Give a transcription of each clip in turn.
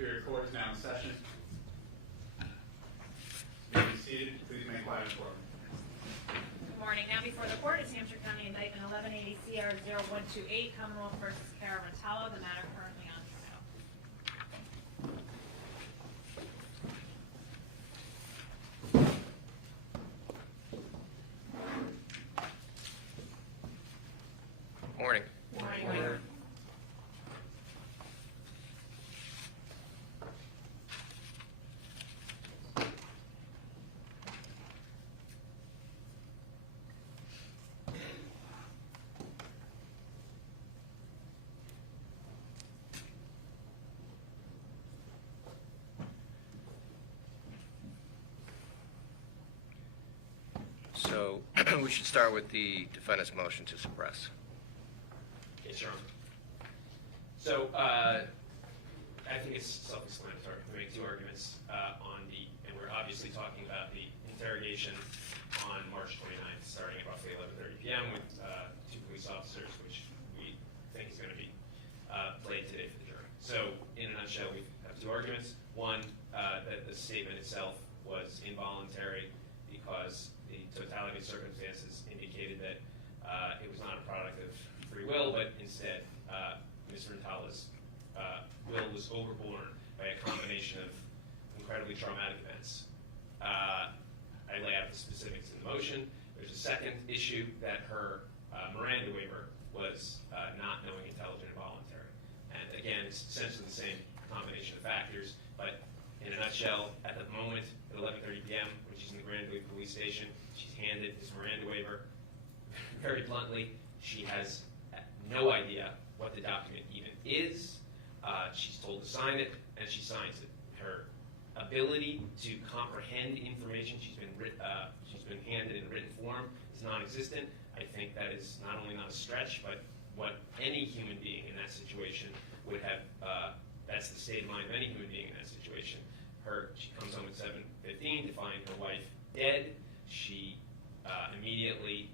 Superior Court is now in session. You may be seated. Please make quiet and forward. Good morning. Now before the court is Hampshire County Indictment 1180 CR 0128, Commonwealth versus Cara Rintala, the matter currently on trial. Morning. Morning. So we should start with the defendant's motion to suppress. Yes, Your Honor. So I think it's self-explanatory. We make two arguments and we're obviously talking about the interrogation on March 29th, starting at roughly 11:30 p.m. with two police officers, which we think is going to be played today for the jury. So in a nutshell, we have two arguments. One, that the statement itself was involuntary because the totality of circumstances indicated that it was not a product of free will, but instead Ms. Rintala's will was overborne by a combination of incredibly traumatic events. I lay out the specifics in the motion. There's a second issue that her Miranda waiver was not knowing, intelligent, and voluntary. And again, it's essentially the same combination of factors, but in a nutshell, at the moment, at 11:30 p.m., when she's in the Grand Louis police station, she's handed this Miranda waiver. Very bluntly, she has no idea what the document even is. She's told to sign it, and she signs it. Her ability to comprehend information she's been handed in written form is non-existent. I think that is not only not a stretch, but what any human being in that situation would have. That's the state of mind of any human being in that situation. She comes home at 7:15 to find her wife dead. She immediately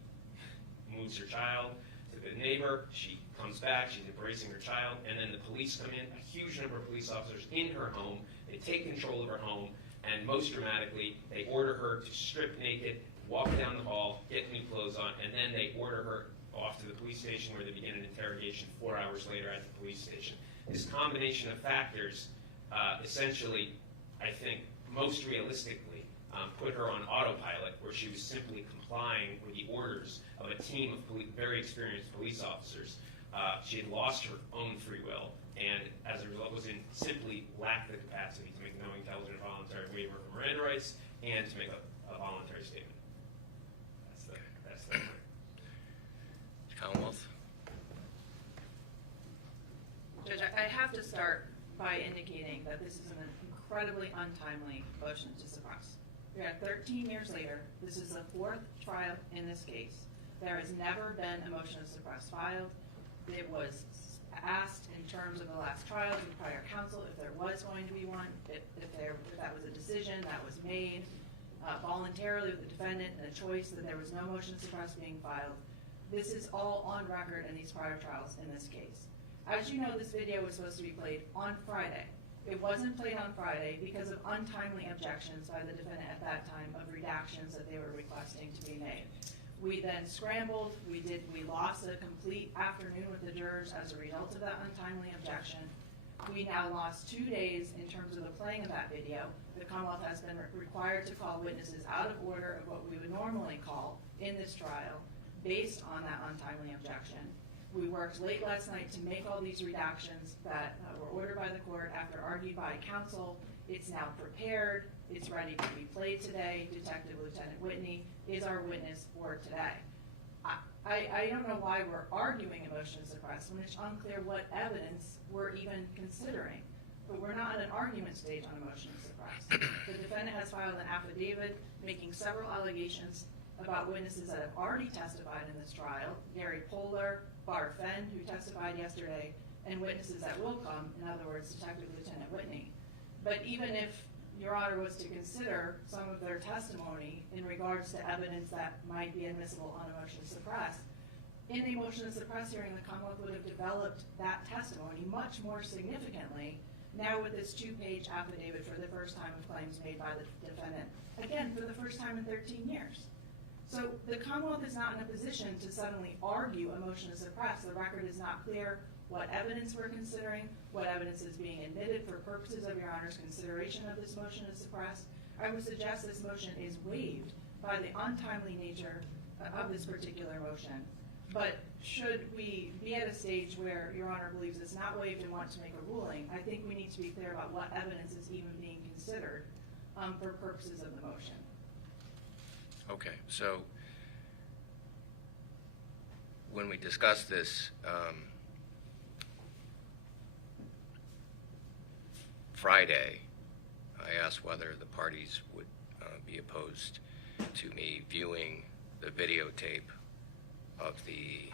moves her child to the neighbor. She comes back, she's embracing her child, and then the police come in, a huge number of police officers in her home. They take control of her home, and most dramatically, they order her to strip naked, walk down the hall, get new clothes on, and then they order her off to the police station where they begin an interrogation 4 hours later at the police station. This combination of factors essentially, I think, most realistically, put her on autopilot, where she was simply complying with the orders of a team of very experienced police officers. She had lost her own free will, and as a result, simply lacked the capacity to make a knowing, intelligent, voluntary waiver of Miranda rights and to make a voluntary statement. That's the point. Commonwealth. Judge, I have to start by indicating that this is an incredibly untimely motion to suppress. We are 13 years later. This is the fourth trial in this case. There has never been a motion to suppress filed. It was asked in terms of the last trial to prior counsel if there was going to be one, if that was a decision that was made voluntarily with the defendant and a choice that there was no motion to suppress being filed. This is all on record in these prior trials in this case. As you know, this video was supposed to be played on Friday. It wasn't played on Friday because of untimely objections by the defendant at that time of redactions that they were requesting to be made. We then scrambled. We lost a complete afternoon with the jurors as a result of that untimely objection. We now lost 2 days in terms of the playing of that video. The Commonwealth has been required to call witnesses out of order of what we would normally call in this trial based on that untimely objection. We worked late last night to make all these redactions that were ordered by the court after argued by counsel. It's now prepared. It's ready to be played today. Detective Lieutenant Whitney is our witness for today. I don't know why we're arguing a motion to suppress when it's unclear what evidence we're even considering. But we're not at an argument stage on a motion to suppress. The defendant has filed an affidavit making several allegations about witnesses that have already testified in this trial, Gary Poehler, Bar Fenn, who testified yesterday, and witnesses that will come, in other words, Detective Lieutenant Whitney. But even if Your Honor was to consider some of their testimony in regards to evidence that might be admissible on a motion to suppress, in a motion to suppress hearing, the Commonwealth would have developed that testimony much more significantly. Now now with this 2-page affidavit for the first time of claims made by the defendant, again, for the first time in 13 years. So the Commonwealth is not in a position to suddenly argue a motion to suppress. The record is not clear what evidence we're considering, what evidence is being admitted for purposes of Your Honor's consideration of this motion to suppress. I would suggest this motion is waived by the untimely nature of this particular motion. But should we be at a stage where Your Honor believes it's not waived and wants to make a ruling, I think we need to be clear about what evidence is even being considered for purposes of the motion. Okay, so when we discussed this Friday, I asked whether the parties would be opposed to me viewing the videotape of the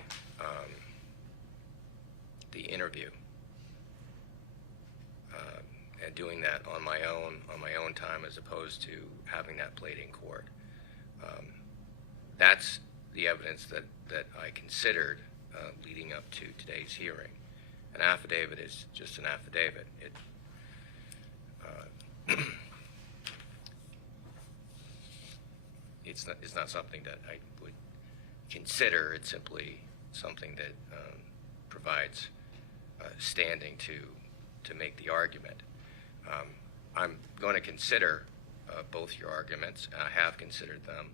interview and doing that on my own time, as opposed to having that played in court. That's the evidence that I considered leading up to today's hearing. An affidavit is just an affidavit. It's not something that I would consider. It's simply something that provides standing to make the argument. I'm going to consider both your arguments, and I have considered them,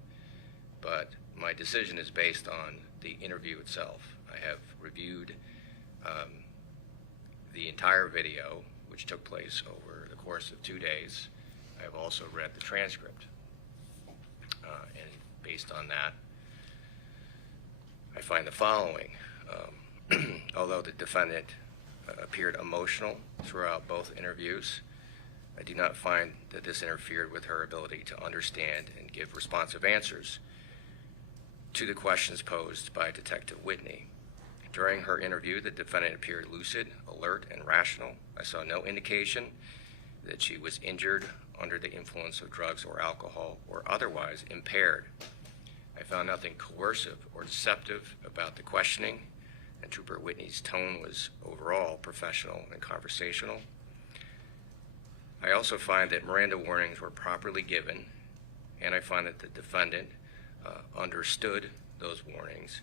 but my decision is based on the interview itself. I have reviewed the entire video, which took place over the course of 2 days. I have also read the transcript, and based on that, I find the following. Although the defendant appeared emotional throughout both interviews, I do not find that this interfered with her ability to understand and give responsive answers to the questions posed by Detective Whitney. During her interview, the defendant appeared lucid, alert, and rational. I saw no indication that she was injured, under the influence of drugs or alcohol, or otherwise impaired. I found nothing coercive or deceptive about the questioning, and Trooper Whitney's tone was overall professional and conversational. I also find that Miranda warnings were properly given, and I find that the defendant understood those warnings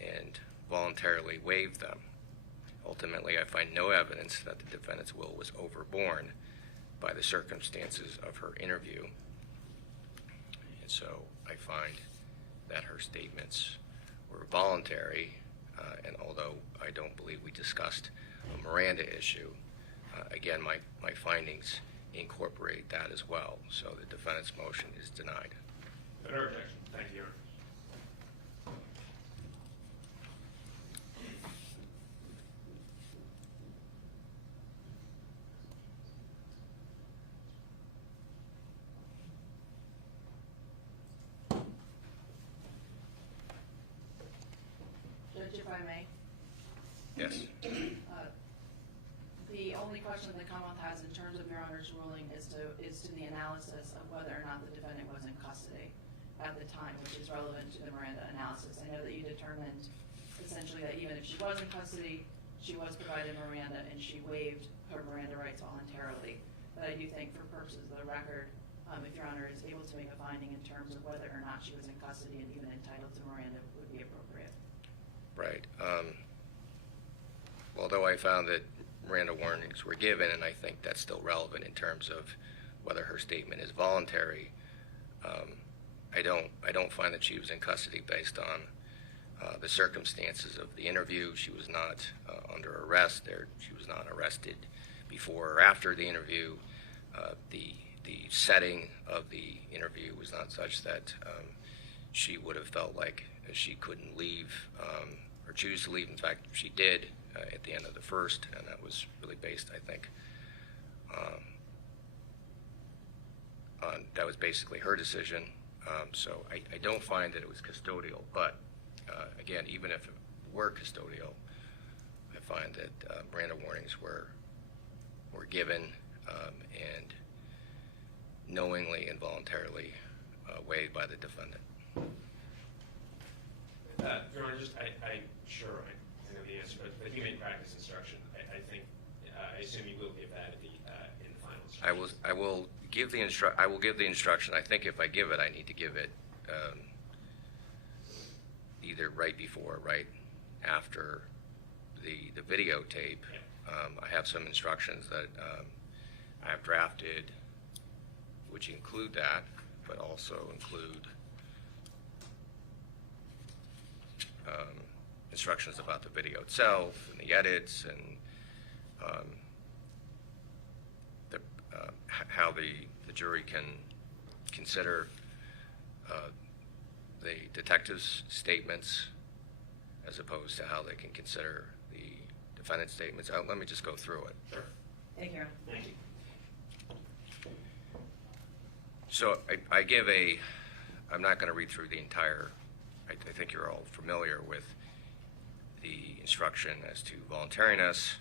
and voluntarily waived them. Ultimately, I find no evidence that the defendant's will was overborne by the circumstances of her interview. And so I find that her statements were voluntary, and although I don't believe we discussed a Miranda issue, again, my findings incorporate that as well. So the defendant's motion is denied. No objection. Thank you, Your Honor. Judge, if I may. Yes. The only question the Commonwealth has in terms of Your Honor's ruling is to the analysis of whether or not the defendant was in custody at the time, which is relevant to the Miranda analysis. I know that you determined essentially that even if she was in custody, she was provided Miranda and she waived her Miranda rights voluntarily. But I do think for purposes of the record, if Your Honor is able to make a finding in terms of whether or not she was in custody and even entitled to Miranda would be appropriate. Right. Although I found that Miranda warnings were given, and I think that's still relevant in terms of whether her statement is voluntary, I don't find that she was in custody based on the circumstances of the interview. She was not under arrest. She was not arrested before or after the interview. The setting of the interview was not such that she would have felt like she couldn't leave or choose to leave. In fact, she did at the end of the first, and that was really based, I think, on that was basically her decision. So I don't find that it was custodial, but again, even if it were custodial, I find that Miranda warnings were given and knowingly and voluntarily waived by the defendant. Your Honor, I know the answer, but the human practice instruction, I think, I assume you will give that I will give the instruction. I think if I give it, I need to give it either right before or right after the videotape. I have some instructions that I have drafted, which include that, but also include instructions about the video itself and the edits and how the jury can consider the detective's statements as opposed to how they can consider the defendant's statements. Let me just go through it. Sure. Thank you. Thank you. So I'm not going to read through the entire, I think you're all familiar with the instruction as to voluntariness.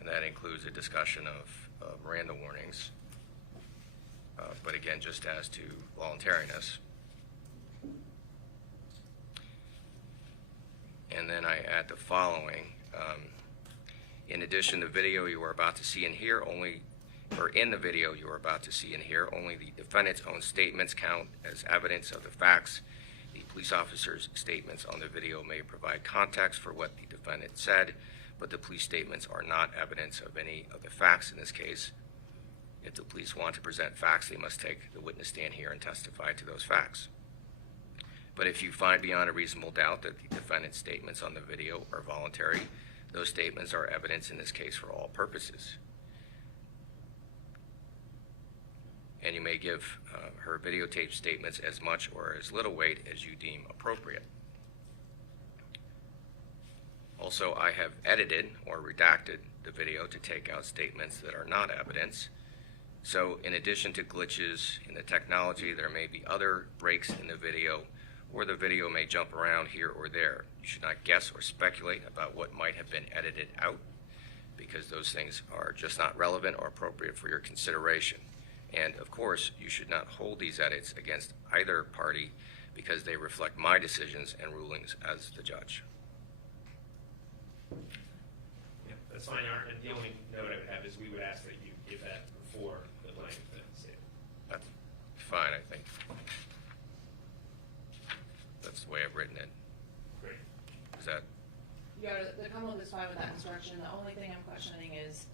And that includes a discussion of Miranda warnings, but again, just as to voluntariness. And then I add the following. In addition, the video you are about to see and hear in the video you are about to see and hear, only the defendant's own statements count as evidence of the facts. The police officer's statements on the video may provide context for what the defendant said, but the police statements are not evidence of any of the facts in this case. If the police want to present facts, they must take the witness stand here and testify to those facts. But if you find beyond a reasonable doubt that the defendant's statements on the video are voluntary, those statements are evidence in this case for all purposes. And you may give her videotape statements as much or as little weight as you deem appropriate. Also, I have edited or redacted the video to take out statements that are not evidence. So in addition to glitches in the technology, there may be other breaks in the video, or the video may jump around here or there. You should not guess or speculate about what might have been edited out, because those things are just not relevant or appropriate for your consideration. And of course, you should not hold these edits against either party because they reflect my decisions and rulings as the judge. Yeah, that's fine, Art. And the only note I would have is we would ask that you give that before the blank statement. That's fine, I think. That's the way I've written it. Great. Is that? Yeah, the Commonwealth is fine with that instruction. The only thing I'm questioning is,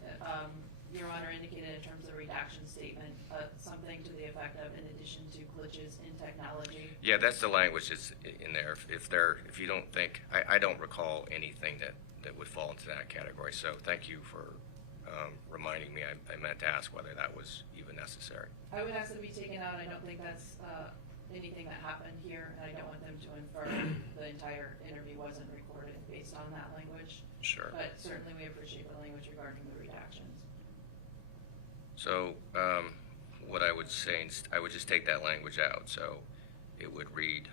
Your Honor indicated in terms of redaction statement, something to the effect of in addition to glitches in technology. Yeah, that's the language that's in there. If you don't think, I don't recall anything that would fall into that category. So thank you for reminding me. I meant to ask whether that was even necessary. I would ask that it be taken out. I don't think that's anything that happened here, and I don't want them to infer the entire interview wasn't recorded based on that language. Sure. But certainly we appreciate the language regarding the redactions. So what I would say, I would just take that language out. So it would read,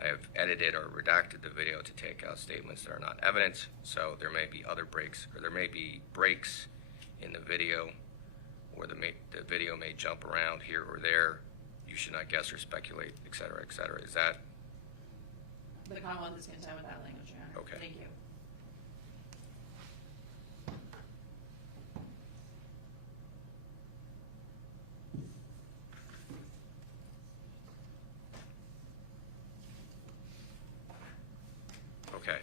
I have edited or redacted the video to take out statements that are not evidence. So there may be other breaks, or there may be breaks in the video, or the video may jump around here or there. You should not guess or speculate, et cetera, et cetera. Is that? The Commonwealth is content with that language, Your Honor. Okay. Thank you. Okay.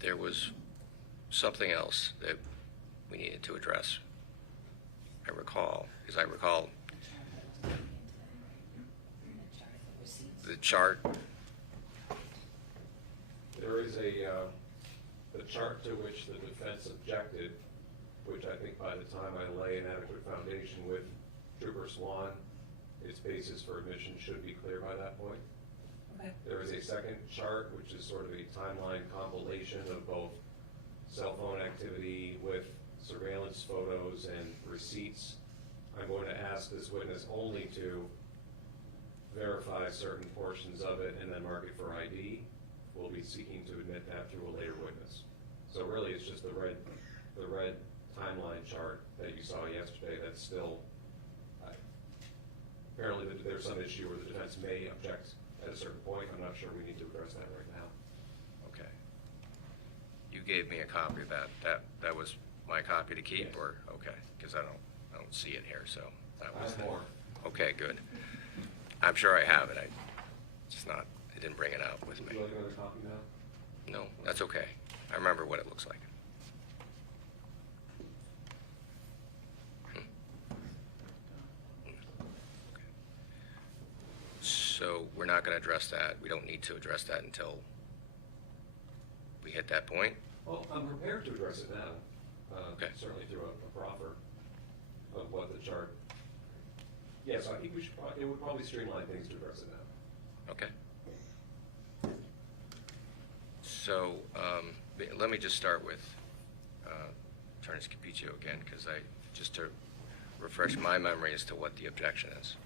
There was something else that we needed to address. I recall the chart. There is a chart to which the defense objected, which I think by the time I lay an adequate foundation with Trooper Swan, its basis for admission should be clear by that point. Okay. There is a second chart, which is sort of a timeline compilation of both cell phone activity with surveillance photos and receipts. I'm going to ask this witness only to verify certain portions of it and then mark it for ID. We'll be seeking to admit that through a later witness. So really, it's just the red timeline chart that you saw yesterday that's still, apparently there's some issue where the defense may object at a certain point. I'm not sure we need to address that right now. Okay. You gave me a copy of that. That was my copy to keep, Yes. or okay? Because I don't see it here, so that I was have more. Okay, good. I'm sure I have it. I didn't bring it out with Would me. you like another copy now? No, that's okay. I remember what it looks like. So we're not going to address that. We don't need to address that until we hit that point. Well, I'm prepared to address it now. Okay. Certainly through a proffer of what the chart. Yes, I think we should. It would probably streamline things to address it now. Okay. So let me just start with Attorney Capiccio again, because just to refresh my memory as to what the objection is.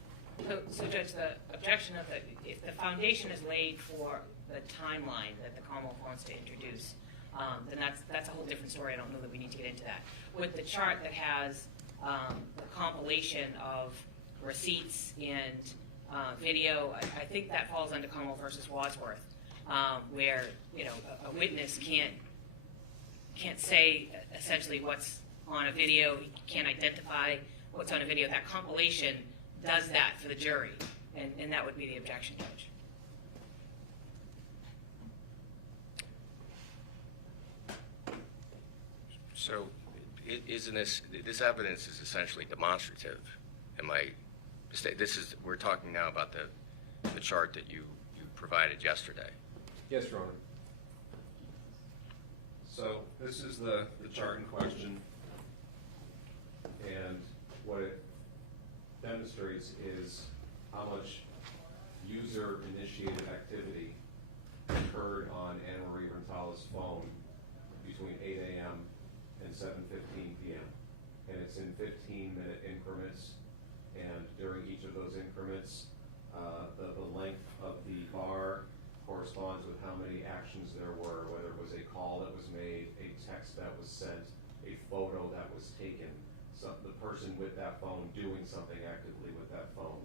So Judge, the objection of if the foundation is laid for the timeline that the Commonwealth wants to introduce, then that's a whole different story. I don't know that we need to get into that. With the chart that has the compilation of receipts and video, I think that falls under Commonwealth versus Wadsworth, where a witness can't say essentially what's on a video. He can't identify what's on a video. That compilation does that for the jury, and that would be the objection, Judge. So isn't this evidence is essentially demonstrative? Am I mistaken? We're talking now about the chart that you provided yesterday. Yes, Your Honor. So this is the chart in question, and what it demonstrates is how much user-initiated activity occurred on Annamarie Rintala's phone between 8 a.m. and 7:15 p.m. And it's in 15-minute increments, and during each of those increments, the length of the bar corresponds with how many actions there were, whether it was a call that was made, a text that was sent, a photo that was taken, the person with that phone doing something actively with that phone.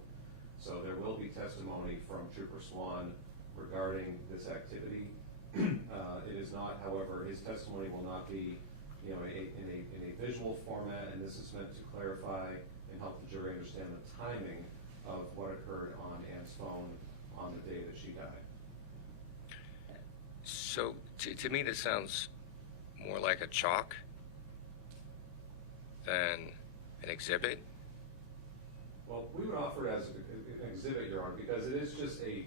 So there will be testimony from Trooper Swan regarding this activity. It is not, however, his testimony will not be in a visual format, and this is meant to clarify and help the jury understand the timing of what occurred on Ann's phone on the day that she died. So to me, this sounds more like a chalk than an exhibit. Well, we would offer it as an exhibit, Your Honor, because it is just a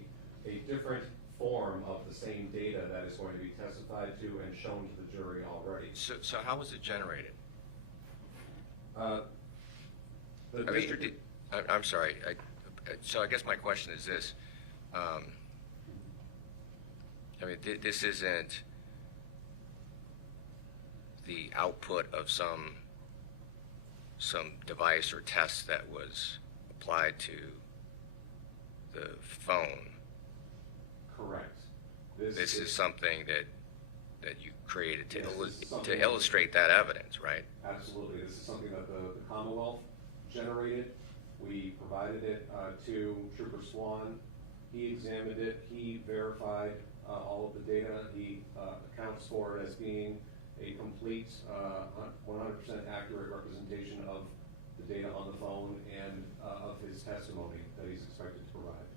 different form of the same data that is going to be testified to and shown to the jury already. So how was it generated? I'm sorry. So I guess my question is this. This isn't the output of some device or test that was applied to the phone. Correct. This is something that you created Yes, this is to something- illustrate that evidence, right? Absolutely. This is something that the Commonwealth generated. We provided it to Trooper Swan. He examined it. He verified all of the data. He accounts for it as being a complete 100% accurate representation of the data on the phone and of his testimony that he's expected to provide.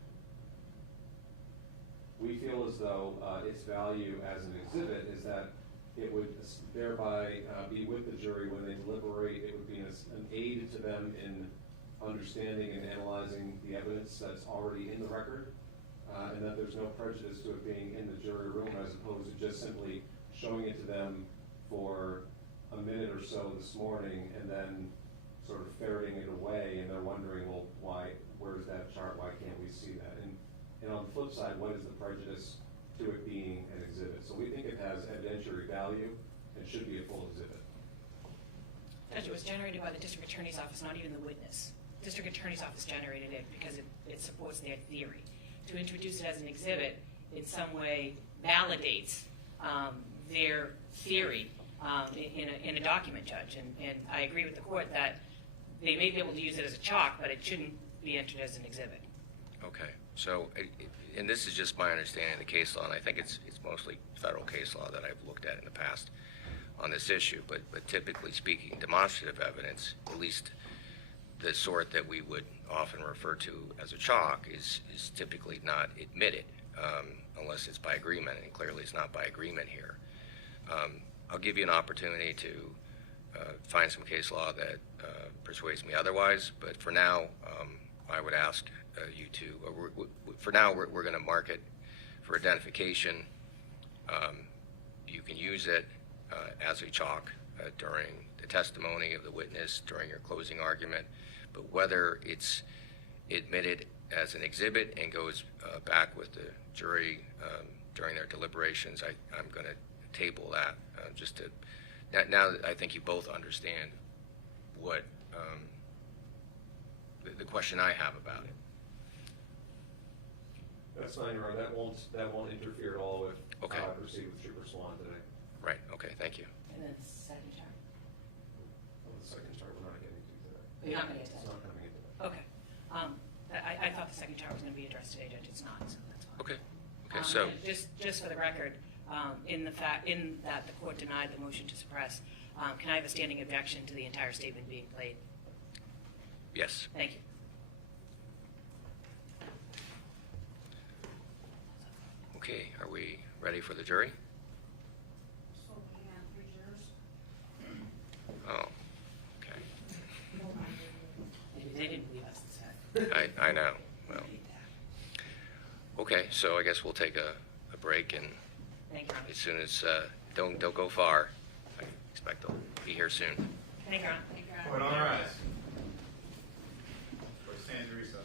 We feel as though its value as an exhibit is that it would thereby be with the jury when they deliberate. It would be an aid to them in understanding and analyzing the evidence that's already in the record, and that there's no prejudice to it being in the jury room as opposed to just simply showing it to them for a minute or so this morning and then sort of ferreting it away, and they're wondering, well, where's that chart? Why can't we see that? And on the flip side, what is the prejudice to it being an exhibit? So we think it has evidentiary value and should be a full exhibit. Judge, it was generated by the district attorney's office, not even the witness. District attorney's office generated it because it supports their theory. To introduce it as an exhibit in some way validates their theory in a document, Judge. And I agree with the court that they may be able to use it as a chalk, but it shouldn't be entered as an exhibit. Okay, so, and this is just my understanding of the case law, and I think it's mostly federal case law that I've looked at in the past on this issue, but typically speaking, demonstrative evidence, at least the sort that we would often refer to as a chalk, is typically not admitted unless it's by agreement, and clearly it's not by agreement here. I'll give you an opportunity to find some case law that persuades me otherwise, but for now, I would ask you to, for now, we're going to mark it for identification. You can use it as a chalk during the testimony of the witness, during your closing argument, but whether it's admitted as an exhibit and goes back with the jury during their deliberations, I'm going to table that just to, now that I think you both understand what the question I have about it. That's fine, Your Honor. That won't interfere at all with Okay. how I proceed with Trooper Swan today. Right, okay, thank you. And then second chart. Well, the second chart we're not getting to today. You're not going to get to It's that. not coming in today. Okay. I thought the second chart was going to be addressed today, Judge. It's not, so that's fine. Okay, okay, so, And just for the record, in that the court denied the motion to suppress, can I have a standing objection to the entire statement being played? yes. Thank you. Okay, are we ready for the jury? Oh, okay. Maybe they didn't believe us instead. I know, well. Okay, so I guess we'll take a break, and Thank you, Your Honor. as soon as, don't go far. I expect they'll be here soon. Thank you, Your Honor. Court on the rise. Court stands in recess.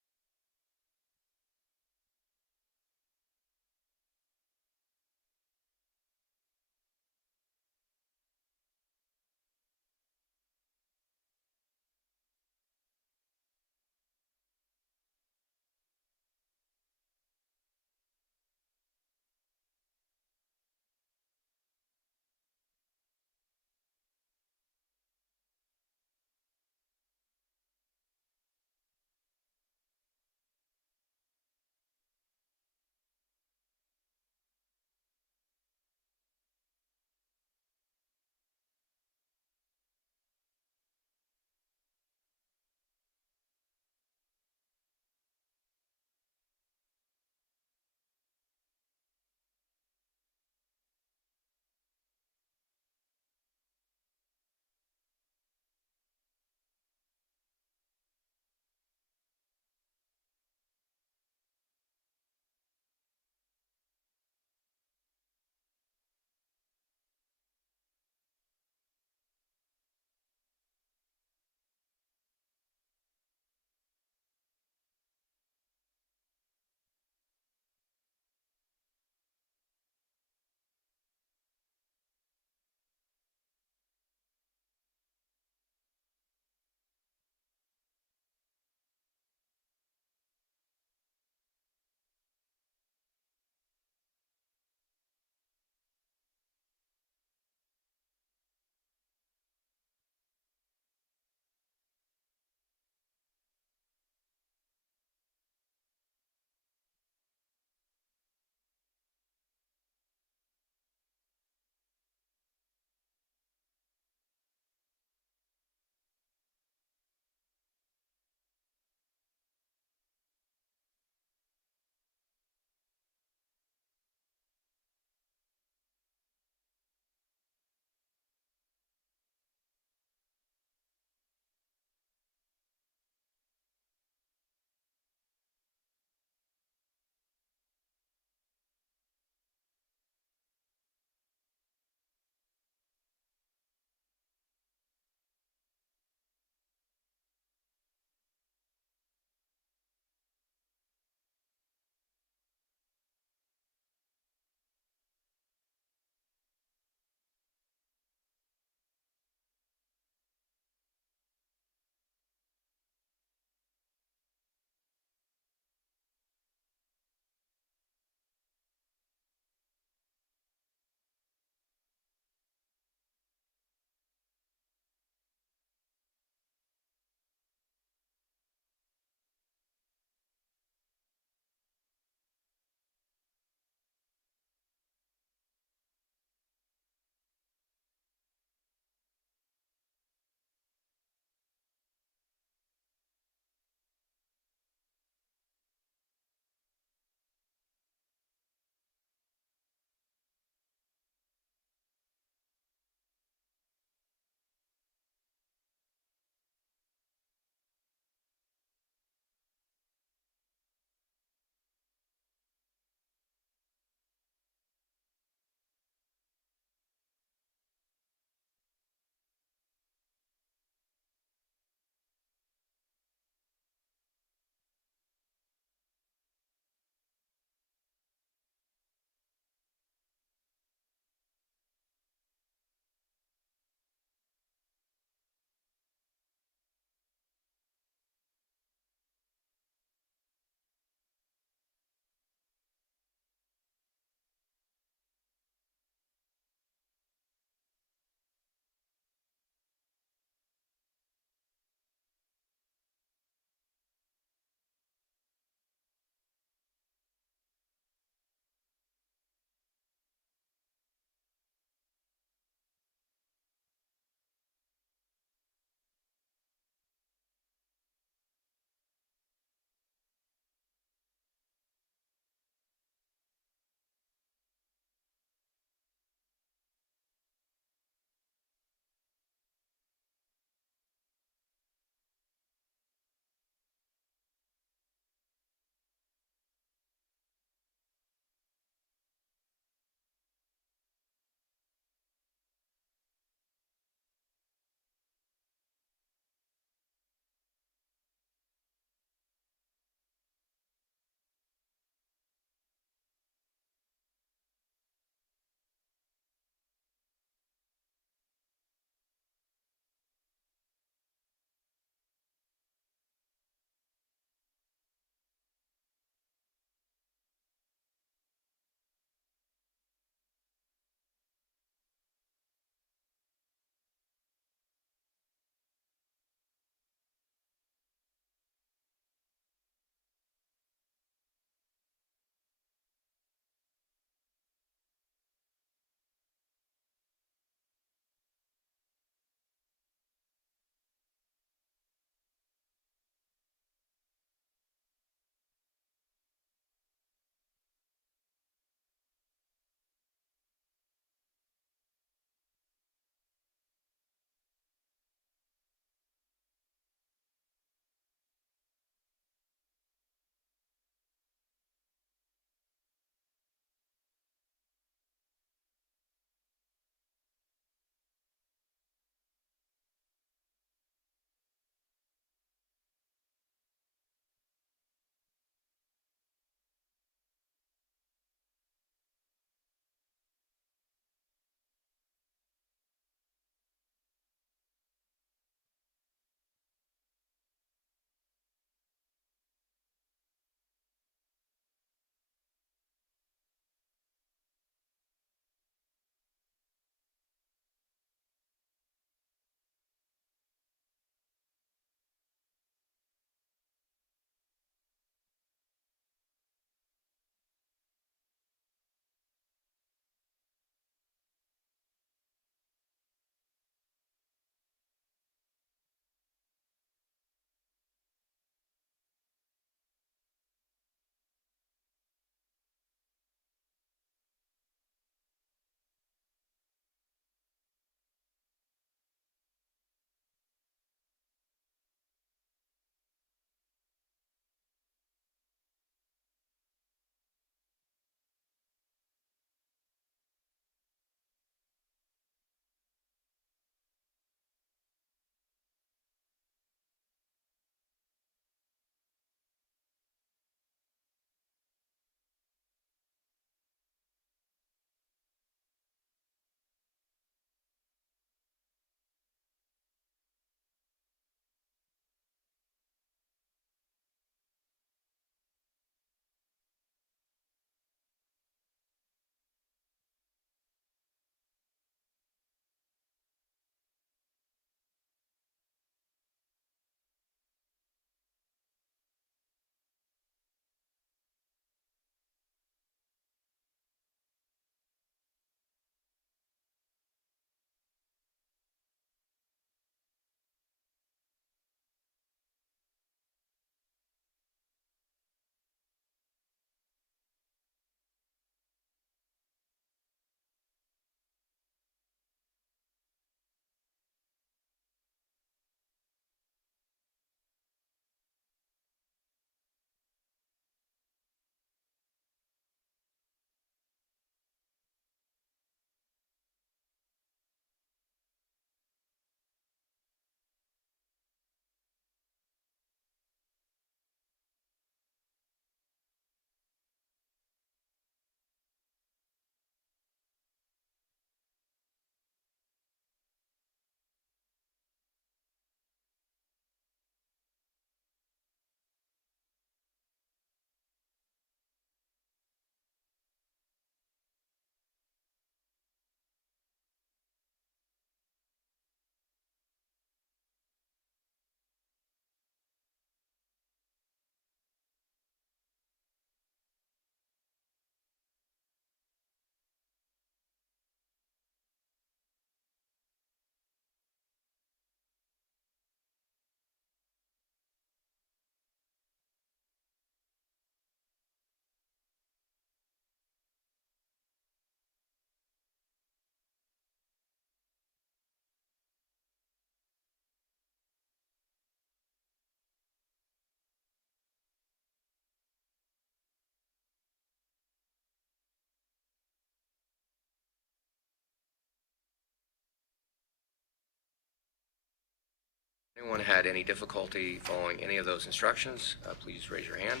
Anyone had any difficulty following any of those instructions, please raise your hand.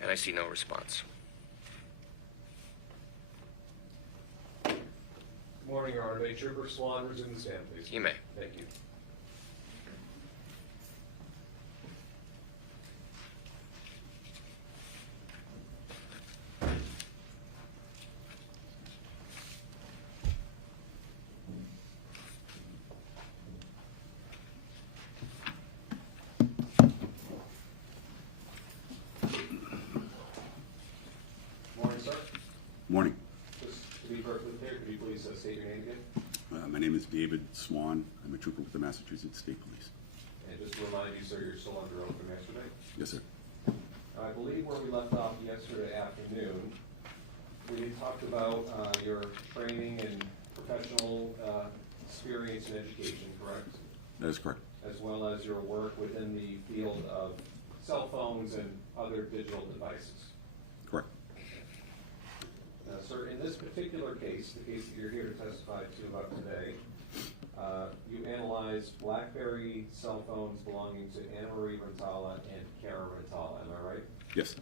And I see no response. Good morning, Your Honor. May Trooper Swan resume the stand, please? You may. Thank you. Morning, sir. Morning. Just to be perfectly clear, could you please state your name again? My name is David Swan. I'm a trooper with the Massachusetts State Police. And just to remind you, sir, you're still under oath from yesterday. Yes, sir. I believe where we left off yesterday afternoon, we had talked about your training and professional experience in education, correct? That is correct. As well as your work within the field of cell phones and other digital devices. Correct. Sir, in this particular case, the case that you're here to testify to about today, you analyzed BlackBerry cell phones belonging to Annamarie Cochrane-Rintala and Cara Rintala, am I right? Yes.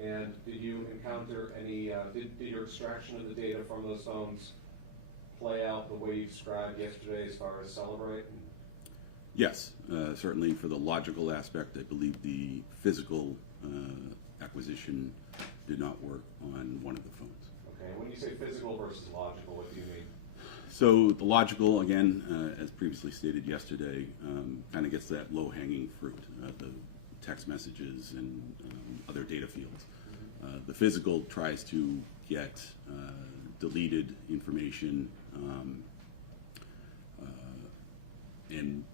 And did you encounter any, did your extraction of the data from those phones play out the way you described yesterday as far as Celebrate? Yes. Certainly for the logical aspect, I believe the physical acquisition did not work on one of the phones. Okay, when you say physical versus logical, what do you mean? So the logical, again, as previously stated yesterday, kind of gets that low-hanging fruit, the text messages and other data fields. The physical tries to get deleted information and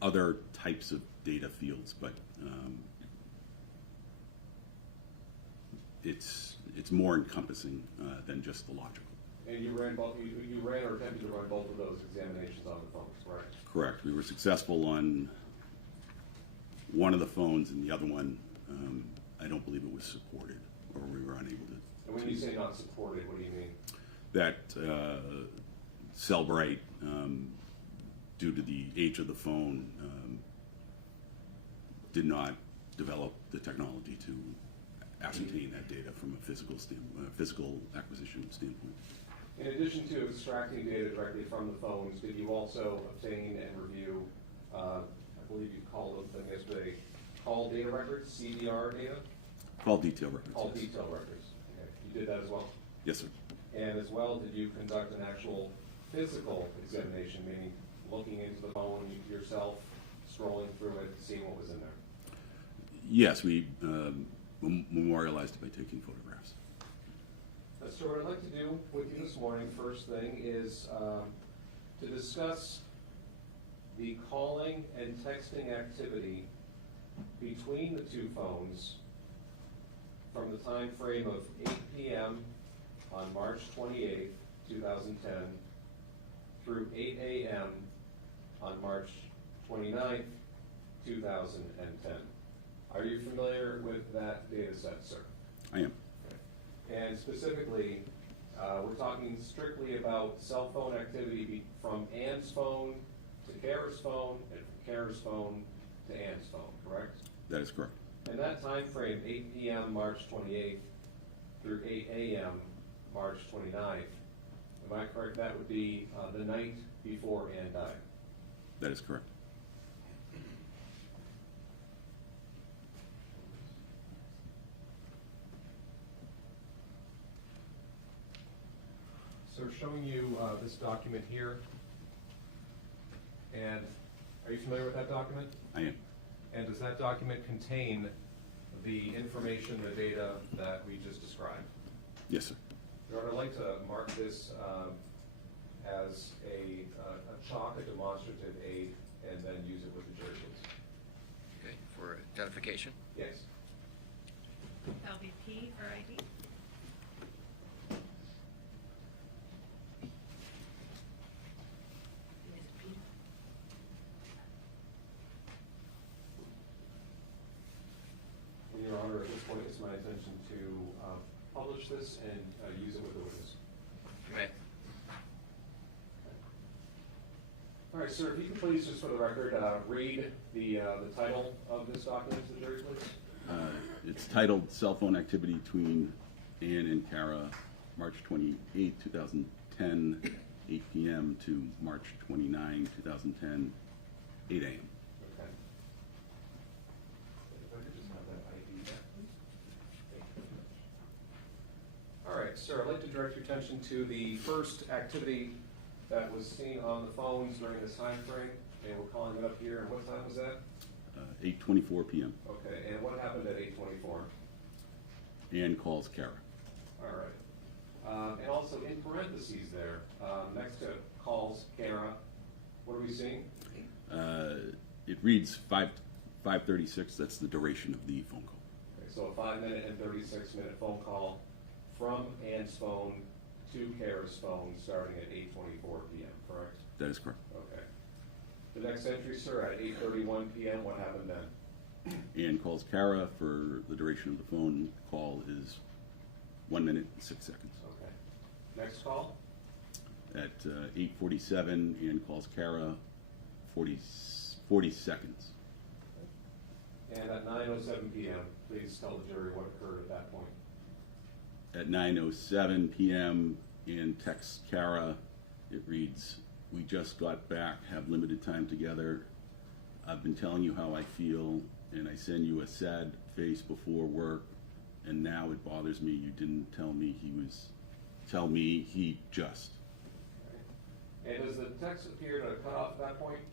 other types of data fields, but it's more encompassing than just the logical. And you ran both, you ran or attempted to run both of those examinations on the phones, correct? Correct. We were successful on one of the phones, and the other one, I don't believe it was supported, or we were unable to. And when you say not supported, what do you mean? That Cellbrite, due to the age of the phone, did not develop the technology to ascertain that data from a physical acquisition standpoint. In addition to extracting data directly from the phones, did you also obtain and review, I believe you called them yesterday, call data records, CDR data? Call detail records. Call Yes. detail records. Okay. You did that as well? Yes, sir. And as well, did you conduct an actual physical examination, meaning looking into the phone yourself, scrolling through it, seeing what was in there? Yes, we memorialized it by taking photographs. So what I'd like to do with you this morning, first thing, is to discuss the calling and texting activity between the two phones from the time frame of 8 p.m. on March 28th, 2010 through 8 a.m. on March 29th, 2010. Are you familiar with that data set, sir? I am. And specifically, we're talking strictly about cell phone activity from Ann's phone to Cara's phone, and from Cara's phone to Ann's phone, correct? That is correct. And that time frame, 8 p.m. March 28th through 8 a.m. March 29th, am I correct? That would be the night before Ann died. That is correct. So we're showing you this document here. And are you familiar with that document? I am. And does that document contain the information, the data that we just described? Yes, sir. Your Honor, I'd like to mark this as a chalk, a demonstrative aid, and then use it with the jury, please. Okay, for identification. Yes. That'll be P for ID. And Your Honor, at this point, it's my intention to publish this and use it with the witness. You may. All right, sir, if you could please, just for the record, read the title of this document to the jury, please. It's titled Cell Phone Activity Between Ann and Cara, March 28, 2010, 8 p.m. to March 29, 2010, 8 a.m. Okay. If I could just have that ID back, please. Thank you very much. All right, sir, I'd like to direct your attention to the first activity that was seen on the phones during this time frame, and we're calling it up here. And what time was that? 8:24 p.m. Okay, and what happened at 8:24? Ann calls Cara. All right. And also in parentheses there, next to calls Cara, what are we seeing? It reads 5:36. That's the duration of the phone call. Okay, so a 5-minute and 36-minute phone call from Ann's phone to Cara's phone starting at 8:24 p.m., correct? That is correct. Okay. The next entry, sir, at 8:31 p.m., what happened then? Ann calls Cara for the duration of the phone call is 1 minute and 6 seconds. Okay. Next call? At 8:47, Ann calls Cara 40 seconds. And at 9:07 p.m., please tell the jury what occurred at that point. At 9:07 p.m., Ann texts Cara. It reads, "We just got back, have limited time together. I've been telling you how I feel, and I send you a sad face before work, and now it bothers me you didn't tell me he just." Okay. And does the text appear to cut off at that point?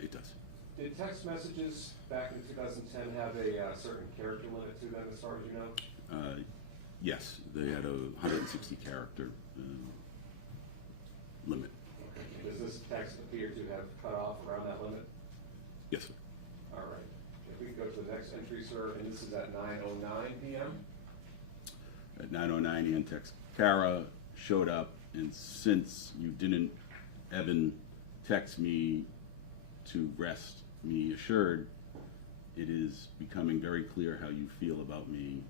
It does. Did text messages back in 2010 have a certain character limit to them, as far as you know? Yes, they had a 160 character limit. Okay. Does this text appear to have cut off around that limit? Yes, sir. All right. If we can go to the next entry, sir, and this is at 9:09 p.m. At 9:09, Ann texts Cara, showed up, and since you didn't, Evan, text me to rest me assured, it is becoming very clear how you feel about me, ...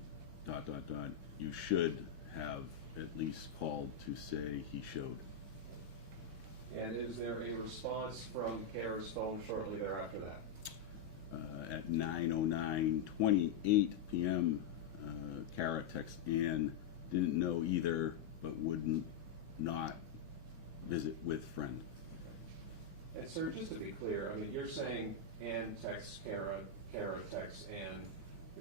You should have at least called to say he showed. And is there a response from Cara's phone shortly thereafter that? At 9:09:28 p.m., Cara texts Ann, didn't know either, but wouldn't not visit with friend. And sir, just to be clear, I mean, you're saying Ann texts Cara, Cara texts Ann.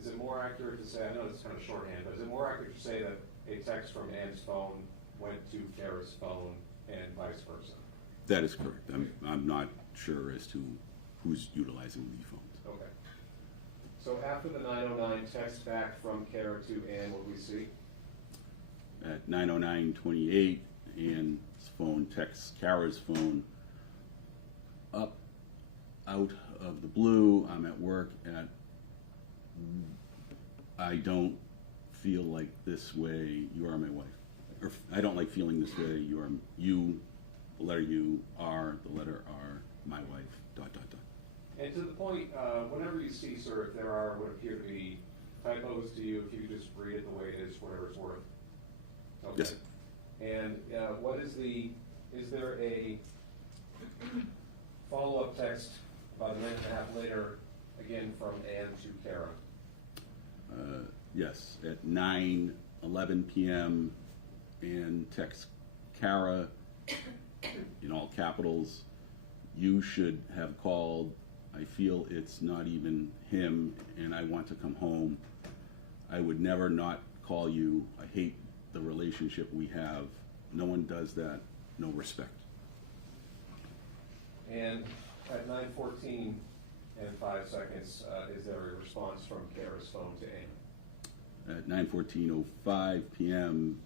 Is it more accurate to say, I know it's kind of shorthand, but is it more accurate to say that a text from Ann's phone went to Cara's phone and vice versa? That is correct. I'm not sure as to who's utilizing the phones. Okay. So after the 9:09 text back from Cara to Ann, what do we see? At 9:09:28, Ann's phone texts Cara's phone, up, out of the blue, I'm at work at, I don't feel like this way, you are my wife. Or I don't like feeling this way, you, the letter U, are, the letter R, my wife, ... And to the point, whenever you see, sir, if there are what appear to be typos to you, if you could just read it the way it is, whatever it's worth. Okay. Yes. And what is there a follow-up text about a minute and a half later, again from Ann to Cara? Yes, at 9:11 p.m., Ann texts Cara, in all capitals, you should have called, I feel it's not even him, and I want to come home. I would never not call you. I hate the relationship we have. No one does that. No respect. And at 9:14 and 5 seconds, is there a response from Cara's phone to Ann? At 9:14:05 p.m.,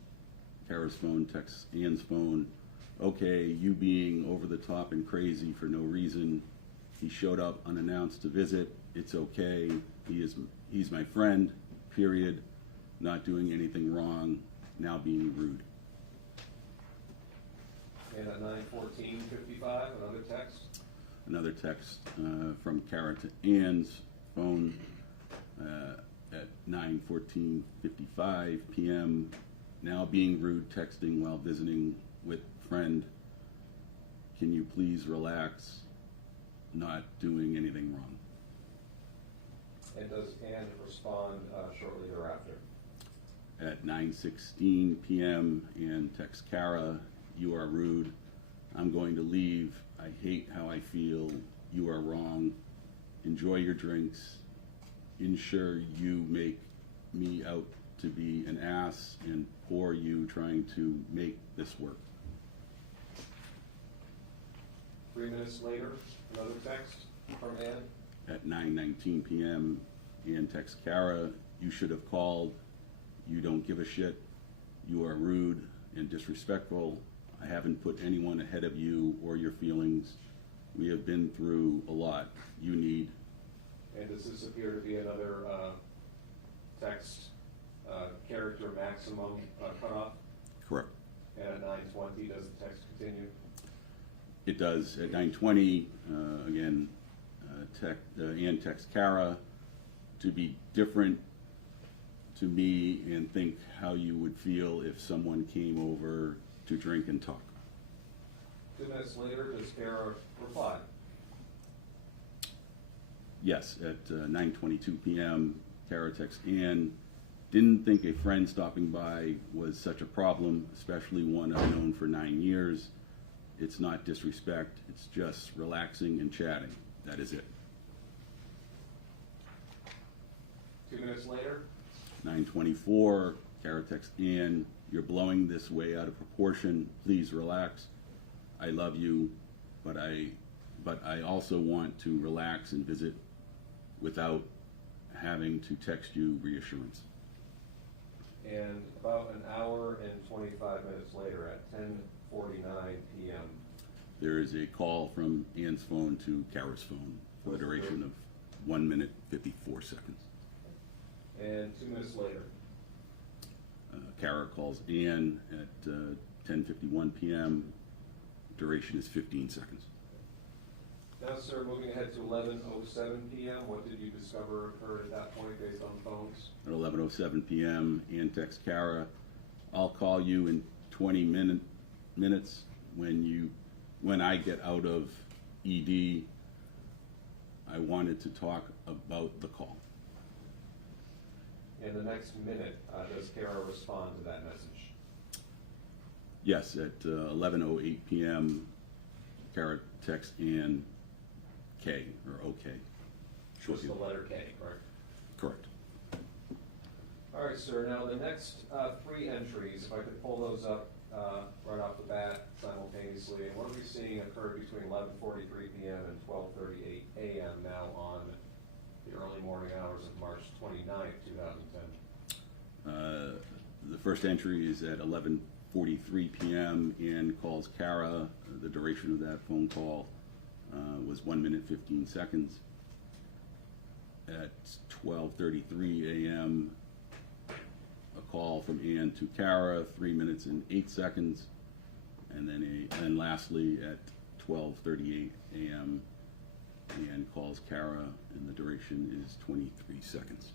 Cara's phone texts Ann's phone, okay, you being over the top and crazy for no reason. He showed up unannounced to visit. It's okay. He's my friend, period. Not doing anything wrong. Now being rude. And at 9:14:55, another text. Another text from Cara to Ann's phone at 9:14:55 p.m. Now being rude, texting while visiting with friend. can you please relax, not doing anything wrong. And does Ann respond shortly thereafter? At 9:16 p.m. Ann texts Cara, you are rude, I'm going to leave, I hate how I feel, you are wrong, enjoy your drinks, ensure you make me out to be an ass, and poor you trying to make this work. 3 minutes later, another text from Ann. At 9:19 p.m., Ann texts Cara, you should have called, you don't give a shit, you are rude and disrespectful, I haven't put anyone ahead of you or your feelings, we have been through a lot, you need. And does this appear to be another text character maximum cutoff? Correct. And at 9:20, does the text continue? It does. At 9:20, again, Ann texts Cara, to be different to me and think how you would feel if someone came over to drink and talk. 2 minutes later, does Cara reply? Yes, at 9:22 p.m., Cara texts Ann, didn't think a friend stopping by was such a problem, especially one I've known for 9 years. It's not disrespect, it's just relaxing and chatting. That is it. 2 minutes later, 9:24, Cara texts Ann, you're blowing this way out of proportion, please relax. I love you, but I also want to relax and visit without having to text you reassurance. and about an hour and 25 minutes later, at 10:49 p.m., There is a call from Ann's phone to Cara's phone for the duration of 1 minute, 54 seconds. and 2 minutes later, Cara calls Ann at 10:51 p.m. Duration is 15 seconds. now, sir, moving ahead to 11:07 p.m., what did you discover occurred at that point based on phones? At 11:07 p.m., Ann texts Cara, I'll call you in 20 minutes when I get out of ED. I wanted to talk about the call. In the next minute, does Cara respond to that message? Yes, at 11:08 p.m., Cara texts Ann K, or OK. Just the letter K, correct? Correct. All right, sir, now the next 3 entries, if I could pull those up right off the bat simultaneously, and what are we seeing occur between 11:43 p.m. and 12:38 a.m. now on the early morning hours of March 29th, 2010? The first entry is at 11:43 p.m. Ann calls Cara. The duration of that phone call was 1 minute, 15 seconds. At 12:33 a.m., a call from Ann to Cara, 3 minutes and 8 seconds. And lastly, at 12:38 a.m., Ann calls Cara, and the duration is 23 seconds.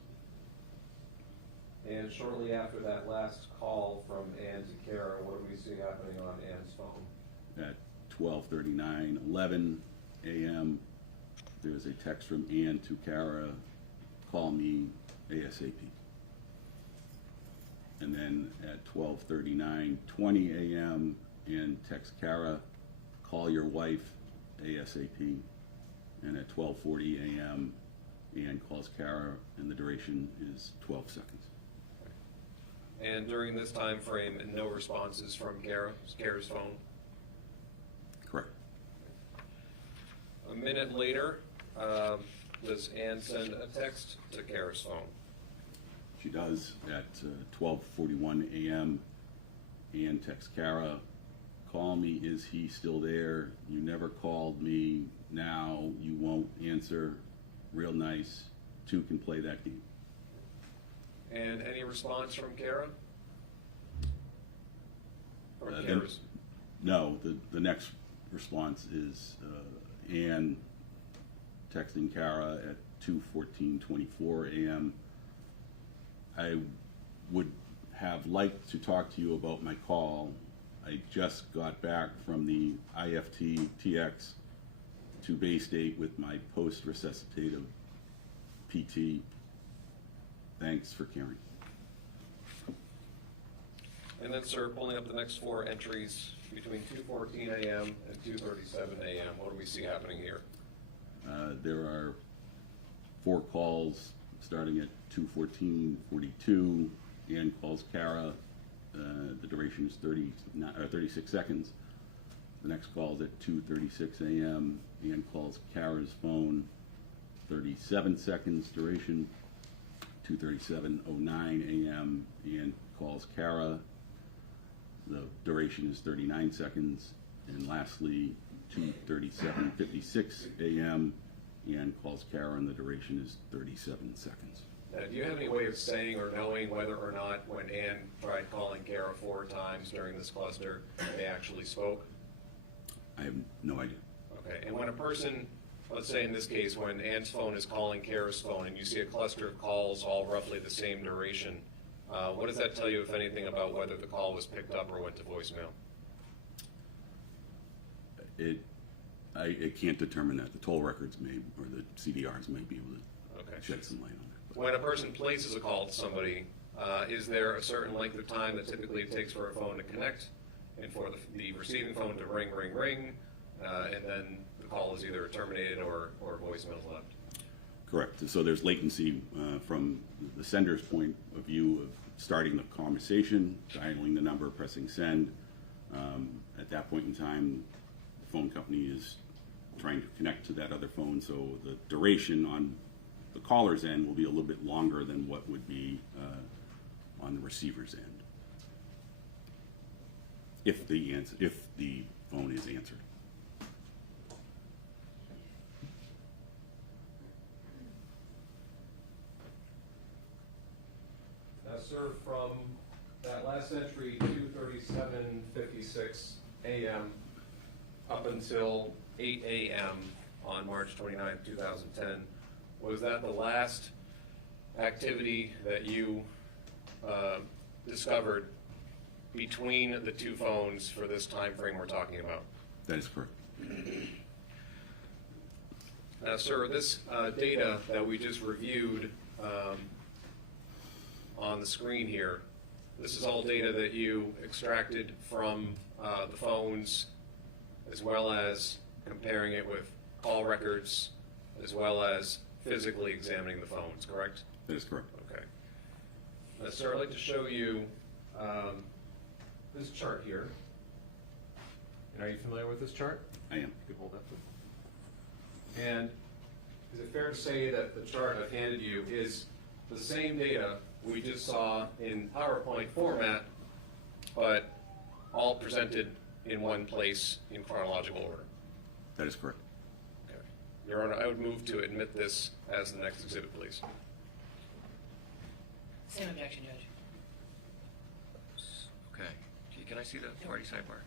And shortly after that last call from Ann to Cara, what do we see happening on Ann's phone? At 12:39:11 a.m., there's a text from Ann to Cara, call me ASAP. And then at 12:39:20 a.m., Ann texts Cara, call your wife ASAP. And at 12:40 a.m., Ann calls Cara, and the duration is 12 seconds. And during this time frame, no responses from Cara's phone? Correct. A minute later, does Ann send a text to Cara's phone? She does. At 12:41 a.m., Ann texts Cara, call me, is he still there? You never called me, now you won't answer. Real nice. 2 can play that game. And any response from Cara? Or Then- Cara's? No, the next response is Ann texting Cara at 2:24 a.m. I would have liked to talk to you about my call. I just got back from the IFT TX to Bay State with my post-resuscitative PT. Thanks for caring. And then, sir, pulling up the next four entries between 2:14 a.m. and 2:37 a.m., what do we see happening here? There are 4 calls starting at 2:14:42. Ann calls Cara. The duration is 36 seconds. The next call is at 2:36 a.m. Ann calls Cara's phone. 37 seconds duration. 2:37:09 a.m. Ann calls Cara. The duration is 39 seconds. And lastly, 2:37:56 a.m. Ann calls Cara, and the duration is 37 seconds. Do you have any way of saying or knowing whether or not when Ann tried calling Cara 4 times during this cluster, they actually spoke? I have no idea. Okay, and when a person, let's say in this case, when Ann's phone is calling Cara's phone and you see a cluster of calls all roughly the same duration, what does that tell you, if anything, about whether the call was picked up or went to voicemail? I can't determine that. The toll records may, or the CDRs may be able to shed some light on that. When a person places a call to somebody, is there a certain length of time that typically it takes for a phone to connect and for the receiving phone to ring, ring, ring, and then the call is either terminated or voicemail is left? Correct. So there's latency from the sender's point of view of starting the conversation, dialing the number, pressing send. At that point in time, the phone company is trying to connect to that other phone, so the duration on the caller's end will be a little bit longer than what would be on the receiver's end, if the phone is answered. Now, sir, from that last entry, 2:37:56 a.m. Up until 8 a.m. on March 29, 2010, was that the last activity that you discovered between the two phones for this time frame we're talking about? That is correct. Now, sir, this data that we just reviewed on the screen here, this is all data that you extracted from the phones, as well as comparing it with call records, as well as physically examining the phones, correct? That is correct. Okay. Now, sir, I'd like to show you this chart here. And are you familiar with this chart? I am. You could hold that, please. And is it fair to say that the chart I've handed you is the same data we just saw in PowerPoint format, but all presented in one place in chronological order? That is correct. Okay. Your Honor, I would move to admit this as the next exhibit, please. Same objection, Judge. Okay. Can I see the party sidebar?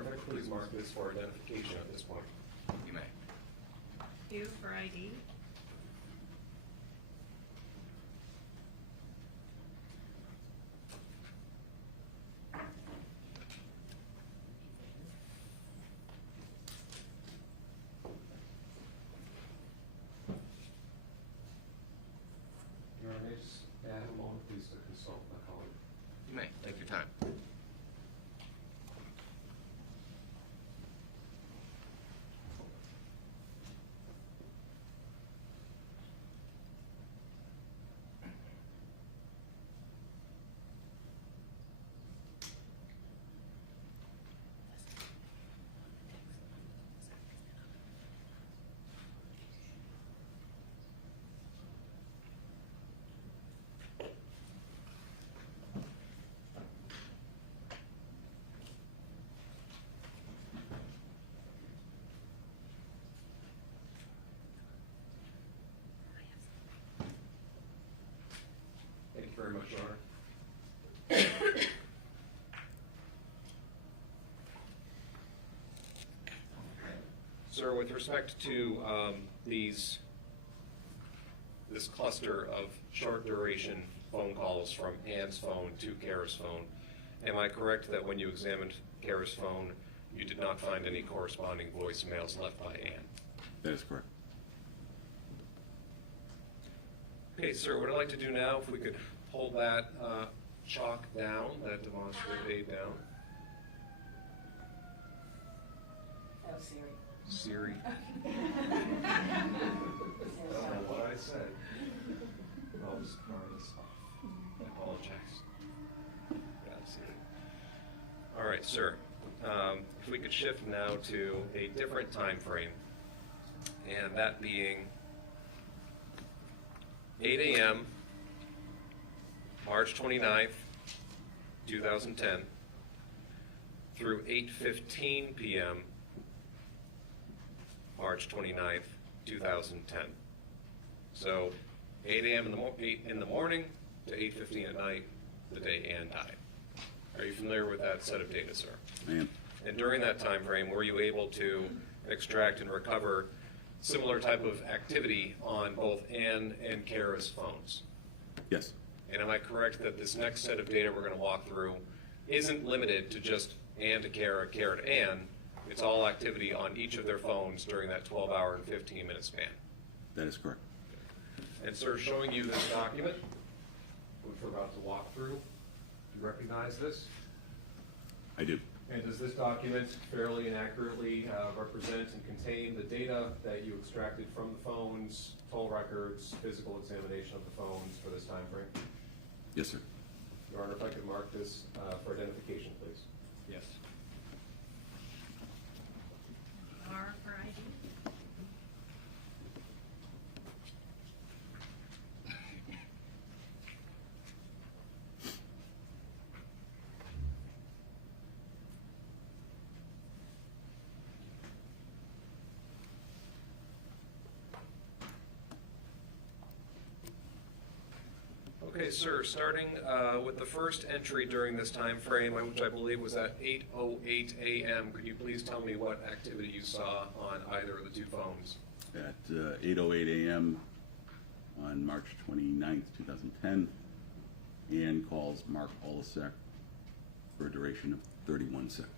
Honor, if I could please mark this for identification at this point. You may. Q for ID. Your Honor, may I just add a moment, please, to consult my colleague? You may. Take your time. Thank you very much, Your Honor. Sir, with respect to this cluster of short duration phone calls from Ann's phone to Cara's phone, am I correct that when you examined Cara's phone, you did not find any corresponding voicemails left by Ann? That is correct. Okay, sir, what I'd like to do now, if we could pull that chalk down, that demonstrative aid down. That was Siri. Siri. I don't know what I said. I'll just turn this off. I apologize. Yeah, Siri. All right, sir. If we could shift now to a different time frame, and that being 8 a.m., March 29th, 2010, through 8:15 p.m., March 29th, 2010. So 8 a.m. in the morning to 8:15 at night, the day Ann died. Are you familiar with that set of data, sir? I am. And during that time frame, were you able to extract and recover similar type of activity on both Ann and Cara's phones? Yes. And am I correct that this next set of data we're going to walk through isn't limited to just Ann to Cara, Cara to Ann? It's all activity on each of their phones during that 12-hour and 15-minute span. That is correct. And sir, showing you this document, which we're about to walk through, do you recognize this? I do. And does this document fairly and accurately represent and contain the data that you extracted from the phones, toll records, physical examination of the phones for this time frame? Yes, sir. Your Honor, if I could mark this for identification, please. Yes. R for ID. Okay, sir, starting with the first entry during this time frame, which I believe was at 8:08 a.m., could you please tell me what activity you saw on either of the two phones? At 8:08 a.m. on March 29th, 2010, Ann calls Mark Olasek for a duration of 31 seconds.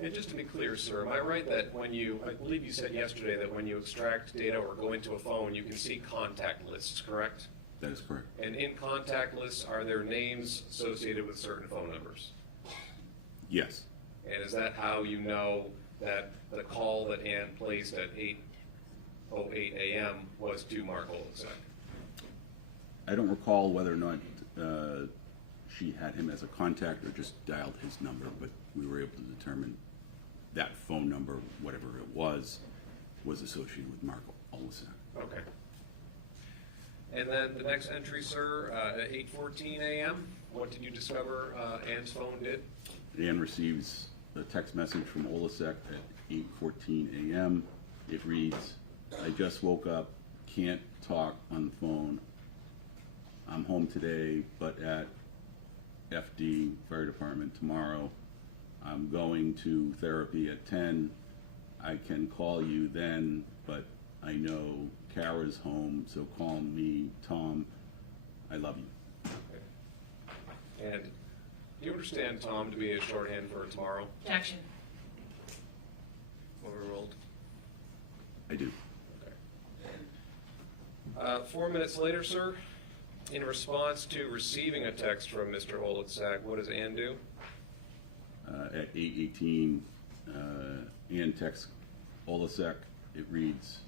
And just to be clear, sir, am I right that when you, I believe you said yesterday that when you extract data or go into a phone, you can see contact lists, correct? That is correct. And in contact lists, are there names associated with certain phone numbers? Yes. And is that how you know that the call that Ann placed at 8:08 a.m. was to Mark Olasek? I don't recall whether or not she had him as a contact or just dialed his number, but we were able to determine that phone number, whatever it was associated with Mark Olasek. Okay. And then the next entry, sir, at 8:14 a.m., what did you discover Ann's phone did? Ann receives a text message from Olasek at 8:14 a.m. It reads, "I just woke up, can't talk on the phone. I'm home today, but at FD, fire department, tomorrow. I'm going to therapy at 10. I can call you then, but I know Cara's home, so call me, Tom. I love you. And do you understand Tom to be a shorthand for tomorrow? Objection. Overruled. I do. 4 minutes later, sir, in response to receiving a text from Mr. Olitsak, what does Ann do? At 8:18, Ann texts Olasek. It reads,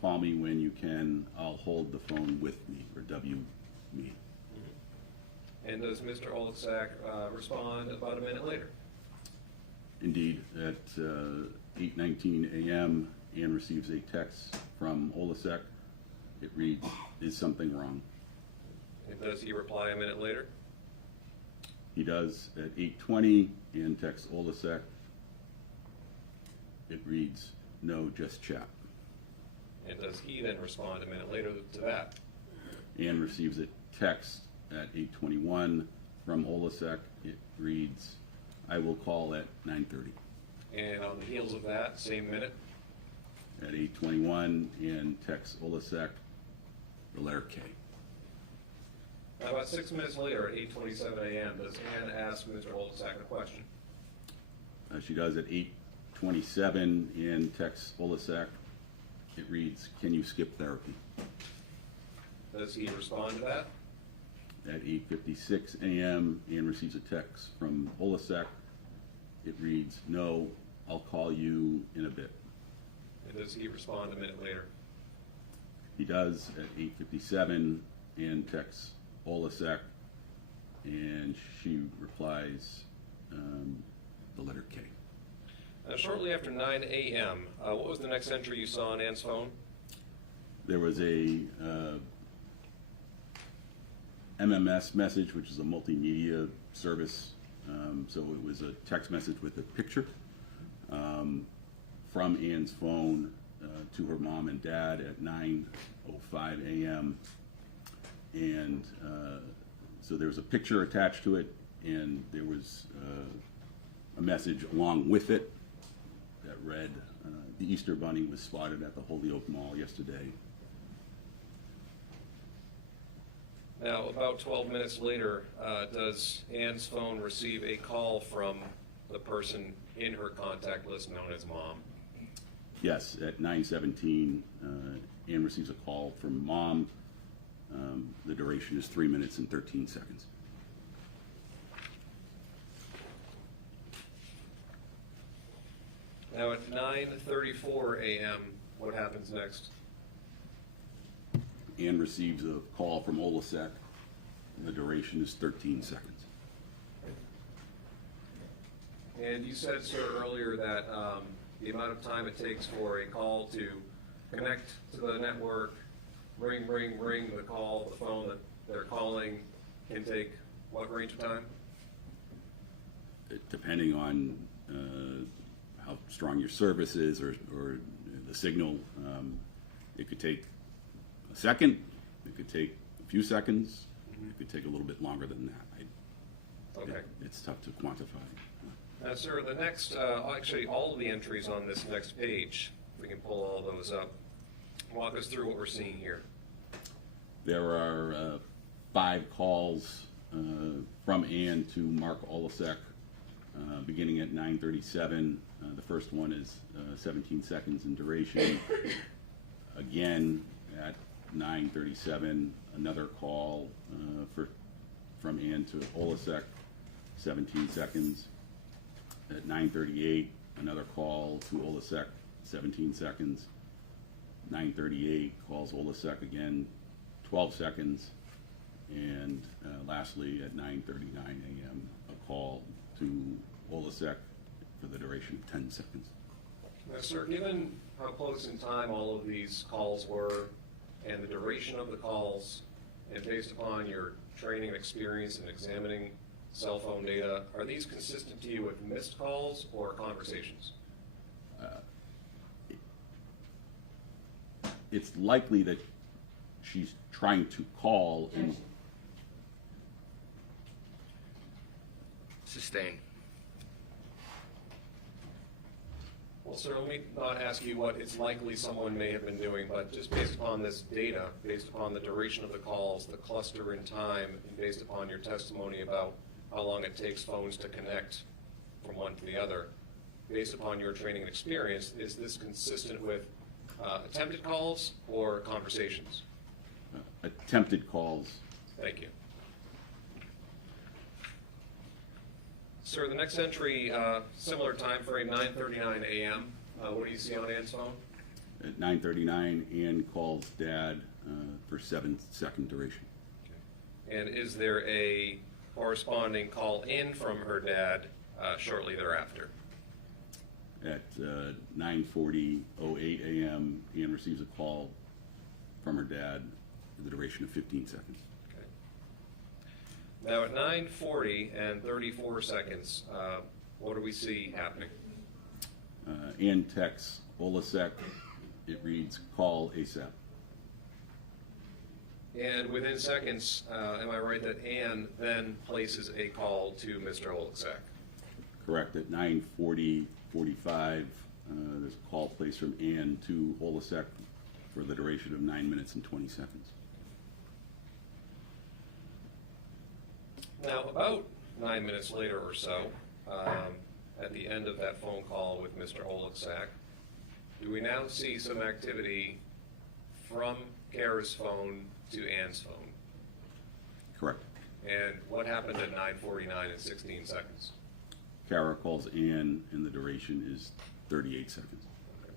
"Call me when you can. I'll hold the phone with me," or W me. And does Mr. Olitsak respond about a minute later? Indeed, at 8:19 a.m., Ann receives a text from Olasek. It reads, "Is something wrong?" And does he reply a minute later? He does. At 8:20, Ann texts Olasek. It reads, "No, just chat." And does he then respond a minute later to that? Ann receives a text at 8:21 from Olasek. It reads, "I will call at 9:30. And on the heels of that, same minute, At 8:21, Ann texts Olasek the letter K. about 6 minutes later, at 8:27 a.m., does Ann ask Mr. Olitsak a question? She does at 8:27, Ann texts Olasek. It reads, "Can you skip therapy?" Does he respond to that? At 8:56 a.m., Ann receives a text from Olasek. It reads, "No, I'll call you in a bit." And does he respond a minute later? He does. At 8:57, Ann texts Olasek, and she replies the letter K. Shortly after 9 a.m., what was the next entry you saw on Ann's phone? There was a MMS message, which is a multimedia service. So it was a text message with a picture from Ann's phone to her mom and dad at 9:05 a.m. And so there was a picture attached to it, and there was a message along with it that read, "The Easter Bunny was spotted at the Holyoke Mall yesterday." Now, about 12 minutes later, does Ann's phone receive a call from the person in her contact list known as Mom? Yes, at 9:17, Ann receives a call from Mom. The duration is 3 minutes and 13 seconds. Now, at 9:34 a.m., what happens next? Ann receives a call from Olasek. The duration is 13 seconds. And you said, sir, earlier that the amount of time it takes for a call to connect to the network, ring the call, the phone that they're calling, can take what range of time? Depending on how strong your service is or the signal, it could take a second, it could take a few seconds, it could take a little bit longer than that. Okay. It's tough to quantify. Now, sir, the next, actually, all of the entries on this next page, if we can pull all those up, walk us through what we're seeing here. There are 5 calls from Ann to Mark Olasek, beginning at 9:37. The first one is 17 seconds in duration. Again, at 9:37, another call from Ann to Olasek, 17 seconds. At 9:38, another call to Olasek, 17 seconds. 9:38, calls Olasek again, 12 seconds. And lastly, at 9:39 a.m., a call to Olasek for the duration of 10 seconds. Now, sir, given how close in time all of these calls were and the duration of the calls, and based upon your training and experience in examining cell phone data, are these consistent to you with missed calls or conversations? It's likely that she's trying to call and Sustained. Well, sir, let me not ask you what it's likely someone may have been doing, but just based upon this data, based upon the duration of the calls, the cluster in time, and based upon your testimony about how long it takes phones to connect from one to the other, based upon your training and experience, is this consistent with attempted calls or conversations? Attempted calls. Thank you. Sir, the next entry, similar time frame, 9:39 a.m. What do you see on Ann's phone? At 9:39, Ann calls Dad for 7-second duration. Okay. And is there a corresponding call in from her dad shortly thereafter? At 9:40:08 a.m., Ann receives a call from her dad for the duration of 15 seconds. Now at 9:40 and 34 seconds, what do we see happening? Ann texts Olasek. It reads, "Call ASAP." And within seconds, am I right that Ann then places a call to Mr. Olczak? Correct. At 9:45, there's a call placed from Ann to Olasek for the duration of 9 minutes and 20 seconds. Now, about 9 minutes later or so, at the end of that phone call with Mr. Olczak, do we now see some activity from Cara's phone to Ann's phone? Correct. And what happened at 9:49 and 16 seconds? Cara calls Ann, and the duration is 38 seconds. Okay.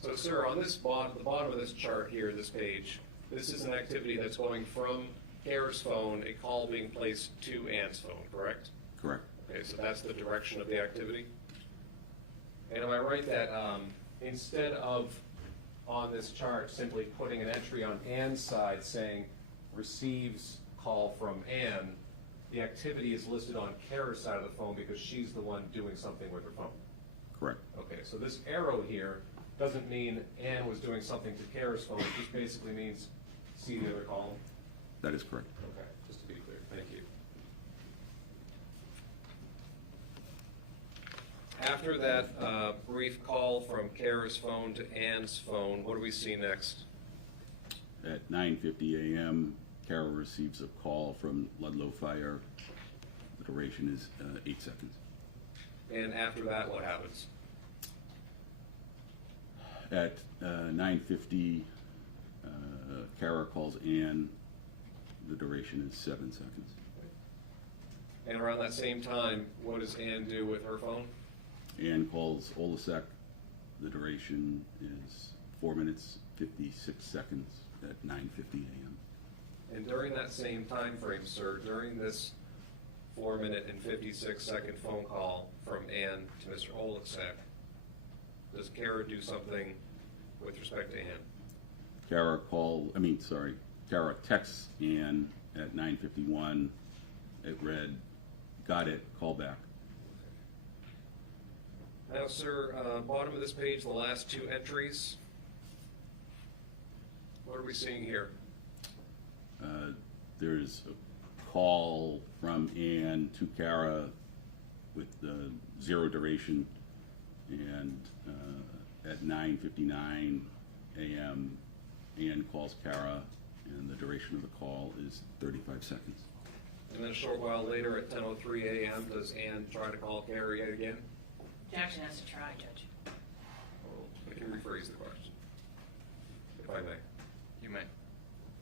So, sir, on this the bottom of this chart here, this page, this is an activity that's going from Cara's phone, a call being placed to Ann's phone, correct? Correct. Okay, so that's the direction of the activity? And am I right that instead of on this chart simply putting an entry on Ann's side saying receives call from Ann, the activity is listed on Cara's side of the phone because she's the one doing something with her phone? Correct. Okay, so this arrow here doesn't mean Ann was doing something to Cara's phone, it just basically means see the other column? That is correct. Okay, just to be clear, thank you. After that brief call from Cara's phone to Ann's phone, what do we see next? At 9:50 a.m., Cara receives a call from Ludlow Fire. The duration is 8 seconds. And after that, what happens? At 9:50, Cara calls Ann. The duration is 7 seconds. And around that same time, what does Ann do with her phone? Ann calls Olasek. The duration is 4 minutes, 56 seconds at 9:50 a.m. And during that same time frame, sir, during this 4 minute and 56 second phone call from Ann to Mr. Olczak, does Cara do something with respect to Ann? Cara texts Ann at 9:51. It read, "Got it, call back." Now, sir, bottom of this page, the last two entries. What are we seeing here? There's a call from Ann to Cara with 0 duration, and at 9:59 a.m., Ann calls Cara, and the duration of the call is 35 seconds. And then a short while later, at 10:03 a.m., does Ann try to call Cara yet again? Jackson has to try, Judge. Well, I can rephrase the question, if I may. You may.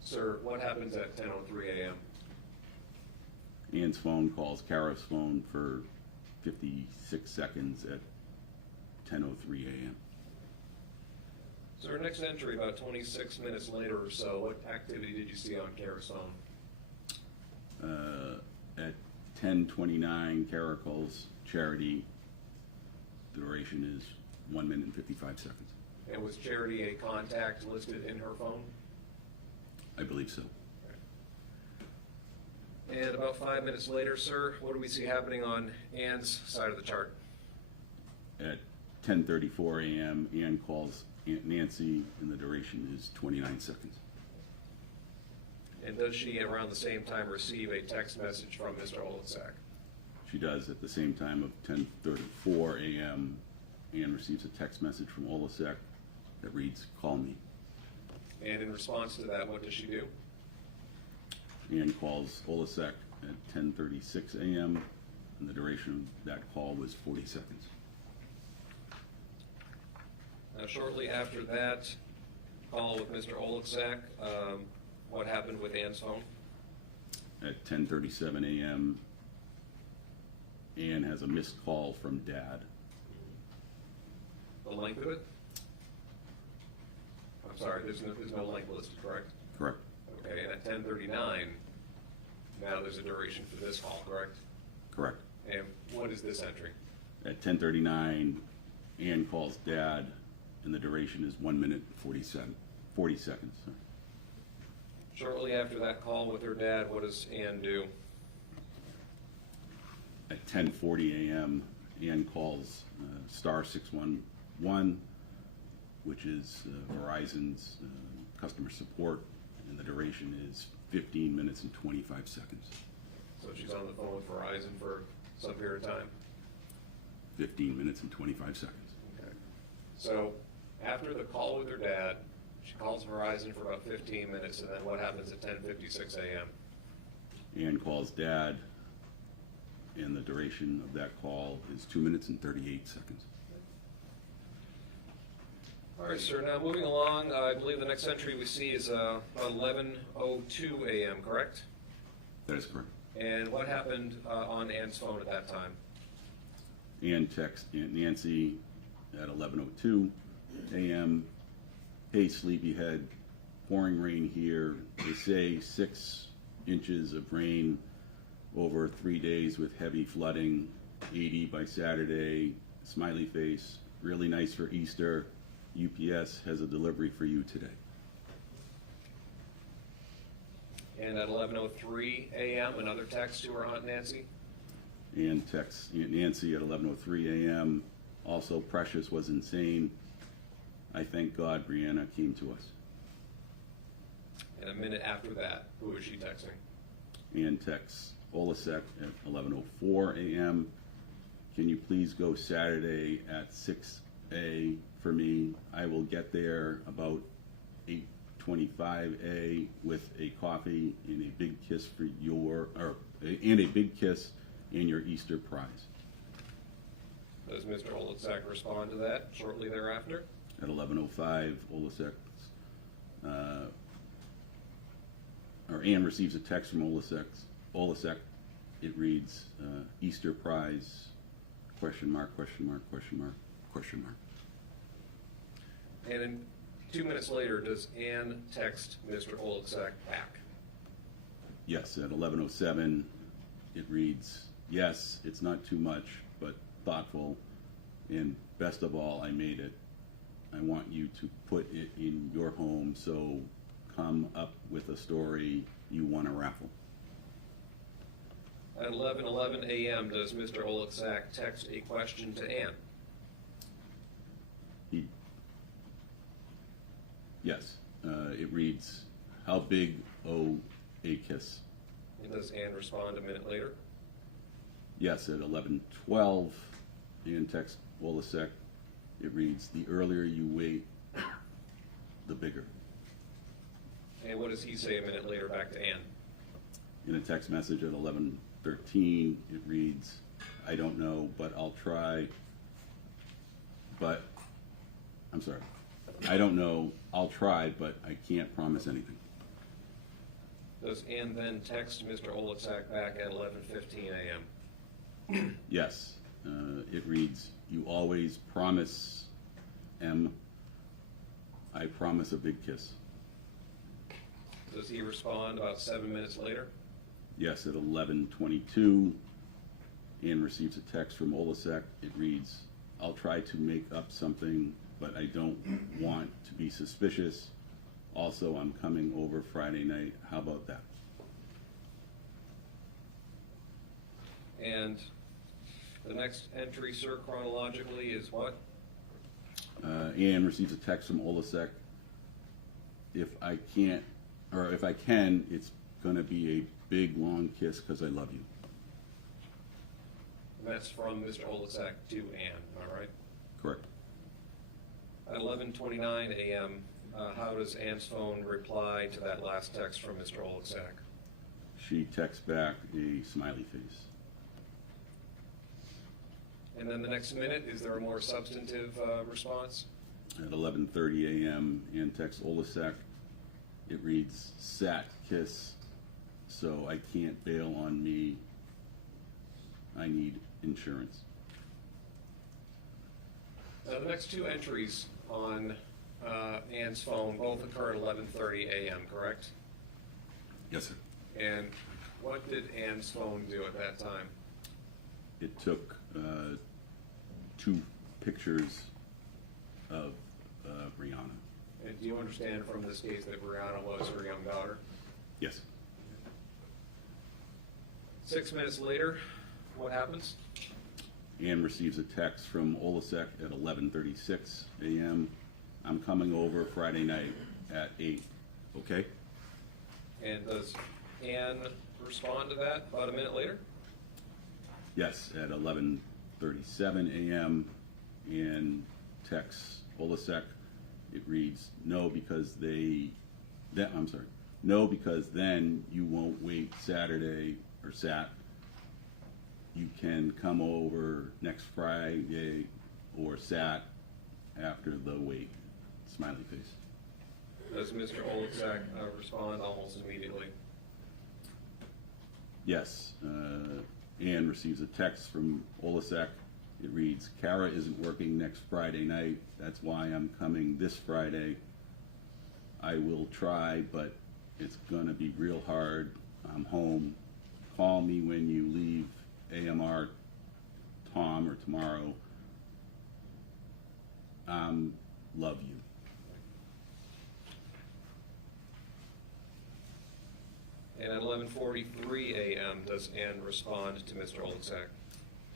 Sir, what happens at 10:03 a.m.? Ann's phone calls Cara's phone for 56 seconds at 10:03 a.m. Sir, next entry, about 26 minutes later or so, what activity did you see on Cara's phone? At 10:29, Cara calls Charity. The duration is 1 minute and 55 seconds. And was Charity a contact listed in her phone? I believe so. And about 5 minutes later, sir, what do we see happening on Ann's side of the chart? At 10:34 a.m., Ann calls Aunt Nancy, and the duration is 29 seconds. And does she, around the same time, receive a text message from Mr. Olczak? She does at the same time of 10:34 a.m. Ann receives a text message from Olasek that reads, "Call me." And in response to that, what does she do? Ann calls Olasek at 10:36 a.m., and the duration of that call was 40 seconds. Now, shortly after that call with Mr. Oleksak, what happened with Ann's phone? At 10:37 a.m., Ann has a missed call from Dad. The length of it? I'm sorry, there's no length listed, correct? Correct. Okay, and at 10:39, now there's a duration for this call, correct? Correct. And what is this entry? At 10:39, Ann calls Dad, and the duration is 1 minute and 40 seconds. Shortly after that call with her dad, what does Ann do? At 10:40 a.m., Ann calls star 611, which is Verizon's customer support, and the duration is 15 minutes and 25 seconds. So she's on the phone with Verizon for some period of time? 15 minutes and 25 seconds. Okay. So after the call with her dad, she calls Verizon for about 15 minutes, and then what happens at 10:56 a.m.? Ann calls Dad, and the duration of that call is 2 minutes and 38 seconds. All right, sir. Now moving along, I believe the next entry we see is about 11:02 a.m., correct? That is correct. And what happened on Ann's phone at that time? Ann texts Aunt Nancy at 11:02 a.m. "Hey, sleepyhead, pouring rain here. They say 6 inches of rain over 3 days with heavy flooding, 80 by Saturday, smiley face, really nice for Easter. UPS has a delivery for you today." And at 11:03 a.m., another text to her Aunt Nancy? Ann texts Aunt Nancy at 11:03 a.m. "Also, Precious was insane. I thank God Brianna came to us." And a minute after that, who is she texting? Ann texts Olasek at 11:04 a.m. "Can you please go Saturday at 6 for me? I will get there about 8:25 with a coffee and a big kiss for and a big kiss and your Easter prize." Does Mr. Oleksak respond to that shortly thereafter? At 11:05, Ann receives a text from Olasek. It reads, "Easter prize, question mark, question mark, question mark, question mark." And then 2 minutes later, does Ann text Mr. Oleksak back? Yes, at 11:07, it reads, "Yes, it's not too much, but thoughtful, and best of all, I made it. I want you to put it in your home, so come up with a story you want to raffle." At 11:11 a.m., does Mr. Oleksak text a question to Ann? Yes, it reads, "How big, oh, a kiss?" And does Ann respond a minute later? Yes, at 11:12, Ann texts Olasek. It reads, "The earlier you wait, the bigger." And what does he say a minute later back to Ann? In a text message at 11:13, it reads, "I don't know, but I'll try, but I don't know, I'll try, but I can't promise anything." Does Ann then text Mr. Oleksak back at 11:15 a.m.? Yes, it reads, "You always promise, M. I promise a big kiss." Does he respond about 7 minutes later? Yes, at 11:22, Ann receives a text from Olasek. It reads, "I'll try to make up something, but I don't want to be suspicious. Also, I'm coming over Friday night. How about that?" And the next entry, sir, chronologically is what? Ann receives a text from Olasek. If I can, it's going to be a big, long kiss because I love you." And that's from Mr. Oleksak to Ann, am I right? Correct. At 11:29 a.m., how does Ann's phone reply to that last text from Mr. Oleksak? She texts back a smiley face. And then the next minute, is there a more substantive response? At 11:30 a.m., Ann texts Olesek. It reads, "Sat kiss, so I can't bail on me. I need insurance." Now, the next two entries on Ann's phone both occur at 11:30 a.m., correct? Yes, sir. And what did Ann's phone do at that time? It took 2 pictures of Brianna. And do you understand from this case that Brianna was her young daughter? Yes. 6 minutes later, what happens? Ann receives a text from Olesek at 11:36 a.m. "I'm coming over Friday night at 8. Okay?" And does Ann respond to that about a minute later? Yes, at 11:37 a.m. Ann texts Olesek. It reads, "No, because no, because then you won't wait Saturday or Sat. You can come over next Friday or Sat after the wait." Smiley face. Does Mr. Oleksak respond almost immediately? Yes. Ann receives a text from Olesek. It reads, "Cara isn't working next Friday night. That's why I'm coming this Friday. I will try, but it's gonna be real hard. I'm home. Call me when you leave AMR, Tom, or tomorrow. Love you." And at 11:43 a.m., does Ann respond to Mr. Oleksak?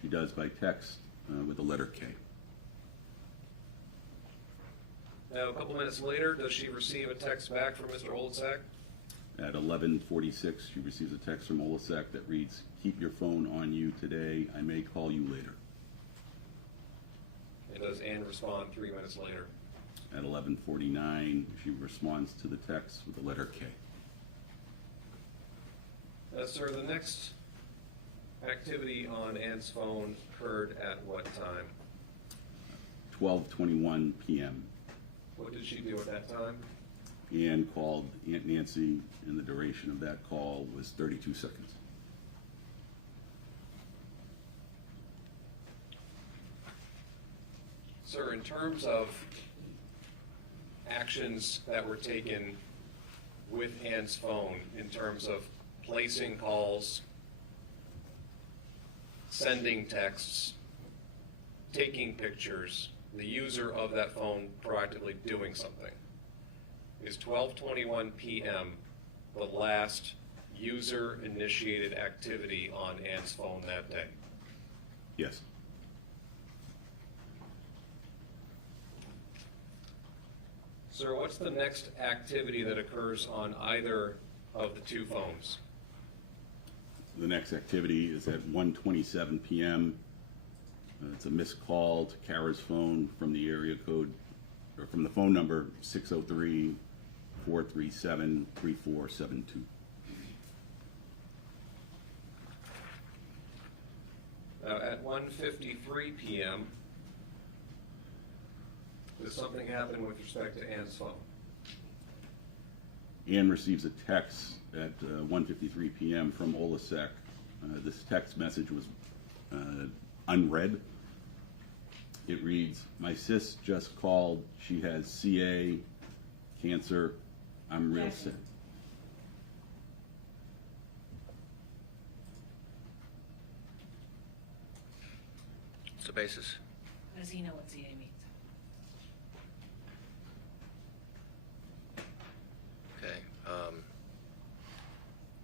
She does by text with the letter K. Now, a couple minutes later, does she receive a text back from Mr. Oleksak? At 11:46, she receives a text from Olesek that reads, "Keep your phone on you today. I may call you later." And does Ann respond 3 minutes later? At 11:49, she responds to the text with the letter K. Sir, the next activity on Ann's phone occurred at what time? 12:21 p.m. What did she do at that time? Ann called Aunt Nancy, and the duration of that call was 32 seconds. Sir, in terms of actions that were taken with Ann's phone, in terms of placing calls, sending texts, taking pictures, the user of that phone proactively doing something, is 12:21 p.m. the last user-initiated activity on Ann's phone that day? Yes. Sir, what's the next activity that occurs on either of the two phones? The next activity is at 1:27 p.m. It's a missed call to Cara's phone from the area code, or from the phone number 603-437-3472. Now, at 1:53 p.m., does something happen with respect to Ann's phone? Ann receives a text at 1:53 p.m. from Olesek. This text message was unread. It reads, "My sis just called. She has CA, cancer. I'm real sick." What's the basis? How does he know what CA means? Okay. I'm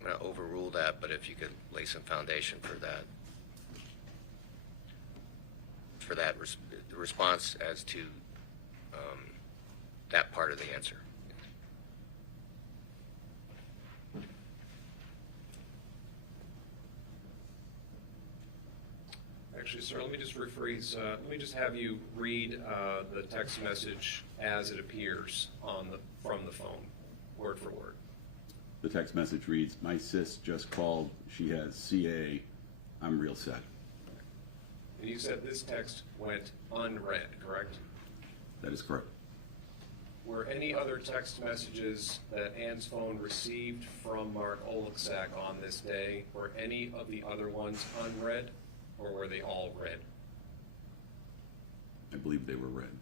going to overrule that, but if you could lay some foundation for that. The response as to that part of the answer. Actually, sir, let me just rephrase, let me just have you read the text message as it appears from the phone, word for word. The text message reads, "My sis just called. She has CA. I'm real sad." And you said this text went unread, correct? That is correct. Were any other text messages that Ann's phone received from Mark Oleksak on this day, were any of the other ones unread, or were they all read? I believe they were read.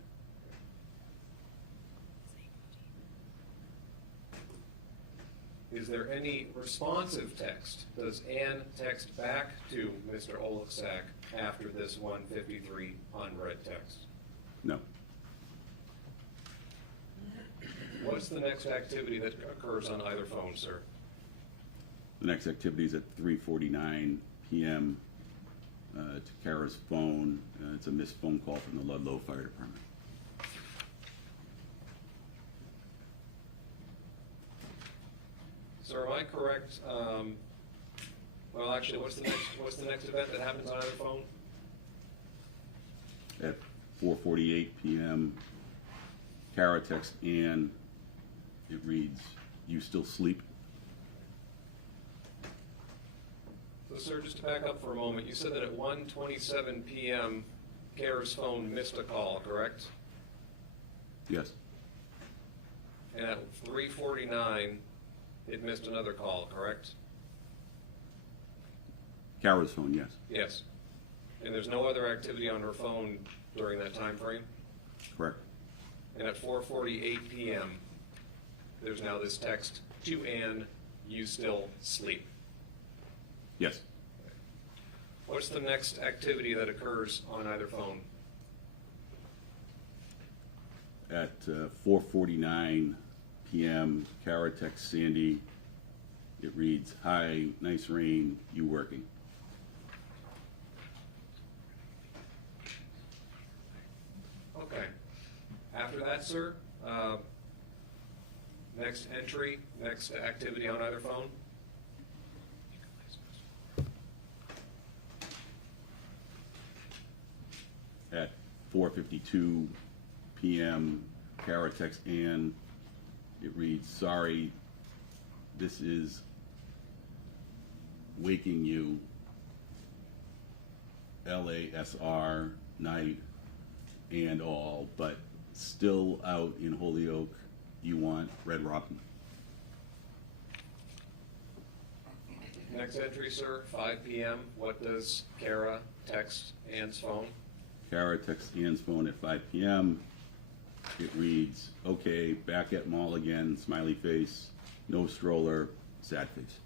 Is there any responsive text? Does Ann text back to Mr. Oleksak after this 153 unread text? No. What's the next activity that occurs on either phone, sir? The next activity is at 3:49 p.m. To Cara's phone. It's a missed phone call from the Ludlow Fire Department. Sir, am I correct? Well, actually, what's the next event that happens on either phone? At 4:48 p.m., Cara texts Ann. It reads, "You still sleep?" So, sir, just to back up for a moment, you said that at 1:27 p.m., Cara's phone missed a call, correct? Yes. And at 3:49, it missed another call, correct? Cara's phone, yes. Yes. And there's no other activity on her phone during that time frame? Correct. And at 4:48 p.m., there's now this text to Ann, "You still sleep." Yes. What's the next activity that occurs on either phone? At 4:49 p.m., Cara texts Sandy. It reads, "Hi, nice rain. You working?" Okay. After that, sir, next entry, next activity on either phone? At 4:52 p.m., Cara texts Ann. It reads, "Sorry, this is waking you. LASR night and all, but still out in Holyoke. You want Red Robin?" Next entry, sir, 5 p.m. What does Cara text Ann's phone? Cara texts Ann's phone at 5 p.m. It reads, "Okay, back at mall again, smiley face, no stroller, sad face."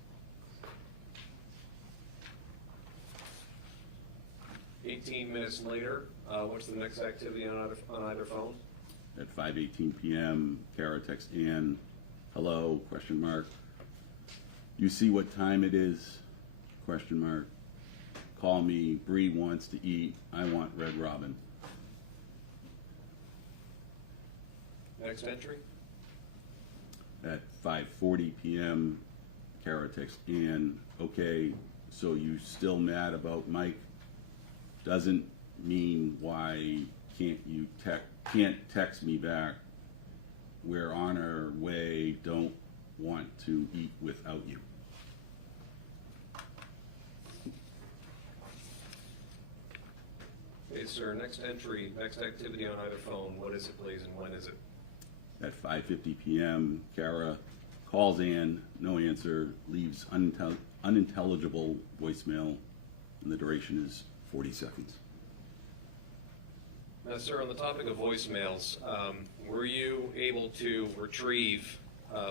18 minutes later, what's the next activity on either phone? At 5:18 p.m., Cara texts Ann, "Hello, question mark. You see what time it is? Question mark. Call me, Bree wants to eat, I want Red Robin." Next entry? At 5:40 p.m., Cara texts Ann, "Okay, so you still mad about Mike? Doesn't mean why can't you can't text me back. We're on our way, don't want to eat without you." Okay, sir, next entry, next activity on either phone. What is it, please, and when is it? At 5:50 p.m., Cara calls Ann, no answer, leaves unintelligible voicemail, and the duration is 40 seconds. Now, sir, on the topic of voicemails, were you able to retrieve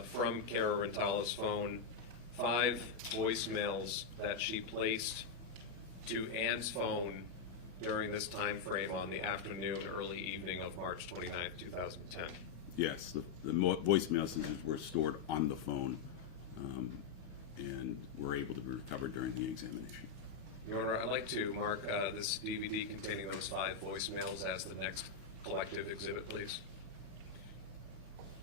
from Cara Rintala's phone 5 voicemails that she placed to Ann's phone during this time frame on the afternoon, early evening of March 29th, 2010? Yes, the voicemail messages were stored on the phone and were able to be recovered during the examination. Your Honor, I'd like to mark this DVD containing those 5 voicemails as the next collective exhibit, please.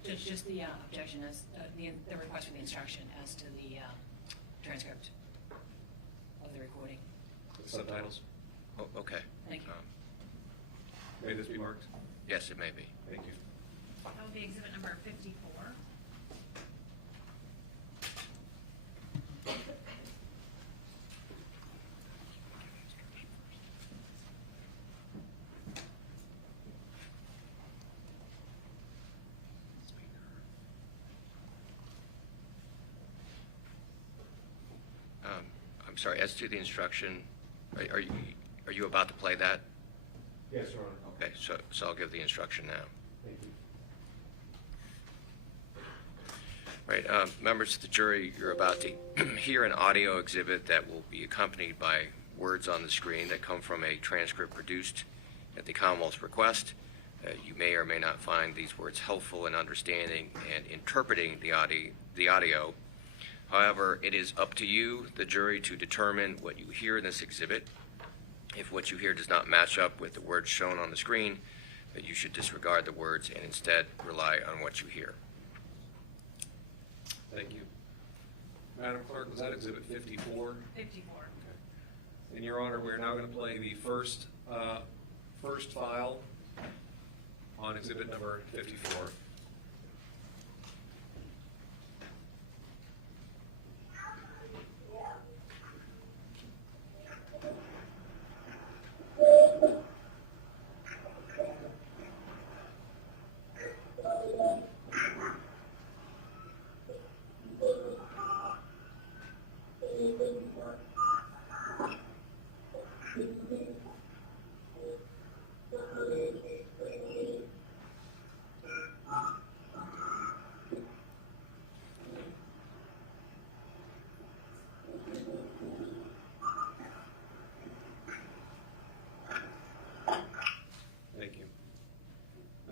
Judge, just the objection as the request for the instruction as to the transcript of the recording. With subtitles? Oh, okay. Thank you. May this be marked? Yes, it may be. Thank you. That will be exhibit number 54. I'm sorry, as to the instruction, are you about to play that? Yes, Your Honor. Okay, so I'll give the instruction now. Thank you. Right, members of the jury, you're about to hear an audio exhibit that will be accompanied by words on the screen that come from a transcript produced at the Commonwealth's request. You may or may not find these words helpful in understanding and interpreting the audio. However, it is up to you, the jury, to determine what you hear in this exhibit. If what you hear does not match up with the words shown on the screen, you should disregard the words and instead rely on what you hear. Thank you. Madam Clerk, was that exhibit 54? 54. In Your Honor, we're now going to play the first file on exhibit number 54.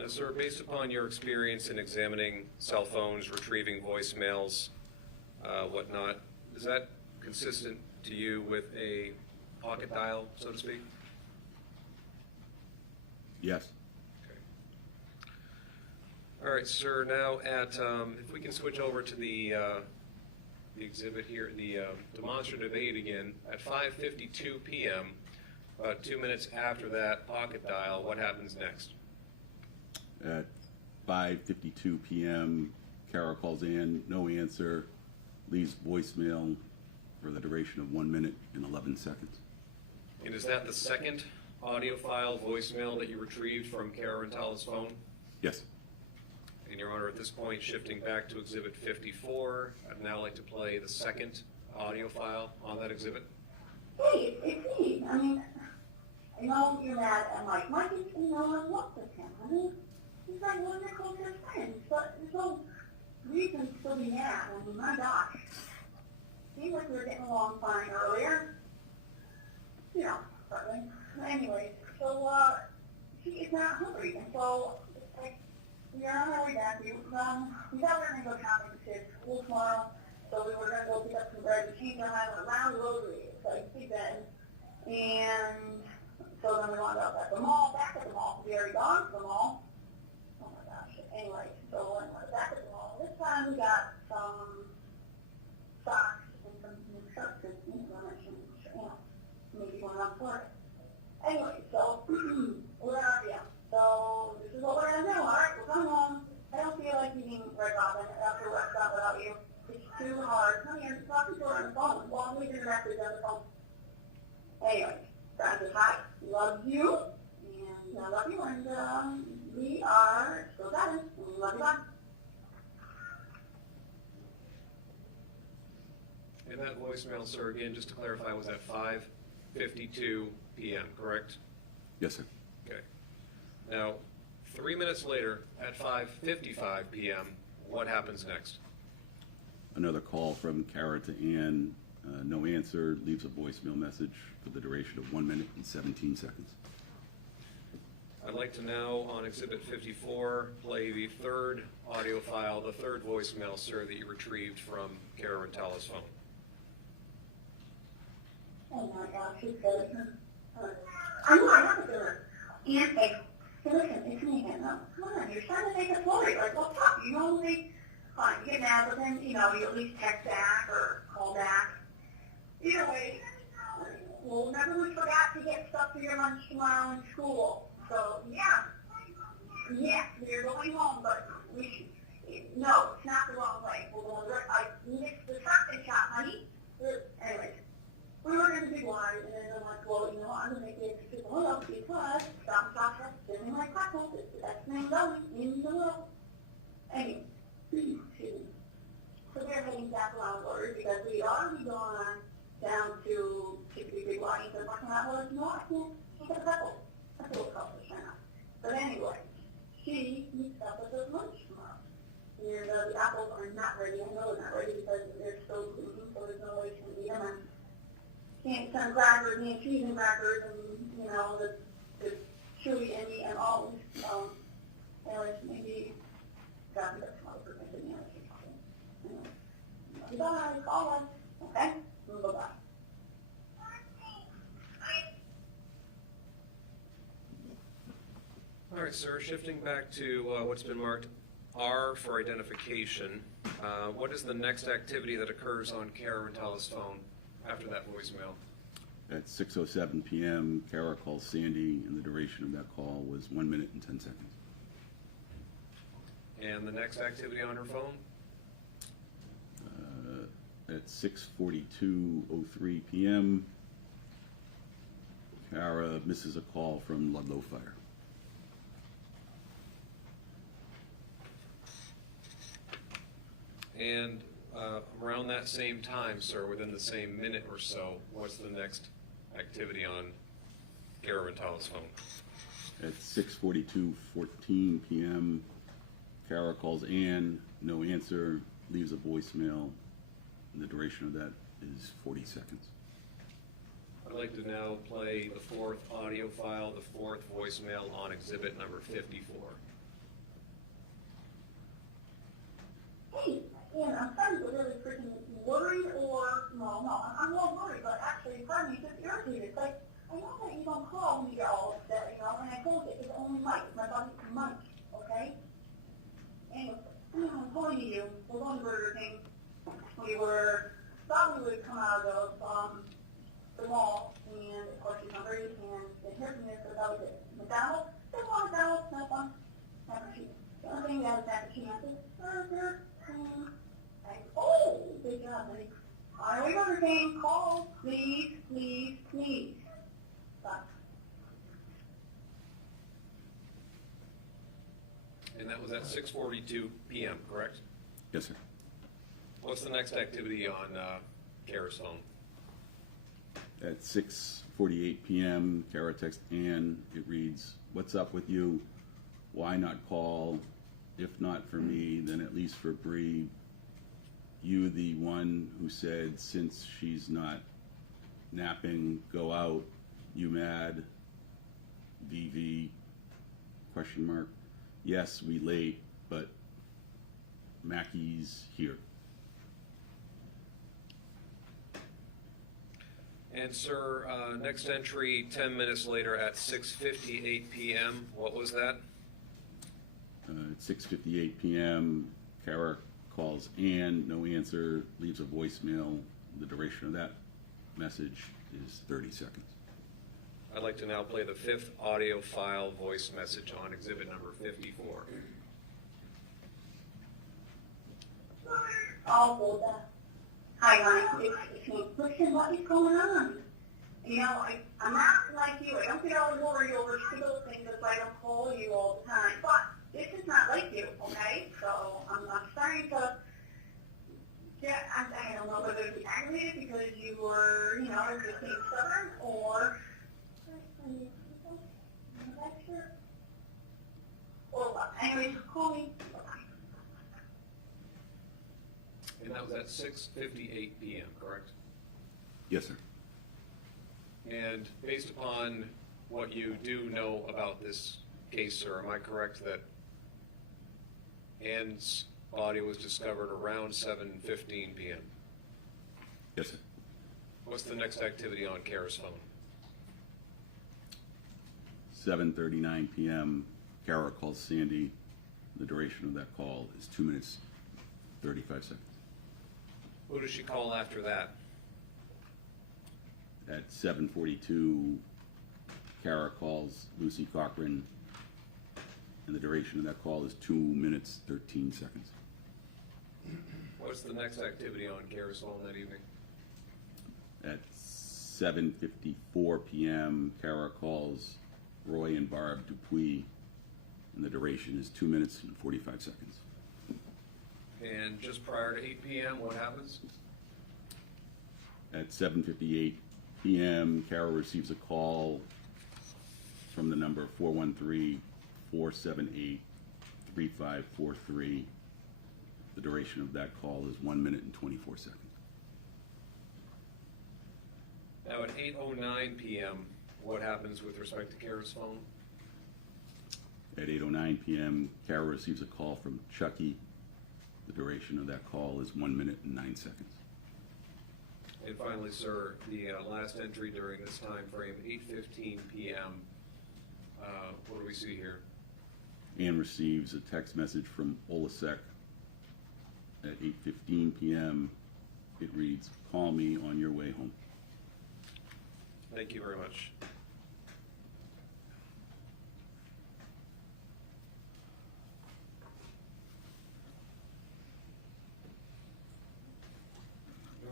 Sir, based upon your experience in examining cell phones, retrieving voicemails, whatnot, is that consistent to you with a pocket dial, so to speak? Yes. Okay. All right, sir. Now, if we can switch over to the exhibit here, the demonstrative aid again, at 5:52 p.m., about 2 minutes after that pocket dial, what happens next? At 5:52 p.m., Cara calls in, no answer, leaves voicemail for the duration of 1 minute and 11 seconds. And is that the second audio file voicemail that you retrieved from Cara Rintala's phone? Yes. And Your Honor, at this point, shifting back to exhibit 54, I'd now like to play the second audio file on that exhibit. Hey, it's me. I mean, I know you're mad at Mike. Mike is, I love with him. I mean, he's like one of your closest friends. But there's no reason to be mad. I mean, my gosh. Seemed like we were getting along fine earlier. Partly. Anyway, so, he is not hungry. And so, it's like, we are on our way back. We thought we were going to go shopping to school tomorrow. So we were going to go pick up some bread and cheese on around the rotary. So I see that. And so then we wound up at the mall, back at the mall. We already gone to the mall. Oh my gosh. Anyway, so when we're back at the mall, this time we got some socks and some new shirts and maybe one on for it. Anyway, so we're already out. So this is what we're going to do. All right, we're going home. I don't feel like eating Red Robin after a restaurant without you. It's too hard. Come here, talking to her on the phone. Well, we did message on the phone. Anyway, Brian says, hi, love you, and I love you, and we are still together. Love you, bye. And that voicemail, sir, again, just to clarify, was at 5:52 p.m., correct? Yes, sir. Okay. Now, 3 minutes later, at 5:55 p.m., what happens next? Another call from Cara to Ann, no answer, leaves a voicemail message for the duration of 1 minute and 17 seconds. I'd like to now, on Exhibit 54, play the third audio file, the third voicemail, sir, that you retrieved from Cara Rintala's phone. Oh my gosh, she's good. I know I have to do it. And hey, listen, it's me again. No, come on, you're trying to make a story. Like, what's up? You normally, fine, you get mad with him, you at least text back or call back. Either way, well, remember we forgot to get stuff for your lunch tomorrow in school. So, yeah. Yes, we're going home, but no, it's not the wrong way. We're going I missed the chocolate shop, honey. Anyways, we were going to be wise, and then I'm like, well, you know, I'm going to make it super low because Stop Chocolate is my cocktail. It's the best thing going in the world. Anyway, so we're heading back around the border because we already gone down to 63 Washington parking lot. Well, no, I can't take a couple. That's a little couple now. But anyway, she meets up with us lunch tomorrow. And the apples are not ready. I know they're not ready because they're still cooking, so there's no way she can eat them. And can't some crackers and cheese and crackers and, you know, the chewy and all. Anyways, maybe got me some other person in there. Bye, call us. Okay? Bye-bye. All right, sir, shifting back to what's been marked R for identification, what is the next activity that occurs on Cara Rintala's phone after that voicemail? At 6:07 p.m., Cara calls Sandy, and the duration of that call was 1 minute and 10 seconds. And the next activity on her phone? At 6:42:03 p.m., Cara misses a call from Ludlow Fire. And around that same time, sir, within the same minute or so, what's the next activity on Cara Rintala's phone? At 6:42:14 p.m., Cara calls Ann, no answer, leaves a voicemail, and the duration of that is 40 seconds. I'd like to now play the fourth audio file, the fourth voicemail on exhibit number 54. Hey, Ian, I'm starting to get really freaking worried or, no, I'm not worried, but actually, pardon me, just irritated. It's like, I know that you don't call me all upset, you know, and I told you it's only Mike, my buddy Mike, okay? Anyway, I'm calling you, we're going to Burger King. We thought we would come out of the mall, and of course she's hungry, and they heard from this, so that was it. McDonald's, they want McDonald's, no fun. Mac and cheese. The only thing that was mac and cheese is Burger King. Like, oh, good job, buddy. All right, Burger King, call, please, please, please. Bye. And that was at 6:42 p.m., correct? Yes, sir. What's the next activity on Cara's phone? At 6:48 p.m., Cara texts Ann. It reads, "What's up with you? Why not call? If not for me, then at least for Bree. You the one who said since she's not napping, go out. You mad? VV? Question mark. Yes, we late, but Mackey's here." And sir, next entry 10 minutes later at 6:58 p.m. What was that? At 6:58 p.m., Cara calls Ann, no answer, leaves a voicemail. The duration of that message is 30 seconds. I'd like to now play the fifth audio file voice message on exhibit number 54. Oh, well, hi, honey. It's me. Listen, what is going on? You know, I'm not like you. I don't get all worried over little things if I don't call you all the time. But this is not like you, okay? So I'm starting to get, I don't know whether to be aggravated because you were, you know, just being stubborn or what. Anyways, call me. And that was at 6:58 p.m., correct? Yes, sir. And based upon what you do know about this case, sir, am I correct that Ann's body was discovered around 7:15 p.m.? Yes, sir. What's the next activity on Cara's phone? 7:39 p.m., Cara calls Sandy. The duration of that call is 2 minutes, 35 seconds. Who does she call after that? At 7:42, Cara calls Lucy Cochrane, and the duration of that call is 2 minutes, 13 seconds. What's the next activity on Cara's phone that evening? At 7:54 p.m., Cara calls Roy and Barb Dupuis, and the duration is 2 minutes and 45 seconds. And just prior to 8 p.m., what happens? At 7:58 p.m., Cara receives a call from the number 413-478-3543. The duration of that call is 1 minute and 24 seconds. Now at 8:09 p.m., what happens with respect to Cara's phone? At 8:09 p.m., Cara receives a call from Chucky. The duration of that call is 1 minute and 9 seconds. And finally, sir, the last entry during this time frame, 8:15 p.m., what do we see here? Ann receives a text message from Olasek at 8:15 p.m. It reads, "Call me on your way home." Thank you very much.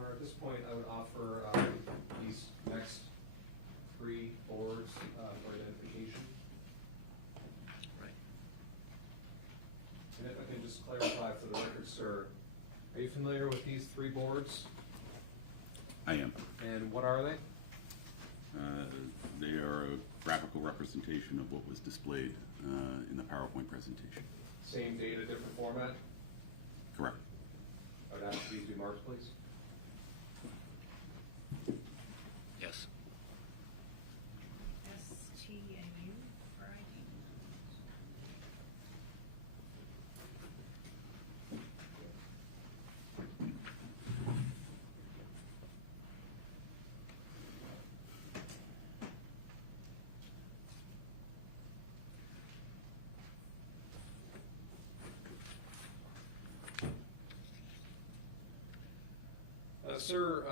At this point, I would offer these next 3 boards for identification. Right. And if I can just clarify for the record, sir, are you familiar with these 3 boards? I am. And what are they? They are a graphical representation of what was displayed in the PowerPoint presentation. Same data, different format? Correct. I would ask these be marked, please. Yes. S, T, and U for ID. Sir,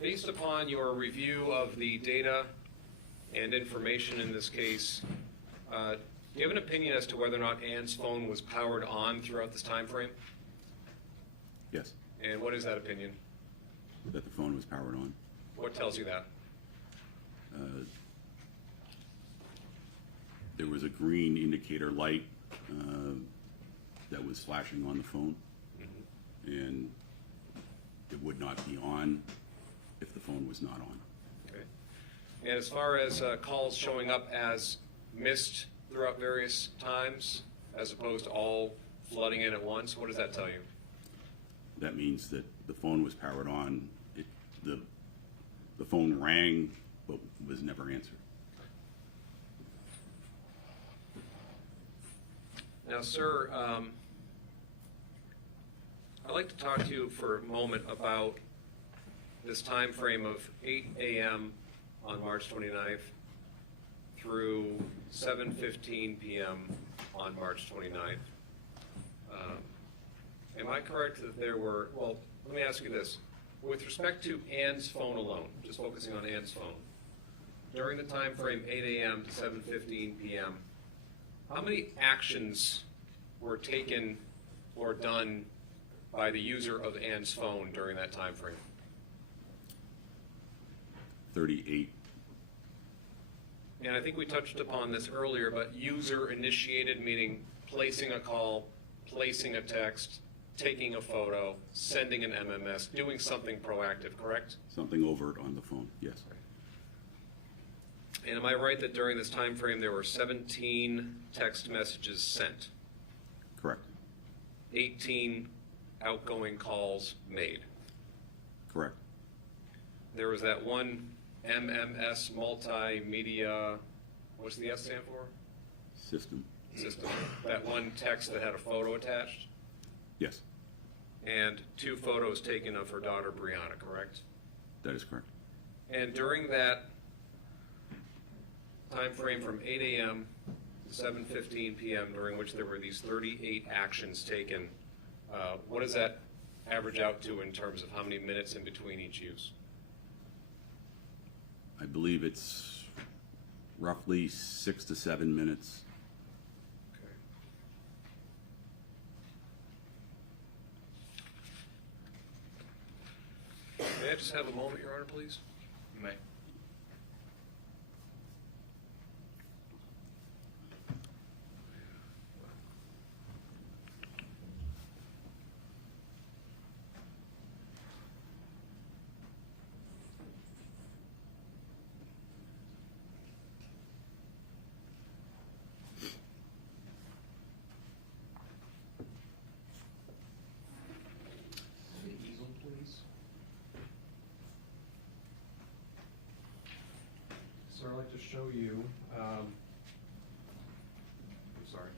based upon your review of the data and information in this case, do you have an opinion as to whether or not Ann's phone was powered on throughout this time frame? Yes. And what is that opinion? That the phone was powered on. What tells you that? There was a green indicator light that was flashing on the phone, and it would not be on if the phone was not on. Okay. And as far as calls showing up as missed throughout various times, as opposed to all flooding in at once, what does that tell you? That means that the phone was powered on. The phone rang, but was never answered. Now, sir, I'd like to talk to you for a moment about this time frame of 8 a.m. on March 29th through 7:15 p.m. on March 29th. Am I correct that there were, well, let me ask you this. With respect to Ann's phone alone, just focusing on Ann's phone, during the time frame 8 a.m. to 7:15 p.m., how many actions were taken or done by the user of Ann's phone during that time frame? 38. And I think we touched upon this earlier, but user initiated, meaning placing a call, placing a text, taking a photo, sending an MMS, doing something proactive, correct? Something overt on the phone, yes. And am I right that during this time frame there were 17 text messages sent, Correct. 18 outgoing calls made? Correct. There was that one MMS multimedia, what's the S stand for? System, System. That one text that had a photo attached? yes, And 2 photos taken of her daughter Brianna, correct? that is correct. And during that time frame from 8 a.m. to 7:15 p.m., during which there were these 38 actions taken, what does that average out to in terms of how many minutes in between each use? I believe it's roughly 6 to 7 minutes. Okay. May I just have a moment, Your Honor, please? You may. The easel, please. Sir, I'd like to show you, I'm sorry,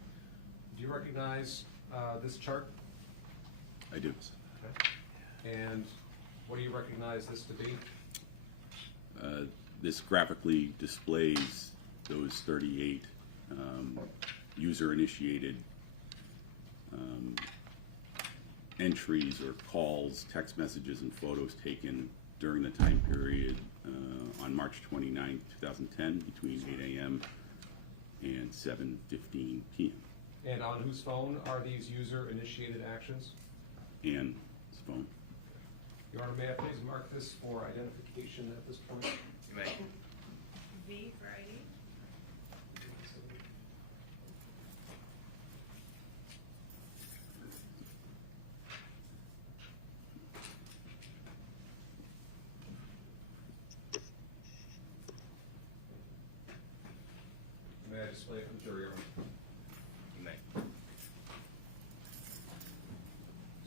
do you recognize this chart? I do. Okay. And what do you recognize this to be? This graphically displays those 38 user-initiated entries or calls, text messages, and photos taken during the time period on March 29, 2010, between 8 a.m. and 7:15 p.m. And on whose phone are these user-initiated actions? Anne's phone. Your Honor, may I please mark this for identification at this point? You may. V for ID. May I display it for the jury, Your Honor? You may.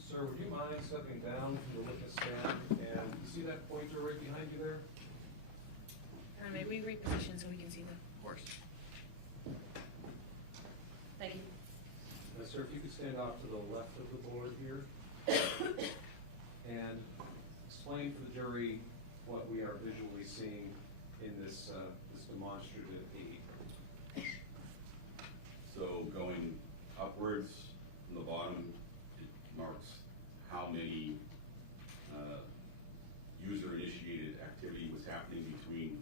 Sir, would you mind stepping down from the witness stand, and you see that pointer right behind you there? May we reposition so we can see them? Of course. Thank you. Sir, if you could stand off to the left of the board here, and explain for the jury what we are visually seeing in this demonstrative aid. So going upwards from the bottom, it marks how many user-initiated activity was happening between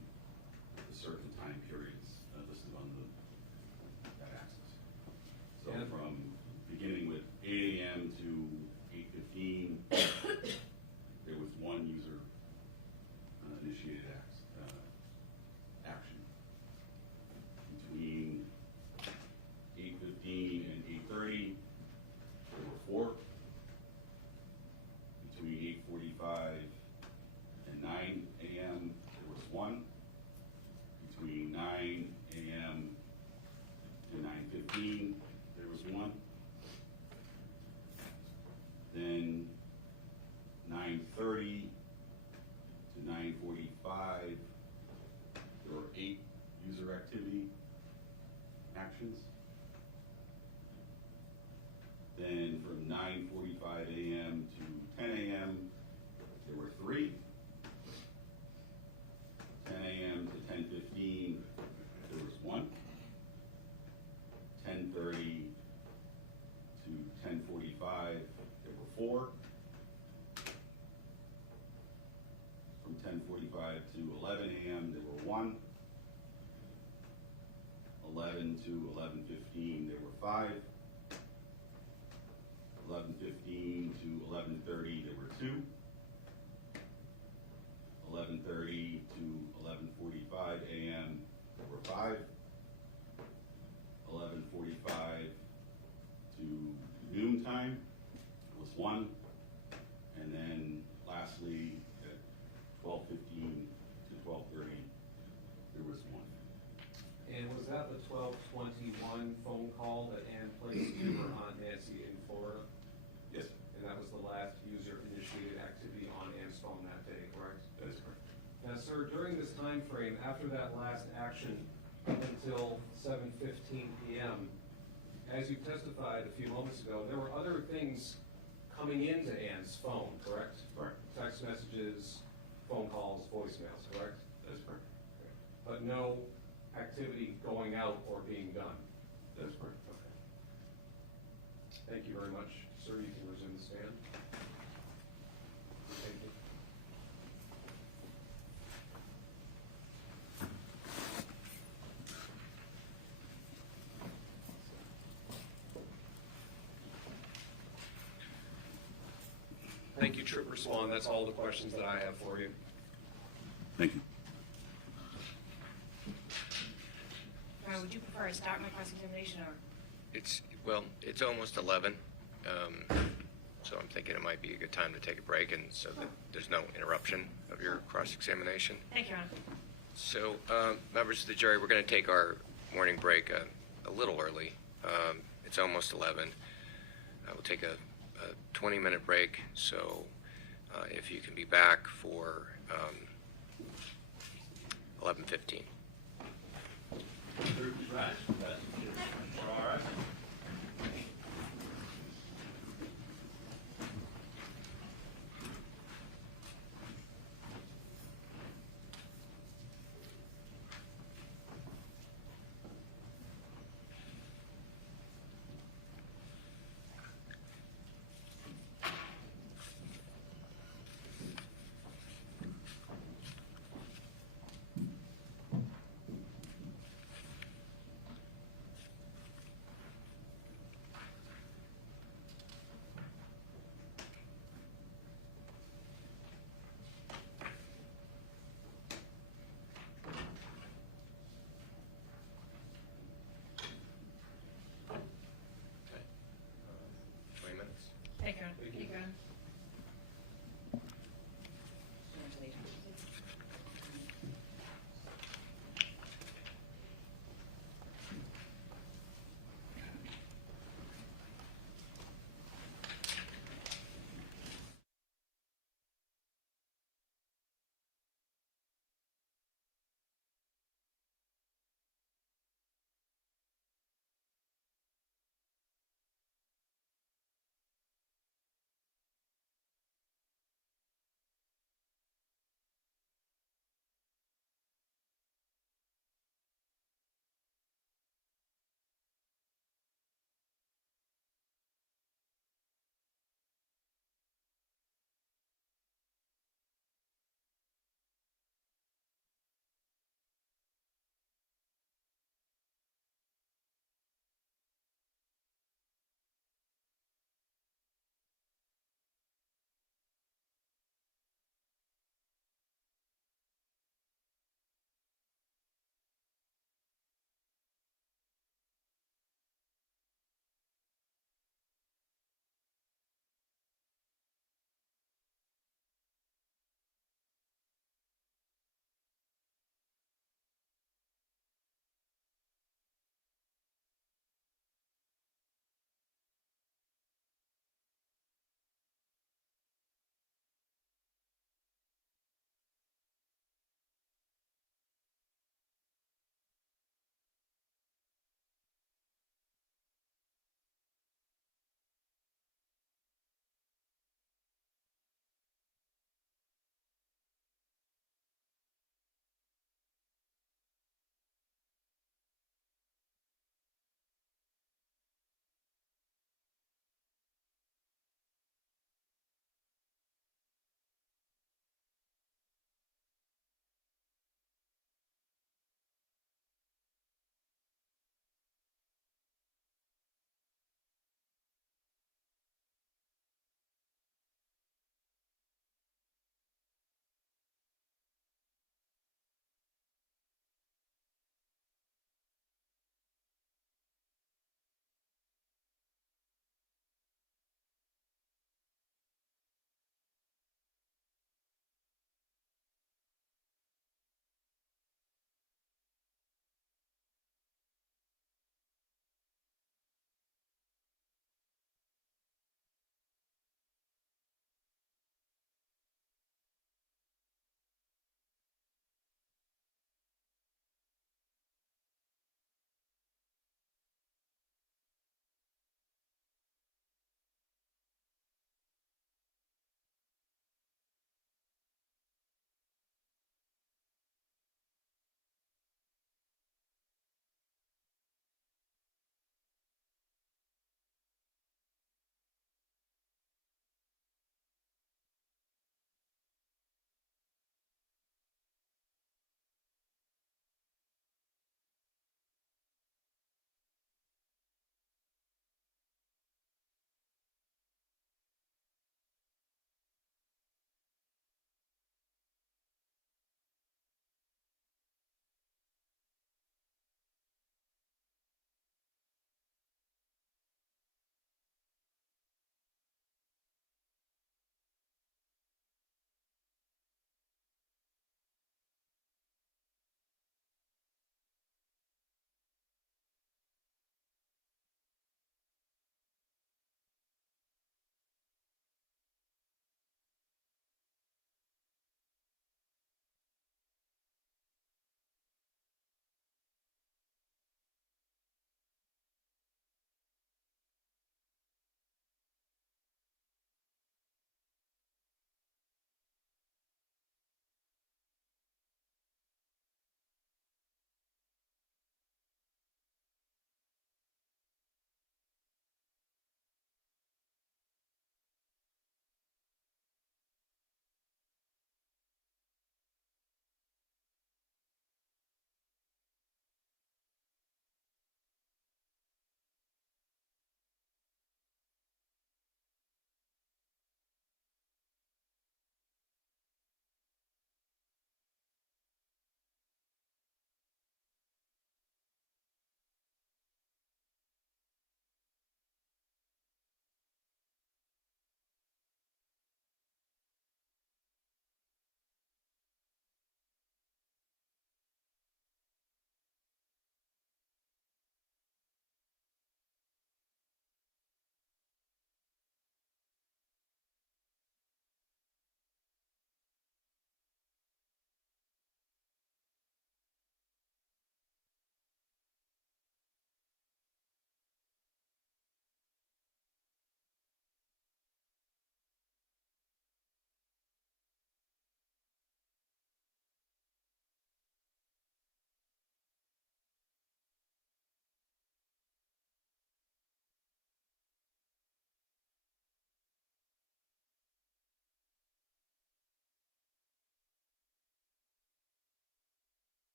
the certain time periods listed on that axis. So And- from beginning with 8 a.m. to 8:15, there was one user-initiated action. Between 8:15 and 8:30, there were 4. Between 8:45 and 9 a.m., there was 1. Between 9 a.m. and 9:15, there was 1. Then 9:30 to 9:45, there were 8 user activity actions. Then from 9:45 a.m. to 10 a.m., there were 3. 10 a.m. to 10:15, there was 1. 10:30 to 10:45, there were 4. From 10:45 to 11 a.m., there were 1. 11 to 11:15, there were 5. 11:15 to 11:30, there were 2. 11:30 to 11:45 a.m., there were 5. 11:45 to noon time was 1. And then lastly, at 12:15 to 12:30, there was 1. And was that the 12:21 phone call that Ann placed to her Aunt Nancy in Florida? Yes, And that was the last user-initiated activity on Ann's phone that day, correct? that is correct. Now, sir, during this time frame, after that last action, up until 7:15 p.m., as you testified a few moments ago, there were other things coming into Ann's phone, correct? Correct. Text messages, phone calls, voicemails, correct? That is correct. But no activity going out or being done? That is correct. Okay. Thank you very much. Sir, you can resume the stand. Thank you. Thank you, Trooper Swan. That's all the questions that I have for you. Thank you. Would you prefer to start my cross-examination or? It's almost 11, so I'm thinking it might be a good time to take a break, and so that there's no interruption of your cross-examination. Thank you, Your Honor. So, members of the jury, we're going to take our morning break a little early. It's almost 11. We'll take a 20-minute break, so if you can be back for 11:15. Right. All right.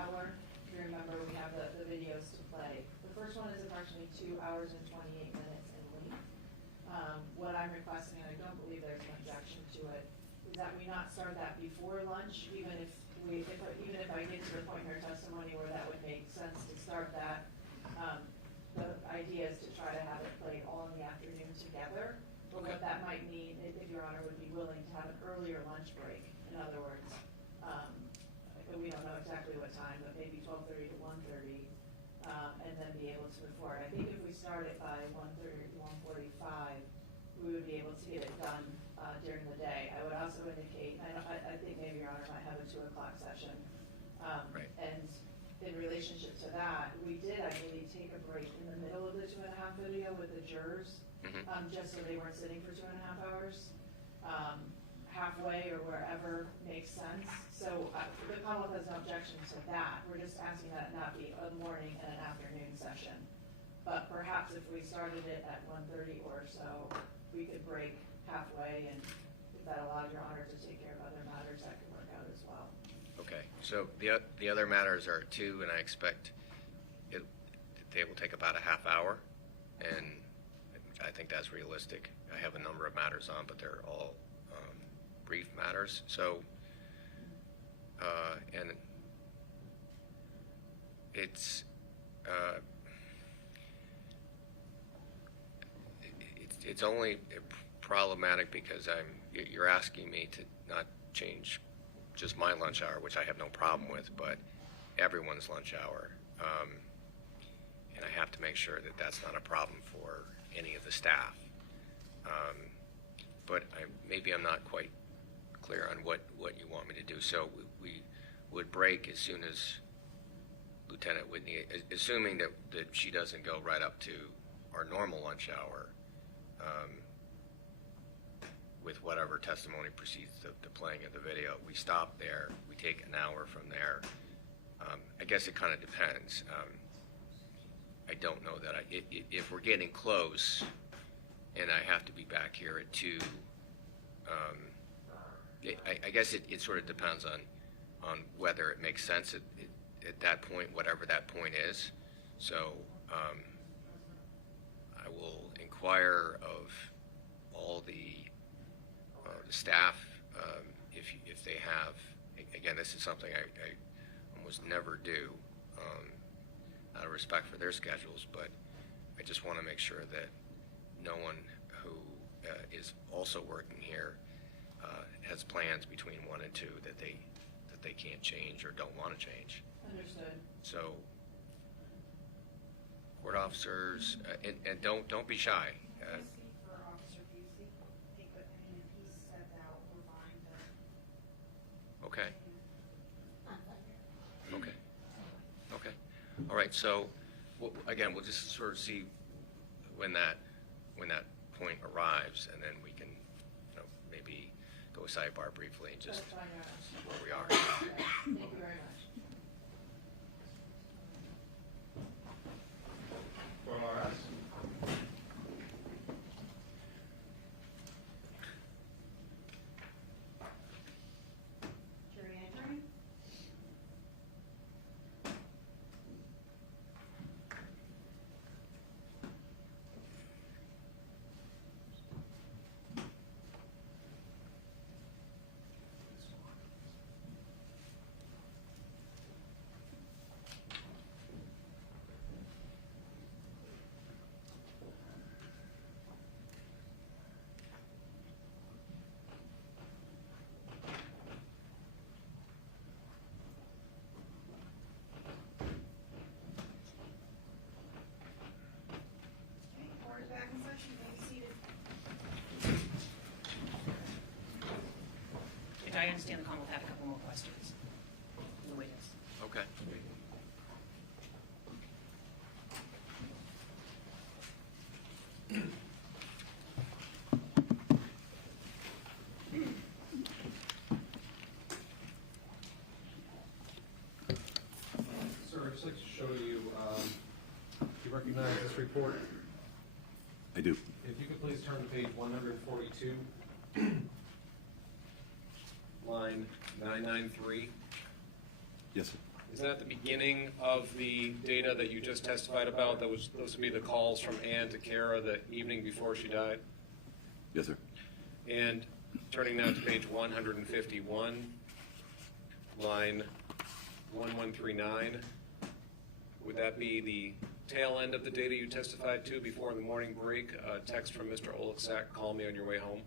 hour. If you remember, we have the videos to play. The first one is approximately 2 hours and 28 minutes in length. What I'm requesting, and I don't believe there's an objection to it, is that we not start that before lunch, even if I get to the point in our testimony where that would make sense to start that. The idea is to try to have it played all in the afternoon together. But what that might mean, if Your Honor would be willing to have an earlier lunch break, in other words, we don't know exactly what time, but maybe 12:30 to 1:30, and then be able to move forward. I think if we start it by 1:30 to 1:45, we would be able to get it done during the day. I would also indicate, I think maybe Your Honor might have a 2 o'clock session. Right. And in relationship to that, we did, I believe, take a break in the middle of the 2.5 video with the jurors, just so they weren't sitting for 2.5 hours, halfway or wherever makes sense. So the Commonwealth has no objection to that. We're just asking that it not be a morning and an afternoon session. But perhaps if we started it at 1:30 or so, we could break halfway, and if that allowed Your Honor to take care of other matters, that could work out as well. Okay, so the other matters are 2, and I expect they will take about a half hour, and I think that's realistic. I have a number of matters on, but they're all brief matters. So, and it's only problematic because you're asking me to not change just my lunch hour, which I have no problem with, but everyone's lunch hour. And I have to make sure that that's not a problem for any of the staff. But maybe I'm not quite clear on what you want me to do. So we would break as soon as Lieutenant Whitney, assuming that she doesn't go right up to our normal lunch hour, with whatever testimony precedes the playing of the video. We stop there. We take an hour from there. I guess it kind of depends. I don't know that if we're getting close and I have to be back here at 2, I guess it sort of depends on whether it makes sense at that point, whatever that point is. So I will inquire of all the staff if they have. Again, this is something I almost never do out of respect for their schedules, but I just want to make sure that no one who is also working here has plans between 1 and 2 that they can't change or don't want to change. Understood. So, court officers, and don't be shy. For Officer Busey, I think that he said that we're fine to. Okay. Okay. All right. So, again, we'll just sort of see when that point arrives, and then we can, maybe go sidebar briefly and just That's fine, Your Honor. where we are. Okay. Thank you very much. For RS. Jury entering. Okay, court is back in session. You may be seated. And I understand the Commonwealth had a couple more questions. The witness. Okay. Sir, I'd just like to show you, you recognize this report? I do. If you could please turn to page 142, line 993. Yes, sir. Is that the beginning of the data that you just testified about? Those would be the calls from Ann to Cara the evening before she died? Yes, sir. And turning now to page 151, line 1139, would that be the tail end of the data you testified to before the morning break? A text from Mr. Oleksak, call me on your way home?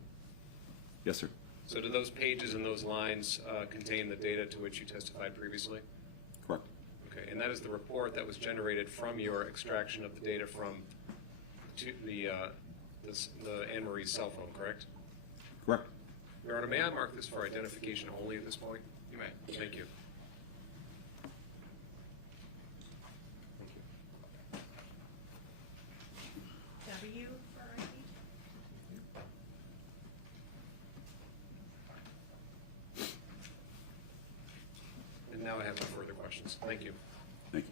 Yes, sir. So do those pages and those lines contain the data to which you testified previously? Correct. Okay, and that is the report that was generated from your extraction of the data from the Anne-Marie's cell phone, correct? Correct. Your Honor, may I mark this for identification only at this point? You may. Thank you. W for ID. And now I have no further questions. Thank you. Thank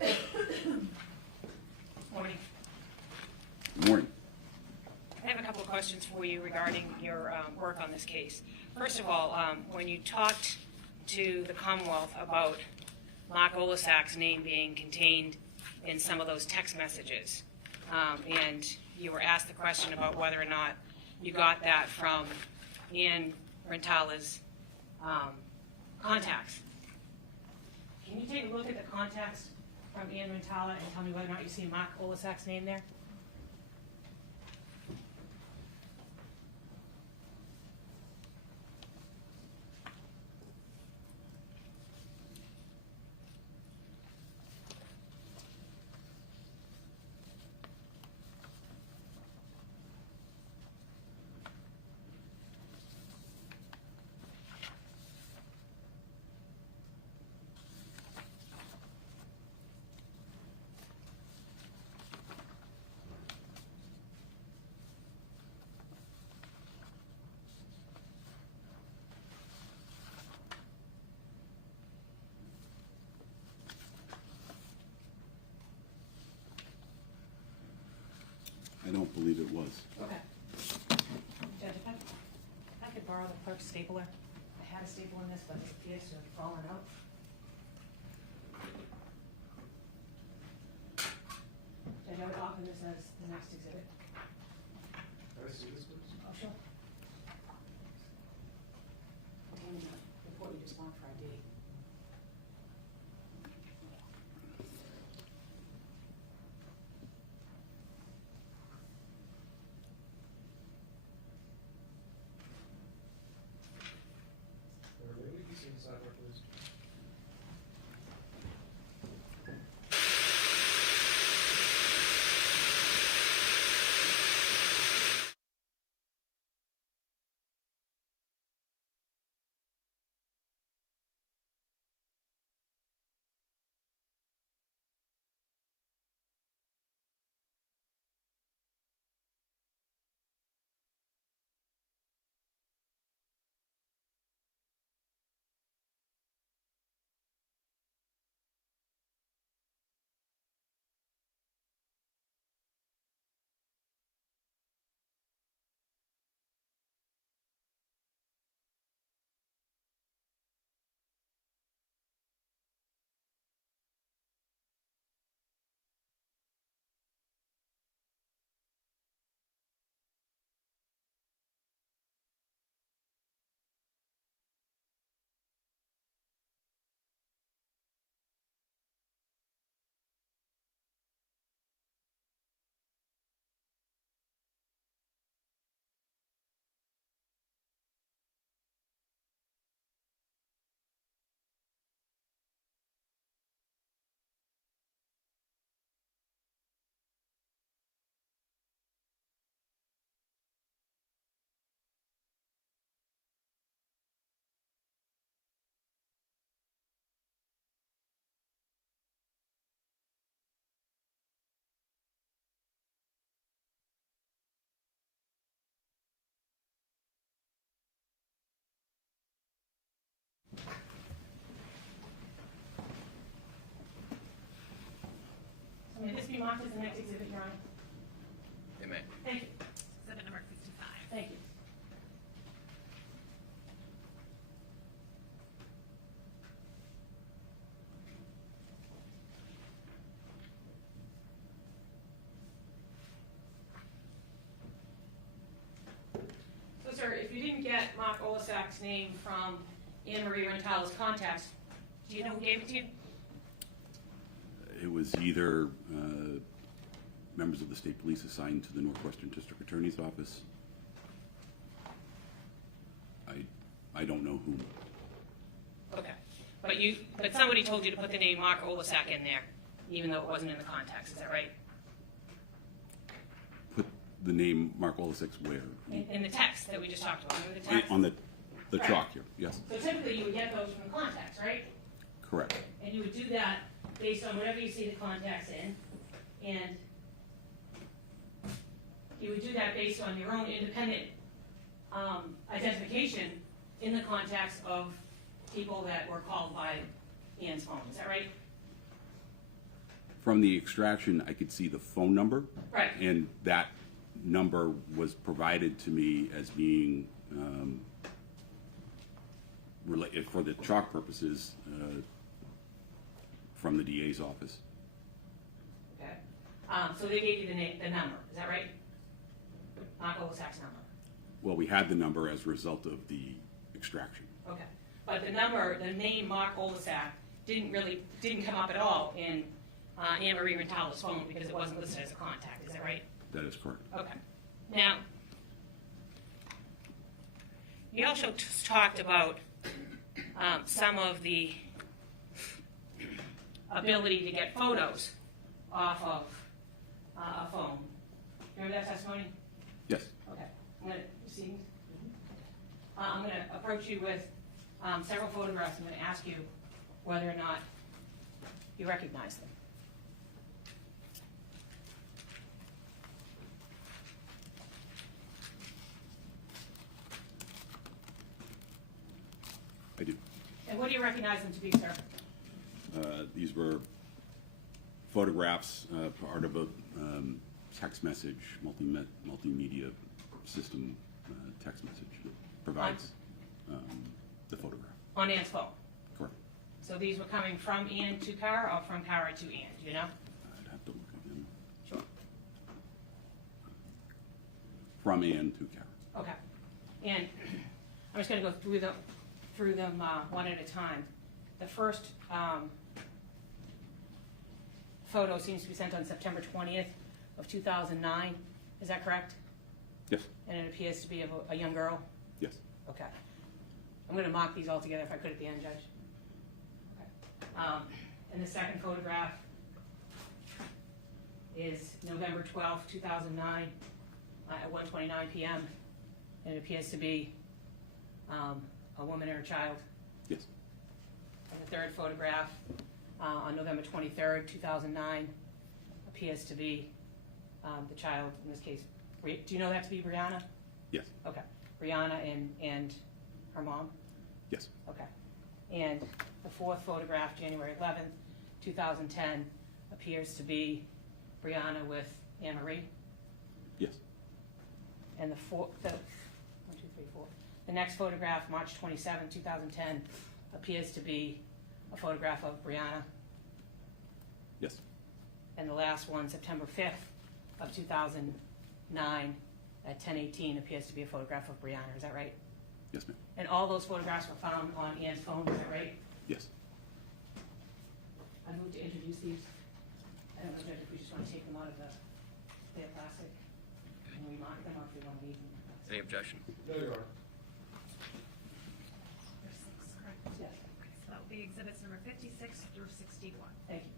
you. Morning. Good morning. I have a couple of questions for you regarding your work on this case. First of all, when you talked to the Commonwealth about Mark Olesak's name being contained in some of those text messages, and you were asked the question about whether or not you got that from Ann Rintala's contacts. Can you take a look at the contacts from Ann Rintala and tell me whether or not you see Mark Olesak's name there? I don't believe it was. Okay. Judge, if I could borrow the clerk's stapler. I had a staple in this, but it appears to have fallen out. Judge, I would offer this as the next exhibit. Can I see this, please? Oh, sure. Containing the report you just want for ID. Maybe you can see inside our please. May this be marked as the next exhibit, Your Honor? You may. Thank you. Exhibit number 55. Thank you. Olasak's name from Annamarie Rintala's contacts. Do you know who gave it to you? It was either members of the state police assigned to the Northwestern District Attorney's Office. I don't know who. Okay. But somebody told you to put the name Mark Olasak in there, even though it wasn't in the contacts. Is that right? Put the name Mark Olasak's where? In the text that we just talked about. Remember the text? On the Right. chalk here, yes. So typically you would get those from the contacts, right? Correct. And you would do that based on whatever you see the contacts in, and you would do that based on your own independent identification in the contacts of people that were called by Ann's phone. Is that right? From the extraction, I could see the phone number. Right. And that number was provided to me as being, for the chalk purposes, from the DA's office. Okay. So they gave you the number. Is that right? Mark Olasak's number. Well, we had the number as a result of the extraction. Okay. But the number, the name Mark Olasak, didn't come up at all in Annamarie Rintala's phone because it wasn't listed as a contact. Is that right? That is correct. Okay. Now, you also talked about some of the ability to get photos off of a phone. Remember that testimony? Yes. Okay. I'm going to approach you with several photographs. I'm going to ask you whether or not you recognize them. I do. And what do you recognize them to be, sir? These were photographs, part of a text message, multimedia system text message that provides the photograph. On Ann's phone? Correct. So these were coming from Ann to Cara or from Cara to Ann? Do you know? I'd have to look again. Sure. From Ann to Cara. Okay. And I'm just going to go through them one at a time. The first photo seems to be sent on September 20th of 2009. Is that correct? Yes. And it appears to be of a young girl? Yes. Okay. I'm going to mark these all together if I could at the end, Judge. Okay. And the second photograph is November 12th, 2009 at 1:29 p.m. And it appears to be a woman or a child. Yes. And the third photograph on November 23rd, 2009 appears to be the child, in this case. Do you know that to be Brianna? Yes. Okay. Brianna and her mom? Yes. Okay. And the fourth photograph, January 11th, 2010, appears to be Brianna with Annamarie? Yes. And the next photograph, March 27th, 2010, appears to be a photograph of Brianna? Yes. And the last one, September 5th of 2009 at 10:18, appears to be a photograph of Brianna. Is that right? Yes, ma'am. And all those photographs were found on Ann's phone. Is that right? Yes. I move to introduce these. I don't know, Judge, if we just want to take them out of their plastic and we mark them, or if we want to leave them. Any objection? There you are. There's six, correct? Yes. So that will be exhibits number 56 through 61. Thank you.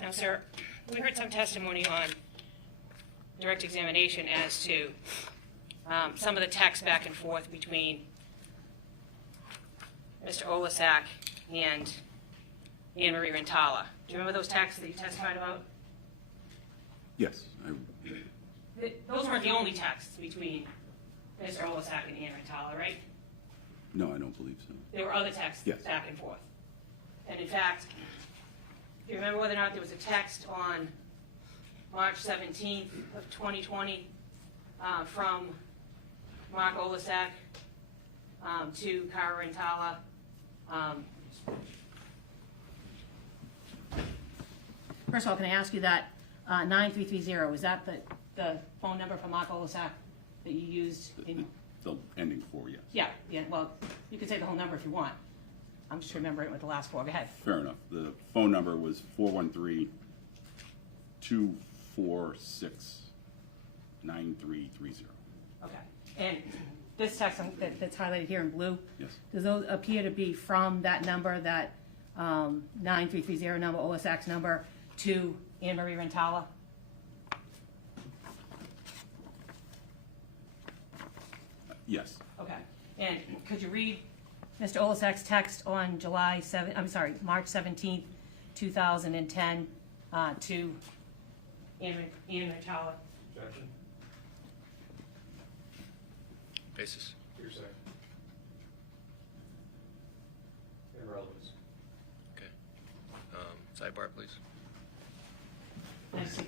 Now, sir, we heard some testimony on direct examination as to some of the text back and forth between Mr. Olasak and Annamarie Rintala. Do you remember those texts that you testified about? Yes. Those weren't the only texts between Mr. Olasak and Ann Rintala, right? No, I don't believe so. There were other texts Yes. back and forth. And in fact, do you remember whether or not there was a text on March 17th of 2020 from Mark Olasak to Cara Rintala. First of all, can I ask you that 9330, is that the phone number for Mark Olasak that you used in? The ending 4, yes. Yeah, well, you can say the whole number if you want. I'm just remembering it with the last 4. Go ahead. Fair enough. The phone number was 413-246-9330. Okay. And this text that's highlighted here in blue? Yes. Does those appear to be from that number, that 9330 number, OSX number, to Annamarie Rintala? Yes. Okay. And could you read Mr. Olasak's text on March 17th, 2010, to Annamarie Rintala? Objection? Basis. Hearsay. Irrelevance. Okay. Sidebar, please. I see.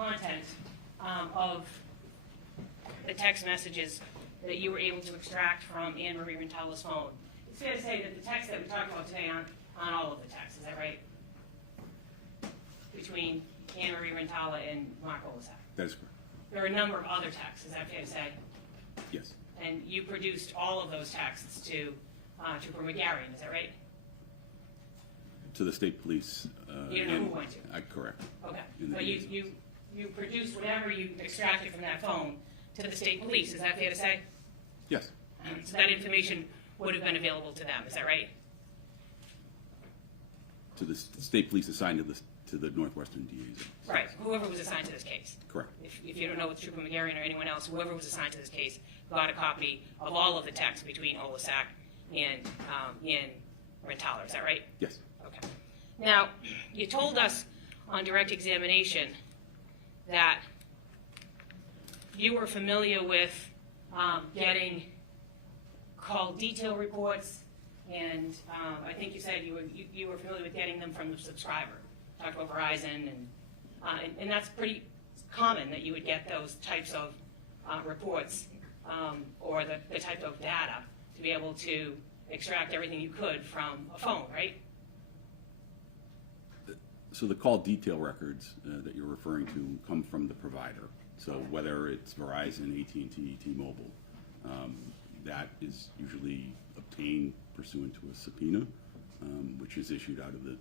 content of the text messages that you were able to extract from Annamarie Rintala's phone. It's fair to say that the text that we talked about today aren't on all of the texts, is that right? Between Annamarie Rintala and Mark Olasak. That is correct. There are a number of other texts, is that fair to say? Yes. And you produced all of those texts to Trooper McGarrion, is that right? To the state police. You don't know who went to? Correct. Okay. In the But you produced whatever you extracted from that phone to the state police, is that fair to say? Yes. So that information would have been available to them, is that right? To the state police assigned to the Northwestern DA's office. Right, whoever was assigned to this case. Correct. If you don't know with Trooper McGarrion or anyone else, whoever was assigned to this case got a copy of all of the text between Olasak and Rintala, is that right? Yes. Okay. Now, you told us on direct examination that you were familiar with getting call detail reports, and I think you said you were familiar with getting them from the subscriber. Talked about Verizon, and that's pretty common that you would get those types of reports or the type of data to be able to extract everything you could from a phone, right? So the call detail records that you're referring to come from the provider. So whether it's Verizon, AT&T, T-Mobile, that is usually obtained pursuant to a subpoena, which is issued out of the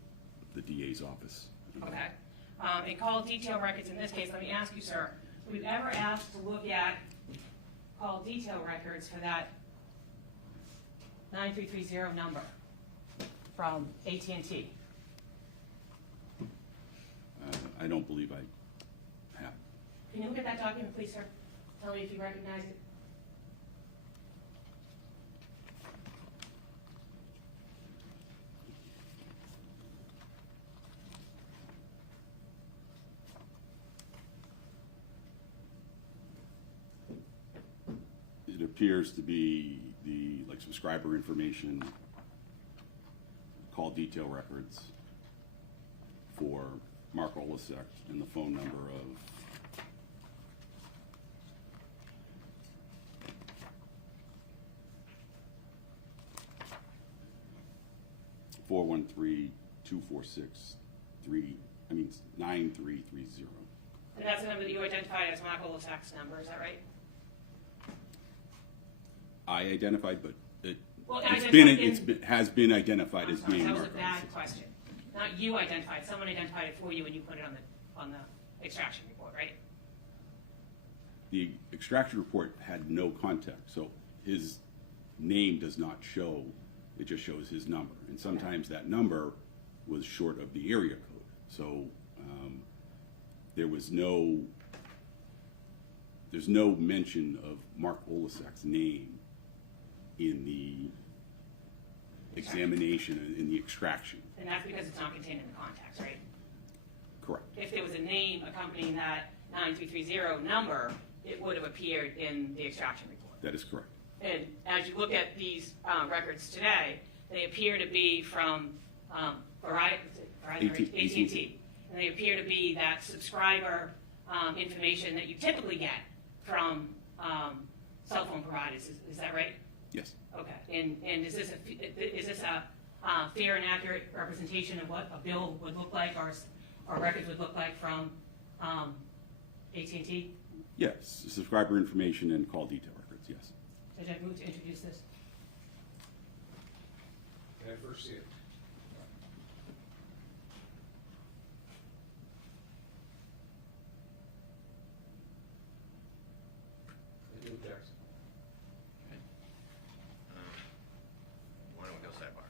DA's office. Okay. And call detail records in this case, let me ask you, sir, we've ever asked to look at call detail records for that 9330 number from AT&T? I don't believe I have. Can you look at that document, please, sir? Tell me if you recognize it. It appears to be the subscriber information, call detail records for Mark Olasak and the phone number of 413-246-9330. And that's the number that you identified as Mark Olasak's number, is that right? I identified, but Well, has been identified as being that was Mark a bad Olasak. question. Not you identified, someone identified it for you when you put it on the extraction report, right? The extraction report had no context, so his name does not show, it just shows his number. And sometimes that number was short of the area code. So there's no mention of Mark Olasak's name in the examination, in the extraction. And that's because it's not contained in the contacts, right? Correct. If there was a name accompanying that 9330 number, it would have appeared in the extraction report. That is correct. And as you look at these records today, they appear to be from AT&T. And they appear to be that subscriber information that you typically get from cell phone providers. Is that right? Yes. Okay. And is this a fair and accurate representation of what a bill would look like or records would look like from AT&T? Yes, subscriber information and call detail records, yes. Judge, I move to introduce this. Can I first see it? Any objections? Why don't we go sidebar?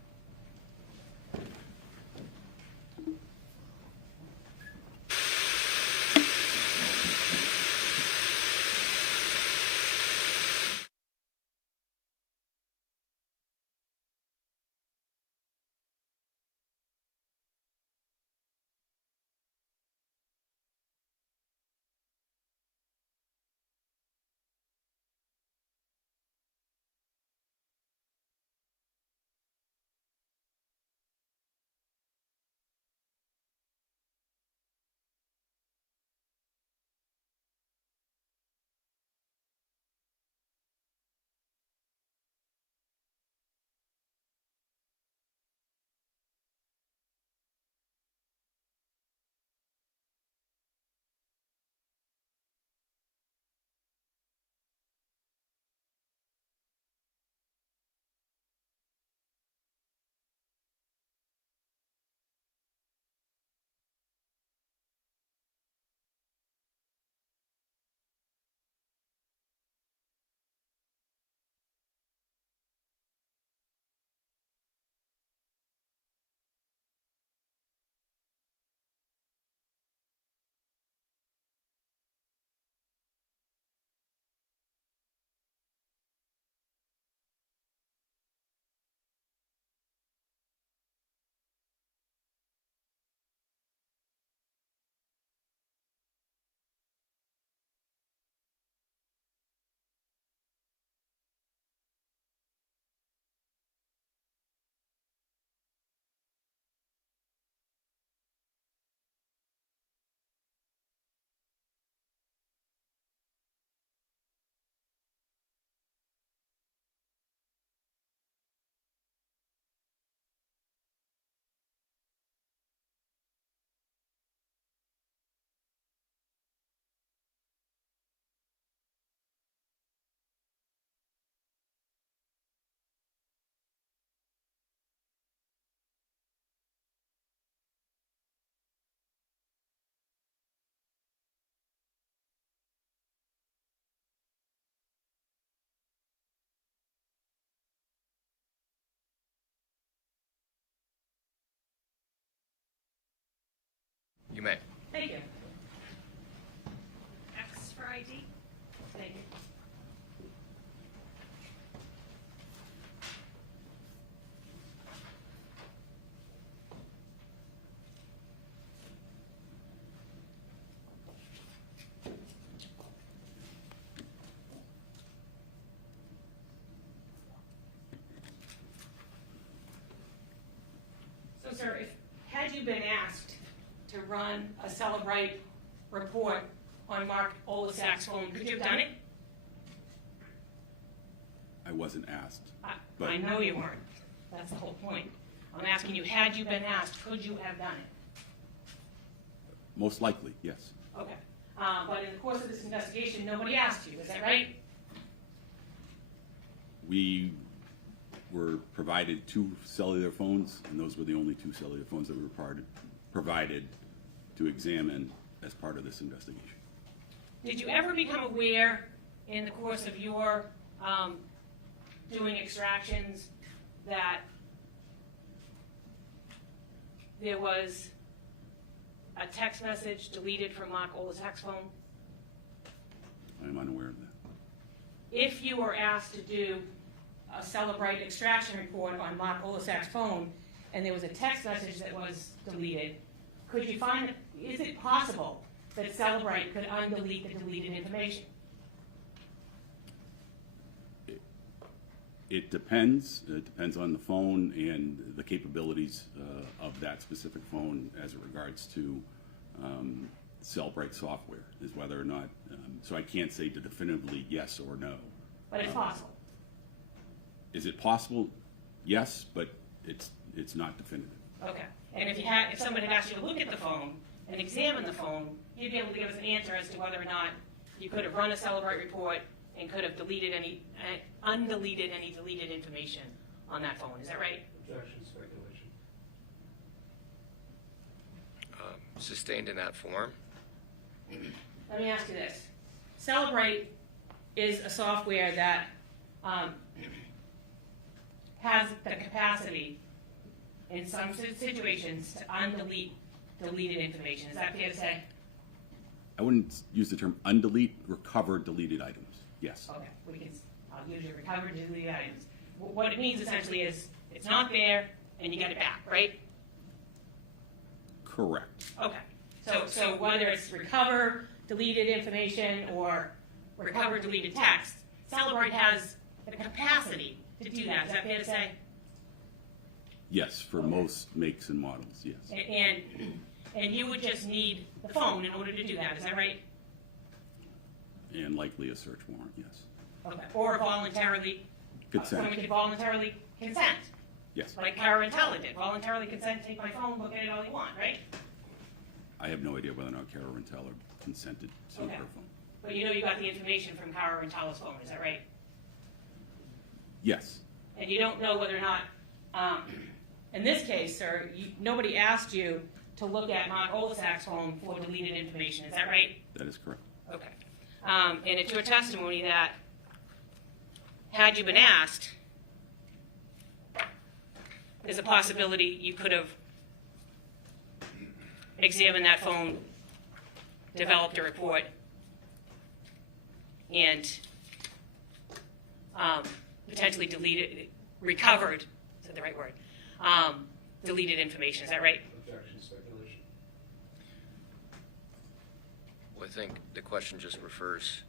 sir, had you been asked to run a Celebrate report on Mark Olasak's phone, could you have done it? I wasn't asked. I know you weren't. That's the whole point. I'm asking you, had you been asked, could you have done it? Most likely, yes. Okay. But in the course of this investigation, nobody asked you, is that right? We were provided 2 cellular phones, and those were the only 2 cellular phones that were provided to examine as part of this investigation. Did you ever become aware in the course of your doing extractions that there was a text message deleted from Mark Olasak's phone? I'm unaware of that. If you were asked to do a Celebrate extraction report on Mark Olasak's phone and there was a text message that was deleted, could you find, is it possible that Celebrate could undelete the deleted information? It depends. It depends on the phone and the capabilities of that specific phone as it regards to Cellbrite software, is whether or not, so I can't say definitively yes or no. But it's possible. Is it possible? Yes, but it's not definitive. Okay. And if somebody had asked you to look at the phone and examine the phone, you'd be able to give us an answer as to whether or not you could have run a Celebrate report and could have deleted undeleted any deleted information on that phone. Is that right? Objection, speculation. Sustained in that form. Let me ask you this. Celebrate is a software that has the capacity in some situations to undelete deleted information. Is that fair to say? I wouldn't use the term undelete, recover deleted items. Yes. Okay, I'll use your recovered deleted items. What it means essentially is it's not there and you get it back, right? Correct. Okay. So whether it's recover deleted information or recover deleted text, Celebrate has the capacity to do that. Is that fair to say? Yes, for most makes and models, yes. And you would just need the phone in order to do that. Is that right? And likely a search warrant, yes. Okay. Or voluntarily. Consent. Someone could voluntarily consent. Yes. Like Cara Rintala did. Voluntarily consent, take my phone, look at it all you want, right? I have no idea whether or not Cara Rintala consented to her phone. But you know you got the information from Cara Rintala's phone, is that right? Yes. And you don't know whether or not, in this case, sir, nobody asked you to look at Mark Olasak's phone for deleted information, is that right? That is correct. Okay. And it's your testimony that had you been asked, there's a possibility you could have examined that phone, developed a report, and potentially recovered, is that the right word, deleted information. Is that right? Objection, speculation. Well, I think the question just refers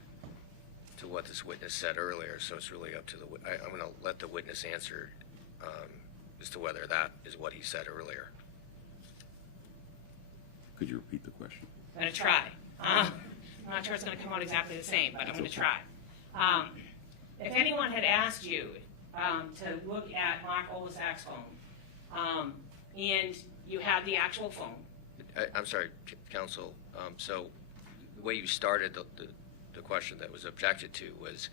to what this witness said earlier, so it's really up to the I'm going to let the witness answer as to whether that is what he said earlier. Could you repeat the question? I'm going to try. I'm not sure it's going to come out exactly the same, but I'm going to try. If anyone had asked you to look at Mark Olasak's phone, and you had the actual phone. I'm sorry, counsel. So the way you started the question that was objected to was,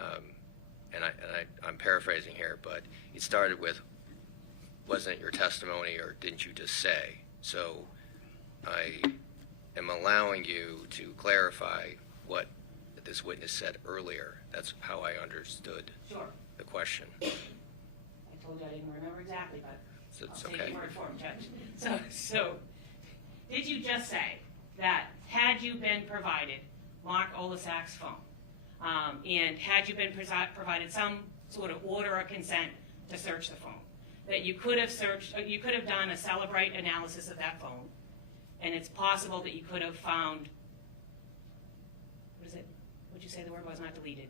and I'm paraphrasing here, but it started with, wasn't it your testimony or didn't you just say? So I am allowing you to clarify what this witness said earlier. That's how I understood the question. I told you I didn't remember exactly, but I'll take your word for it, Judge. So did you just say that had you been provided Mark Olasak's phone, and had you been provided some sort of order or consent to search the phone, that you could have done a Celebrate analysis of that phone, and it's possible that you could have found, what'd you say the word was, not deleted?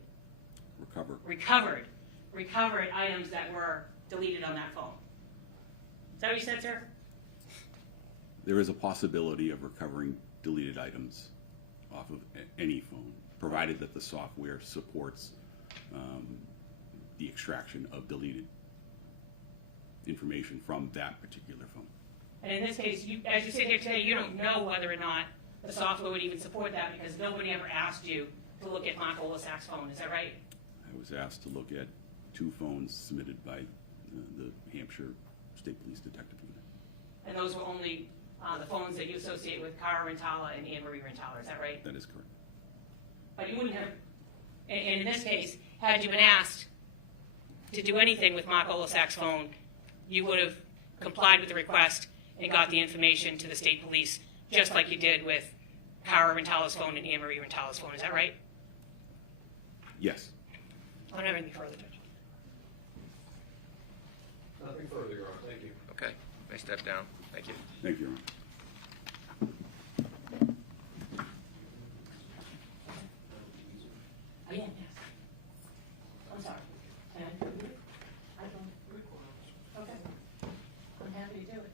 Recovered items that were deleted on that phone. Is that what you said, sir? There is a possibility of recovering deleted items off of any phone, provided that the software supports the extraction of deleted information from that particular phone. And in this case, you, as you sit here today, you don't know whether or not the software would even support that because nobody ever asked you to look at Mark Olasak's phone. Is that right? I was asked to look at 2 phones submitted by the Hampshire State Police Detective Unit. And those were only the phones that you associate with Cara Rintala and Annamarie Cochrane-Rintala. Is that right? That is correct. But you wouldn't have, and in this case, had you been asked to do anything with Mark Olasak's phone, you would have complied with the request and got the information to the state police, just like you did with Cara Rintala's phone and Annamarie Rintala's phone. Is that right? Yes. I don't have anything further, Judge. Nothing further, Your Honor. Thank you. Okay, may I step down? Thank you. Thank you, Your Honor. Oh, yeah, yes. I'm sorry. Can I do it? I don't record. Okay. I'm happy to do it.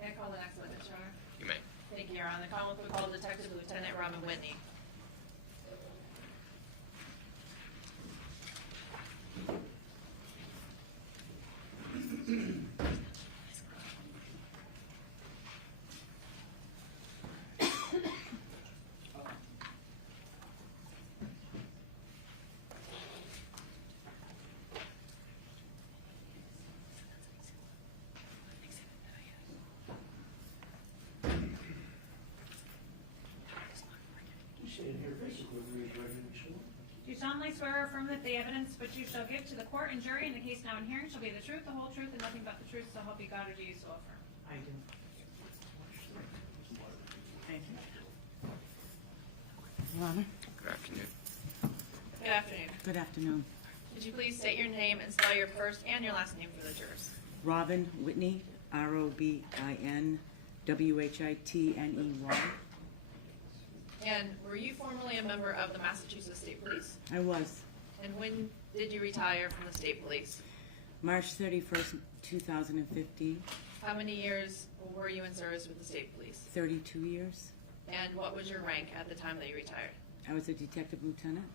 May I call the next witness, Your Honor? You may. Thank you, Your Honor. The Commonwealth will call Detective Lieutenant Robin Whitney. Do you solemnly swear or affirm that the evidence which you shall give to the court and jury in the case now in hearing shall be the truth, the whole truth, and nothing but the truth, so help you God, or do you so affirm? I do. Thank you. Your Honor, Good afternoon. Good afternoon. good afternoon. Could you please state your name and spell your first and your last name for the jurors? Robin Whitney, ROBIN, WHITNEY. And were you formerly a member of the Massachusetts State Police? I was. And when did you retire from the State Police? March 31st, 2015, How many years were you in service with the State Police? 32 years. And what was your rank at the time that you retired? I was a detective lieutenant.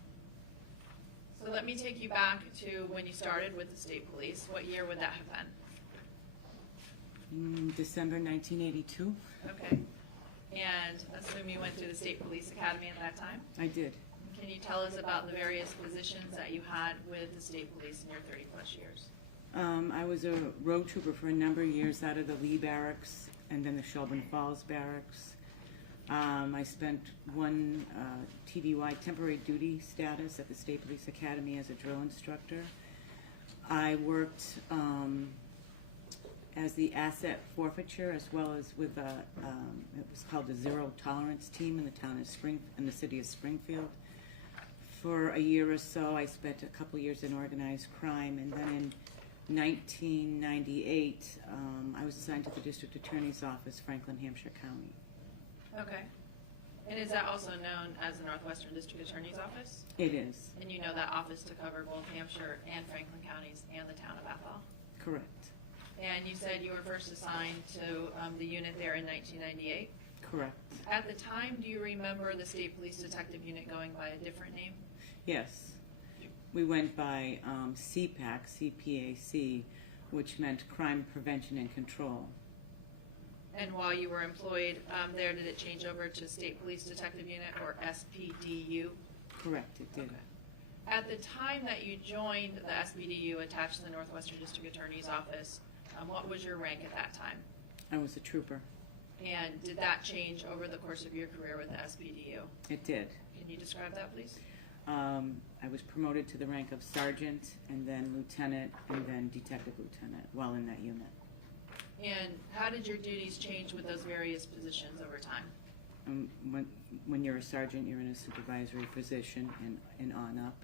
So let me take you back to when you started with the State Police. What year would that have been? December 1982. Okay. And assume you went through the State Police Academy at that time? I did. Can you tell us about the various positions that you had with the State Police in your 30-plus years? I was a road trooper for a number of years out of the Lee Barracks and then the Shelburne Falls Barracks. I spent one TDY, temporary duty status, at the State Police Academy as a drill instructor. I worked as the asset forfeiture as well as with it was called the Zero Tolerance Team in the town of in the city of Springfield. For a year or so, I spent a couple years in organized crime, and then in 1998, I was assigned to the District Attorney's Office, Franklin, Hampshire County. Okay. And is that also known as the Northwestern District Attorney's Office? It is. And you know that office to cover both Hampshire and Franklin counties and the town of Athol? Correct. And you said you were first assigned to the unit there in 1998? Correct. At the time, do you remember the State Police Detective Unit going by a different name? Yes. We went by CPAC, CPAC, which meant Crime Prevention and Control. And while you were employed there, did it change over to State Police Detective Unit, or SPDU? Correct, it did. Okay. At the time that you joined the SPDU attached to the Northwestern District Attorney's Office, what was your rank at that time? I was a trooper. And did that change over the course of your career with the SPDU? It did. Can you describe that, please? I was promoted to the rank of sergeant, and then lieutenant, and then detective lieutenant while in that unit. And how did your duties change with those various positions over time? When you're a sergeant, you're in a supervisory position and on up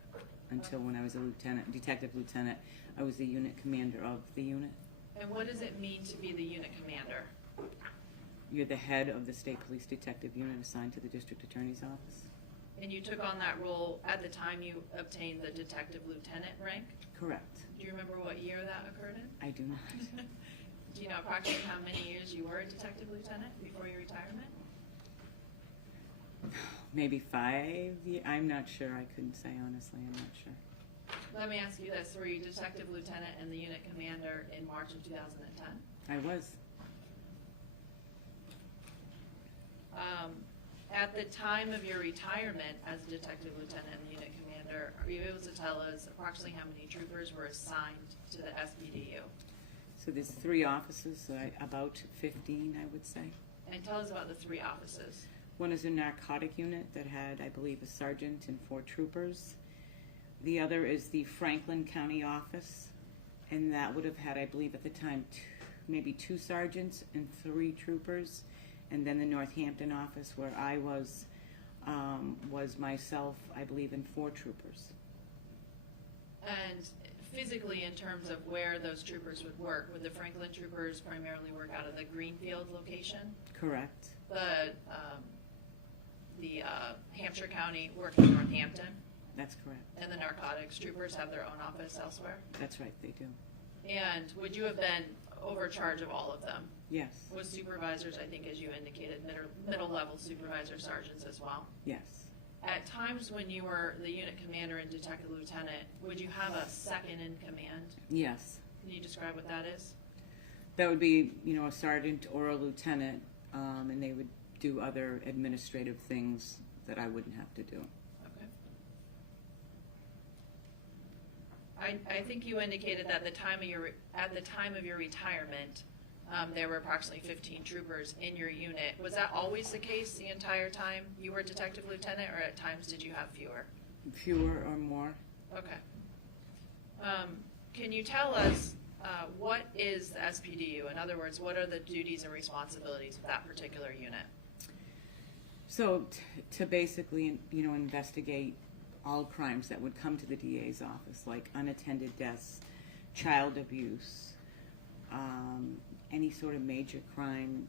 until when I was a lieutenant, detective lieutenant, I was the unit commander of the unit. And what does it mean to be the unit commander? you're the head of the State Police Detective Unit assigned to the District Attorney's Office. And you took on that role at the time you obtained the detective lieutenant rank? Correct. Do you remember what year that occurred in? I do not. Do you know approximately how many years you were a detective lieutenant before your retirement? Maybe 5 years. I'm not sure. I couldn't say honestly. I'm not sure. Let me ask you this. Were you detective lieutenant and the unit commander in March of 2010? I was. At the time of your retirement as a detective lieutenant and the unit commander, are you able to tell us approximately how many troopers were assigned to the SPDU? So there's 3 offices, so about 15, I would say. And tell us about the 3 offices. One is a narcotic unit that had, I believe, a sergeant and 4 troopers. The other is the Franklin County office, and that would have had, I believe, at the time, maybe 2 sergeants and 3 troopers. And then the Northampton office, where I was myself, I believe, in 4 troopers. And physically, in terms of where those troopers would work, would the Franklin troopers primarily work out of the Greenfield location? Correct. The Hampshire County work in Northampton? That's correct. And the narcotics troopers have their own office elsewhere? That's right, they do. And would you have been overcharge of all of them? Yes. With supervisors, I think, as you indicated, middle-level supervisor sergeants as well? Yes. At times when you were the unit commander and detective lieutenant, would you have a second in command? Yes. Can you describe what that is? That would be, a sergeant or a lieutenant, and they would do other administrative things that I wouldn't have to do. Okay. I think you indicated that at the time of your retirement, there were approximately 15 troopers in your unit. Was that always the case the entire time you were detective lieutenant, or at times did you have fewer? Fewer or more. Okay. Can you tell us what is the SPDU? In other words, what are the duties and responsibilities of that particular unit? So to basically, investigate all crimes that would come to the DA's office, like unattended deaths, child abuse, any sort of major crime,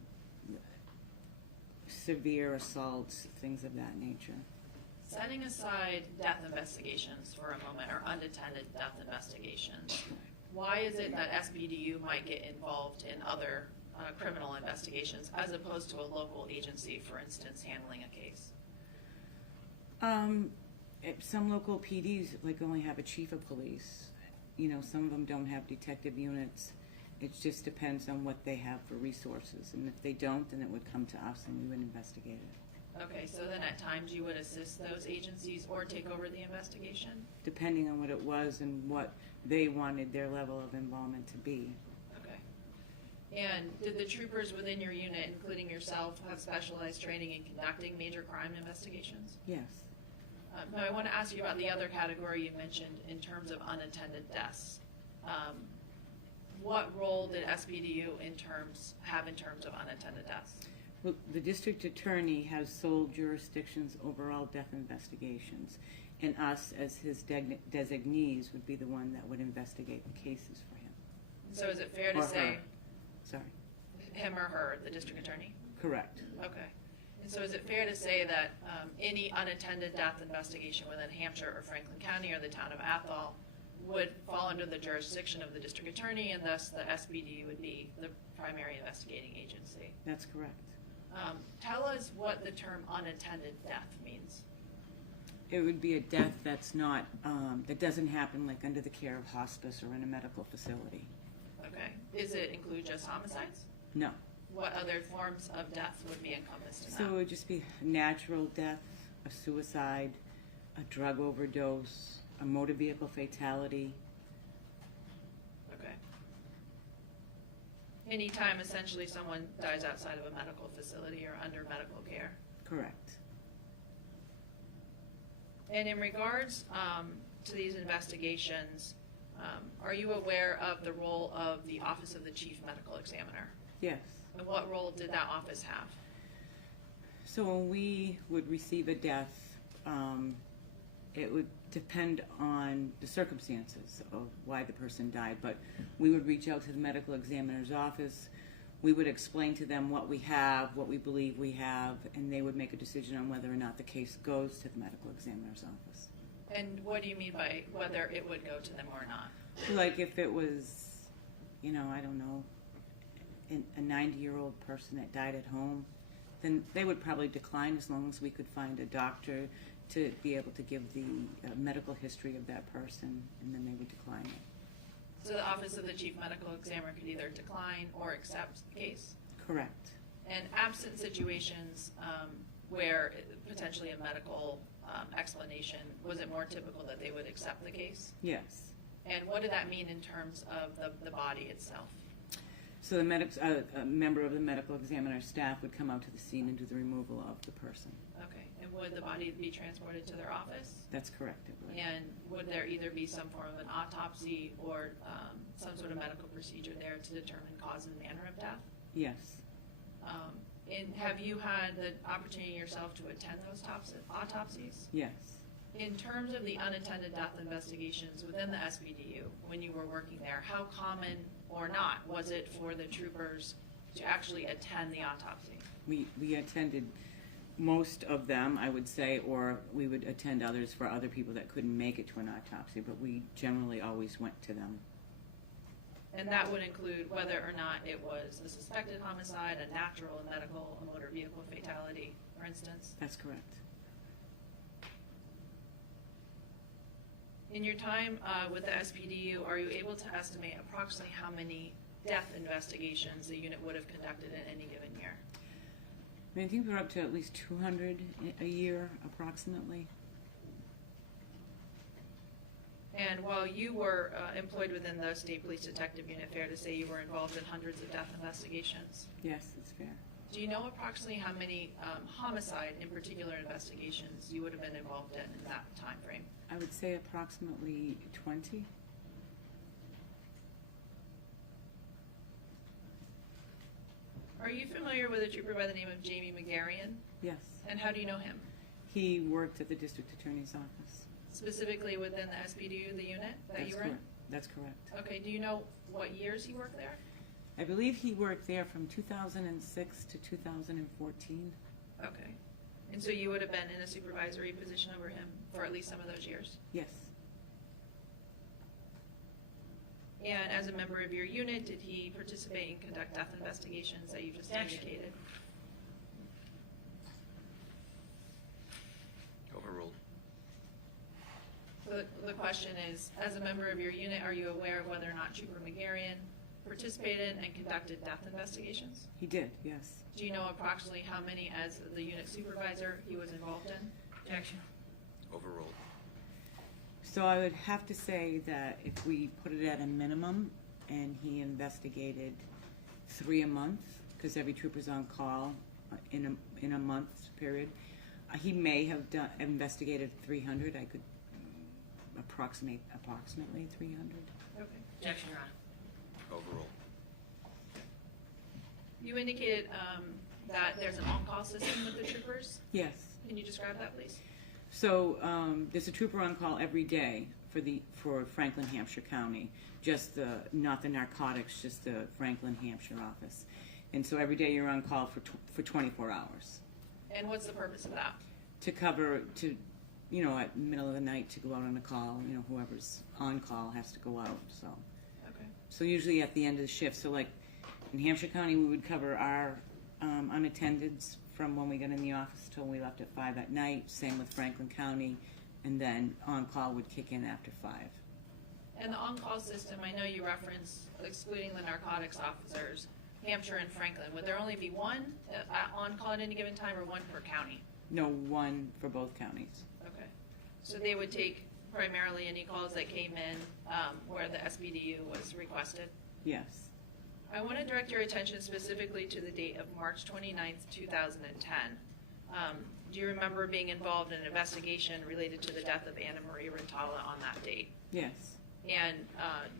severe assaults, things of that nature. Setting aside death investigations for a moment, or unattended death investigations, why is it that SPDU might get involved in other criminal investigations as opposed to a local agency, for instance, handling a case? Some local PDs only have a chief of police. Some of them don't have detective units. It just depends on what they have for resources, and if they don't, then it would come to us and we would investigate it. Okay, so then at times you would assist those agencies or take over the investigation? Depending on what it was and what they wanted their level of involvement to be. Okay. And did the troopers within your unit, including yourself, have specialized training in conducting major crime investigations? Yes. Now I want to ask you about the other category you mentioned in terms of unattended deaths. What role did SPDU have in terms of unattended deaths? Well, the district attorney has sole jurisdictions over all death investigations, and us, as his designees, would be the one that would investigate the cases for him. So is it fair to say... Her. Sorry. Him or her, the district attorney? Correct. Okay. And so is it fair to say that any unattended death investigation within Hampshire or Franklin County or the town of Athol would fall under the jurisdiction of the district attorney, and thus the SPDU would be the primary investigating agency? That's correct. Tell us what the term unattended death means. It would be a death that's not, that doesn't happen under the care of hospice or in a medical facility. Okay. Does it include just homicides? No. What other forms of death would be encompassed in that? So it would just be natural death, a suicide, a drug overdose, a motor vehicle fatality. Okay. Anytime essentially someone dies outside of a medical facility or under medical care? Correct. And in regards to these investigations, are you aware of the role of the Office of the Chief Medical Examiner? Yes. And what role did that office have? So when we would receive a death, it would depend on the circumstances of why the person died, but we would reach out to the medical examiner's office. we would explain to them what we have, what we believe we have, and they would make a decision on whether or not the case goes to the medical examiner's office. And what do you mean by whether it would go to them or not? Like if it was, you know, I don't know, a 90-year-old person that died at home, then they would probably decline as long as we could find a doctor to be able to give the medical history of that person, and then they would decline it. So the Office of the Chief Medical Examiner could either decline or accept the case? Correct. And absent situations where potentially a medical explanation, was it more typical that they would accept the case? Yes. And what did that mean in terms of the body itself? So a member of the medical examiner staff would come out to the scene and do the removal of the person. Okay, and would the body be transported to their office? That's correct, it would. And would there either be some form of an autopsy or some sort of medical procedure there to determine cause and manner of death? Yes. And have you had the opportunity yourself to attend those autopsies? Yes. In terms of the unattended death investigations within the SBDU, when you were working there, how common or not was it for the troopers to actually attend the autopsy? We attended most of them, I would say, or we would attend others for other people that couldn't make it to an autopsy, but we generally always went to them. And that would include whether or not it was a suspected homicide, a natural, a medical, a motor vehicle fatality, for instance? That's correct. In your time with the SPDU, are you able to estimate approximately how many death investigations the unit would have conducted in any given year? I think we're up to at least 200 a year, approximately. And while you were employed within the State Police Detective Unit, fair to say you were involved in hundreds of death investigations? Yes, it's fair. Do you know approximately how many homicide, in particular, investigations you would have been involved in that time frame? I would say approximately 20. Are you familiar with a trooper by the name of Jamie McGarrian? Yes. And how do you know him? He worked at the district attorney's office. Specifically within the SPDU, the unit that you were in? That's correct. Okay, do you know what years he worked there? I believe he worked there from 2006 to 2014. Okay. And so you would have been in a supervisory position over him for at least some of those years? Yes. And as a member of your unit, did he participate and conduct death investigations that you just indicated? Overruled. So the question is, as a member of your unit, are you aware of whether or not Trooper McGarrian participated and conducted death investigations? He did, yes. Do you know approximately how many, as the unit supervisor, he was involved in? Objection. Overruled. So I would have to say that if we put it at a minimum and he investigated 3 a month, because every trooper's on call in a month's period, he may have investigated 300. I could approximate approximately 300. Okay. Objection, Your Honor. Overruled. You indicated that there's an on-call system with the troopers. Yes. Can you describe that, please? So there's a trooper on call every day for Franklin, Hampshire County, just not the narcotics, just the Franklin, Hampshire office. And so every day you're on call for 24 hours. And what's the purpose of that? To cover, at the middle of the night to go out on a call, whoever's on call has to go out, so. Okay. So usually at the end of the shift, so like in Hampshire County, we would cover our unattendeds from when we got in the office till we left at 5 at night, same with Franklin County, and then on-call would kick in after 5. And the on-call system, I know you referenced, excluding the narcotics officers, Hampshire and Franklin. Would there only be one on-call at any given time, or one per county? No, one for both counties. Okay. So they would take primarily any calls that came in where the SBDU was requested? Yes. I want to direct your attention specifically to the date of March 29th, 2010. Do you remember being involved in an investigation related to the death of Annamarie Cochrane-Rintala on that date? Yes. And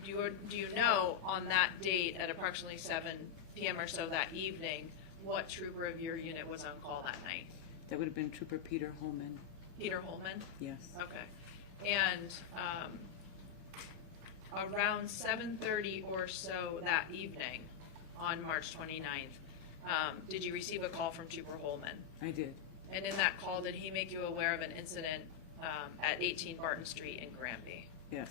do you know on that date at approximately 7 p.m. or so that evening what trooper of your unit was on call that night? That would have been Trooper Peter Holman. Peter Holman? Yes. Okay. And around 7:30 or so that evening, on March 29th, did you receive a call from Trooper Holman? I did. And in that call, did he make you aware of an incident at 18 Barton Street in Granby? Yes,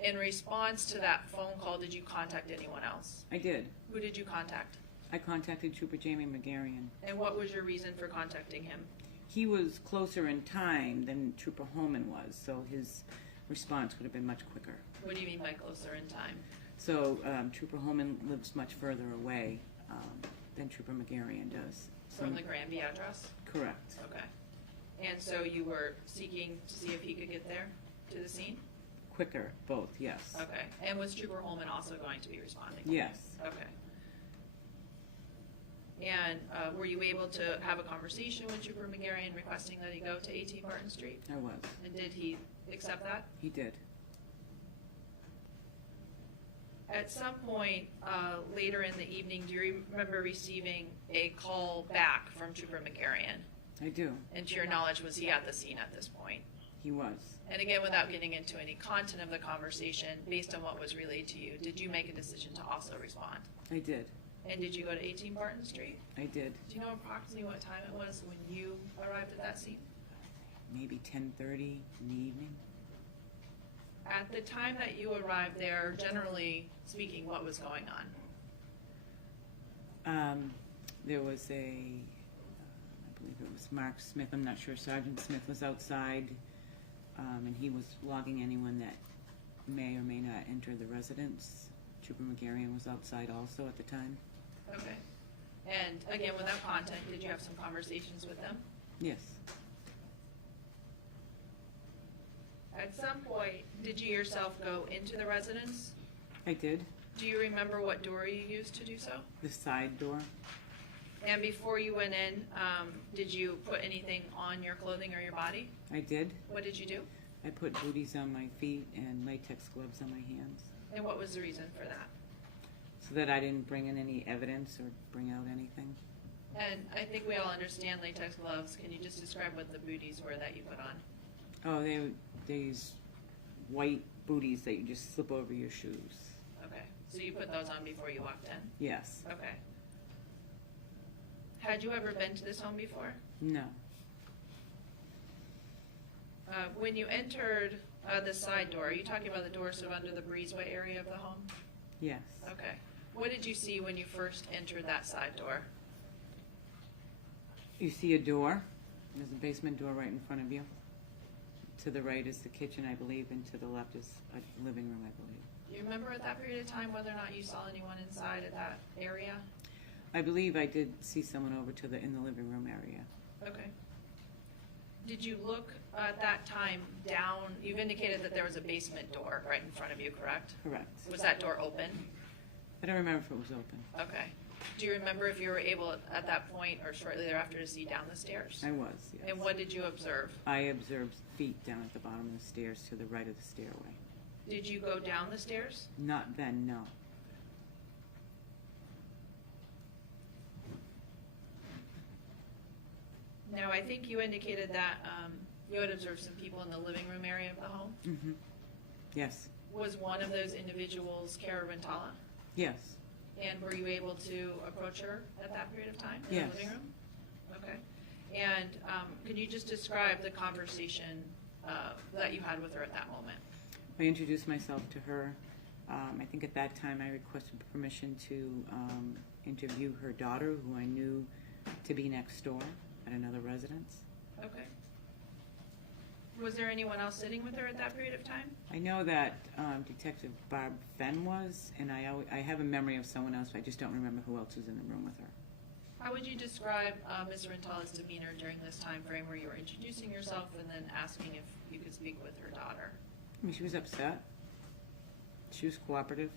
In response to that phone call, did you contact anyone else? I did. Who did you contact? I contacted Trooper Jamie McGarrian. And what was your reason for contacting him? He was closer in time than Trooper Holman was, so his response would have been much quicker. What do you mean by closer in time? So Trooper Holman lives much further away than Trooper McGarrian does. From the Granby address? Correct. Okay. And so you were seeking to see if he could get there to the scene? Quicker, both, yes. Okay. And was Trooper Holman also going to be responding? Yes. Okay. And were you able to have a conversation with Trooper McGarrian requesting that he go to 18 Barton Street? I was. And did he accept that? He did. At some point later in the evening, do you remember receiving a call back from Trooper McGarrian? I do. And to your knowledge, was he at the scene at this point? He was. And again, without getting into any content of the conversation, based on what was relayed to you, did you make a decision to also respond? I did. And did you go to 18 Barton Street? I did. Do you know approximately what time it was when you arrived at that scene? Maybe 10:30 in the evening. At the time that you arrived there, generally speaking, what was going on? There was I believe it was Mark Smith, I'm not sure, Sergeant Smith was outside, and he was logging anyone that may or may not enter the residence. Trooper McGarrian was outside also at the time. Okay. And again, without content, did you have some conversations with them? Yes. At some point, did you yourself go into the residence? I did. Do you remember what door you used to do so? The side door. And before you went in, did you put anything on your clothing or your body? I did. What did you do? I put booties on my feet and latex gloves on my hands And what was the reason for that? so that I didn't bring in any evidence or bring out anything. And I think we all understand latex gloves. Can you just describe what the booties were that you put on? Oh, they these white booties that you just slip over your shoes. Okay. So you put those on before you walked in? Yes. Okay. Had you ever been to this home before? No. When you entered the side door, are you talking about the door sort of under the breezeway area of the home? Yes. Okay. What did you see when you first entered that side door? You see a door. There's a basement door right in front of you. To the right is the kitchen, I believe, and to the left is a living room, I believe. Do you remember at that period of time whether or not you saw anyone inside of that area? I believe I did see someone over in the living room area. Okay. Did you look at that time down? You've indicated that there was a basement door right in front of you, correct? Correct. Was that door open? I don't remember if it was open. Okay. Do you remember if you were able at that point or shortly thereafter to see down the stairs? I was, yes. And what did you observe? I observed feet down at the bottom of the stairs to the right of the stairway. Did you go down the stairs? Not then, no. No, I think you indicated that you had observed some people in the living room area of the home. Mm-hmm. Yes. Was one of those individuals Cara Rintala? Yes. And were you able to approach her at that period of time in Yes. the living room? Okay. And could you just describe the conversation that you had with her at that moment? I introduced myself to her. I think at that time I requested permission to interview her daughter, who I knew to be next door at another residence. Okay. Was there anyone else sitting with her at that period of time? I know that Detective Barb Fenn was, and I have a memory of someone else, but I just don't remember who else was in the room with her. How would you describe Ms. Rintala's demeanor during this time frame where you were introducing yourself and then asking if you could speak with her daughter? I mean, she was upset. She was cooperative.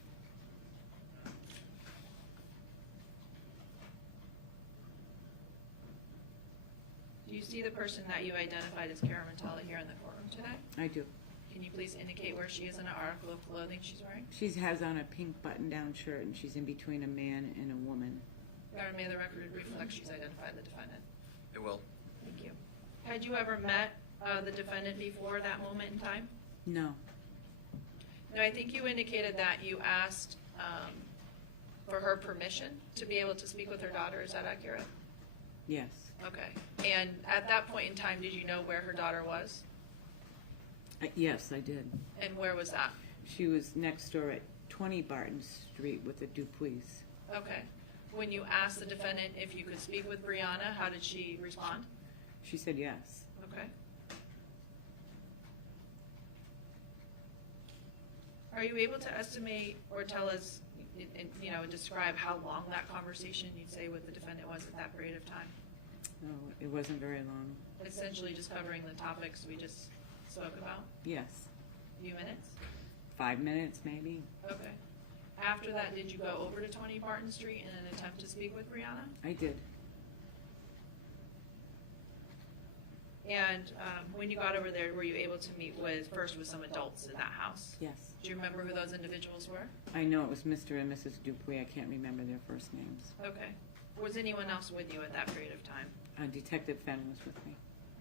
Do you see the person that you identified as Cara Rintala here in the courtroom today? I do. Can you please indicate where she is in an article of clothing she's wearing? She has on a pink button-down shirt, and she's in between a man and a woman. Your Honor, may the record reflect she's identified the defendant. It will. Thank you. Had you ever met the defendant before that moment in time? No. No, I think you indicated that you asked for her permission to be able to speak with her daughter. Is that accurate? Yes. Okay. And at that point in time, did you know where her daughter was? Yes, I did. And where was that? She was next door at 20 Barton Street with the Dupuis. Okay. When you asked the defendant if you could speak with Brianna, how did she respond? She said yes. Okay. Are you able to estimate or tell us, describe how long that conversation you'd say with the defendant was at that period of time? No, it wasn't very long. Essentially just covering the topics we just spoke about? Yes. A few minutes? 5 minutes, maybe. Okay. After that, did you go over to 20 Barton Street in an attempt to speak with Brianna? I did. And when you got over there, were you able to meet first with some adults in that house? Yes. Do you remember who those individuals were? I know it was Mr. and Mrs. Dupuis. I can't remember their first names. Okay. Was anyone else with you at that period of time? Detective Fenn was with me.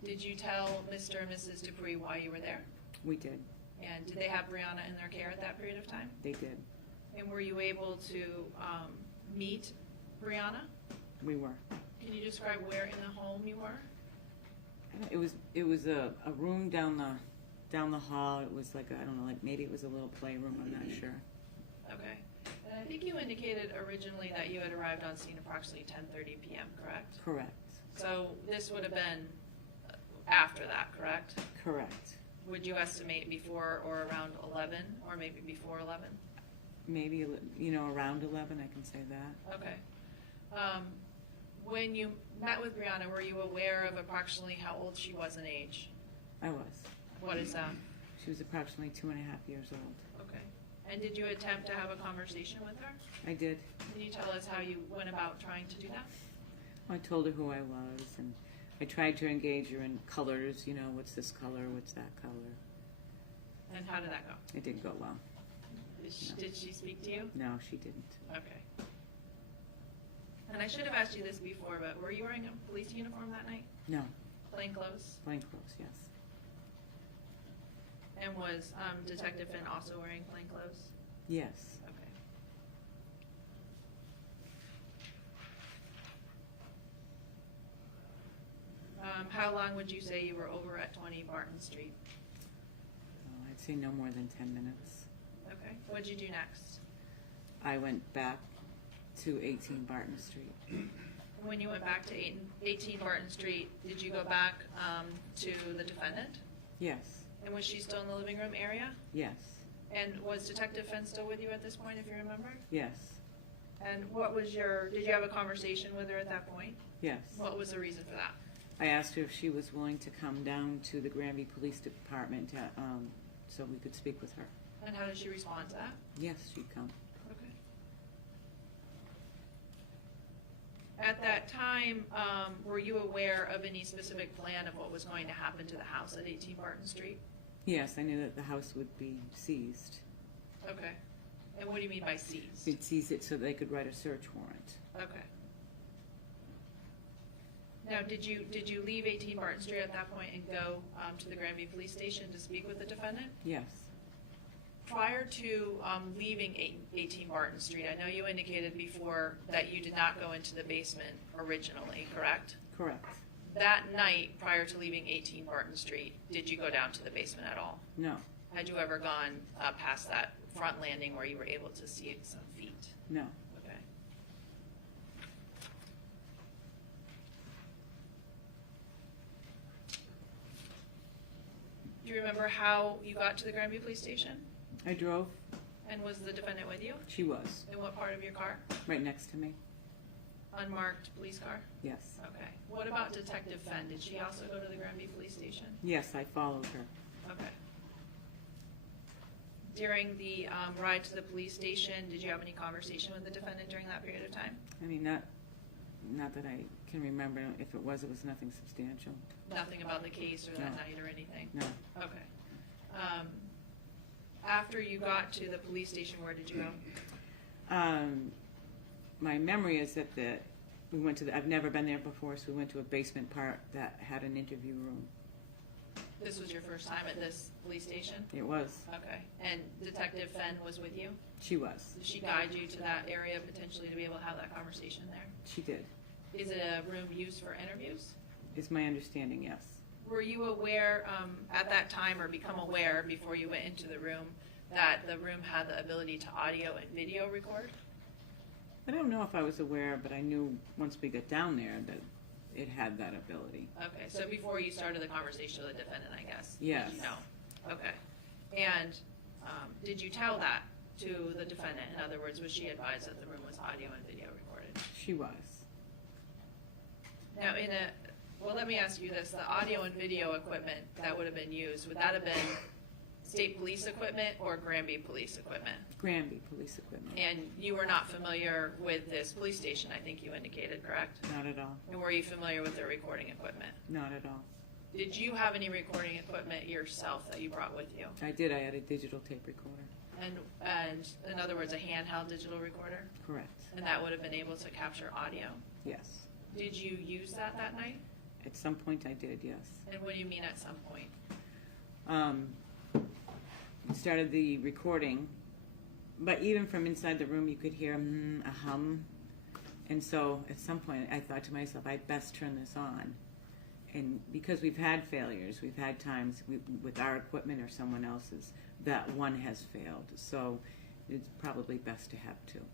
Did you tell Mr. and Mrs. Dupuis why you were there? We did. And did they have Brianna in their care at that period of time? They did. And were you able to meet Brianna? We were. Can you describe where in the home you were? It was a room down the hall. It was like I don't know, like maybe it was a little playroom. I'm not sure. Okay. And I think you indicated originally that you had arrived on scene approximately 10:30 p.m. Correct? Correct. So this would have been after that, correct? Correct. Would you estimate before or around 11, or maybe before 11? Maybe around 11. I can say that. Okay. When you met with Brianna, were you aware of approximately how old she was in age? I was. What is that? She was approximately 2.5 years old. Okay. And did you attempt to have a conversation with her? I did. Can you tell us how you went about trying to do that? I told her who I was, and I tried to engage her in colors. What's this color? What's that color? And how did that go? It didn't go well. Did she speak to you? No, she didn't. Okay. And I should have asked you this before, but were you wearing a police uniform that night? No. Plain clothes? Plain clothes, yes. And was Detective Finn also wearing plain clothes? Yes. Okay. How long would you say you were over at 20 Barton Street? I'd say no more than 10 minutes. Okay. What did you do next? I went back to 18 Barton Street. When you went back to 18 Barton Street, did you go back to the defendant? Yes. And was she still in the living room area? Yes. And was Detective Finn still with you at this point, if you remember? Yes. And did you have a conversation with her at that point? Yes. What was the reason for that? I asked her if she was willing to come down to the Granby Police Department so we could speak with her. And how did she respond to that? Yes, she'd come. Okay. At that time, were you aware of any specific plan of what was going to happen to the house at 18 Barton Street? Yes, I knew that the house would be seized. Okay. And what do you mean by seized? They'd seize it so they could write a search warrant. Okay. Now, did you leave 18 Barton Street at that point and go to the Granby Police Station to speak with the defendant? Yes. Prior to leaving 18 Barton Street, I know you indicated before that you did not go into the basement originally, correct? Correct. That night, prior to leaving 18 Barton Street, did you go down to the basement at all? No. Had you ever gone past that front landing where you were able to see some feet? No. Okay. Do you remember how you got to the Granby Police Station? I drove. And was the defendant with you? She was. In what part of your car? Right next to me. Unmarked police car? Yes. Okay. What about Detective Fenn? Did she also go to the Granby Police Station? Yes, I followed her. Okay. During the ride to the police station, did you have any conversation with the defendant during that period of time? I mean, not that I can remember. If it was nothing substantial. Nothing about the case or that No. night or anything? No. Okay. After you got to the police station, where did you go? My memory is that we went to I've never been there before, so we went to a basement part that had an interview room. This was your first time at this police station? It was. Okay. And Detective Fenn was with you? She was. Did she guide you to that area potentially to be able to have that conversation there? She did. Is it a room used for interviews? Is my understanding, yes. Were you aware at that time, or become aware before you went into the room, that the room had the ability to audio and video record? I don't know if I was aware, but I knew once we got down there that it had that ability. Okay, so before you started the conversation with the defendant, I guess? Yes. Did you know? Okay. And did you tell that to the defendant? In other words, was she advised that the room was audio and video recorded? She was. Now, well, let me ask you this. The audio and video equipment that would have been used, would that have been state police equipment or Granby police equipment? Granby police equipment. And you were not familiar with this police station, I think you indicated, correct? Not at all. And were you familiar with the recording equipment? Not at all. Did you have any recording equipment yourself that you brought with you? I did. I had a digital tape recorder. And in other words, a handheld digital recorder? Correct. And that would have been able to capture audio? Yes. Did you use that night? At some point I did, yes. And what do you mean at some point? We started the recording, but even from inside the room you could hear a hum. And so at some point I thought to myself, I'd best turn this on. And because we've had failures, we've had times with our equipment or someone else's that one has failed. So it's probably best to have two.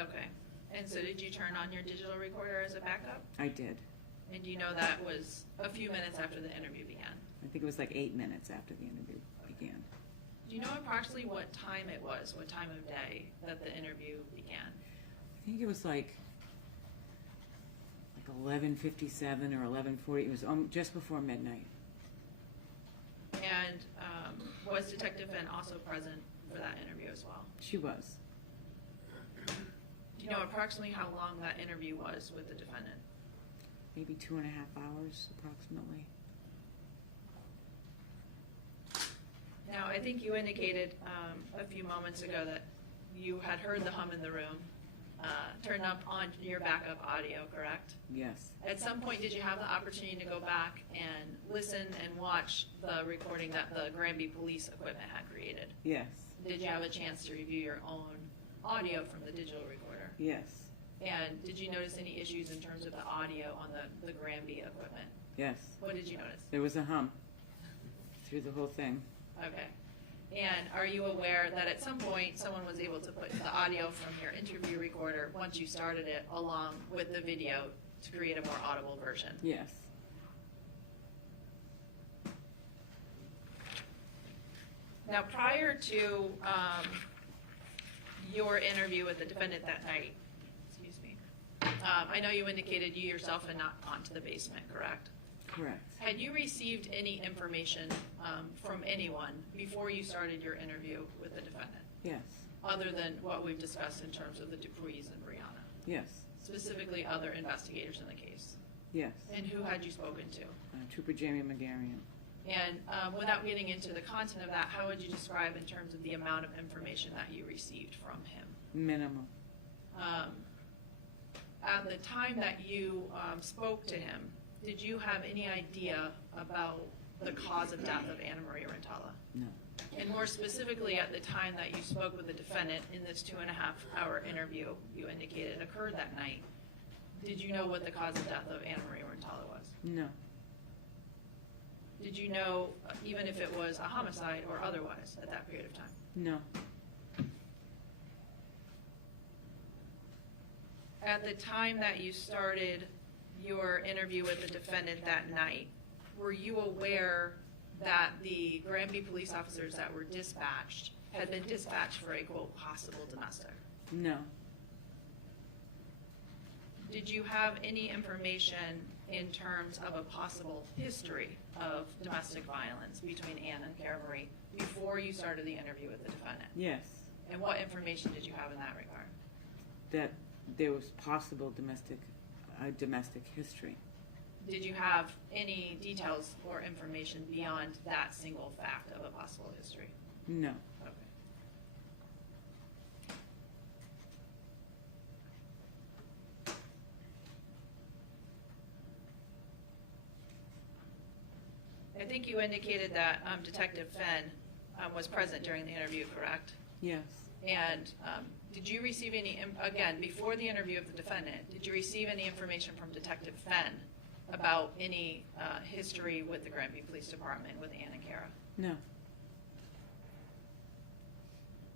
Okay. And so did you turn on your digital recorder as a backup? I did. And you know that was a few minutes after the interview began? I think it was like 8 minutes after the interview began. Do you know approximately what time it was, what time of day that the interview began? I think it was like 11:57 or 11:40. It was just before midnight. And was Detective Fenn also present for that interview as well? She was. Do you know approximately how long that interview was with the defendant? Maybe 2.5 hours, approximately. Now, I think you indicated a few moments ago that you had heard the hum in the room, turned up on your backup audio, correct? Yes. At some point, did you have the opportunity to go back and listen and watch the recording that the Granby police equipment had created? Yes. Did you have a chance to review your own audio from the digital recorder? Yes. And did you notice any issues in terms of the audio on the Granby equipment? Yes. What did you notice? There was a hum through the whole thing. Okay. And are you aware that at some point someone was able to put the audio from your interview recorder, once you started it, along with the video to create a more audible version? Yes. Now, prior to your interview with the defendant that night, excuse me, I know you indicated you yourself had not gone to the basement, correct? Correct. Had you received any information from anyone before you started your interview with the defendant? Yes. Other than what we've discussed in terms of the Dupuis and Brianna? Yes. Specifically other investigators in the case? Yes. And who had you spoken to? Trooper Jamie McGarian. And without getting into the content of that, how would you describe in terms of the amount of information that you received from him? Minimum. At the time that you spoke to him, did you have any idea about the cause of death of Annamarie Rintala? No. And more specifically, at the time that you spoke with the defendant in this 2.5-hour interview you indicated occurred that night, did you know what the cause of death of Annamarie Rintala was? No. Did you know even if it was a homicide or otherwise at that period of time? No. At the time that you started your interview with the defendant that night, were you aware that the Granby police officers that were dispatched had been dispatched for a, quote, possible domestic? No. Did you have any information in terms of a possible history of domestic violence between Ann and Cara Marie before you started the interview with the defendant? Yes. And what information did you have in that regard? That there was possible domestic history. Did you have any details or information beyond that single fact of a possible history? No. Okay. I think you indicated that Detective Fenn was present during the interview, correct? Yes. And did you receive any, again, before the interview of the defendant, did you receive any information from Detective Fenn about any history with the Granby Police Department with Ann and Cara? No.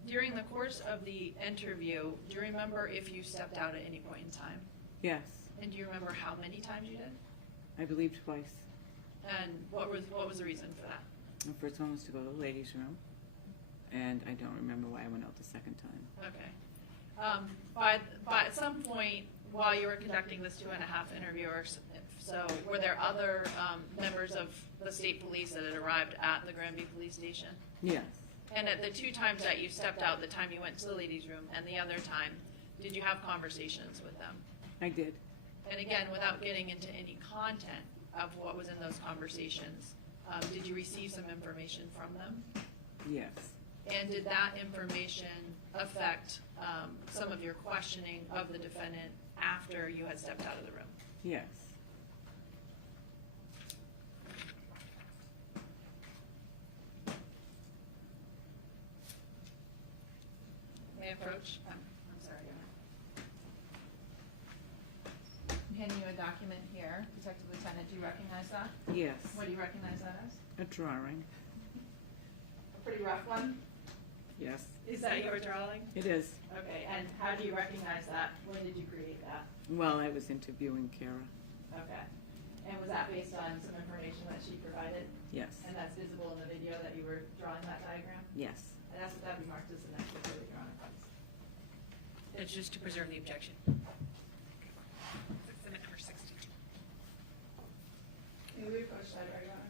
During the course of the interview, do you remember if you stepped out at any point in time? Yes. And do you remember how many times you did? I believe twice. And what was the reason for that? The first one was to go to the ladies' room, and I don't remember why I went out the second time. Okay. By at some point while you were conducting this 2.5 interview or so, were there other members of the state police that had arrived at the Granby Police Station? Yes. And at the 2 times that you stepped out, the time you went to the ladies' room and the other time, did you have conversations with them? I did. And again, without getting into any content of what was in those conversations, did you receive some information from them? Yes. And did that information affect some of your questioning of the defendant after you had stepped out of the room? Yes. May I approach? I'm sorry. I'm handing you a document here. Detective Lieutenant, do you recognize that? Yes. What do you recognize that as? A drawing. A pretty rough one? Yes. Is that your drawing? It is. Okay, and how do you recognize that? When did you create that? Well, I was interviewing Cara. Okay. And was that based on some information that she provided? Yes. And that's visible in the video that you were drawing that diagram? Yes. And that's what that would be marked as the next video that you're on. It's just to preserve the objection. Exhibit number 62. May we approach that, Your Honor?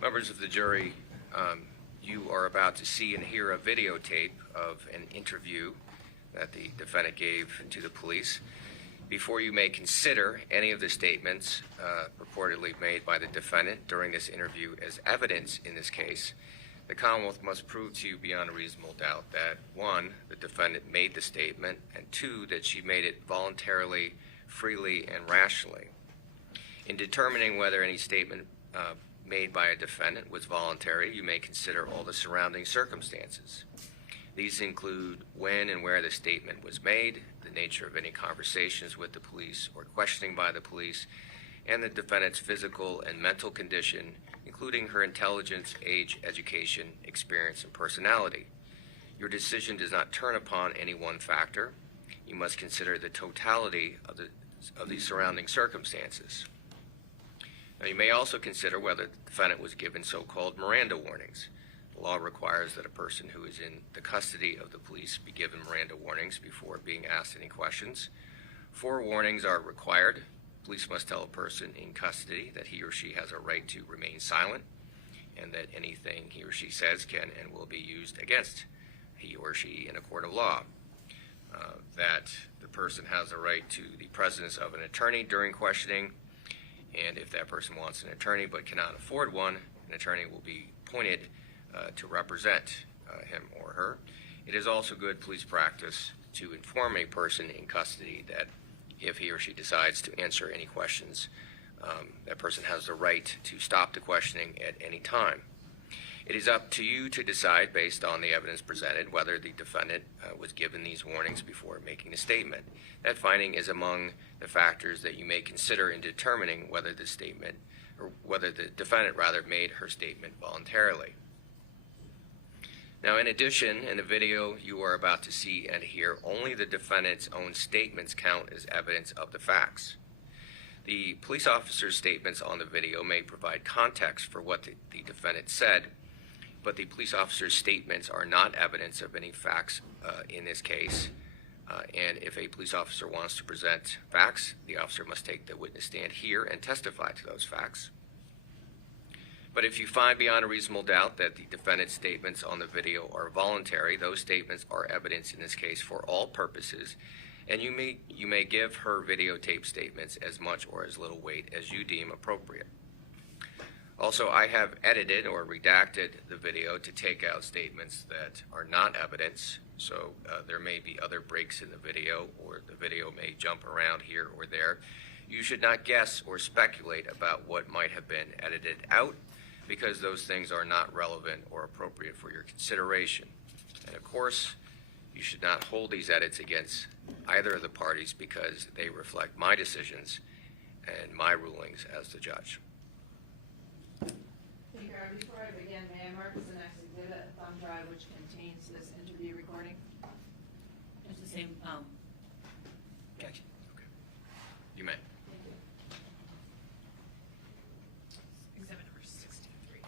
Members of the jury, you are about to see and hear a videotape of an interview that the defendant gave to the police. Before you may consider any of the statements purportedly made by the defendant during this interview as evidence in this case, the Commonwealth must prove to you beyond a reasonable doubt that, 1, the defendant made the statement, and 2, that she made it voluntarily, freely, and rationally. In determining whether any statement made by a defendant was voluntary, you may consider all the surrounding circumstances. These include when and where the statement was made, the nature of any conversations with the police or questioning by the police, and the defendant's physical and mental condition, including her intelligence, age, education, experience, and personality. Your decision does not turn upon any one factor. You must consider the totality of the surrounding circumstances. Now, you may also consider whether the defendant was given so-called Miranda warnings. The law requires that a person who is in the custody of the police be given Miranda warnings before being asked any questions. 4 warnings are required. Police must tell a person in custody that he or she has a right to remain silent, and that anything he or she says can and will be used against he or she in a court of law. That the person has a right to the presence of an attorney during questioning, and if that person wants an attorney but cannot afford one, an attorney will be appointed to represent him or her. It is also good police practice to inform a person in custody that if he or she decides to answer any questions, that person has the right to stop the questioning at any time. It is up to you to decide, based on the evidence presented, whether the defendant was given these warnings before making a statement. That finding is among the factors that you may consider in determining whether the statement, or whether the defendant rather, made her statement voluntarily. Now, in addition, in the video you are about to see and hear, only the defendant's own statements count as evidence of the facts. The police officer's statements on the video may provide context for what the defendant said, but the police officer's statements are not evidence of any facts in this case. And if a police officer wants to present facts, the officer must take the witness stand here and testify to those facts. But if you find beyond a reasonable doubt that the defendant's statements on the video are voluntary, those statements are evidence in this case for all purposes, and you may give her videotape statements as much or as little weight as you deem appropriate. Also, I have edited or redacted the video to take out statements that are not evidence, so there may be other breaks in the video, or the video may jump around here or there. You should not guess or speculate about what might have been edited out, because those things are not relevant or appropriate for your consideration. And of course, you should not hold these edits against either of the parties, because they reflect my decisions and my rulings as the judge. Thank you. Before I begin, may I mark as the next exhibit a thumb drive which contains this interview recording? It's the same, Gotcha. Okay. You may. Thank you. Exhibit number 63.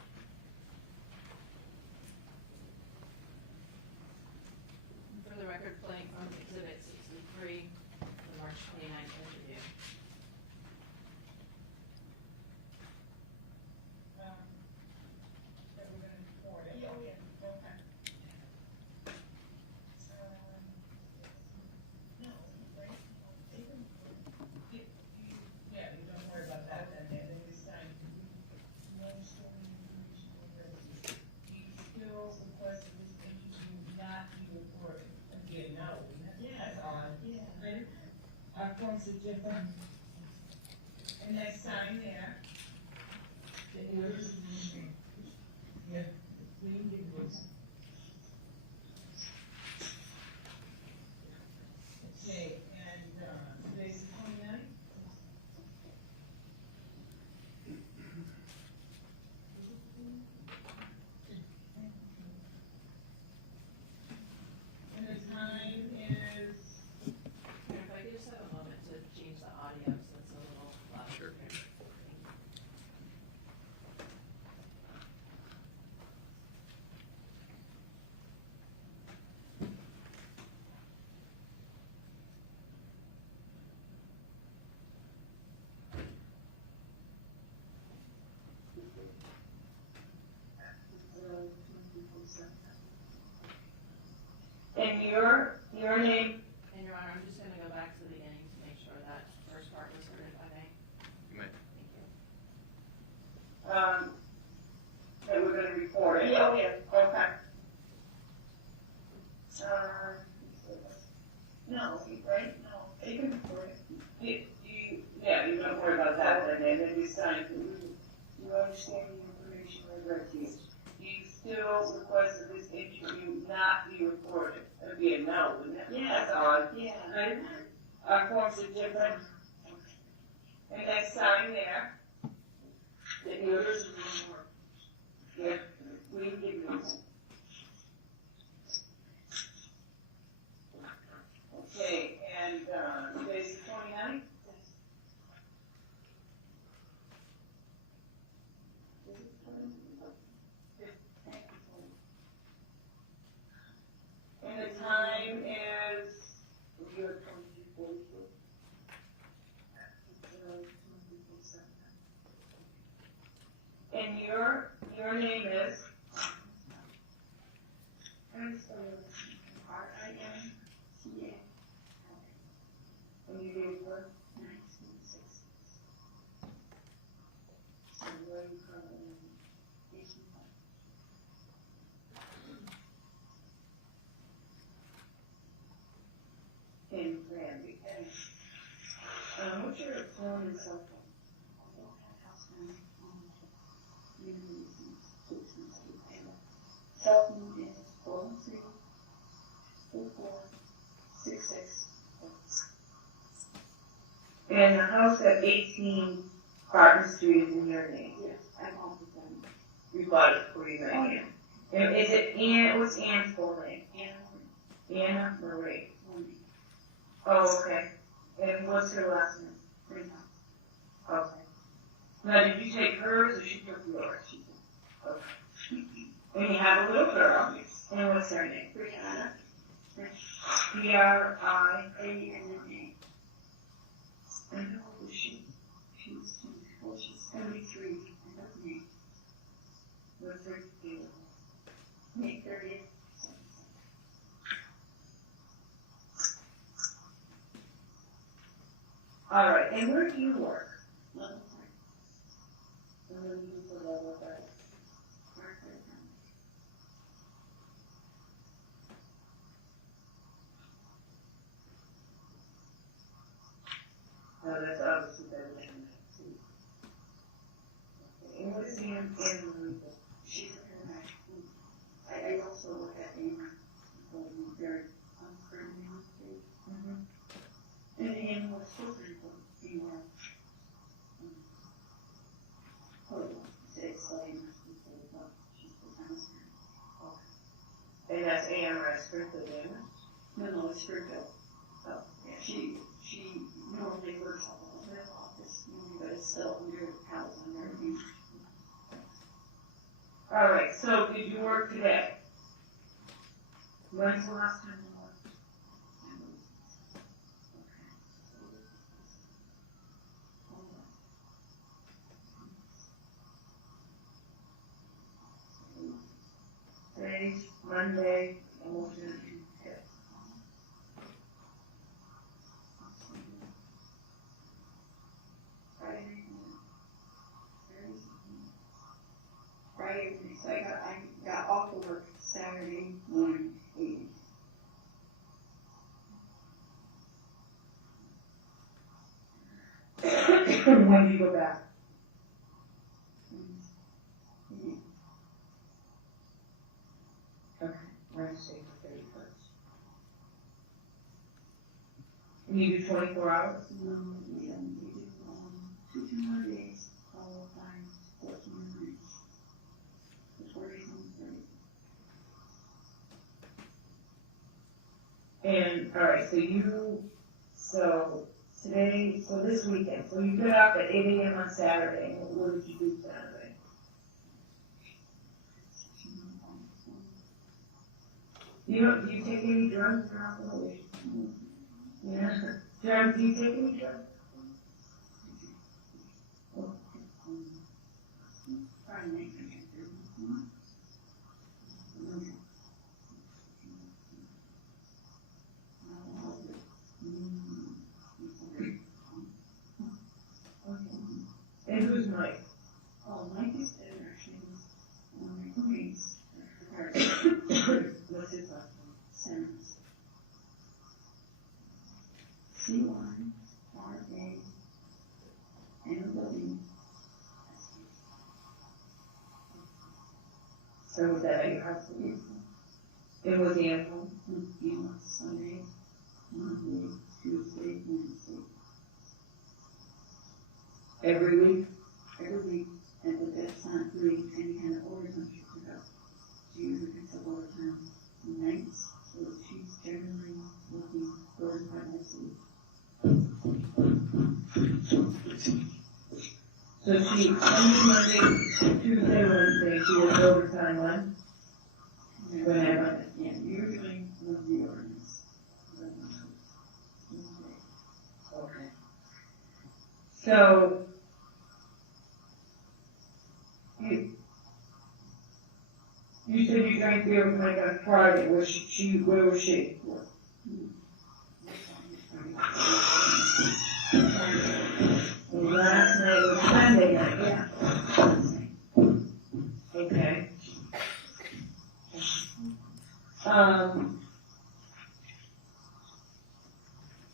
For the record, playing from exhibit 63, the March 29th interview. Different. And next time there, the yours, yeah, green dimples. Okay, and today's the 29th. And the time is. If I could just have a moment to change the audio so it's a little louder. Sure. And your name? And Your Honor, I'm just gonna go back to the beginning to make sure that first part was heard, if I may. You may. Thank you. That we're gonna record it? Yeah, okay. No, right? No, you can record it. You're gonna worry about that, and then you sign, you understand the information I read to you. You still request that this interview not be recorded? That'd be a no, wouldn't it? Yeah. That's odd. Yeah. Right? Our forms are different. And next time there, then yours is more. Yeah, we give you. Okay, and, today's the 29th? And the time is, you're 22:42. And your name is? R-I-N-T-A. And you gave birth? 1960. So where are you from? 6. And the house at 18 Barton Street is in your name? Yes, I'm off with them. You bought it before you got Ann. And is it Ann, what's Ann's full name? Anna Marie. Oh, okay. And what's her last name? Rintala. Okay. Now, did you take hers or she took yours? She did. Okay. And you have a little girl. Yes. And what's her name? Brianna. P-R-I. A-N-N-A. And how old is she? She's 73. And that's me. What's her deal? May 30th. All right. And where do you work? Level And where do you put level 5? No, that's obviously better than that, too. Okay. And what is Ann Marie? She's a paramedic. I also look at Anna. Very unfriendly with me. Mm-hmm. And Anna was supposed to be more. She's the counselor. And that's AMR Springfield, No, it's Springfield. Oh. Yeah, she normally works out of the office, but it's still under house under me. All right, so did you work today? When's the last time you worked? Today's Monday, almost Tuesday. Friday, so I got off of work Saturday morning, 8. When do you go back? Okay, Wednesday the 31st. And you do 24 hours? No, we do 2 more days, all time, 14 nights. The 40s and 30s. And, all right, so this weekend, so you get up at 8 a.m. on Saturday, and what did you do Saturday? Do you take any drugs or alcohol? Yeah. Do you take any drugs? Friday night, And who's Mike? Oh, Mike is dead, actually. One of my roommates. What's his last name? Simmons. C1, R-A, N-W. So was that at your house? It was the animal? He was Sunday, Monday, Tuesday, Wednesday. Every week? Every week, and the best not doing any kind of overtime she put up. She usually picks up overtime nights, so she's generally working 45 nights a week. So she, Sunday, Monday, Tuesday, Wednesday, she was overtime one? Whenever. Yeah, usually with the ordinance. Okay. So, you said you drank beer with Mike on Friday, where where was she? Well, last night was Sunday night. Yeah. Okay.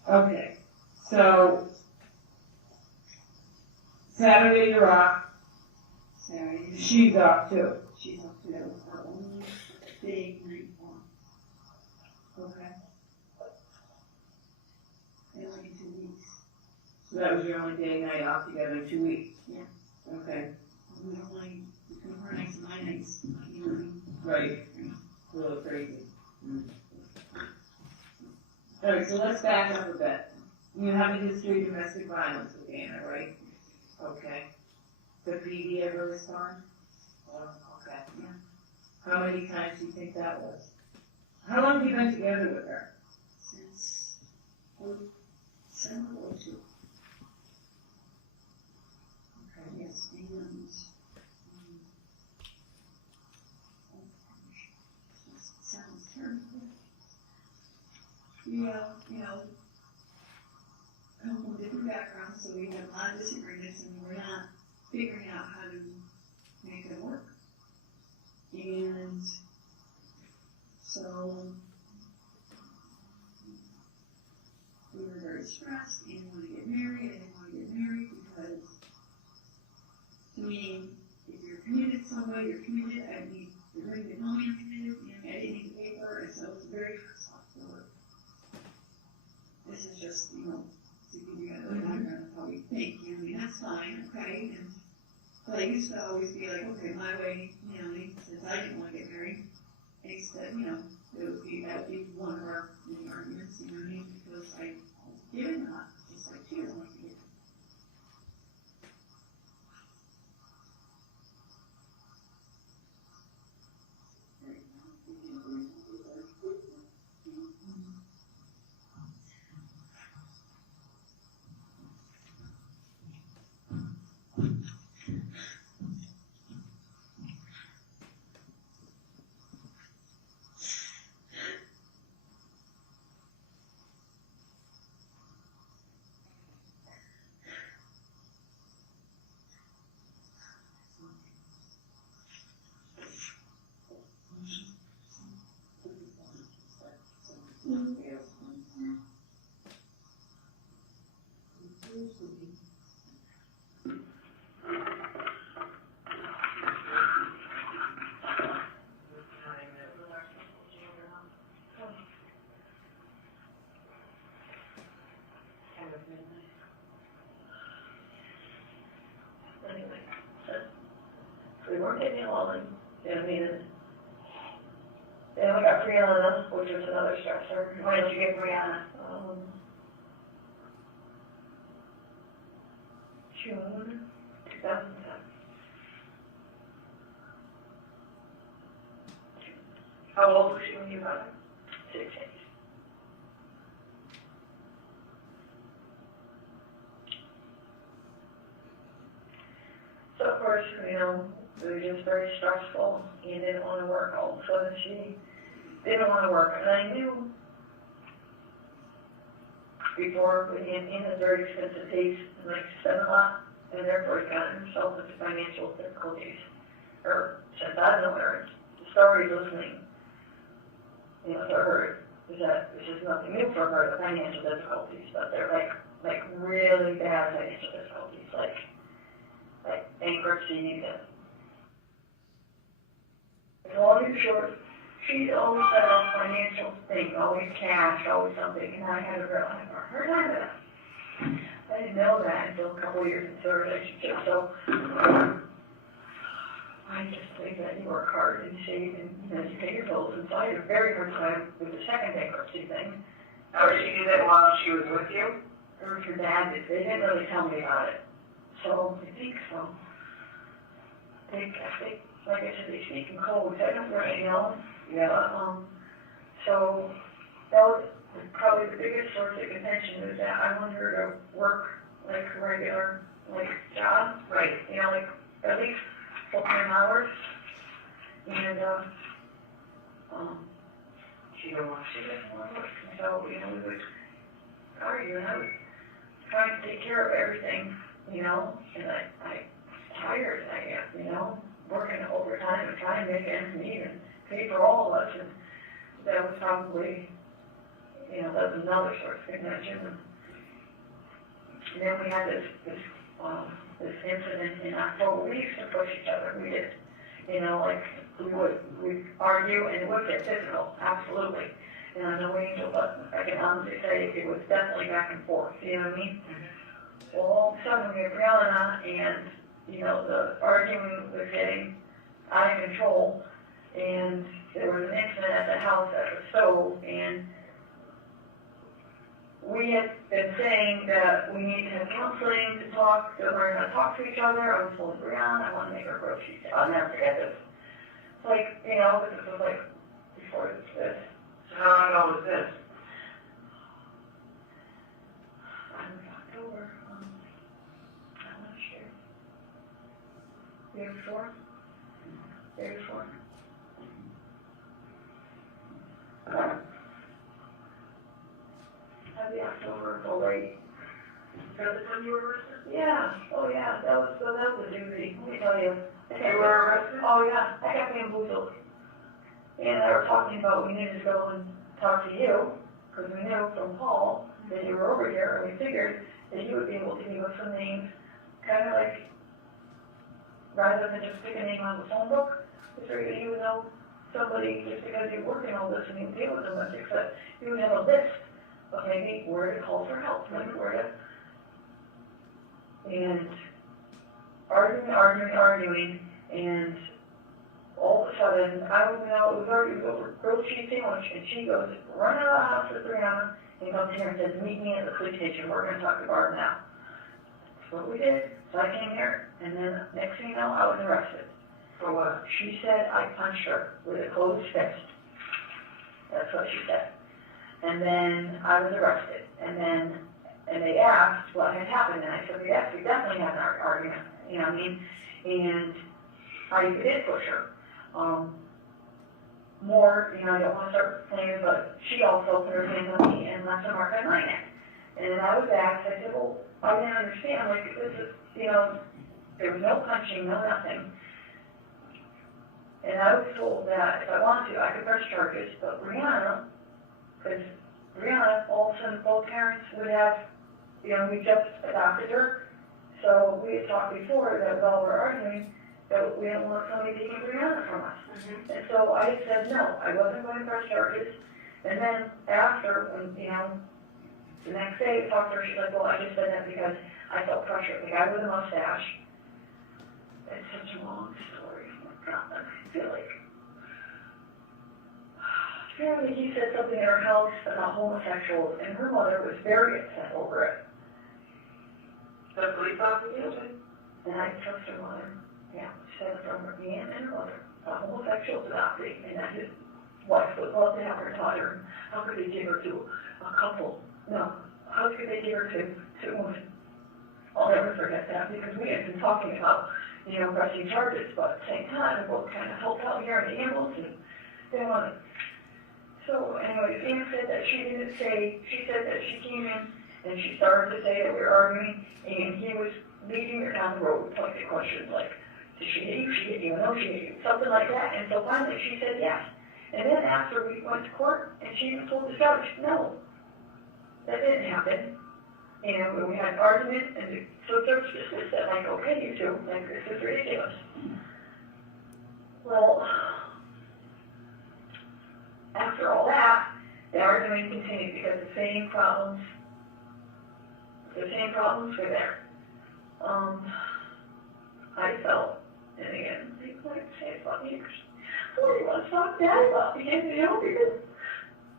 Okay, so Saturday you're off, Saturday. she's off too. She's up to that was her only big night off. Okay. So that was your only day and night off together in 2 weeks? Yeah. Okay. We don't like, between her nights and my nights, you know what I mean? Right. A little crazy. All right, so let's back up a bit. You have a history of domestic violence with Anna, right? Okay. The PD ever respond? Oh, okay. Yeah. How many times do you think that was? How long have you been together with her? Since 07 or 02. Okay. Yes, and, sounds terrible. Yeah, you know, come from different backgrounds, so we have a lot of disagreements, and we're not figuring out how to make it work. And so we were very stressed and didn't want to get married. I didn't want to get married because, to me, if you're committed somewhere, you're committed. I need the ring to tell me I'm committed. You know, I didn't need the paper, and so it was very stressful. This is just, you know, to give you guys a background of how we think. You know, I mean, that's fine, okay? And, but I used to always be like, okay, my way, you know, since I didn't want to get married, instead, you know, that would be one of our main arguments, you know what I mean? Because I given up, just like she doesn't want to get. We weren't getting along, you know what I mean? Then we got Brianna, which was another stressor. When did you get Brianna? June 2010. How old was she when you got her? 16. So of course, you know, it was just very stressful. He didn't want to work. All of a sudden, she didn't want to work. And I knew before when he had very expensive taste and like spent a lot, and therefore he got himself into financial difficulties. Or since I've known her, the stories listening, you know, to her is that this is nothing new for her, the financial difficulties, but they're like really bad financial difficulties, like bankruptcy and long and short, she always had a financial thing, always cash, always something, and I had a real hard time with that. I didn't know that until a couple of years into our relationship, so I just think that you work hard and save and, you know, you pay your bills, and so I had a very hard time with the second bankruptcy thing. Or she did that while she was with you? Or her dad did. They didn't really tell me about it. So I think so. I think, like I said, they speak in codes. I don't really know. Yeah. So that was probably the biggest source of contention is that I wanted her to work like a regular, like, job. Right. You know, like at least full-time hours. And she didn't want to work. So, you know, we would argue, and I was trying to take care of everything, you know, and I tired, I guess, you know, working overtime and trying to make ends meet and pay for all of us, and that was probably, you know, that was another source of contention. And then we had this incident in October. We used to push each other, we did, you know, like, we'd argue, and it would get physical, absolutely. And I know Angel, but I can honestly say it was definitely back and forth, you know what I mean? Well, all of a sudden we have Brianna and, you know, the arguing was getting out of control, and there was an incident at the house at the stove, and we had been saying that we need to have counseling to talk, that we're going to talk to each other. I was told Brianna, I want to make her groceries. I'll never forget this. Like, you know, this was like before this. So how long ago was this? October. I'm not sure. Year before? Year before. Happy October, so late. Is that the time you were arrested? Yeah. Oh yeah. That was a doozy. Let me tell you. You were arrested? Oh yeah. I got bamboozled. And they were talking about we needed to go and talk to you, because we knew from Paul that you were over here, and we figured that you would be able to give us some names, kind of like, rather than just pick a name on the phone book, we figured you would know somebody just because you work in all this and you deal with them, except you would have a list of maybe where to call for help, maybe where to, and arguing, and all of a sudden, I don't know, it was already over grilled cheese sandwich, and she goes, run out of the house with Brianna, and comes here and says, meet me at the police station, we're going to talk to Barb now. That's what we did. So I came here, and then next thing you know, I was arrested. For what? She said I punched her with a closed fist. That's what she said. And then I was arrested. And they asked what had happened, and I said, yes, we definitely had an argument. You know what I mean? And I did push her. More, you know, I don't want to start saying, but she also put her hands on me and left a mark on my neck. And then I was asked, I said, well, I didn't understand, like, this is, you know, there was no punching, no nothing. And I was told that if I wanted to, I could press charges, but Brianna, because Brianna, all of a sudden, both parents would have, you know, we just adopted her, so we had talked before that while we're arguing, that we didn't want somebody taking Brianna from us. Mm-hmm. And so I said no, I wasn't going to press charges. And then after, when, you know, the next day I talked to her, she's like, well, I just said that because I felt pressure. The guy with a mustache. It's such a long story. Oh my God, I feel like. Apparently he said something in her house about homosexuals, and her mother was very upset over it. The police officer? And I trust her mother. Yeah, she said from her aunt and her mother, a homosexual adopting, and that his wife would love to have her daughter. How could they give her to a couple? No, how could they give her to women? I'll never forget that, because we had been talking about, you know, pressing charges, but at the same time, we both kind of helped out here in the ambulance, and they wanted. So anyway, Anne said that she didn't say, she said that she came in, and she started to say that we were arguing, and he was leading her down the road with pointed questions like, did she hit you? She hit you? No, she hit you. Something like that. And so finally she said yes. And then after we went to court, and she even told the judge, no, that didn't happen. You know, we had an argument, and so the judge dismissed it, like, okay, you two, like, this is ridiculous. Well, after all that, the argument continued because the same problems were there. I felt, and again, like I say about years, what do you want to talk bad about? Because, you know, because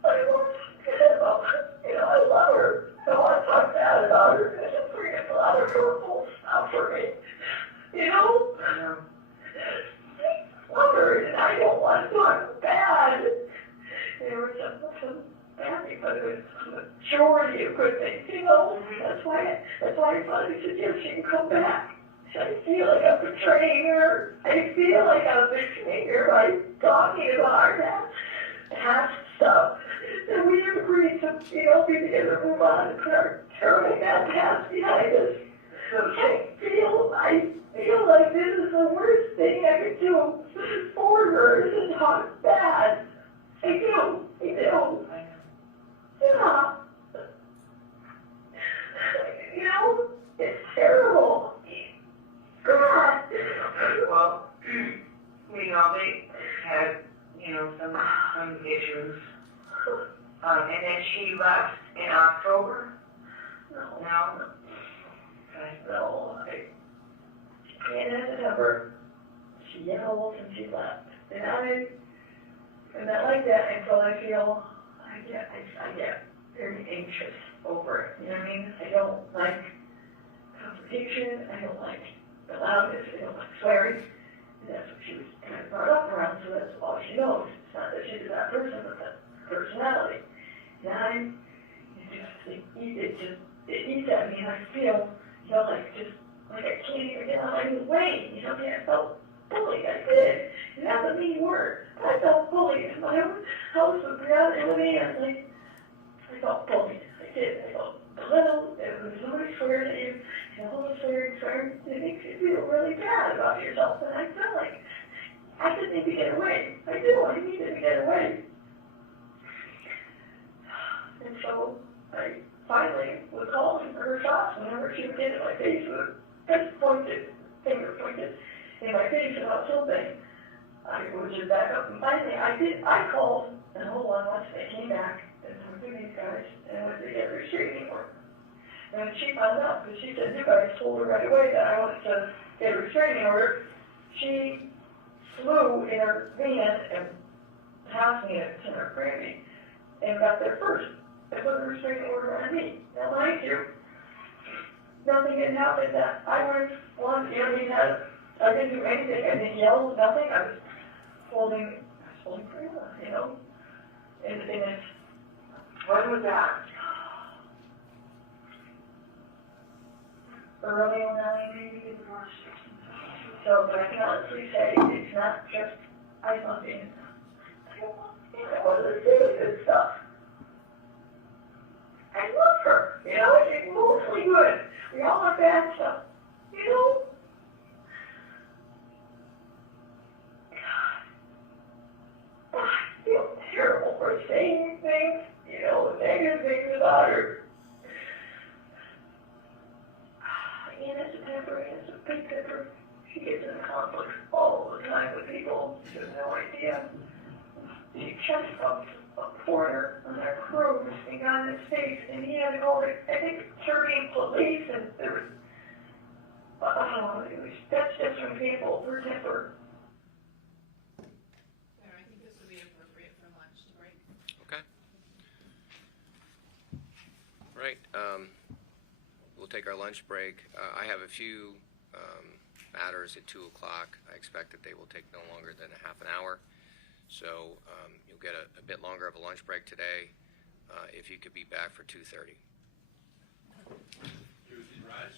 I don't want to talk bad about her. You know, I love her. I don't want to talk bad about her. Because it's bringing a lot of hurtful stuff for me. You know? I love her, and I don't want to talk bad. There were some bad things, but it was the majority of good things, you know? That's why I finally suggested she can come back. I feel like I'm betraying her. I feel like I'm betraying her by talking about her past stuff. And we agreed to, you know, be together, move on, and put our terrible bad past behind us. I feel like this is the worst thing I could do for her is to talk bad. I do. Yeah. You know, it's terrible. God. Well, we know they had, you know, some issues. And then she left in October. No. I know, I can't have the number. She yells and she laughs. And I'm not like that until I feel, I get very anxious over it. You know what I mean? I don't like confrontation. I don't like the loudness. I don't like swearing. And that's what she was kind of brought up around, so that's all she knows. It's not that she's that person, but that personality. And it eats at me, and I feel, you know, like I can't even get out of my way. You know, I felt bullied. I did. And that's a mean word. I felt bullied. My own house was grounded me, and I felt bullied. I did. I felt belittled. There was nobody swearing at you. And all the swearing, it makes you feel really bad about yourself. And I felt like I just need to get away. I do. I needed to get away. And so I finally was calling for her shots whenever she would get in my face with a finger pointed in my face about something. I would just back up, and finally I called, and hold on, once they came back, and I went through these guys, and went to get a restraining order. And when she found out, because she said you guys told her right away that I wanted to get a restraining order, she flew in her van and passed me at Senator Granby, and got there first. They put a restraining order on me. Now, mind you, nothing had happened that I was on, you know, I didn't do anything. I didn't yell, nothing. I was holding Prima, you know. And it's, when was that? Early 09, maybe. So, but I can honestly say it's not just I love it. I want to say good stuff. I love her, you know, she's mostly good. We all have bad stuff, you know? God, I feel terrible for saying things, you know, negative things about her. Anna's a temper, Anna's a big temper. She gets in conflict all the time with people. She has no idea. She chest bumped a porter on our cruise and got in his face, and he had to call it, I think, 30 police, and there was, that's just an example of her temper. I think this would be appropriate for lunch to break. Okay. Right. We'll take our lunch break. I have a few matters at 2 o'clock. I expect that they will take no longer than a half an hour. So you'll get a bit longer of a lunch break today. If you could be back for 2:30. Rise.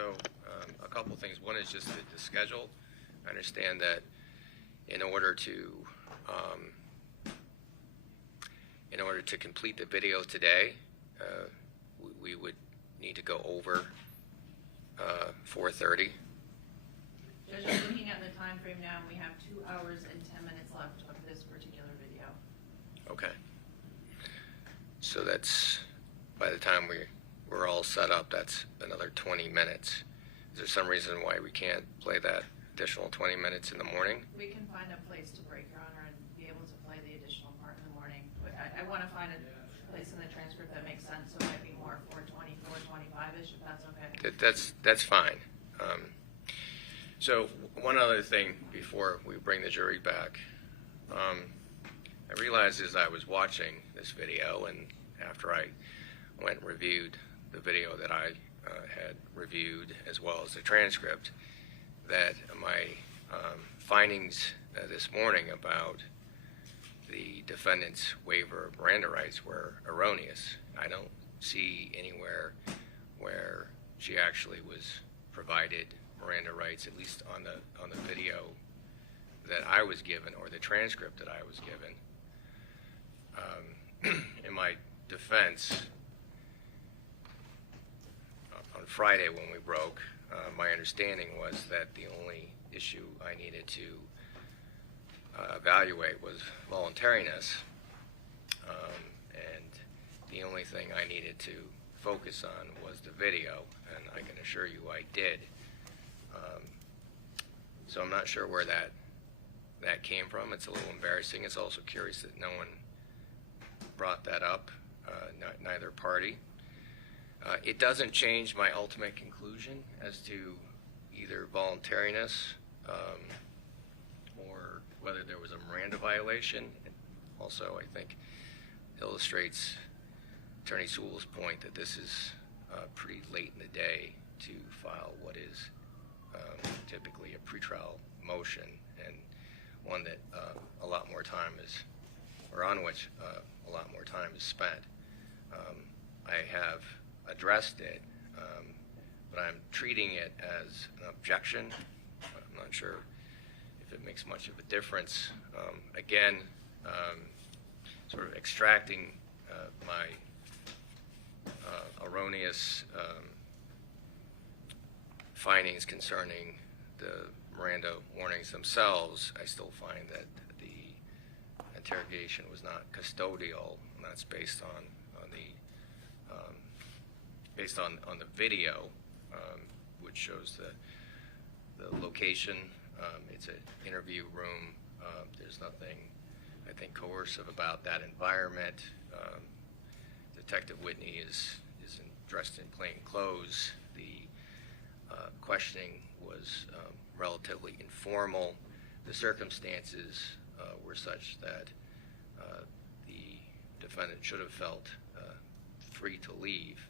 So a couple things. One is just the schedule. I understand that in order to complete the video today, we would need to go over 4:30. Judge, I'm looking at the time frame now, and we have 2 hours and 10 minutes left of this particular video. Okay. So that's, by the time we're all set up, that's another 20 minutes. Is there some reason why we can't play that additional 20 minutes in the morning? We can find a place to break, Your Honor, and be able to play the additional part in the morning. But I want to find a place in the transcript that makes sense, so it might be more 4:20, 4:25-ish, if that's okay. That's fine. So one other thing before we bring the jury back. I realized as I was watching this video, and after I went and reviewed the video that I had reviewed as well as the transcript, that my findings this morning about the defendant's waiver of Miranda rights were erroneous. I don't see anywhere where she actually was provided Miranda rights, at least on the video that I was given or the transcript that I was given. In my defense, on Friday when we broke, my understanding was that the only issue I needed to evaluate was voluntariness, and the only thing I needed to focus on was the video, and I can assure you I did. So I'm not sure where that came from. It's a little embarrassing. It's also curious that no one brought that up, neither party. It doesn't change my ultimate conclusion as to either voluntariness or whether there was a Miranda violation. It also, I think, illustrates Attorney Sewell's point that this is pretty late in the day to file what is typically a pretrial motion, and one that a lot more time is, or on which a lot more time is spent. I have addressed it, but I'm treating it as an objection. I'm not sure if it makes much of a difference. Again, sort of extracting my erroneous findings concerning the Miranda warnings themselves, I still find that the interrogation was not custodial, and that's based on the video, which shows the location. It's an interview room. There's nothing, I think, coercive about that environment. Detective Whitney is dressed in plain clothes. The questioning was relatively informal. The circumstances were such that the defendant should have felt free to leave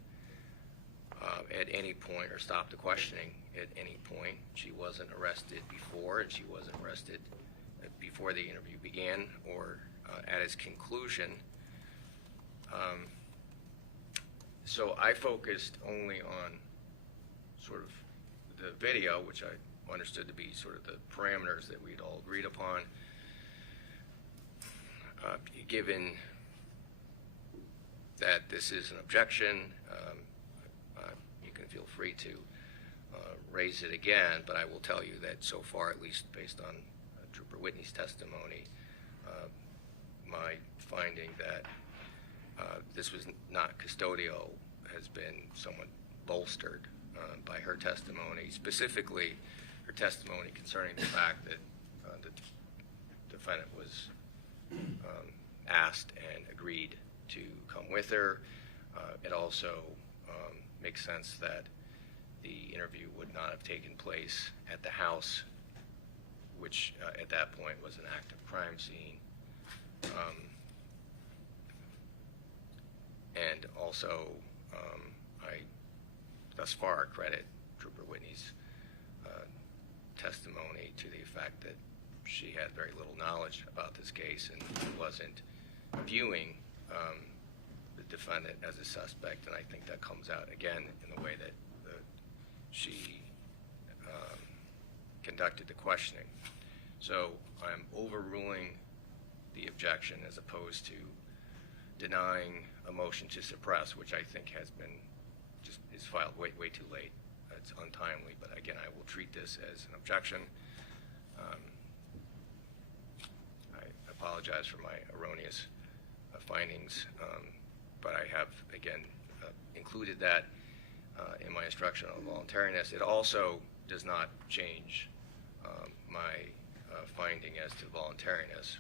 at any point or stop the questioning at any point. She wasn't arrested before, and she wasn't arrested before the interview began or at its conclusion. So I focused only on sort of the video, which I understood to be sort of the parameters that we'd all agreed upon. Given that this is an objection, you can feel free to raise it again, but I will tell you that so far, at least based on Trooper Whitney's testimony, my finding that this was not custodial has been somewhat bolstered by her testimony, specifically her testimony concerning the fact that the defendant was asked and agreed to come with her. It also makes sense that the interview would not have taken place at the house, which at that point was an active crime scene. And also, I thus far credit Trooper Whitney's testimony to the effect that she had very little knowledge about this case and wasn't viewing the defendant as a suspect, and I think that comes out again in the way that the she conducted the questioning. So I'm overruling the objection as opposed to denying a motion to suppress, which I think has been is filed way too late. It's untimely, but again, I will treat this as an objection. I apologize for my erroneous findings, but I have, again, included that in my instruction on voluntariness. It also does not change my finding as to voluntariness,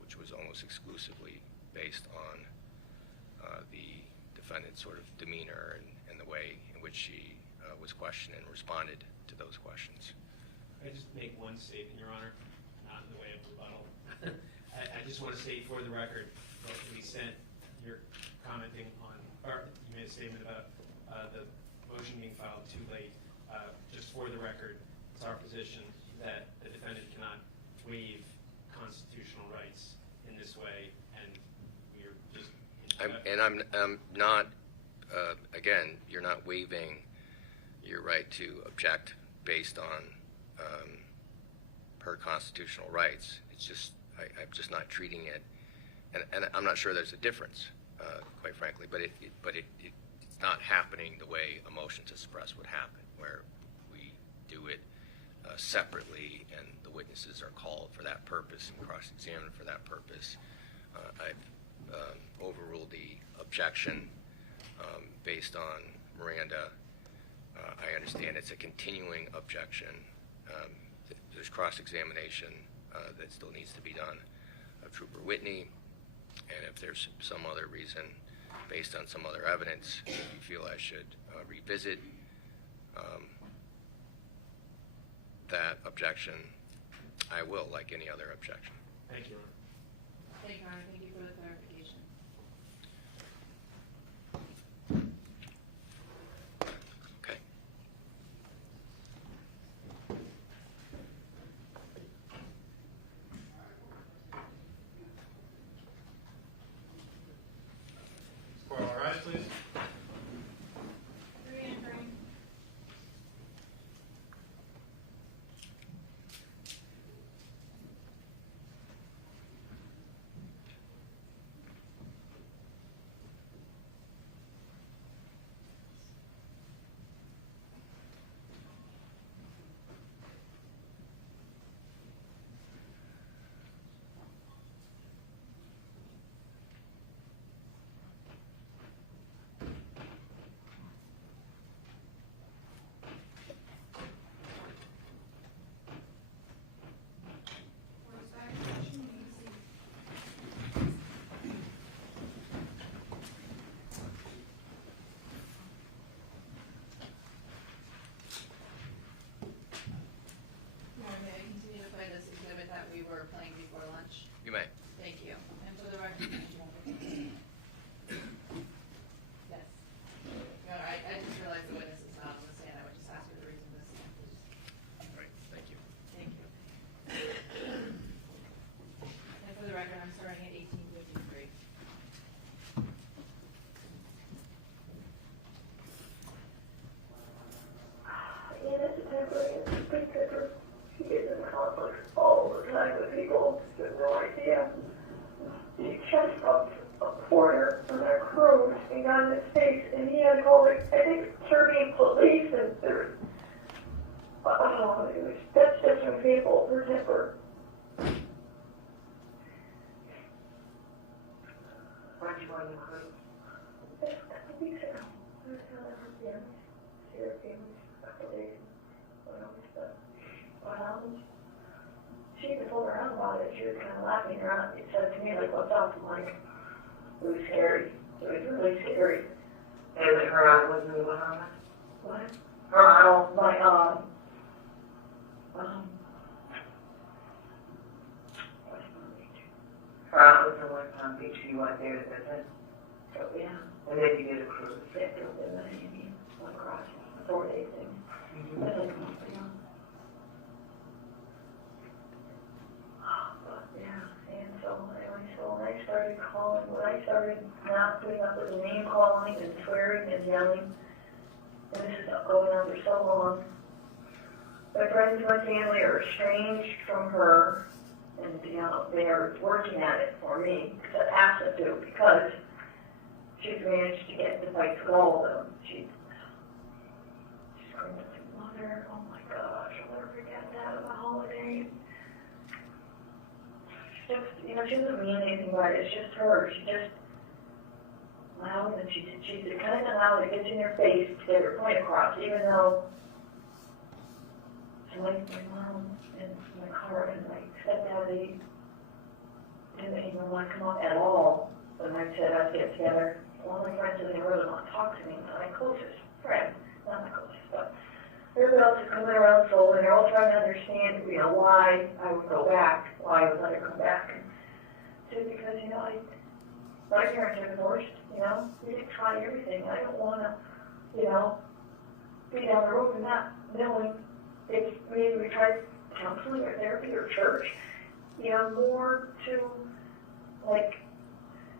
which was almost exclusively based on the defendant's sort of demeanor and the way in which she was questioned and responded to those questions. I just make one statement, Your Honor, not in the way of rebuttal. I just want to state for the record that to the extent you're commenting on, or you made a statement about the motion being filed too late. Just for the record, it's our position that the defendant cannot waive constitutional rights in this way, and we're just. I'm not. Again, you're not waiving your right to object based on her constitutional rights. It's just I'm just not treating it, and I'm not sure there's a difference, quite frankly. But it's not happening the way a motion to suppress would happen, where we do it separately, and the witnesses are called for that purpose and cross-examined for that purpose. I've overruled the objection based on Miranda. I understand it's a continuing objection. There's cross-examination that still needs to be done of Trooper Whitney, and if there's some other reason, based on some other evidence, you feel I should revisit that objection, I will, like any other objection. Thank you, Your Honor. Thank you, Your Honor. Thank you for the clarification. Okay. For all rise, please. Re-entering. May I continue to play this exhibit that we were playing before lunch? You may. Thank you. And for the record, yes. No, I just realized the witness is not on the stand. I would just ask her the reason for the stand, please. All right. Thank you. Thank you. And for the record, I'm starting at 1853. And it's a temporary, it's a big picture. He gets in conflict all the time with people. You have no idea. He chest bumped a porter on our cruise and got in his face, and he had called it, I think, Serbian police, and there was, that's just an example of her temper. Why'd you go on the cruise? A couple weeks ago, I was telling her family, see her family for a couple days, and all this stuff. What happened? She even told her aunt about it. She was kind of laughing. Her aunt said to me, like, what's up? I'm like, it was scary. It was really scary. And her aunt was in the Bahamas? What? Her aunt? My Her aunt was in West Palm Beach. You went there to visit? oh, yeah. And then you did a cruise? Yeah, it was in Miami. Went across. 4 days thing. And then, but yeah, and so anyway, so when I started calling, when I started not putting up with the name calling and swearing and yelling, and this is going on for so long. My friends and my family are estranged from her, and, you know, they are working at it for me, because I asked them to, because she's managed to get into fights with all of them. She screamed at my mother, oh my gosh, I'll never forget that on the holidays. She just, you know, she doesn't mean anything by it, it's just her. She just loud, and she's the kind of loud that gets in your face to get her point across, even though she likes my mom and my car and my stepdaddy didn't even want to come up at all when I said I'd get together. All my friends in the room want to talk to me, my closest friend, not my closest, but everybody else is coming around slowly, and they're all trying to understand, you know, why I would go back, why I would let her come back. And just because, you know, my parents are divorced, you know, we did try everything. I don't want to, you know, be down the road and not knowing if maybe we tried counseling or therapy or church, you know, more to, like,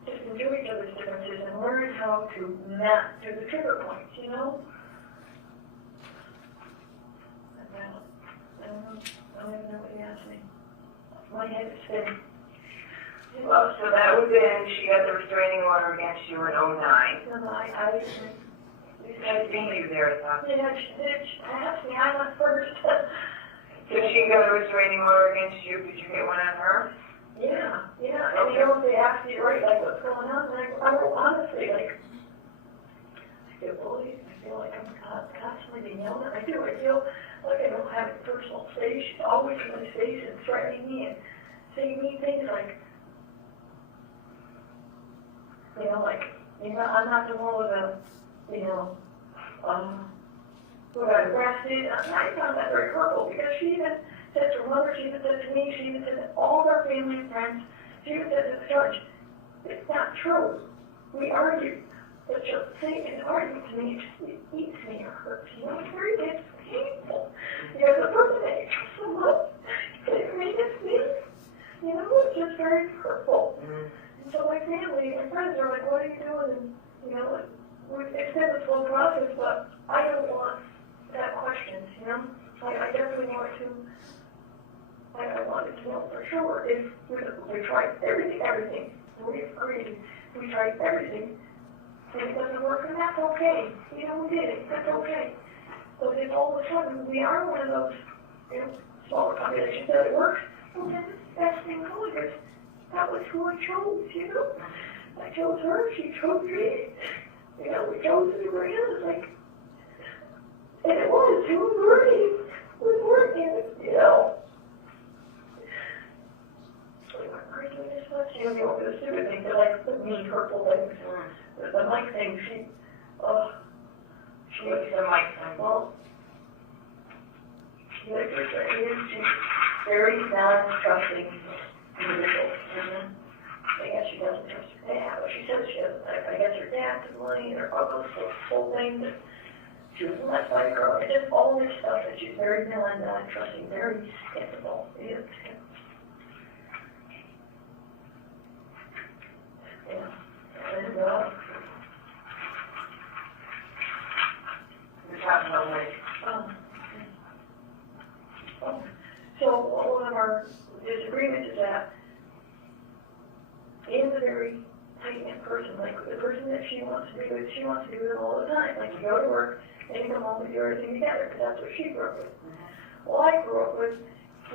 just enjoy each other's differences and learn how to map through the trigger points, you know? I don't even know what you asked me. My head is spinning. Well, so that was in, she got the restraining order against you in 09. No, She's seen you there, I thought. yeah, she did. She asked me, I went first. So she got a restraining order against you, did you get one on her? Yeah. And you know, they ask you, right, like, what's going on? And I honestly, like, I feel bullied. I feel like I'm constantly being yelled at. I feel like I don't have a personal space. She's always in my face and threatening me and saying mean things like, you know, like, you know, I'm not the one with a, you know, who got arrested. I found that very hurtful because she even said to her mother, she even said to me, she even said to all of our family and friends, she even said to the judge, it's not true. We argued. But she'll say an argument to me, it eats me or hurts. You know, it's painful. You know, the person that you trust so much, it makes me, you know, it's just very hurtful. And so my family and friends are like, what are you doing? And, you know, it's been a slow process, but I don't want that questions, you know? I definitely want to, I wanted to know for sure if we tried everything, we agreed, we tried everything, and it doesn't work, and that's okay. You know, we did it, that's okay. But if all of a sudden we are one of those, you know, smaller populations that it works, well then it's the best thing going, because that was who I chose, you know? I chose her, she chose me. You know, we chose to agree on it, like, and it was, it was working, you know. So we weren't arguing as much, you know, we won't do the stupid things, they're like the mean, hurtful things. The Mike thing, she was the Mike thing. Well, she's very non-trusting individual. I guess she doesn't trust her dad, but she says she doesn't. I guess her dad took money and her uncle stole things. She was left by a girl. It's just all this stuff that she's very non-trusting, very skeptical. Yeah. And, We're talking about like, so one of our disagreements is that Anne's a very tight-knit person, like the person that she wants to be with all the time. Like you go to work and you come home and do everything together, because that's what she grew up with. Well, I grew up with,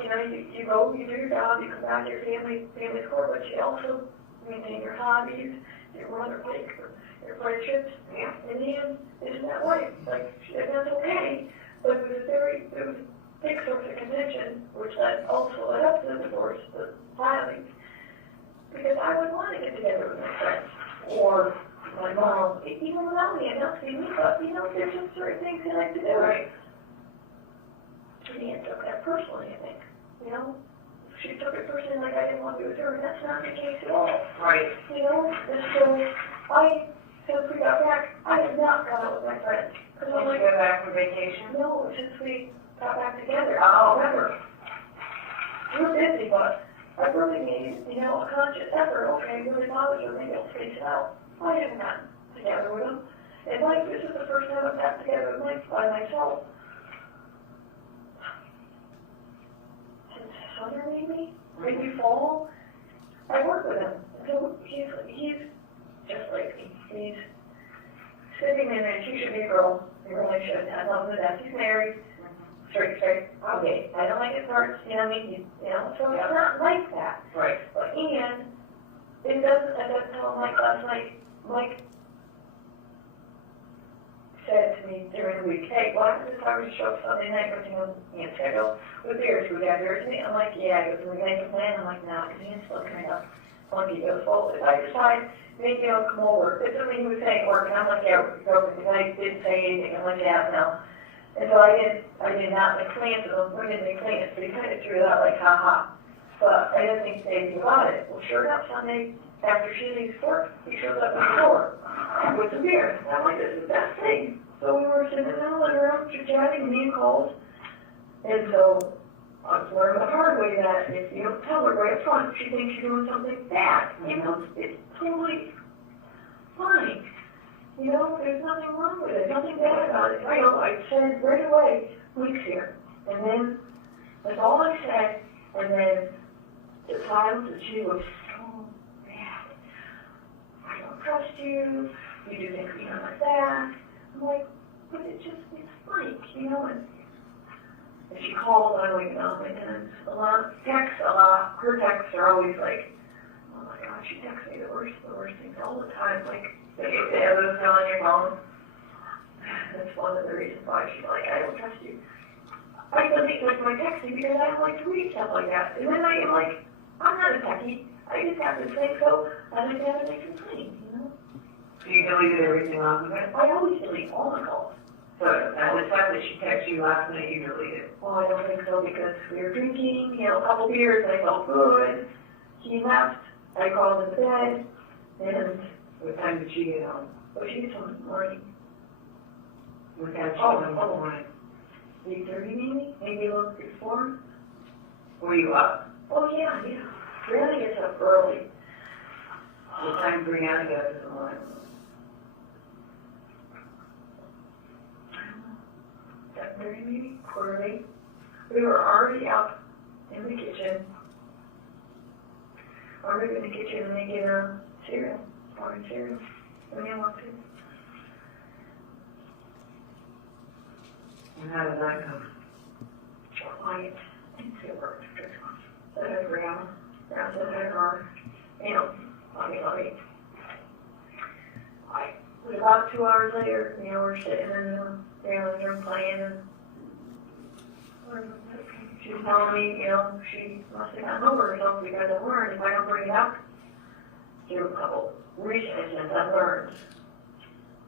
you know, you go, you do your job, you come back to your family's core, but you also maintain your hobbies, you run or take your friendships. yeah. And then isn't that way? Like, that's okay, but it was a big source of contention, which led up to the divorce, the filings, because I would want to get together with my friends, or my mom, even without me, and not see me, but, you know, there's just certain things I like to do. Right. And Anne took that personally, I think, you know? She took it personally like I didn't want to be with her, and that's not the case at all. Right. You know, and so since we got back, I have not gone out with my friends. Did you go back for vacation? No, since we got back together. Oh. Remember, we're busy, but I really made, you know, a conscious effort. Okay, really bothers her, maybe I'll space it out. I haven't gotten together with them. And Mike, this is the first time I've got together with Mike by myself. Since summer maybe fall. I work with him. So he's just like me. He's sitting in a t-shirt girl. He really should. I love him to death. He's married. Straight. Okay. I don't like his parts, you know what I mean? So it's not like that. Right. And it doesn't, I didn't tell Mike last night, Mike said to me during the week, hey, why don't this always show up Sunday night, everything on the schedule with beers, we got beers, and I'm like, yeah, he goes, we make a plan, I'm like, no, because Ian's still kind of funky, he goes, well, if I decide, maybe I'll come over, it's something he was saying, work, and I'm like, yeah, we're going, because I didn't say anything, I'm like, yeah, no. And so I did not make plans with him, we didn't make plans, but he kind of threw it out like, ha. But I didn't think anything about it. Well, sure enough, Sunday, after she leaves work, he shows up at the door with some beer. And I'm like, this is the best thing. So we were sitting in the living room, chatting, and he called. And so I was learning the hard way that if you don't tell her right up front, she thinks you're doing something bad. It's totally fine. There's nothing wrong with it, nothing bad about it. I said right away, Weeks here. And then, that's all I said, and then the silence, and she was so bad. I don't trust you, you do things behind my back. I'm like, but it's Mike, and she called, I went on, and a lot, her texts are always like, oh my God, she texts me the worst things all the time, like, the others on your phone. That's one of the reasons why she's like, I don't trust you. I delete my texting because I don't like to read stuff like that. And then I am like, I'm not a techie. I just have to think, so I like to have it clean, So you deleted everything off of it? I always delete all my calls. So the fact that she texted you last night, you deleted? Well, I don't think so because we were drinking, a couple beers, and I felt good. He left. I called in bed, and what time did she get home? Well, she gets home in the morning. What time did she get home in the morning? 8:30 maybe a little before. Were you up? Oh yeah. Brianna gets up early. What time Brianna got up in the morning? I don't know. 7:30 maybe, 7:45. We were already up in the kitchen. Already in the kitchen, and they get cereal, morning cereal, when they walked in. And how did that go? Quiet and silver. So I was around the her, lovey. It was about 2 hours later, we're sitting in the living room playing, and she was telling me, she must have gotten over herself because I learned if I don't bring it up, through a couple recent incidents, I learned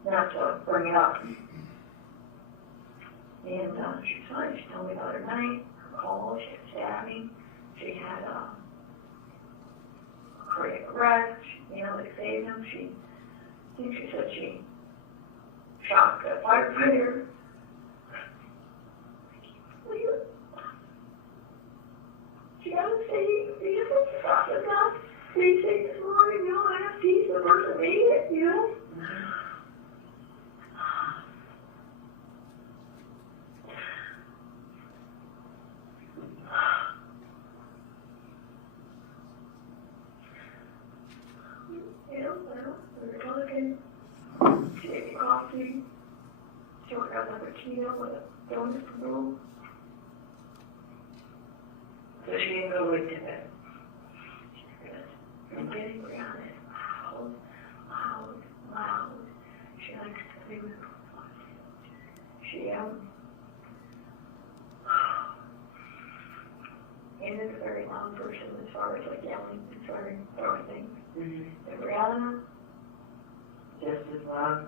not to bring it up. And she's fine. She told me about her night, her call, she had stabbing, she had cardiac arrest, they saved him. She said she shocked a firefighter. She got to say, you just stop it up. They say this morning, I have peace, the person made it, we were talking, she made me coffee, she went out like a keto with a donut from home. So she didn't go with him then? I'm getting around it, loud. She likes to play with her. She, and is a very loud person as far as like yelling, as far as throwing things. And Brianna, just as loud?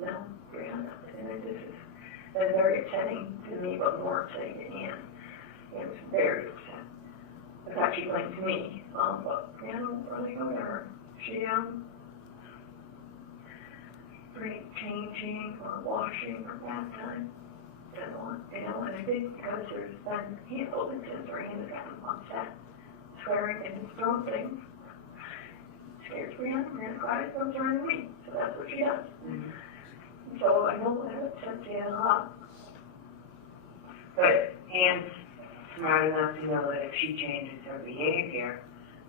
No, Brianna, and this is very upsetting to me, but more upsetting to Ann. Ann was very upset. In fact, she blamed me, but Brianna really go to her. She, changing or washing or bath time. And I think because there's been handful incidents where Ann has gotten upset, swearing and just throwing things. Scares Brianna. Brianna's glad it comes around me, so that's what she does. So I know that since the lot. But Anne's smart enough to know that if she changes her behavior,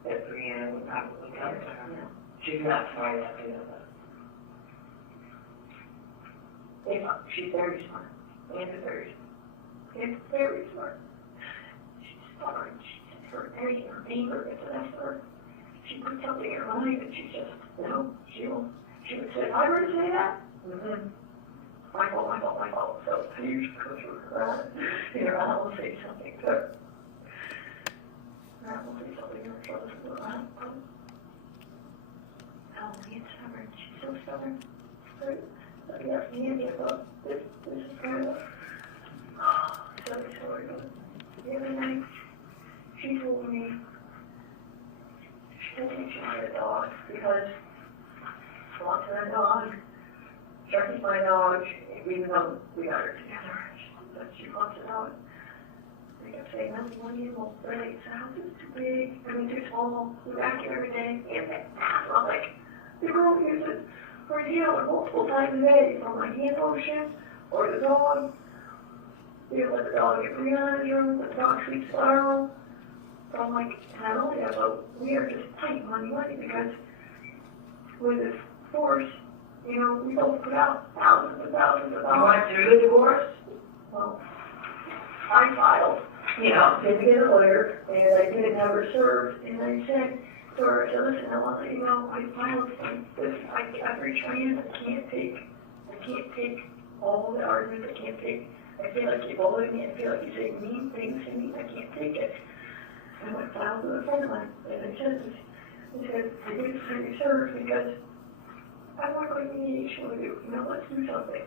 that Brianna would probably come to her. Yeah. She's not smart enough to know that. She's very smart. Anne's very smart. Anne's very smart. She's stubborn. Her anger gets the best of her. She puts something in her mind and she just, no, she would say, if I were to say that, my fault. So I usually go through her, I will say something to her. I will say something to her, so listen to her. Oh, Anne's stubborn. She's so stubborn. But yes, Annie, about this is kind of, silly story, but the other night, she told me she didn't think she wanted a dog because she wants a dog. Sharky's my dog, even though we got her together, but she wants a dog. I kept saying, no, one animal, really, the house is too big, too small, we vacuum every day, and I'm like, the girl uses her inhaler multiple times a day, from my hand lotion, or the dog. We let the dog get Brianna's room, the dog sleeps in our room. So I'm like, not only that, but we are just tight money because with this force, we both put out thousands and thousands of dollars. You went through the divorce? Well, I filed, didn't get a lawyer, and I didn't ever serve, and I said to her, listen, I want to let you know, I filed this, I've reached my end, I can't take all the arguments, I feel like you're bullying me, I feel like you're saying mean things to me, I can't take it. I went filed with a friend of mine, and I said, I didn't say serve because I want to go to mediation with you, let's do something.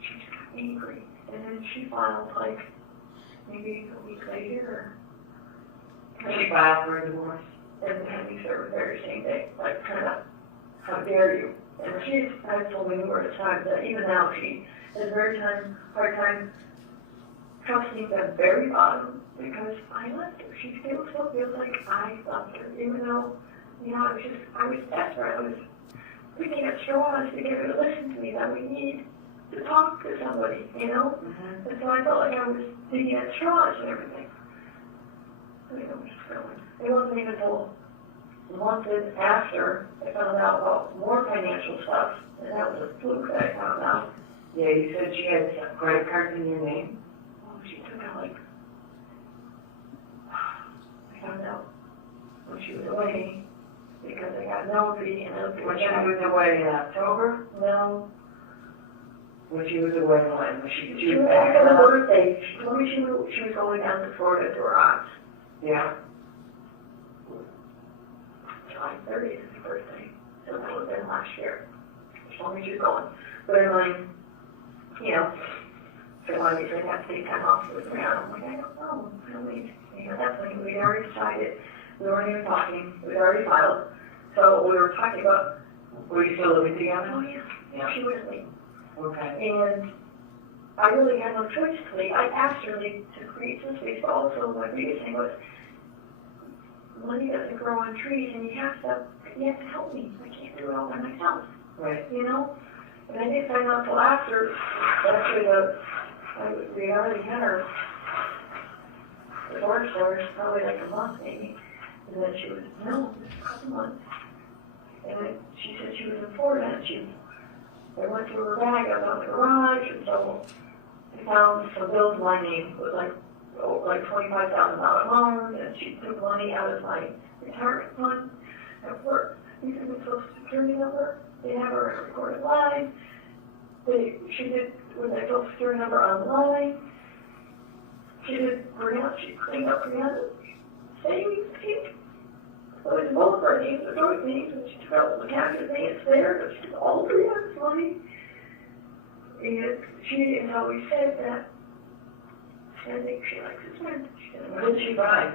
She just got angry, and then she filed maybe a week later. She filed for a divorce. And we served the very same day, how dare you? And she's told me numerous times that even now she has a hard time trusting the very bottom because I left her. She still feels like I left her, even though, I was desperate. I was picking at straws to get her to listen to me, that we need to talk to somebody, And so I felt like I was digging at straws and everything. It wasn't even until months after I found out about more financial stuff, and that was a fluke that I found out. Yeah, you said she had credit cards in your name? Oh, she took out I found out when she was away, because I got nosy and nosy. When she was away in October? No. When she was away when? She was back on her birthday. She told me she was going down to Florida to her aunt's. Yeah. July 30th is her birthday, so that would have been last year. She told me she was going. But I'm like, so obviously I have to take time off with Brianna. I'm like, I don't know. That's when we'd already decided. We weren't even talking. We'd already filed. So we were talking about. Were you still living together? Oh, yeah. She was with me. Okay. And I really had no choice to leave. I asked her to create some space, but also my biggest thing was, money doesn't grow on trees, and you have to help me. I can't do it all by myself. Right. And I didn't find out until after we already had our divorce story, probably like a month maybe. And then it was a couple months. And then she said she was in Florida, and I went through her bag, I was out in the garage, and so I found some bills in my name. It was like $25,000 loan, and she took money out of my retirement fund at work. These are the Social Security number. They have her recorded line. She did with my Social Security number online. She cleaned up Brianna's savings account. So it's both of our names, the joint names, and she took out the cash advance there, but she took all Brianna's money. And she didn't always said that. I think she likes his friend. What did she buy?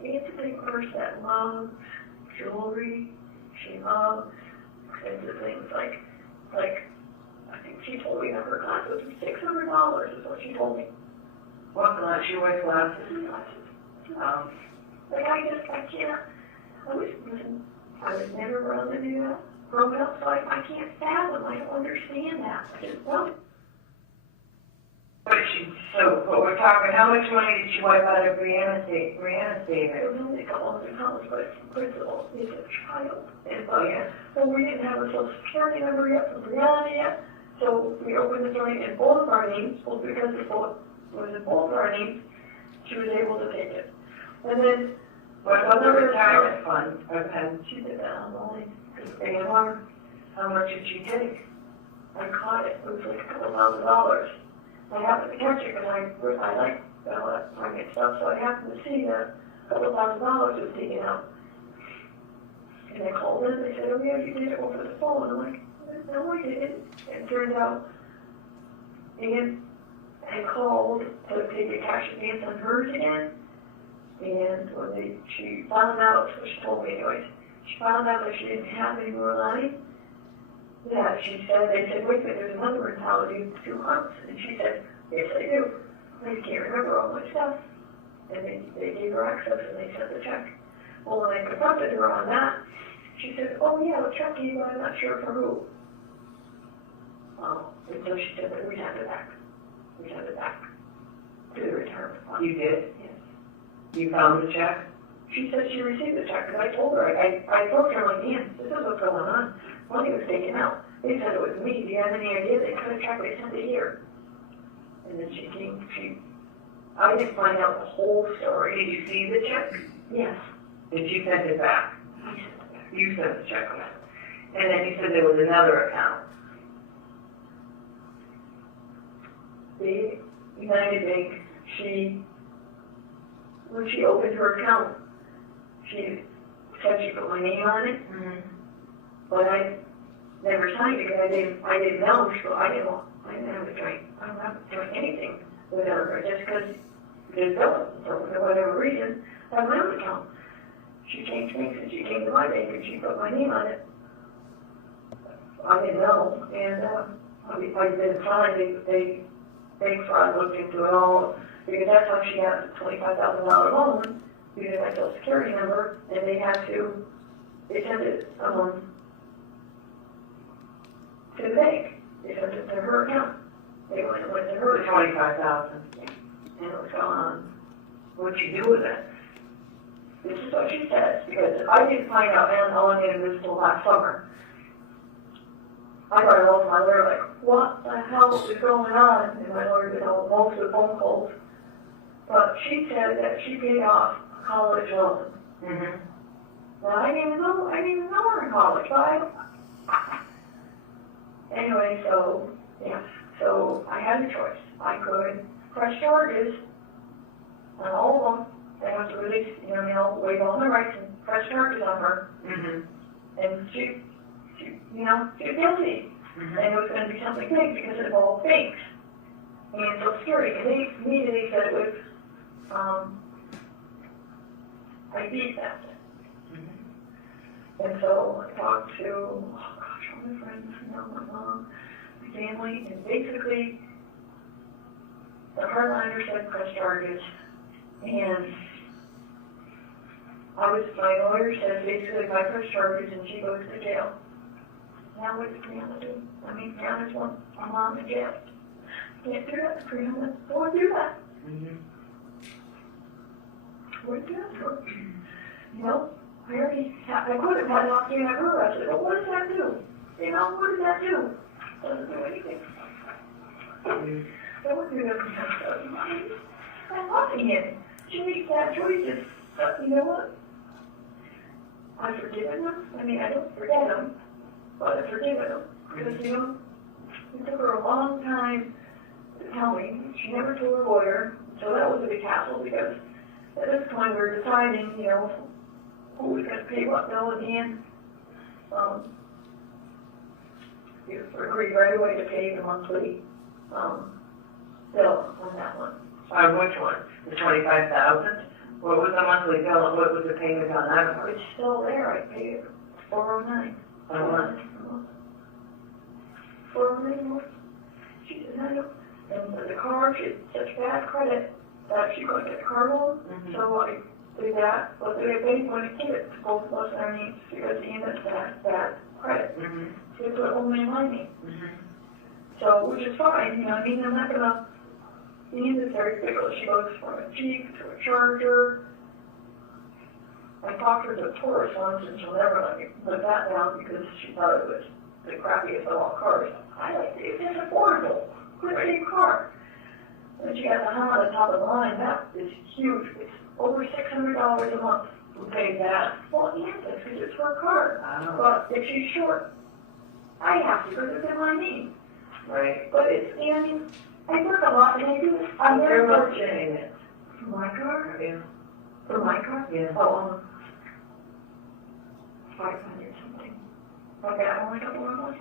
It's a big purse that loves jewelry. She loves expensive things like I think she told me that her glasses were $600 is what she told me. What glass? She wears glasses? I can't. I was never around to do that. broken up, so I can't fathom, I don't understand that. I just don't. But we're talking, how much money did she wipe out of Brianna's It statement? was only a couple $100, but it's principal, it's a child. And Oh, yeah. so we didn't have a social security number yet from Brianna yet, so we opened the joint in both of our names, well, because it was in both of our names, she was able to take it. And then, What about the retirement fund? she did that online. AMR, how much did she take? I caught it, it was like a couple $1,000. I happened to catch it because I like private stuff, so I happened to see that a couple $1,000 was taken out. And I called them, they said, oh yeah, you did it over the phone. I'm like, no, I didn't. And it turned out, Ann had called to take a cash advance on hers again. And when she found out, so she told me anyways, she found out that she didn't have any more money. Yeah, they said, wait a minute, there's another mentality, 2 months. And she said, yes, I do. I just can't remember all my stuff. And they gave her access and they sent the check. Well, when I confronted her on that, she said, oh yeah, the check came, but I'm not sure for who. And so she said that we'd have it back. We'd have it back to the retirement fund. You did? Yes. You found the check? She said she received the check, and I told her, I told her, like, Ian, this is what's going on. Money was taken out. They said it was me. Do you have any idea? They cut a check, they sent it here. And then I didn't find out the whole story. Did you see the check? Yes. Did you send it back? I sent it back. You sent the check back. And then you said there was another account. The United Bank, when she opened her account, she said she put my name on it. Mm-hmm. But I never signed it because I didn't know, so I didn't have a joint. I don't have to join anything with her, just because there's billing. So for whatever reason, I have my own account. She changed things and she came to my bank and she put my name on it. I didn't know, and I didn't sign. They bank fraud looked into it all because that's how she got a $25,000 loan using my social security number, and they sent it to the bank. They sent it to her account. They went to her account. $25,000. And it was going on. What'd you do with it? This is what she says, because I didn't find out how long it was until last summer. I got a hold of my lawyer like, what the hell is going on? And my lawyer did most of the phone calls. But she said that she paid off a college loan. Mm-hmm. Now I didn't even know her in college, but anyway, so I had a choice. I could press charges on all of them. They have to release, waive all my rights and press charges on her. Mm-hmm. And she's guilty. Mm-hmm. And it was going to be something big because it involved banks and Social Security. And they immediately said it was ID theft. Mm-hmm. And so I talked to, all my friends, my mom, my family, and basically the hardliner said press charges. And my lawyer said basically if I press charges and she goes to jail, now what does Brianna do? I mean, Brianna's want my mom in jail. Can't do that, Brianna. I won't do that. Mm-hmm. Wouldn't do that to her. I could have had an option at her. I said, well, what does that do? What does that do? Doesn't do anything. That wouldn't do nothing. I'm loving it. She makes bad choices. But you know what? I've forgiven them. I mean, I don't forget them, but I've forgiven them. Because, it took her a long time to tell me. She never told her lawyer. So that was a big hassle because at this point we were deciding, who was going to pay what bill in the end. We agreed right away to pay the monthly bill on that one. On which one? The $25,000? What was the monthly bill and what was the payment on that one? It's still there. I paid it $409. A month? $409. She said, I know. And the car, she had such bad credit that she couldn't get a car loan. Mm-hmm. So I did that. But they paid when it gave it to both of us our needs because he ended that credit. Mm-hmm. So they put only my name. Mm-hmm. So, which is fine, you know, I mean, I'm not gonna, Ian is very fickle. She goes from a Jeep to a Charger. I talked her to a Taurus once, and she'll never let me put that down because she thought it was the crappiest of all cars. I like it, it's affordable, good cheap car. And she got the Honda top of the line, that is huge. It's over $600 a month. Who pays that? Well, yes, that's because it's her car. Oh. But if she's short, I have to because it's in my name. Right. But it's, you know, I mean, I work a lot and I do, I'm What's very your monthly fortunate. payment? For my car? Yeah. For my car? Yeah. Oh, 500 something. Okay, I only got one month.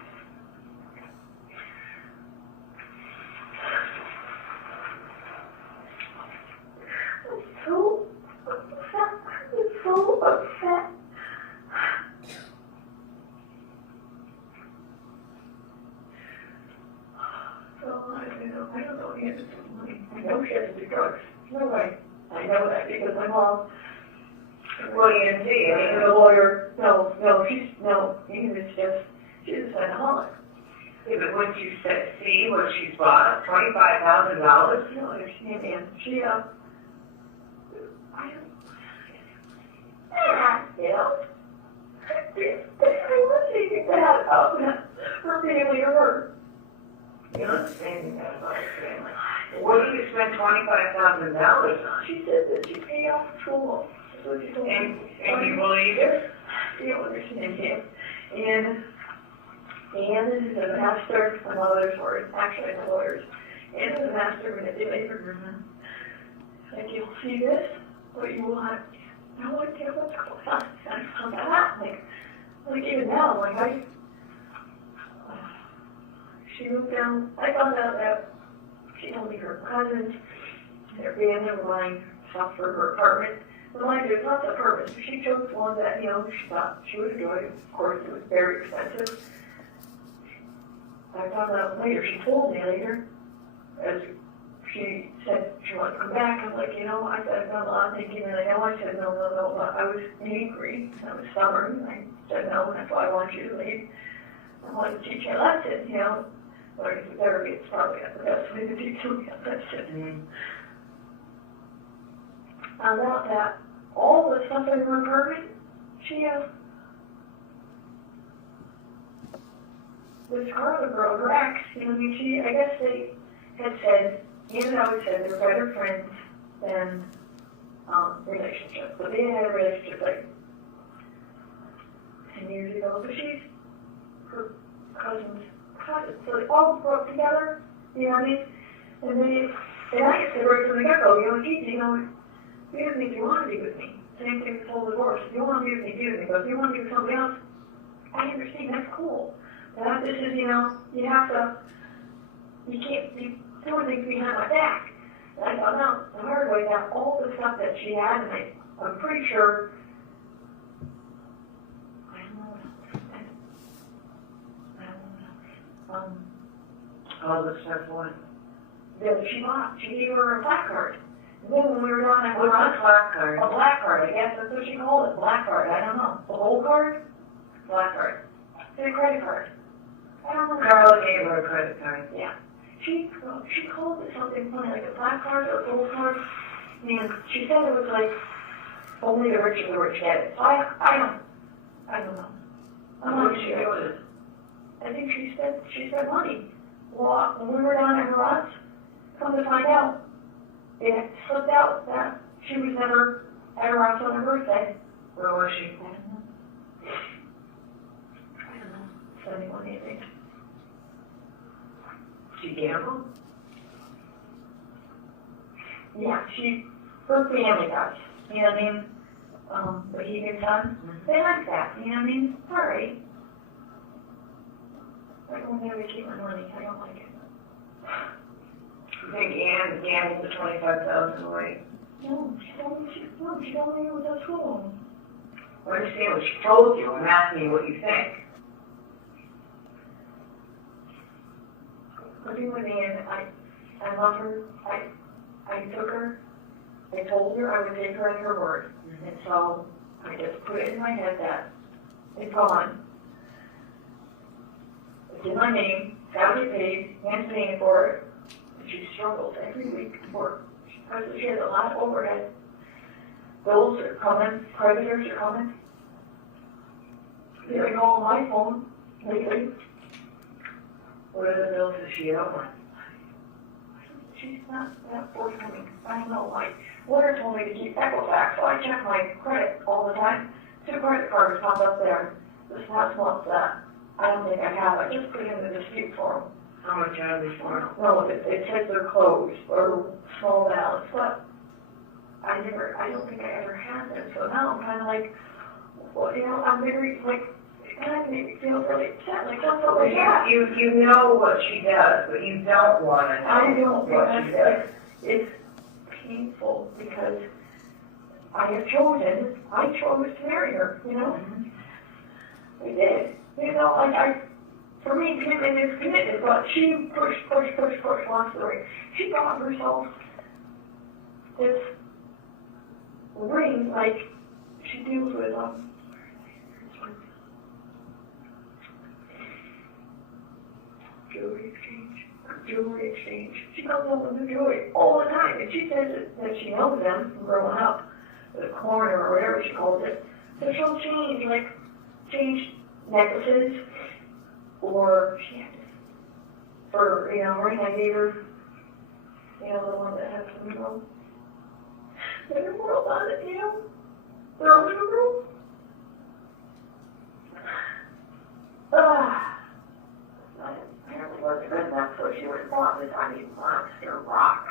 I'm so upset. I'm so upset. So, I don't know the answer to money. I know she has to do drugs. No way. I know that because my mom. What do you see? I mean, the lawyer, no, even it's just, she's an alcoholic. Yeah, but when you said, see what she's bought, $25,000? You don't understand, man. She, I was thinking that of her family or her. You don't understand that about her family. What do you spend $25,000 on? She said that she paid off school. That's what she told me. And you believe it? You don't understand, Jim. And this is a master, my mother's word, actually my lawyer's. And is a master manipulator. Mm-hmm. Like, you'll see this, but you will have no idea what's going on. And I'm that. Like even now, like she moved down, I found out that she told me her cousins, their family were buying stuff for her apartment. But mind you, it's not the apartment. She chose one that, you know, she thought she would enjoy. Of course, it was very expensive. I found out later, she told me later, as she said she wanted to come back. I'm like, you know, I said, I've done a lot of thinking, and I know I said no, but I was angry, I was stubborn, I said no, and that's why I want you to leave. I wanted to teach you a lesson, you know. Or if therapy, it's probably not the best way to teach you a lesson. Mm-hmm. Found out that all the stuff in her apartment, she this girl, her ex, you know, I mean, I guess they had said, even though it said they were better friends than relationships, but they had a relationship like 10 years ago. But she's her cousin's cousin, so they all grew up together, you know what I mean? And I used to right from the get-go, you know, geez, you know, you don't think you want to be with me. Same thing with the whole divorce. If you want to be with me, be with me. But if you want to be with somebody else, I understand, that's cool. But this is, you know, you can't be doing things behind my back. And I found out the hard way that all the stuff that she had, and I'm pretty sure, I don't know what else. All the stuff what? That she bought. She gave her a black card. And then when we were down at What's a black card? A black card, I guess that's what she called it. Black card, I don't know. The whole card? Black card. It's a credit card. I don't know. Carla gave her a credit card. Yeah. She called it something funny, like a black card or a gold card. And she said it was like only the rich of the rich get it. So I don't know. I'm not sure. I think she spent money. Well, when we were down at her aunt's, come to find out, it slipped out that she was never at her aunt's on her birthday. Where was she? I don't know. 71, I think. She gambled? Yeah, her family does. You know what I mean? But he gets son, they like that. You know what I mean? All right. I don't never keep my money. I don't like it. You think Anne gambled the $25,000 away? No, she told me it was at school. I understand what she told you. I'm asking you what you think. Living with Anne, I love her. I took her. I told her I would take her at her word. And so I just put it in my head that it's gone. It's in my name, salary paid, and paying for it. And she struggles every week for because she has a lot of overhead. Bills are coming, creditors are coming. They're on my phone lately. What are the bills that she owes? She's not that forthcoming. I don't know, like, Water told me to keep Equifax, so I check my credit all the time. 2 credit cards popped up there this last month that I don't think I have. I just put in the dispute form. How much are they for? No, it says they're closed or small balance, but I don't think I ever had them. So now I'm kind of like, well, you know, I'm very, like, it kind of made me feel really upset. Like, that's what we have. You know what she does, but you don't want to know I don't, what she does. it's painful because I chose to marry her, you know? I did. You know, like, for me, commitment is commitment, but she pushed, long story. She bought herself this ring, like, she deals with, jewelry exchange. She goes on with the jewelry all the time, and she says that she knows them from growing up, the corner or whatever she calls it. So she'll change necklaces, or she had this, for, you know, ring I gave her, you know, the one that has the numeral. The numeral on it, you know? The numeral. Apparently wasn't good enough, so she went and bought this, monster rock.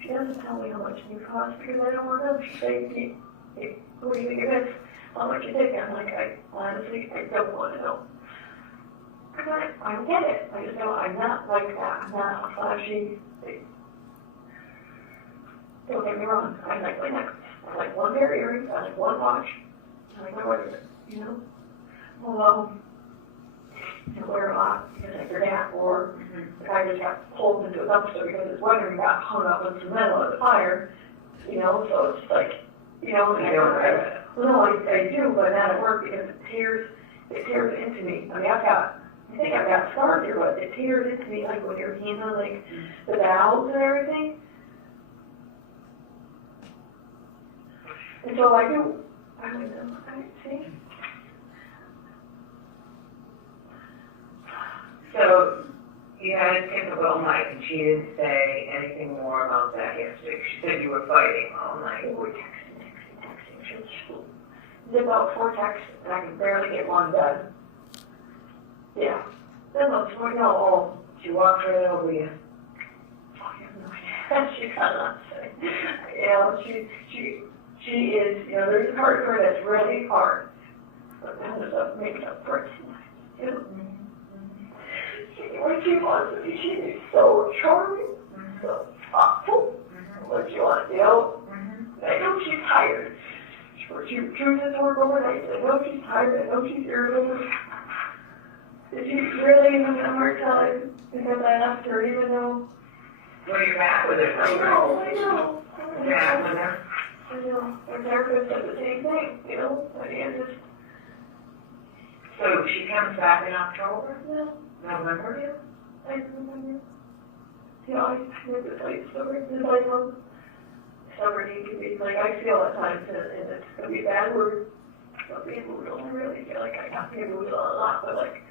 She doesn't tell me how much these cost because I don't want to know. She says, hey, what do you think of this? How much you think? I'm like, honestly, I don't want to know. I don't get it. I just know I'm not like that. I'm not a flashy thing. Don't get me wrong. I like my necklace. I like one pair of earrings. I like one watch. I like my wedding, you know? Well, I wear a lot because I forget, or the guy just got pulled into a dumpster because his wedding ring got hung up on some metal at the fire, you know, so it's like, you know, I do, but not at work because it tears into me. I mean, I think I've got scars here, but it tears into me, like when you're handling, like, the valves and everything. And so I don't know, see? So, you had a typical night, and she didn't say anything more about that yesterday. She said you were fighting all night. We were texting. She did about 4 texts, and I could barely get one done. Yeah. Then those were she walked right over you. I have no idea. She cannot say. You know, she is, you know, there's a part of her that's really hard. But that is makes up for it tonight. You know? When she wants to be, she is so charming, so thoughtful. What she wants to do. I know she's tired. She chooses to work overnight. I know she's tired. I know she's irritable. She's really having a hard time because I left her, even though. Well, you're back with her. I know. Yeah, with her. I know. Our therapist said the same thing, you know. I mean, just. So she comes back in October? No. November? Yeah. I remember. Yeah, I never tell you the story. It's like, stubborn can be, like, I feel at times, and it's going to be a bad word. I'll be emotional. I really feel like I got to be emotional a lot, but, like,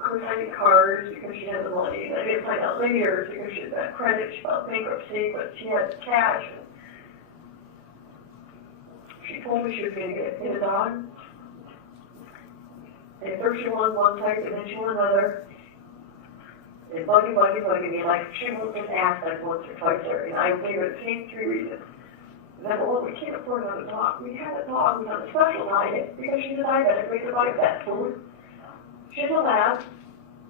of course, I get cars because she had the money. I didn't find out later because she had bad credit. She filed bankruptcy, but she had cash. And she told me she was going to get a dog. And first she wanted one type, and then she wanted another. And buggy me, like, she won't just ask like once or twice, and I gave her the same 3 reasons. Number one, we can't afford another dog. We had a dog, we had a special diet, because she's a diabetic, we had to buy pet food. She's a lab.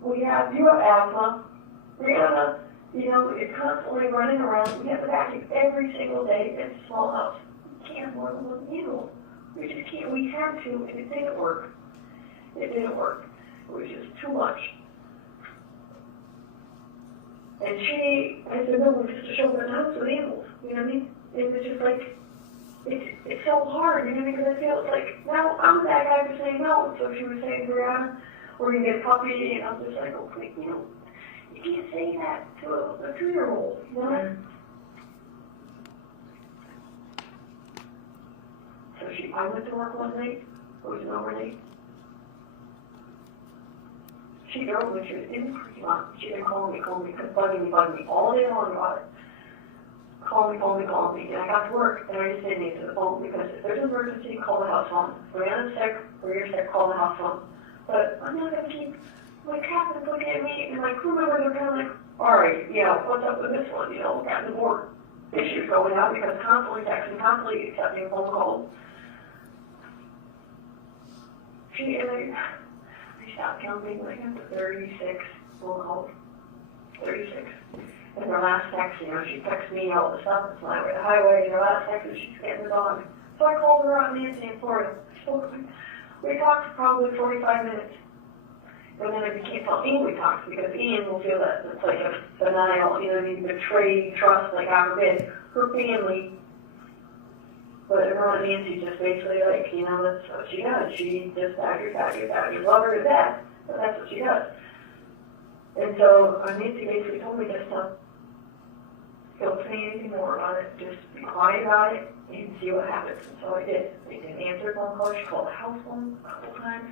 You have asthma. We're gonna, you know, you're constantly running around. We have to vacuum every single day. It's a small house. We can't afford one meal. We just can't. We had to, and it didn't work. It was just too much. And I said, no, we're just to show her the house with animals. You know what I mean? It was just like, it's so hard, you know what I mean? Because I feel it's like, now I'm that guy for saying no. So she was saying, Brianna, we're gonna get a puppy, and I'm just like, okay, you know, you can't say that to a 2-year-old, you know? So I went to work one night, it was an overnight. She drove me, she was in the parking lot, she didn't call me, bugging me all day long about it. Call me, and I got to work, and I just didn't answer the phone, because if there's an emergency, call the house phone. If Brianna's sick, or you're sick, call the house phone. But I'm not gonna keep my captains looking at me, and my crew members are kind of like, alright, yeah, what's up with this one, you know, got more issues going on, because constantly texting, constantly accepting phone calls. I stopped counting, like, after 36 phone calls. 36. And her last text, you know, she texts me all the stuff, it's like, we're at the highway, and her last text is she's getting the dog. So I called her out in Nancy in Florida. We talked for probably 45 minutes. And then if you can't tell Ian we talked, because Ian will feel that it's like a denial, you know, you betray trust, like God forbid, her family. But her and Nancy just basically like, you know, that's what she does. She just badgers. You love her to death, but that's what she does. And so Nancy basically told me just to don't say anything more about it. Just be quiet about it and see what happens. And so I did. I didn't answer phone calls. She called the house phone a couple times.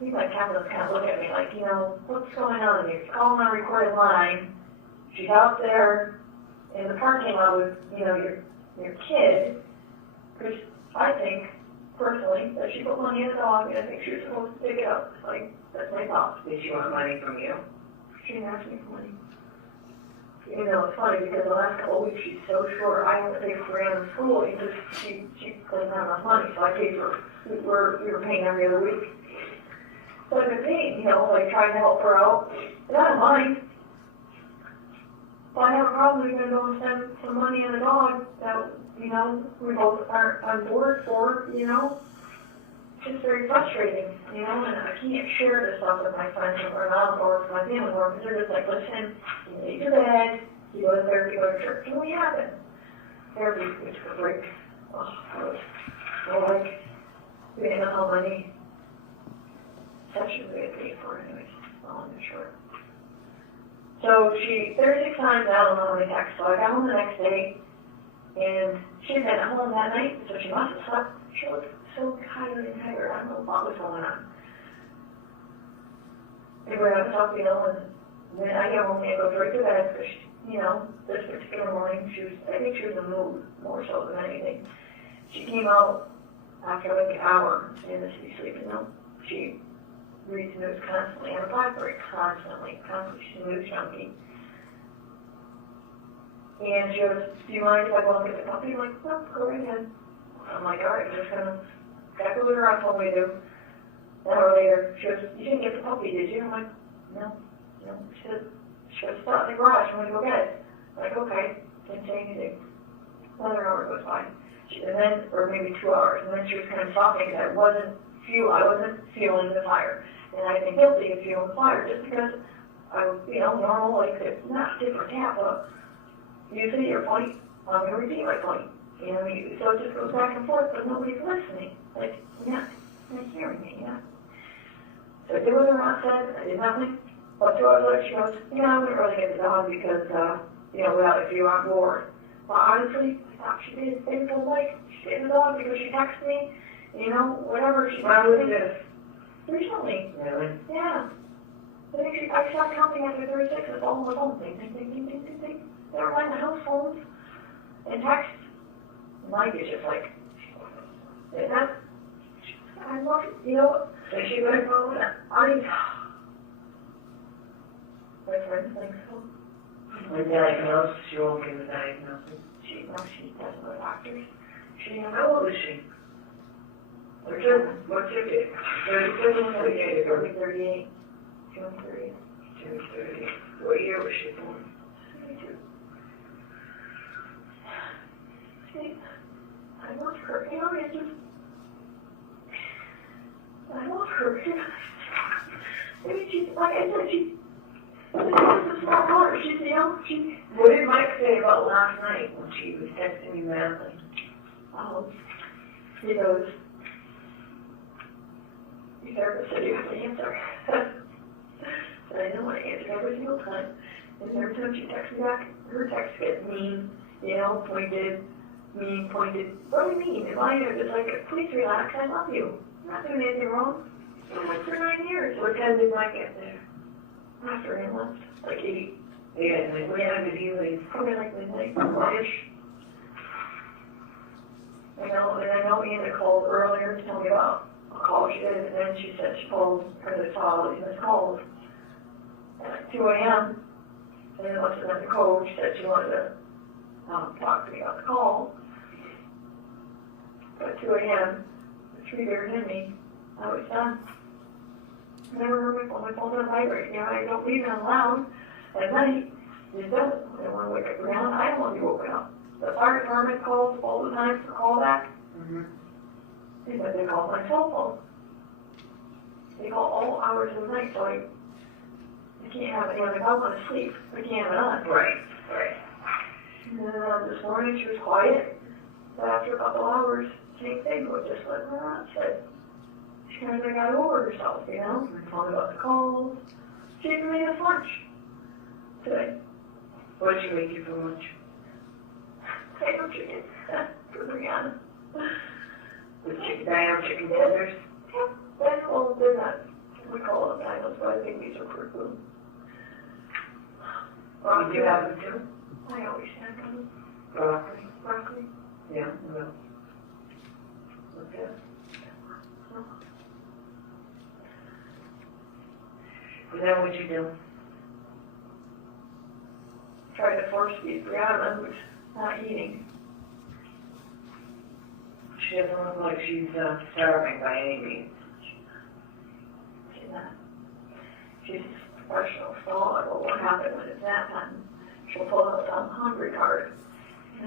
These like captains kind of look at me like, you know, what's going on? You're calling on a recorded line. She's out there in the parking lot with, you know, your kid. Because I think, personally, that she put money in the dog, and I think she was supposed to pick it up. Like, that's my thought. Did she want money from you? She didn't ask me for money. You know, it's funny because the last couple of weeks she's so short. I haven't paid for Brianna's school because she couldn't have enough money, so I paid for. We were paying every other week. So I've been paying, you know, like trying to help her out. And I don't mind. But I have a problem even going to spend some money on a dog that, you know, we both aren't on board for, you know. It's just very frustrating, you know, and I can't share this stuff with my friends or not, or with my family, or because they're just like, listen, you need your bed, you go to therapy, go to church, and we happen. Therapy, which was break. Oh, so like, we didn't know how many sessions we had paid for anyways, long and short. So 36 times, I don't know how many texts, so I got home the next day, and she had been at home that night, so she must have slept. She looked so tired and haggard. I don't know what was going on. Anyway, I was up, you know, and then I get home and I go right to bed because, you know, this particular morning, I think she was in the mood more so than anything. She came out after like an hour in the city sleep, you know. She reads news constantly on the BlackBerry, constantly. She's a news junkie. And she goes, do you mind if I go and get the puppy? I'm like, no, go right ahead. I'm like, all right, I'm just going to exactly what her aunt told me to do. An hour later, she goes, you didn't get the puppy, did you? I'm like, no. She said, stop in the garage, I'm going to go get it. I'm like, okay, didn't say anything. Another hour goes by. And then, or maybe 2 hours, and then she was kind of talking that I wasn't feeling the fire. And I've been guilty of feeling the fire just because I was, you know, normal, like, it's not different tap, but you say your point, I'm going to repeat my point. You know, so it just goes back and forth, but nobody's listening. Like, you're not hearing me, yeah. So I did what her aunt said, I did nothing. But 2 hours later, she goes, you know, I wouldn't really get the dog because, you know, without if you were on board. But honestly, I thought she did it for like, she did the dog because she texted me, you know, whatever she When was this? Recently. Really? Yeah. I stopped counting after 36, it's all on my phone. Ding, ding, ding, ding, ding, ding, ding. Never mind the house phones and texts. Mike is just like, and that, I love it, you know. So she went home? My friend thinks so. Was diagnosed? She won't give a diagnosis. She doesn't know doctors. How old is she? What's her date? 37, 38. June 30th. June 30th. What year was she born? 72. See, I love her. You know, it's just, I love her. I mean, she's, like I said, she's a small daughter. She's, you know, What did Mike say about last night when she was texting you madly? he goes, your therapist said you have to answer. But I didn't want to answer every single time. And every time she texts me back, her text gets mean, you know, pointed. What do you mean? If I just like, please relax, I love you. I'm not doing anything wrong. I'm like for 9 years. What time did Mike get there? After he left, like 8. Yeah, like what time did he leave? Probably like midnight-ish. I know, and I know Anna called earlier to tell me about a call she did, and then she said she called, or the saw these missed calls at 2 a.m. And then once another coach said she wanted to talk to me about the call. At 2 a.m., the 3 bears in me, I was done. I never heard my phone on vibrate. You know, I don't leave it on loud at night. It doesn't. I don't want to wake up around. I don't want to be woken up. The fire department calls all the time for callback. But they call my cell phone. They call all hours of the night, so I can't have it. You know, if I want to sleep, I can't have it on. Right. And then this morning she was quiet, but after a couple hours, same thing, would just let her on. Said she kind of got over herself, you know. Told me about the calls. She even made us lunch today. What did she make you for lunch? Potato chicken for Brianna. With chicken tenders? Yeah, well, they're not. We call them dinos, but I think these are for food. Well, do you have them too? I always snack on them. Broccoli? Yeah, well. Okay. Is that what you do? Try to force feed Brianna, who's not eating. She doesn't look like she's starving by any means. She's not. She's a professional scholar. Well, what happened when it's that time? She'll pull out some hungry card. I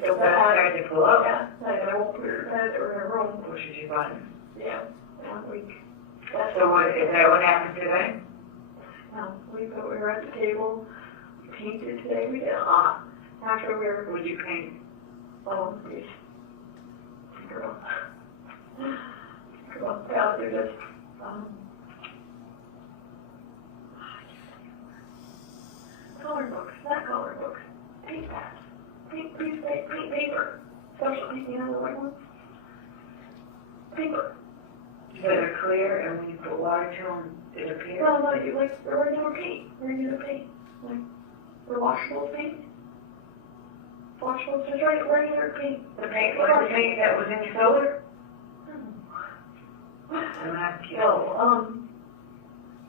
feel bad. That's to pull out? Yeah. I won't put her in bed or in her room. What should she find? Yeah. 1 week. So what, is that what happened today? No. We were at the table. We painted today. We did a lot. After we were... What did you paint? Oh, these... Girl. Yeah, they're just... Color books, not color books. Paint pads. Paint paper. Special paint, you know the white ones? Paper. That are clear, and when you put water to them, it appears? No, you like regular paint. Regular paint. Like, the washable paint. Washable, just regular paint. The paint, like the paint that was in your solar? No,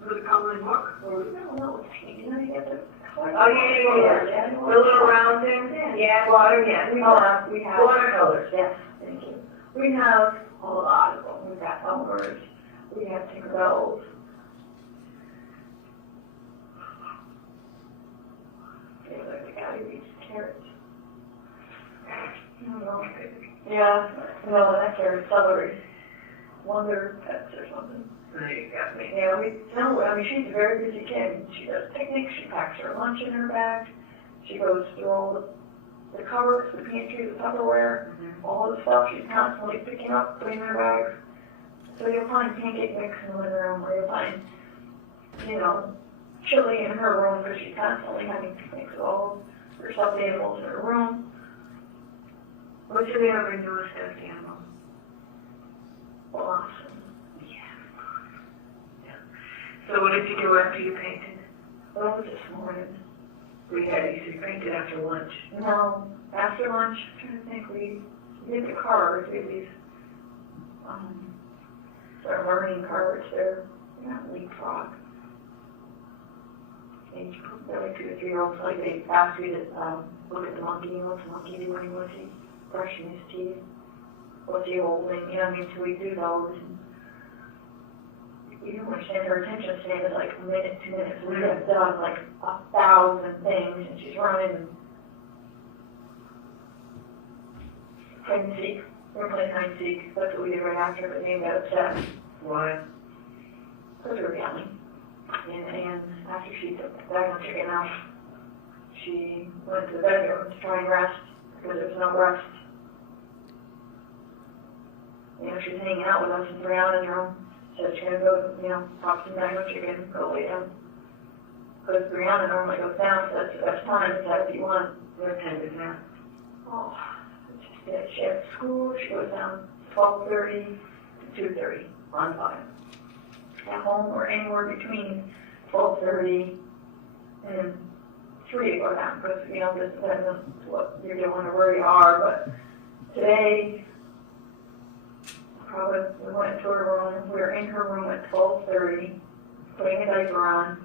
was it coloring book? Or, no, it's paint. You know, you get the... Oh, yeah. The little round thing? Yeah. Water, yeah. We have watercolors. Yes, thank you. We have a lot of them. We've got Elmers. We have Tinkerbells. Yeah, like the guy who eats carrots. I don't know. Yeah, no, not carrots, celery. Wonder Pets or something. You got me. Yeah, she's a very busy kid. She does picnics, she packs her lunch in her bag, she goes through all the cupboards, the pantry, the Tupperware, all the stuff she's constantly picking up, putting in her bags. So you'll find pancake mix in the living room, or you'll find, chili in her room, because she's constantly having picnics with all her stuffed animals in her room. What's your favorite newest stuffed animal? Blossom. So what did you do after you painted? Well, this morning. You painted after lunch? No, after lunch, I'm trying to think, we did the cards. We had these, sort of learning cards. They're not leapfrog. And they're like 2 to 3 year olds, like they asked you to look at the monkey, what's the monkey doing, what's he brushing his teeth, what's he holding, so we do those. You don't understand her attention span is like a minute, 2 minutes. We have done like 1,000 things, and she's running. Hide and seek. We're playing hide and seek. That's what we did right after, but Name got upset. Why? Because we were yelling. And after she took the bag on chicken out, she went to the bedroom to try and rest, because there was no rest. She was hanging out with us in Brianna's room. So she's gonna go, talk to Diamond Chicken, go lay down. Because Brianna normally goes down, so that's the best time, is that if you want. What time is that? Oh, she has school, she goes down 12:30 to 2:30 on time. At home, or anywhere between 12:30 and 3 to go down, because, this depends on what you're doing or where you are, but today, probably, we went to her room, we were in her room at 12:30, putting a diaper on.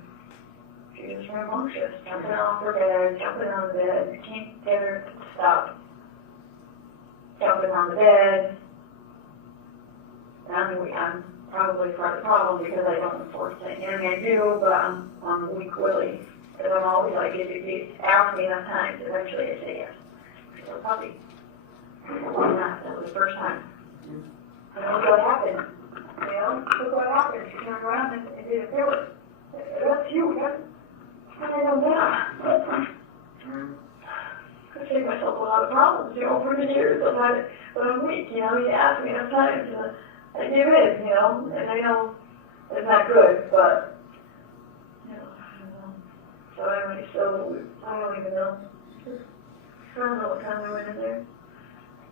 She was rambunctious, jumping off her bed, jumping on the bed, can't get her to stop jumping on the bed. I'm probably part of the problem because I don't enforce it. I do, but I'm weak willy. Because I'm always like, if you ask me enough times, eventually I say yes. So probably, that was the first time. And look what happened. Look what happened. She turned around and didn't feel it. That's you, and I don't know. I saved myself a lot of problems, for the years I've had it, but I'm weak, you ask me enough times, and I give in, and I know it's not good, but, so anyway, I don't even know. I don't know what time I went in there.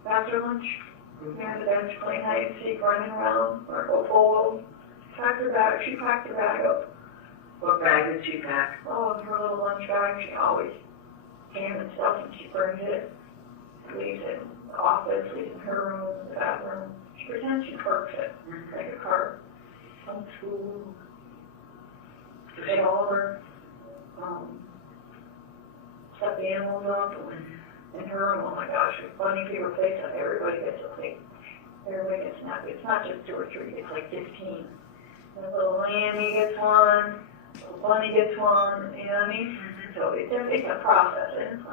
After lunch, we had a bench playing hide and seek, running around, or go forward. She packed her bag up. What bag did she pack? Oh, her little lunch bag. She always ham and stuff, and she brings it. Leaves it in the office, leaves it in her room, the bathroom. She pretends she parks it like a car. From school. She take all of her stuffed animals up in her room. Oh my gosh, it's funny paper plates up. Everybody gets a plate. Everybody gets an apple. It's not just 2 or 3, it's like 15. And a little lammy gets one. Bunny gets one, you know what I mean? So it's a process, and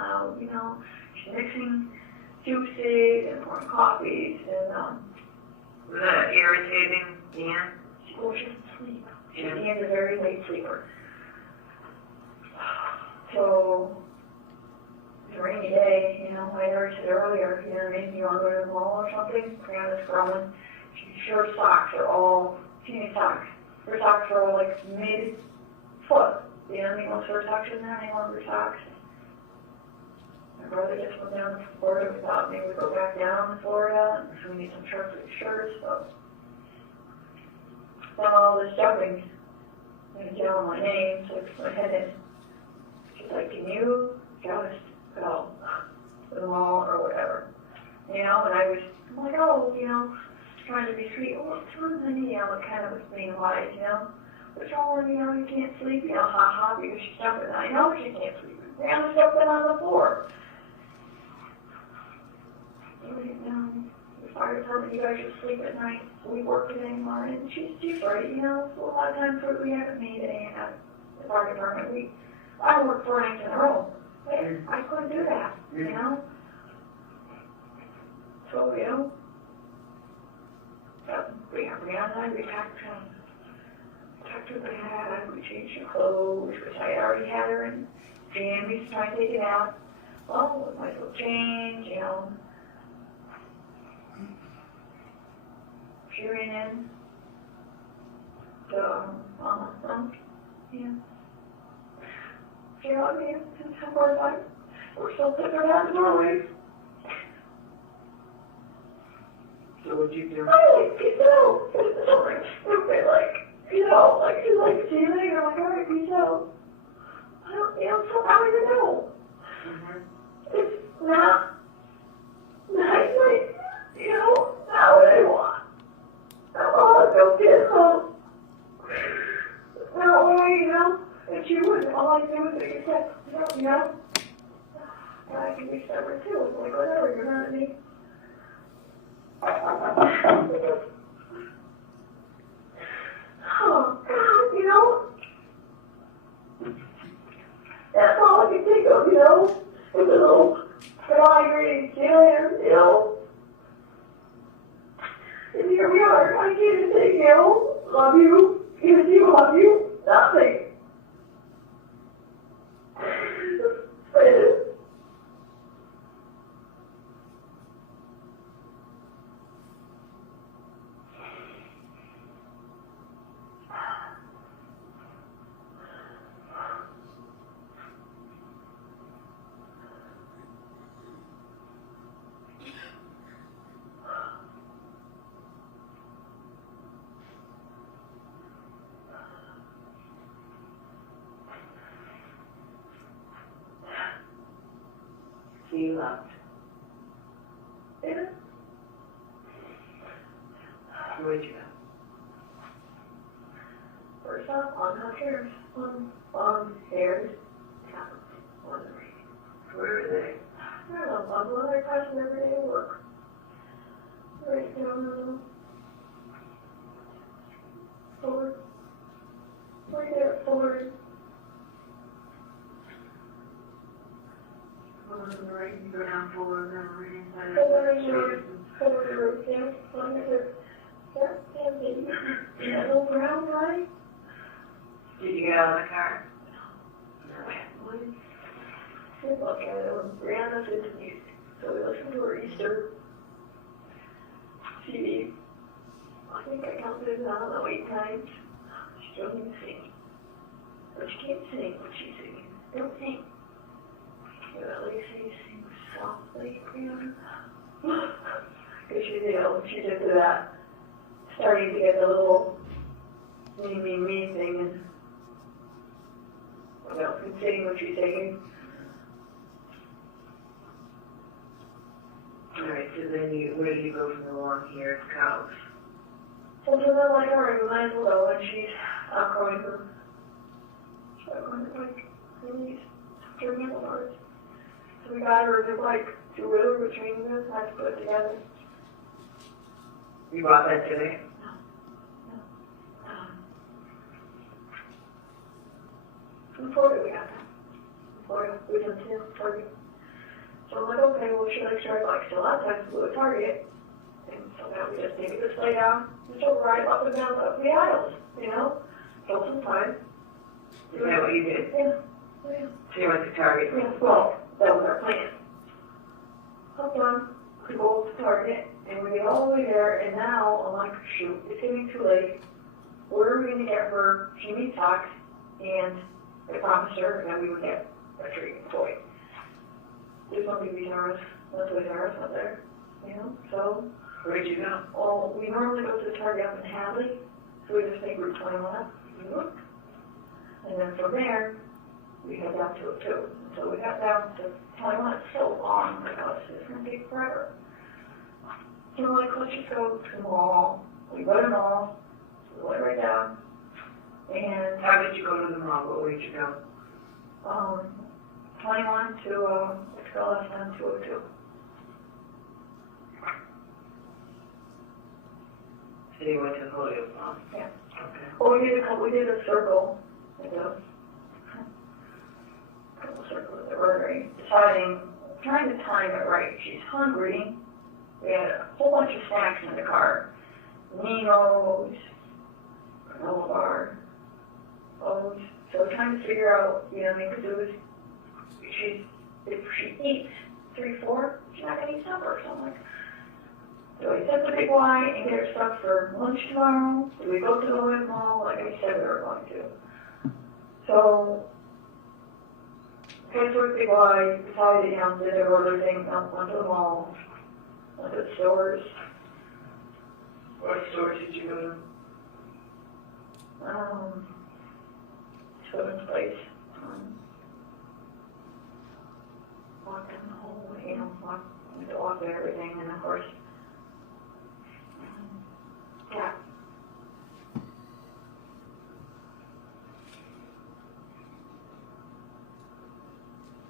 she's mixing juices and pouring coffees, and was that irritating, Deanne? she doesn't sleep. Deanne's a very late sleeper. So it's a rainy day, I already said earlier, you want to go to the mall or something? Brianna's growing. Her socks are all teeny socks. Her socks are all like mid-foot. Most of her socks in there, any longer socks. My brother just went down to Florida. We thought maybe we'd go back down to Florida, so we need some shirts, but then all this jumping, and yelling my name, so I put my head in. She's like, can you just go to the mall or whatever? And I'm like, trying to be sweet. Oh, what's wrong with me? I kind of was being wise, What's wrong with you can't sleep, ha, because she's jumping. I know she can't sleep. Brianna's jumping on the floor. The fire department, you guys should sleep at night. We work with anymore, and she's right, So a lot of times we haven't made any at the fire department. I work 4 nights in a row. I couldn't do that, So, Brianna and I, we packed her bag, we changed her clothes, which I already had her in jammies trying to take it out. Well, we might as well change, She ran in to, She hugged me, and we're still sitting around the doorway. So what'd you do? I like, peace out. Stupid, she's like, see you later. I'm like, all right, peace out. I don't even know. It's not nice, not what I want. I don't get home. It's not what and she wouldn't. All I do is accept, and I can be stubborn too. It's like, whatever, you're not me. Oh, that's all I can think of, with a little fly-green failure, And here we are. I can't even say, love you, even you love you, nothing. he left. Yeah. Where'd you go? First off, on upstairs, on stairs, on the ring. Where are they? I don't know, I'm going across from every day to work. Right down, forward. Right there, forward. On the right, you go down forward, then right inside. Forward, yeah, on the, yeah, baby. That little brown guy. Did you get out of the car? We look at it when Brianna said to me, so we listened to her Easter CD. I think I counted it, I don't know, 8 times. She doesn't even sing. But she can't sing what she's singing. Don't sing. But at least you sing softly, Brianna. Because she did that, starting to get the little me thing and singing what she's singing. Alright, so then where do you go from along here to cows? Well, so then like, alright, we might as well go, and she's outgrowing her. She's outgrowing her bike, and he's turning it hard. So we got her a new bike, 2-wheeler, we're training this, had to put it together. You bought that today? From Florida we got that. Florida, we did too, Target. So I'm like, okay, well, should I try bike? So last time we flew at Target, and so now we just take this lay down, and so ride up and down the aisles, you know? Kill some time. Is that what you did? Yeah. So you went to Target? Yeah, well, that was our plan. Hop on, we go to Target, and we get all the way there, and now I'm like, shoot, it's getting too late. Where are we going to get her? She needs socks, and I promised her that we would get a treat toy. There's no Toys R Us, no Toys R Us out there, you know, so. Where'd you go? Oh, we normally go to the Target up in Hadley, so we just take Route 21 up, and then from there, we head down to it too. So we got down to 21, it's so long, my gosh, it's gonna take forever. You know, like, let's just go to the mall, we go to the mall, we went right down, and. How did you go to the mall? What way did you go? 21 to, Express and 202. So you went to the Holyoke Mall? Yeah. Okay. Well, we did a circle, like a couple circles that were right, trying to time it right. She's hungry. We had a whole bunch of snacks in the car. Nemo's, granola bar, O's. So trying to figure out, you know, what I mean, because it was, if she eats 3-4, she's not going to eat supper. So I'm like, do I set the big Y and get her stuff for lunch tomorrow? Do we go to the William Mall like I said we were going to? So, okay, so the big Y, decided, you know, did every thing, went to the mall, went to the stores. What stores did you go to? Children's place. Walked in the whole way, you know, walked and everything, and of course, yeah.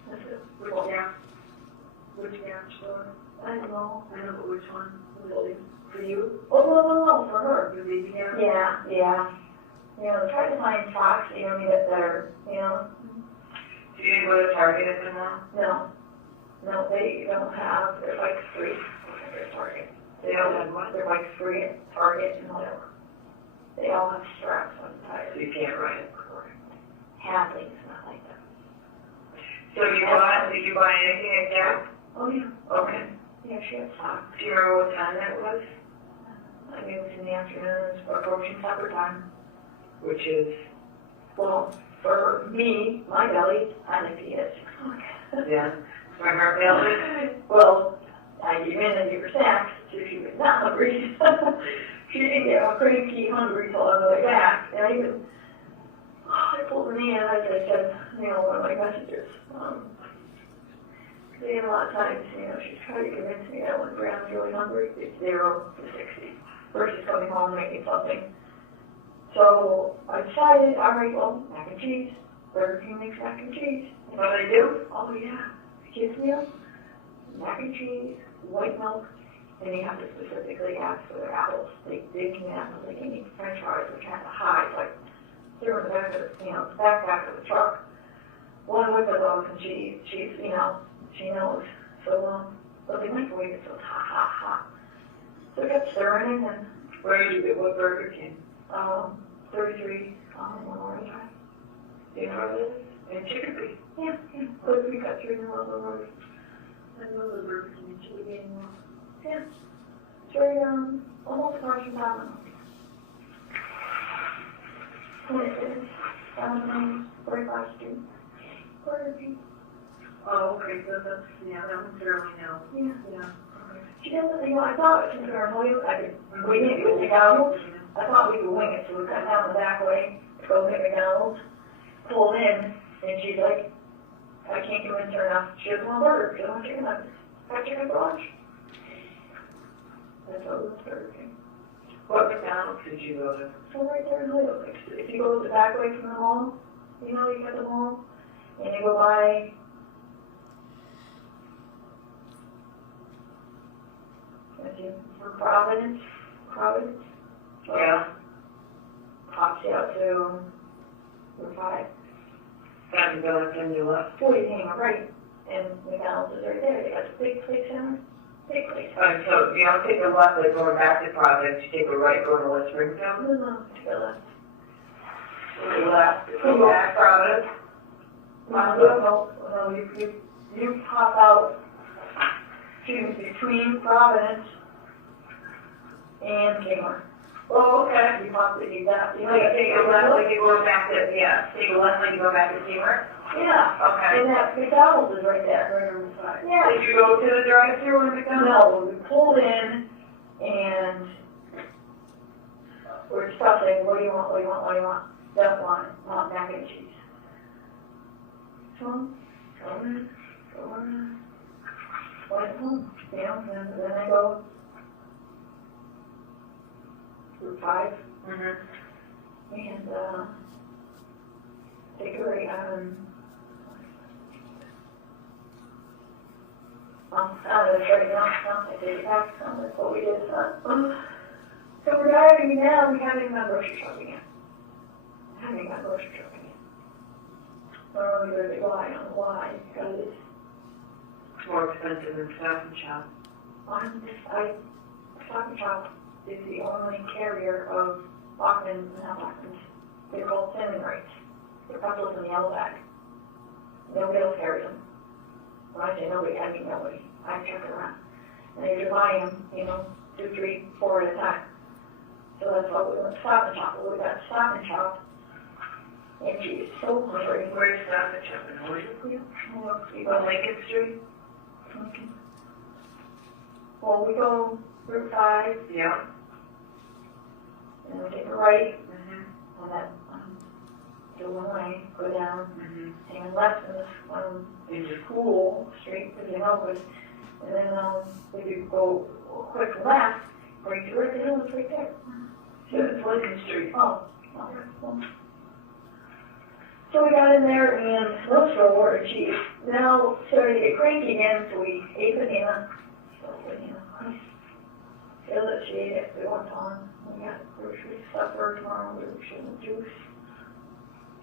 That's it. Yeah. Which Gap store? I don't know. I don't know which one. Really? For you? Oh, no, for her. For baby Gap? Yeah. You know, try to find socks, you know, that are, you know. So you didn't go to Target at the mall? No, they don't have, they're like free at Target. They don't have what? They're like free at Target and whatever. They all have straps on the tires. So you can't ride it. Hadley, it's not like that. So did you buy anything at Gap? Oh, yeah. Okay. Yeah, she had socks. Do you remember what time that was? I mean, it was in the afternoon, it's approaching supper time. Which is? Well, for me, my belly, I like to eat at 6 o'clock. Yeah. For her belly? Well, I came in and gave her snacks, so she was not hungry. She didn't get cranky hungry till on the way back. And I pulled her in, as I said, you know, one of my messages. See, a lot of times, she's trying to convince me that when Brown's really hungry, it's 0 to 60 versus coming home making something. So I decided, all right, well, mac and cheese. Burger King makes mac and cheese. You know what I do? Oh yeah, kids meal, mac and cheese, white milk, and you have to specifically ask for their apples. They can have apples. They can eat French fries, which have to hide, like through in the back of the, the backpack of the truck. One with the dogs and cheese. She's, she knows. So, but the microwave is so hot. So I kept stirring it, and Where did you get what Burger King? 33 Memorial Drive. Do you know where it is? In Chicopee. Yeah. So we got through the Local Road. I know the Burger King in Chicopee anymore. Yeah. It's very, almost across from Domino's. And it is, 45th Street. Burger King. Oh, okay, so that's, that one's fairly new. Yeah. She doesn't, I thought since we were home, we didn't go to McDonald's. I thought we could wing it, so we cut down the back way to go get McDonald's. Pulled in, and she's like, I can't convince her enough. She doesn't want burger, she doesn't want chicken nuggets. Got chicken for lunch. That's what it was Burger King. What McDonald's did you go to? So right there in Holyoke, if you go the back way from the mall, you got the mall, and you go by, for Providence. Yeah. Pops you out to Route 5. Got to go and you left. 40 hang right, and McDonald's is right there. They got the big place center. Big place. Alright, so you don't take a left, like going back to Providence, you take a right going to West Springfield? No, take a left. You left, go back Providence? No, you pop out between Providence and Kmart. Oh, okay. You pop it, you got, Like take a left, like you go back to, take a left, like you go back to Kmart? Yeah. Okay. And that McDonald's is right there, right on the side. Yeah. Did you go to the drive-thru in McDonald's? No, we pulled in and we're discussing, what do you want? Don't want mac and cheese. So, went home, and then I go Route 5, and take a right on, that's right now, I take it back, that's what we did, so we're driving now, we haven't got grocery shopping yet. I don't really really why, because It's more expensive than Stop and Shop. Stop and Shop is the only carrier of Bachman's, not Bachman's, they're called cinnamon rights. They're pretzels in the yellow bag. Nobody else carries them. When I say nobody, I mean nobody. I check it around. And they just buy them, 2, 3, 4 at a time. So that's why we went to Stop and Shop. We got Stop and Shop. And she's so hungry. Where's Stop and Shop in Holyoke? On Lincoln Street? Okay. Well, we go Route 5. Yeah. And we take a right. On that, do one way, go down, and left in this cool street, because and then if you go quick left, right to the hill, it's right there. So it's Lincoln Street. Oh. So we got in there and most of our water cheese. Now started to get cranky again, so we ate banana. Feel that she ate it, we went on. We got grocery supper tomorrow, we were shooting juice.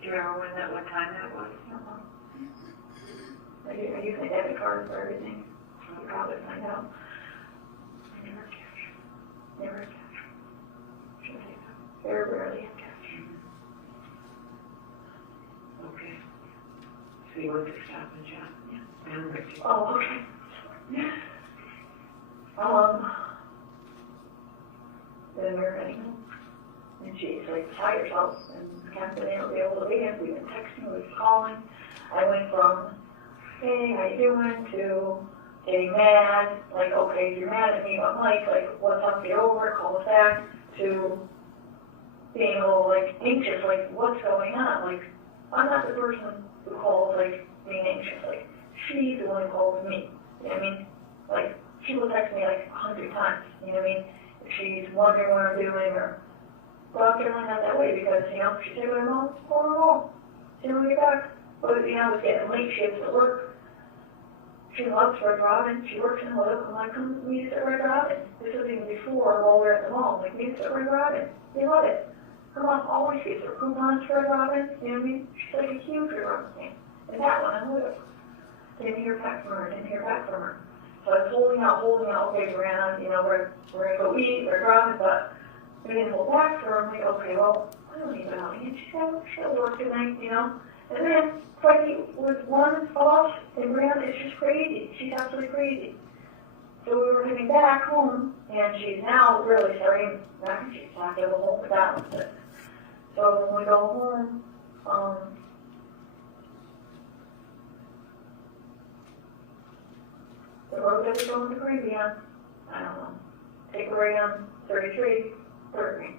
Do you remember what time that was? Are you using a debit card for everything? You probably find out. Never cash. Very rarely have cash. Okay. So you went to Stop and Shop? Yeah. And Ricky. Oh, okay. Then we were heading home. And she's like beside herself and haven't been able to be in. We've been texting, we've been calling. I went from, hey, how you doing, to getting mad, like, okay, if you're mad at me about Mike, like, what's up, get over it, call us back, to being a little, like, anxious, like, what's going on? Like, I'm not the person who calls, like, being anxious, like, she's the one who calls me. You know what I mean? Like, she will text me like 100 times. You know what I mean? If she's wondering what I'm doing, or well, generally not that way because, you know, she's saying, well, call her home. She will get back. But, you know, it's getting late. She has to work. She loves Red Robin. She works in Hood. I'm like, come meet us at Red Robin. This was even before while we were at the mall. I'm like, meet us at Red Robin. They love it. Her mom always gives her coupons for Red Robin. You know what I mean? She's like a huge Red Robin fan. And that one, I'm with her. Didn't hear back from her. So I was holding out. Okay, Brianna, you know, we're going to go eat. Red Robin, but we didn't hold back for her. I'm like, okay, well, I don't need to know. She's got to work tonight, you know. And then Freddie was one off, and Brianna is just crazy. She's absolutely crazy. So we were heading back home, and she's now really starting, she's not able to hold the balance. So when we go home, the road that we're going to Caribbean, I don't know, take a right on 33, Burger King.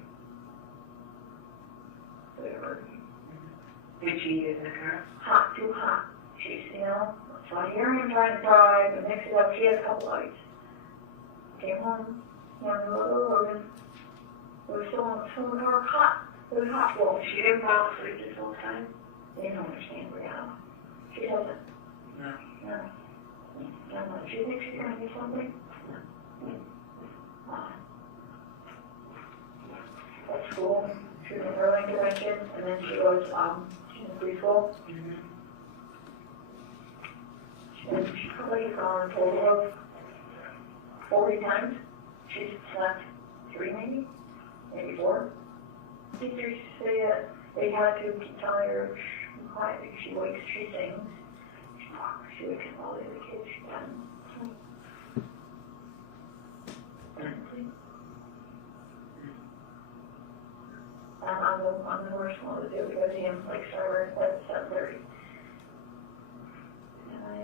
Did she get in the car? Hot, too hot. She's, you know, so here I am trying to drive, and mix it up. She has a couple lights. Came home, you know, the little road, we were still in the car, hot. It was hot. Well, she didn't fall asleep this whole time. They don't understand Brianna. She doesn't. No. No. No. She thinks she's going to do something. At school, she was in early intervention, and then she was in preschool. She's probably gone a total of 40 times. She's slept 3 maybe 4. Teachers say that they had to keep telling her she's quiet because she wakes, she sings. She wakes up all the other kids. She doesn't sleep. I'm the worst one to do because he like started at 7:30. And I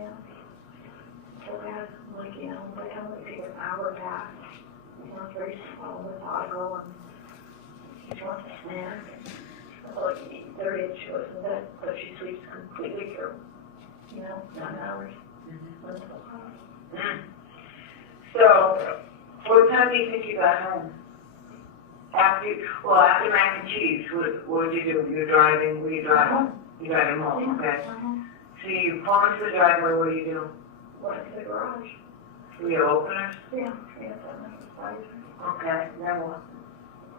so bad, like, you know, like I'm gonna take an hour back. You know, it's very slow, methodical, and she wants a snack. Like 8:30 she was in bed, but she sleeps completely through. You know, 9 hours. So, what time do you think you got home? After mac and cheese, what did you do? Were you driving home? You driving home, okay. So you pull into the driveway, what do you do? Went to the garage. We have openers? Yeah, Okay, then what?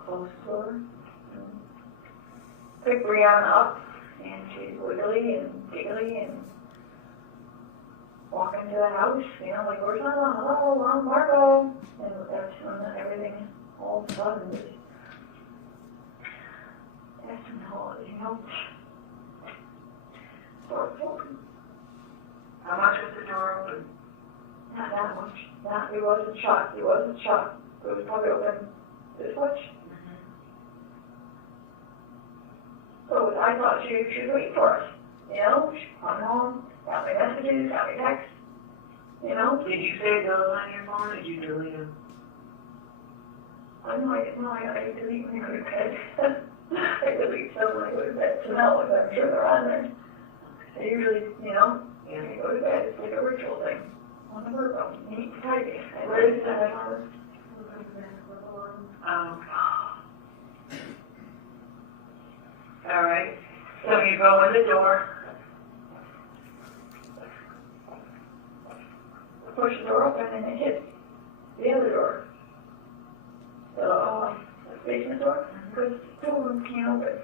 Close the door. Pick Brianna up, and she's wiggly and giggly and walking to the house, you know, like, where's Mama? Hello, I'm Marco. And that's when everything all of a sudden was you know. Door open. How much was the door open? Not that much. It wasn't shut. It was probably open this much. So I thought she was waiting for us. You know, she come home, got my messages, got my texts. You know. Did you save those on your phone or did you delete them? I didn't know I delete when I go to bed. I delete some when I go to bed to know if I'm sure they're on there. I usually, you know, when I go to bed, it's like a ritual thing. On the Virgo, neat and tidy. I read it that I was. All right. So you go in the door. Push the door open and it hit the other door. The basement door, because two of them can't open.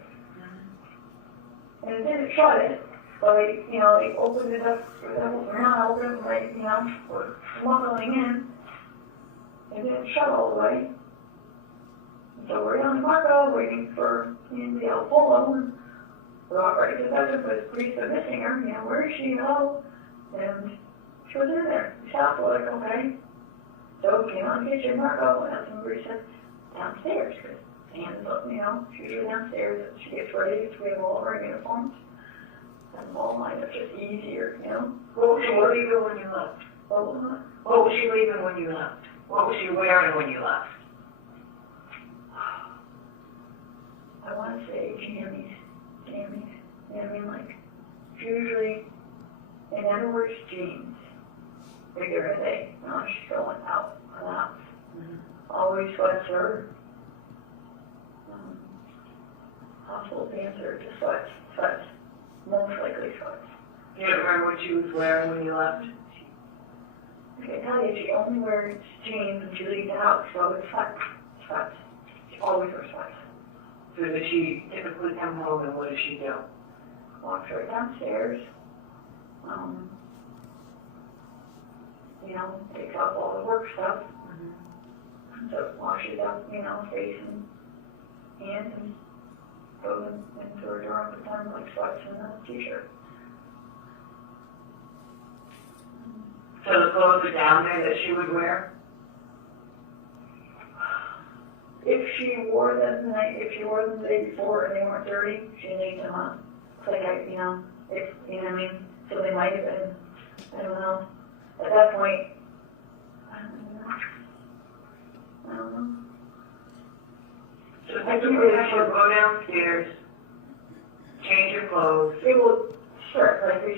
And it didn't shut it, but they opened it up, around, opened it, like, you know, we're smuggling in. It didn't shut all the way. So we're on Marco waiting for the Apollo, and we're all ready to the bedroom, but Greece is missing her, you know, where is she? Oh, and she was in there. We stopped, we're like, okay. So we came on the kitchen, Marco, and that's when Greece said, downstairs, because Anne's, you know, she's usually downstairs, she gets ready, we have all of our uniforms. And all mine are just easier, you know. What was she leaving when you left? What was that? What was she leaving when you left? What was she wearing when you left? I want to say jammies. You know what I mean? Like, usually, They never wears jeans. Regular day. No, she's going out of the house. Always sweats her. Hospital pants or just sweats. Most likely sweats. You don't remember what she was wearing when you left? I can tell you, she only wears jeans when she leaves the house, so it's sweats. She always wears sweats. So does she typically come home and what does she do? Walks right downstairs. Takes off all the work stuff. So washes up, face and hands and goes into her door and puts on like sweats and a t-shirt. So the clothes are down there that she would wear? If she wore them the day before and they weren't dirty, she leaves them on. It's like if what I mean? So they might have been, I don't know. At that point, I don't know. So typically she'll go downstairs, change her clothes. It will we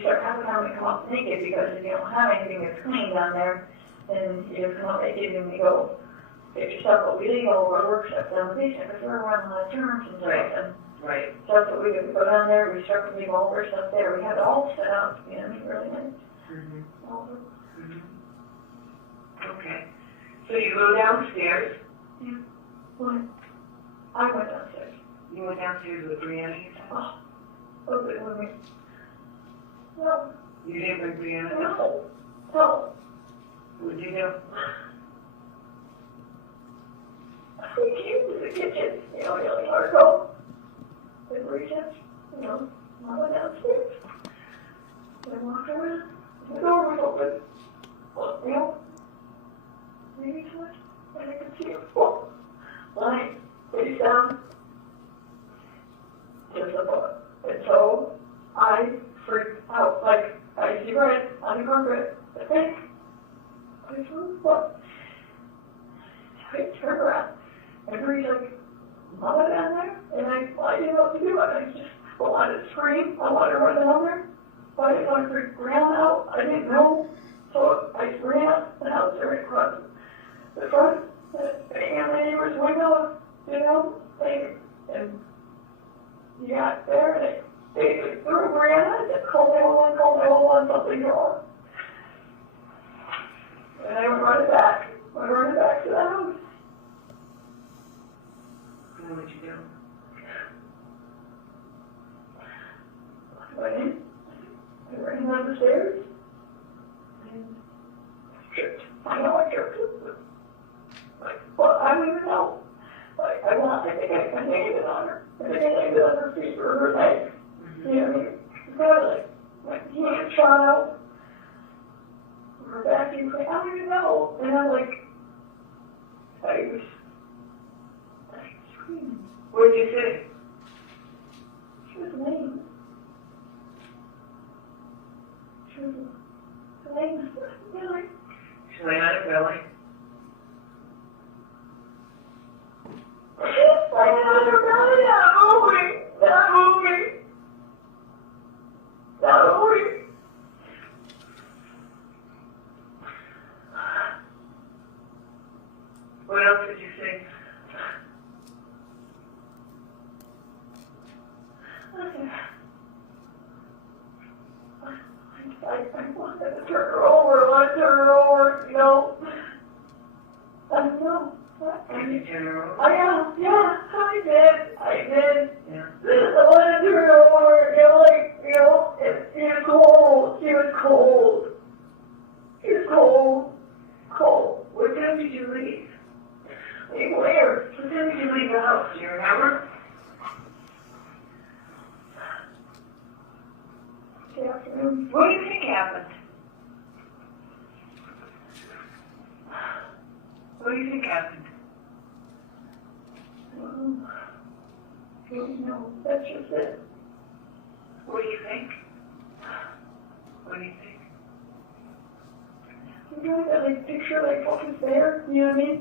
start having to come up naked because if you don't have anything that's clean down there, then you just come up naked and you go get your stuff. But we leave all our work stuff down the basement because we're running out of terms and stuff. Right. So that's what we do. We go down there, we start to leave all our stuff there. We have it all set up, really nice. Okay. So you go downstairs? Yeah. What? I went downstairs. You went downstairs with Brianna? Okay, with me. No. You didn't bring Brianna? No. What did you do? We came to the kitchen, really hard to go. And reach out, I went downstairs. And I walked around. The door was open. Maybe so much. And I could see her lying face down. Just a book. And so I freaked out. I see red on the carpet. I think. I saw what? I turned around. And Bree's like, Mama down there? And I didn't know what to do. I just wanted to scream. I wanted to run down there. But I didn't want to freak Brianna out. I didn't know. So I ran up the house right across the front. And the neighbor's window, and you got there and they threw Brianna and said, call 911, something's wrong. And I went running back to the house. And what did you do? I went in, I ran down the stairs, and tripped. I know I tripped. Well, I don't even know. I think I landed on her. I think I landed on her feet or her legs. My hand shot out. Her back, I don't even know. And I'm like, I was screaming. What did you say? She was lame. She was lame. Really? She lay on her belly. Not moving. What else did you say? I wanted to turn her over. I don't know. Did you turn her over? Yeah, I did. Yeah. I wanted to turn her over, she was cold. Cold. What time did you leave? Where? What time did you leave the house? Do you remember? Good afternoon. What do you think happened? What do you think happened? No, that's just it. What do you think? That picture focus there, you know what I mean?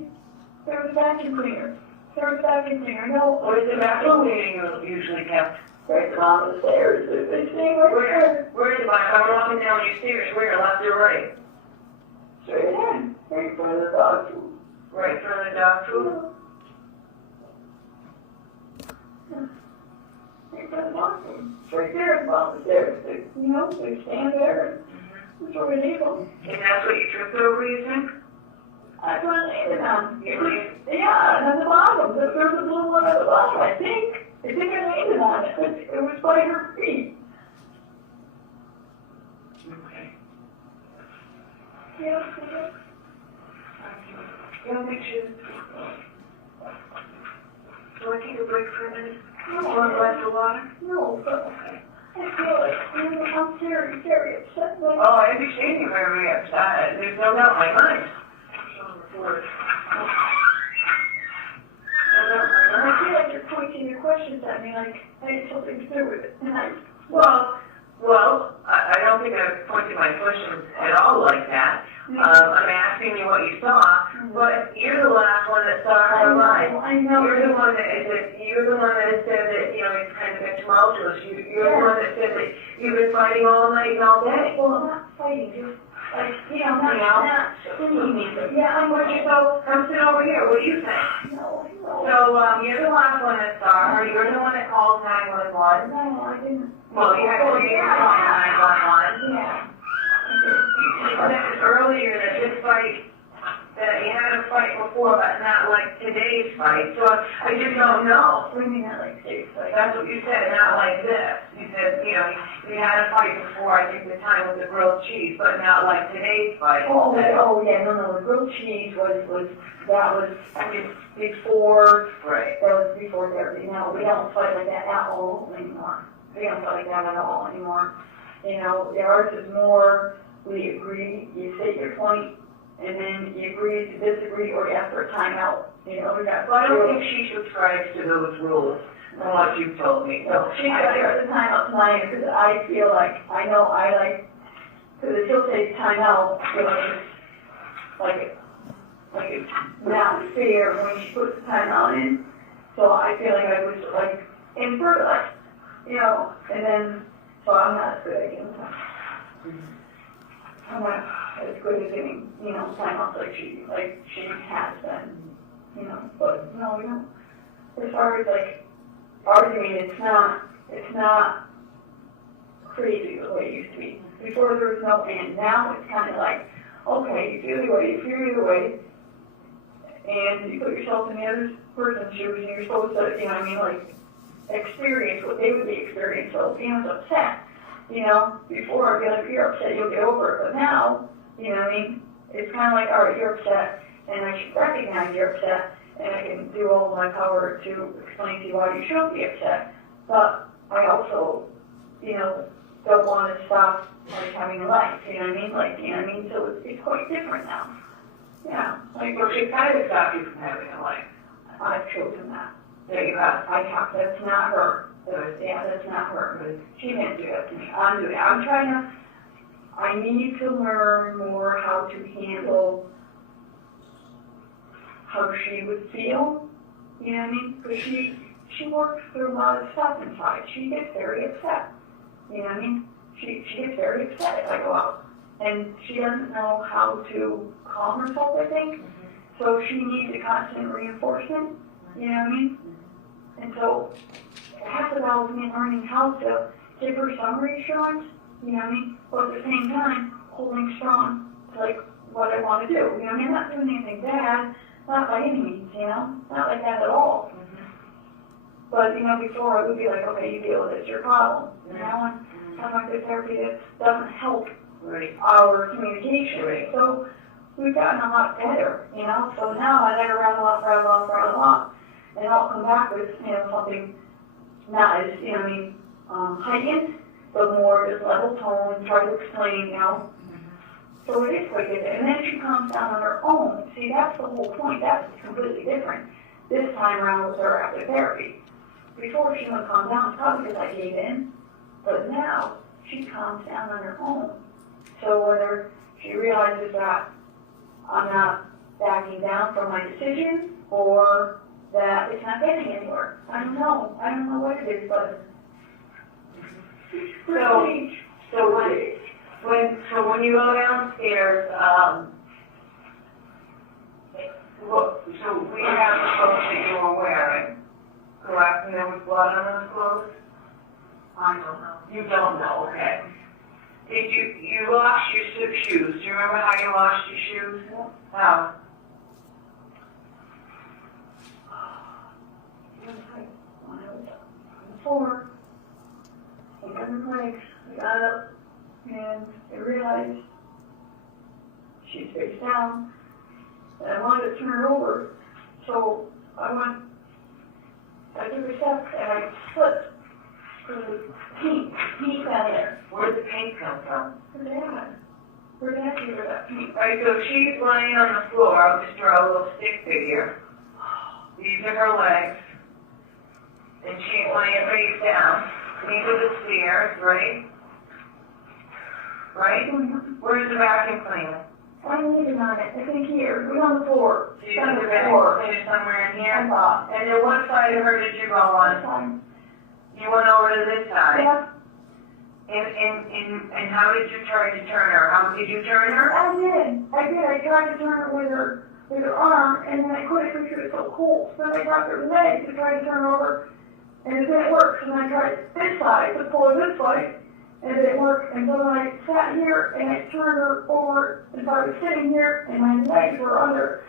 There was a vacuum cleaner. I know. What is the vacuum cleaner usually kept? right at the bottom of the stairs. They stay right there. Where is it? I'm walking down these stairs. Where, left or right? Straight in, right in front of the dog food. Right in front of the dog food? Right in front of the dog food. It's right there at the bottom of the stairs. They stand there and that's where we leave them. And that's what you tripped over, you think? I put an landed on. You leave? Yeah, and at the bottom. There's a blue one at the bottom, I think. I think I landed on it. It was by her feet. Okay. Yeah. You want me to? Do you want to take a break for a minute? No. Do you want a glass of water? No, but I feel like I'm very, very upset. Oh, I understand you very upset. There's no doubt in my mind. I feel like you're pointing your questions at me like I had something to do with it. Well, I don't think I'm pointing my questions at all like that. I'm asking you what you saw, but you're the last one that saw her alive. I know. You're the one that said that, it's kind of been tumultuous. You're the one that said that you've been fighting all night and all day. Well, I'm not fighting, just not screaming. Yeah, I'm with you. So come sit over here. What do you think? No. So you're the last one that saw her. You're the one that called 911. No, I didn't. Well, you had to call 911. Yeah. You said earlier that this fight, that you had a fight before, but not like today's fight. So I just don't know. What do you mean not like today's fight? That's what you said, not like this. You said, you had a fight before, I think the time with the grilled cheese, but not like today's fight. Oh, yeah, no, the grilled cheese was before, Right. that was before therapy. No, we don't fight like that at all anymore. We don't fight like that at all anymore. Ours is more, we agree, you state your point, and then you agree to disagree, or you ask for a timeout. We got. Well, I don't think she subscribes to those rules, from what you've told me. So She got there at the timeout tonight, because I feel like, because she'll take timeout, like it's not fair when she puts the timeout in. So I feel like I was in for and then, so I'm not as good at getting time. I'm not as good at getting, timeouts like she has been, but no, we don't. As far as arguing, it's not crazy the way it used to be. Before there was no end. Now it's kind of like, okay, you feel your way, and you put yourself in the other person's shoes, and you're supposed to, experience what they would be experiencing. So being upset, before I'd be like, if you're upset, you'll get over it. But now, it's kind of like, all right, you're upset, and I should recognize you're upset, and I can do all my power to explain to you why you shouldn't be upset. But I also, don't want to stop having a life. So it's quite different now. Yeah. well, she kind of stopped you from having a life. I've chosen that. There you have. I have. That's not her. That's not her. She didn't do that to me. I'm doing it. I need to learn more how to handle how she would feel. Because she works through a lot of stuff inside. She gets very upset. She gets very upset if I go out. And she doesn't know how to calm herself, I think. So she needs a constant reinforcement. And so half of that was me learning how to give her some reassurance, but at the same time, holding strong to what I want to do. I'm not doing anything bad, not by any means, not like that at all. But, before it would be like, okay, you deal with it, it's your problem. Now I'm like this therapy that doesn't help our communication. So we've gotten a lot better, So now I let her rattle off, and I'll come back with, something not as, heightened, but more just level tone, try to explain, So it is quite different. And then she calms down on her own. See, that's the whole point. That's completely different. This time around with her after therapy. Before she would calm down, probably because I gave in, but now she calms down on her own. So whether she realizes that I'm not backing down from my decision, or that it's not getting anywhere. I don't know what it is, but So when you go downstairs, so we have the clothes that you were wearing, correct? And there was blood on those clothes? I don't know. You don't know, okay. Did you washed your shoes? Do you remember how you washed your shoes? How? When I was before, I got in place, I got up, and I realized she's face down, and I wanted to turn her over, so I took a step, and I slipped. There was paint down there. Where'd the paint come from? Her dad gave her that paint. Right, so she's laying on the floor. I'll just draw a little stick figure. These are her legs. And she's laying face down. These are the stairs, right? Right? Where's the vacuum cleaner? I'm leaving on it. I think here. We're on the floor. So you think the vacuum cleaner somewhere in here? And then what side of her did you go on? You went over to this side? Yeah. And how did you try to turn her? How did you turn her? I did. I tried to turn her with her arm, and then I couldn't because she was so cold. So then I grabbed her leg to try to turn her over, and it didn't work. So then I tried this side to pull her this way, and it didn't work. And so then I sat here, and I turned her over, and so I was sitting here, and my legs were under.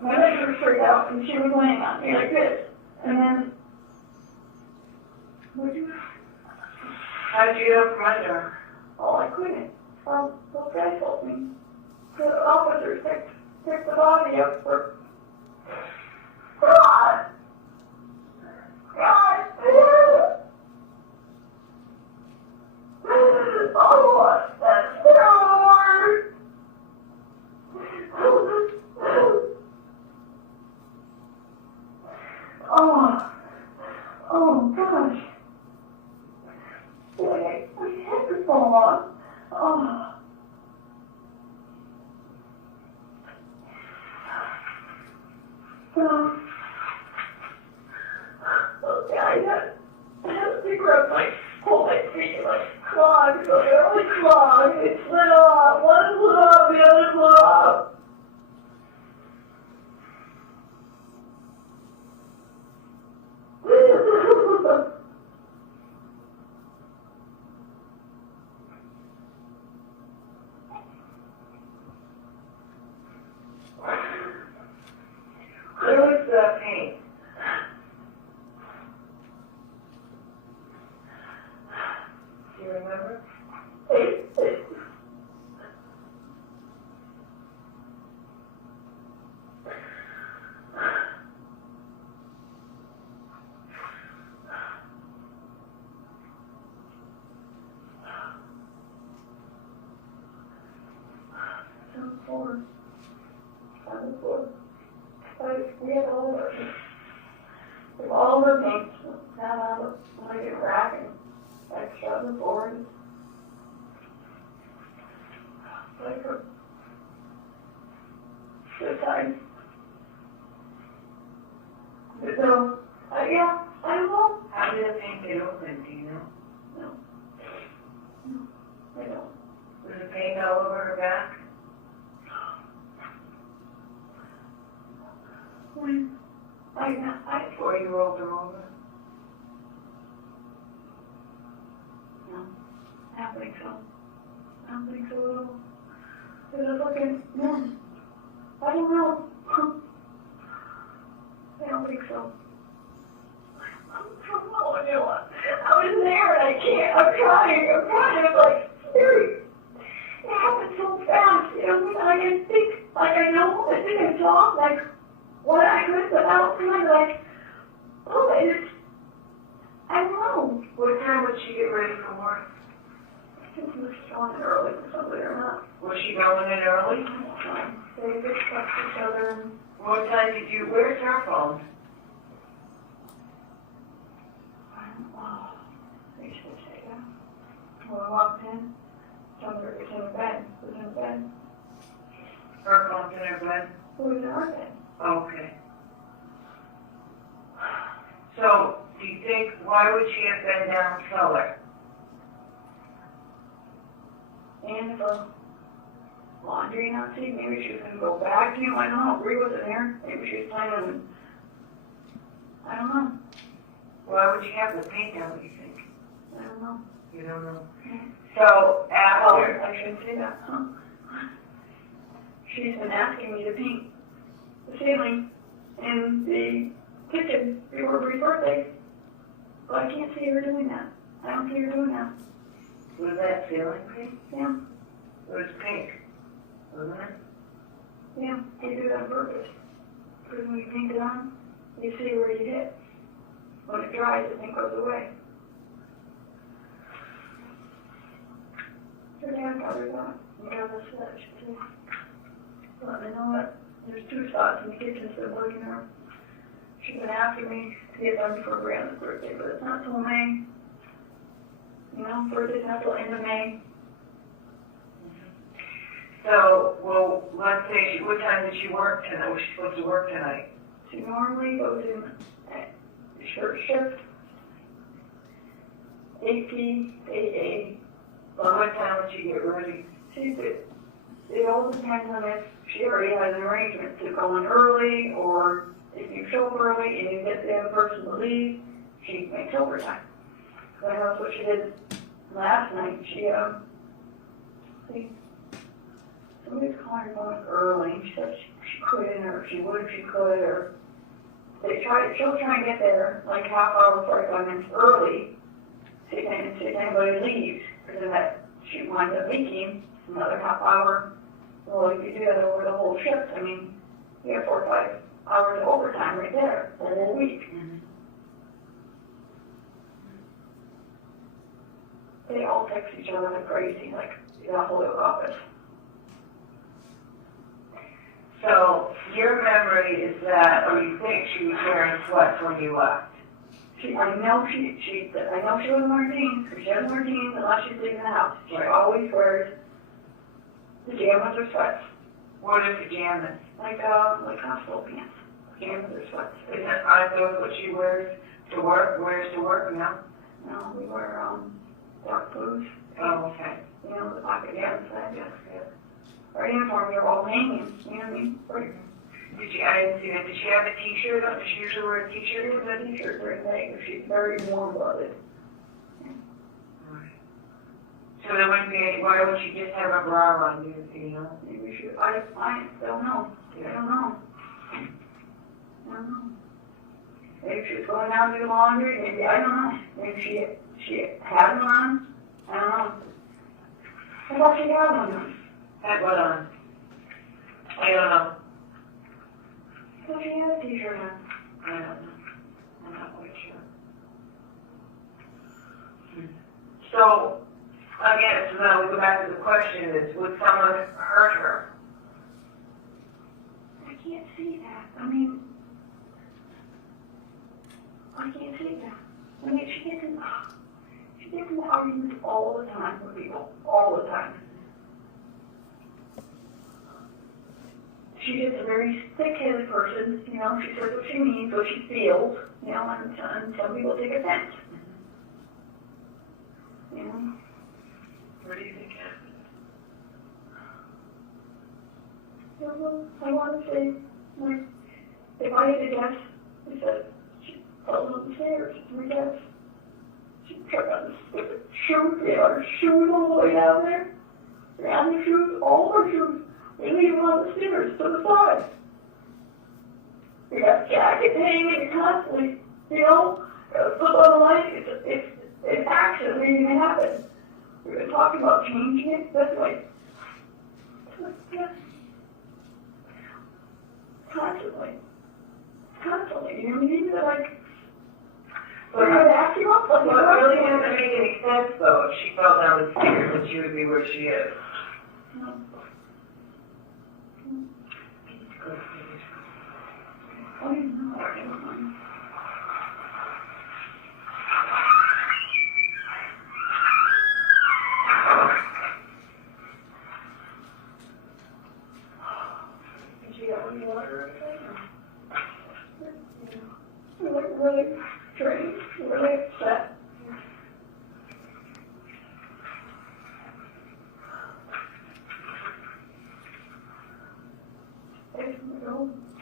My legs were straight out, and she was laying on me like this. And then, what did you do? How did you get up from under her? Oh, I couldn't. Those guys helped me. The officers picked the body up for... God! Oh, that's hard! Oh, gosh. My head was falling off. Oh. So, okay, I had to grab pull my feet like clogged, so they're only clogged. It slid off. One slid off, the other slid off. Where was the paint? Do you remember? We had all the paint down on the rack and extra on the board. Like this time. So, yeah, I don't know. How did the paint get open, do you know? No, I don't. Was the paint all over her back? When I Before you rolled her over? No, I don't think so. I don't think so at all. It was looking, no, I don't know. I don't think so. I don't know what I do. I was there and I can't, I'm trying, it's like, scary. It happened so fast, you know, I can think, like I know, I think I saw, like, what I heard about feeling like, oh, I don't know. What time would she get ready for work? I think she was going in early for something or not. Was she going in early? They fixed up each other and... What time did you, where's her phone? I don't know. They should say that. When I walked in, somebody was in the bed. Who was in the bed? Her phone's in her bed? Who was in our bed? Okay. So, do you think, why would she have been down cellar? and for laundry not see. Maybe she was gonna go back, you know, I don't know, Bree wasn't there, maybe she was planning on, I don't know, Why would you have the paint down, what do you think? I don't know. You don't know. So Oh, after, I shouldn't say that, huh? She's been asking me to paint the ceiling in the kitchen before Bree's birthday, but I can't see her doing that. I don't see her doing that. was that ceiling paint? Yeah, It was pink, wasn't it? yeah, they do that on purpose. Because when you paint it on, you see where you hit. When it dries, the paint goes away. Her dad covers that. You got this switch too. Let me know that there's 2 spots in the kitchen still working her. She's been asking me to get done before Brianna's birthday, but it's not till May. You know, birthday's not till end of May. So, well, let's say, what time did she work tonight? Was she supposed to work tonight? She normally goes in at short shift, 8 P to 8 A. Well, what time would she get ready? It all depends on if she already has an arrangement to go in early, or if you show up early and you get the other person to leave, she makes overtime. So I know that's what she did last night. Somebody's calling her going early, and she said she couldn't, or she would if she could, or she'll try and get there like half hour, 45 minutes early, see if anybody leaves, because then that she winds up leaking another half hour. Well, if you do that over the whole shift, I mean, you have 4 or 5 hours of overtime right there, the whole week. Mm-hmm. They all text each other like crazy, like the whole office. So, your memory is that, or you think she was wearing sweats when you left? I know she wasn't wearing jeans, because she doesn't wear jeans unless she's leaving the house. She always wears pajamas or sweats. What are pajamas? Like hospital pants. Pajamas or sweats. Aren't those what she wears to work? Wears to work now? No, we wear, dark blues. Oh, okay. You know, the pocket down inside, yes. Our uniforms are all hanging, you know what I mean? Right. I didn't see that. Did she have a t-shirt on? Does she usually wear a t-shirt? She was a t-shirt during the day, she's very warm-blooded. So there wouldn't be any, why would she just have a bra on, you know? Maybe she, I don't know. I don't know. Maybe she was going down to do laundry, maybe, I don't know. Maybe she had them on, I don't know. I thought she had one on. Had what on? I don't know. I thought she had a t-shirt on. I don't know. I'm not quite sure. So, again, so now we go back to the question is, would someone hurt her? I can't see that. I mean, I can't see that. I mean, she gets in arguments all the time with people. All the time. She is a very thick-headed person, you know, she says what she means, what she feels, you know, and some people take offense. You know? What do you think happened? I want to say, like, if I had to guess, I said, she fell down the stairs, 3 steps. She tripped on the stupid shoes, you know, her shoes all the way down there. Around the shoes, all her shoes. We leave them on the stairs to the side. We got jackets hanging constantly, you know, flip on the light, it's action waiting to happen. We've been talking about changing it, that's like, constantly, you know what I mean? They're like, we're going to ask you up, like, Well, it really doesn't make any sense, though, if she fell down the stairs, that she would be where she is. I don't know. She got any water or anything? We're like really drained, really upset.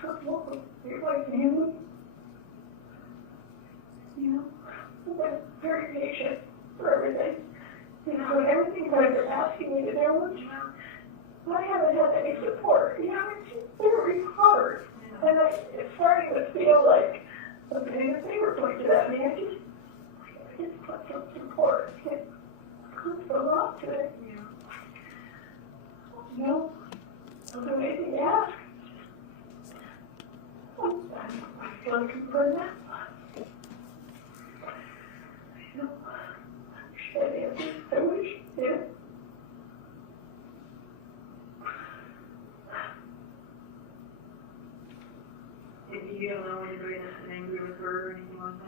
comfortable with your wife and family. You know, I've been very patient for everything. You know, and everything that they're asking me to do, I haven't had any support. You know, it's very hard. And it's starting to feel like something that they were pointed at me. I just put some support. It comes a lot to it. You know, I'll do anything you ask. I feel like I'm burning out. You know, I wish I answered. I wish, yeah. If you don't know anybody that's angry with her or anything like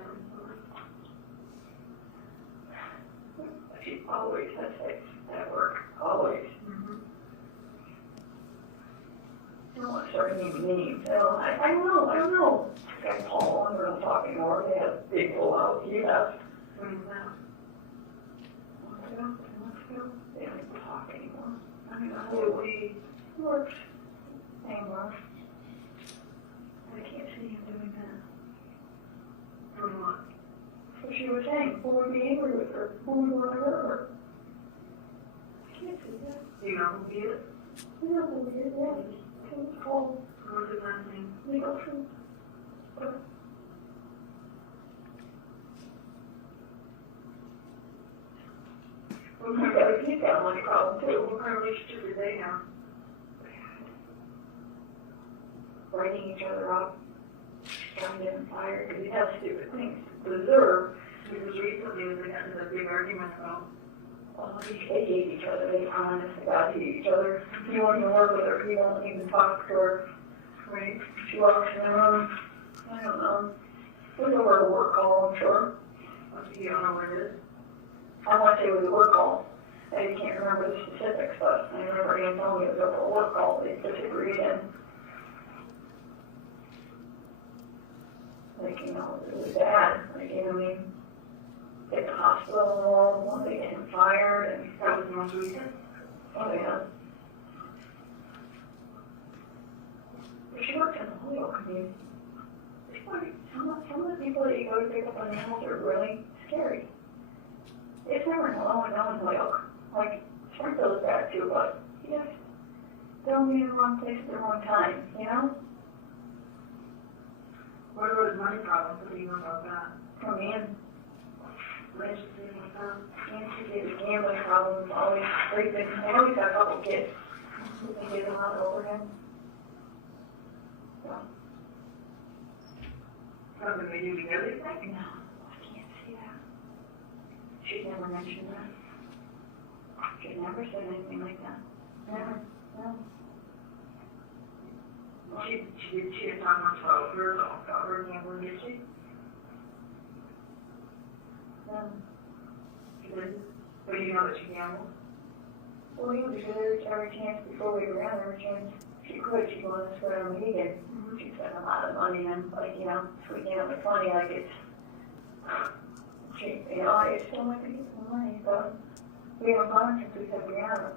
that, she always has sex at work. Always. I don't want to start naming names. I don't know. This guy Paul, and we don't talk anymore. They had a big blowout. He left. when was that? They don't talk anymore. I mean, we Works. Same work. I can't see him doing that. Doing what? So she was saying, who would be angry with her? Who would want to hurt her? I can't see that. Do you know who he is? I know who he is, yeah. It's called What's his last name? legal truth. He's got a money problem too. What kind of relationship do they have? Writing each other up, trying to get him fired, because he does stupid things to deserve. Because recently they got into a big argument about, They hate each other, they honest to God hate each other. He won't even work with her, he won't even talk to her. right? She walks in the room, I don't know. There's a work call, I'm sure. You don't know what it is? I want to say it was a work call. I can't remember the specifics, but I remember him telling me it was over a work call they disagreed in. Like, you know, it was bad. Like, you know what I mean? At the hospital, one they get him fired, and That was the most recent? oh yeah. But she works in the Holyoke community. Some of the people that you go to pick up on animals are really scary. It's never no one in Holyoke. Like, Springfield is bad too, but you just don't be in the wrong place at the wrong time, you know? What about his money problems? What do you know about that? For me, and Relationships like that? his gambling problems, always sleeping. I know he's got a couple kids. He gets a lot over him. So, Something they do together, you think? no, I can't see that. She's never mentioned that. She's never said anything like that. Never, no. She didn't talk much about her gambling, did she? She didn't? But do you know that she gambled? Well, you know, because every chance before we were out, every chance she could, she'd want to spread on the weekend. She spent a lot of money on, like, you know, sweetening up the money, like it's, she, you know, I just don't like to get some money, but we haven't gone since we said Brianna.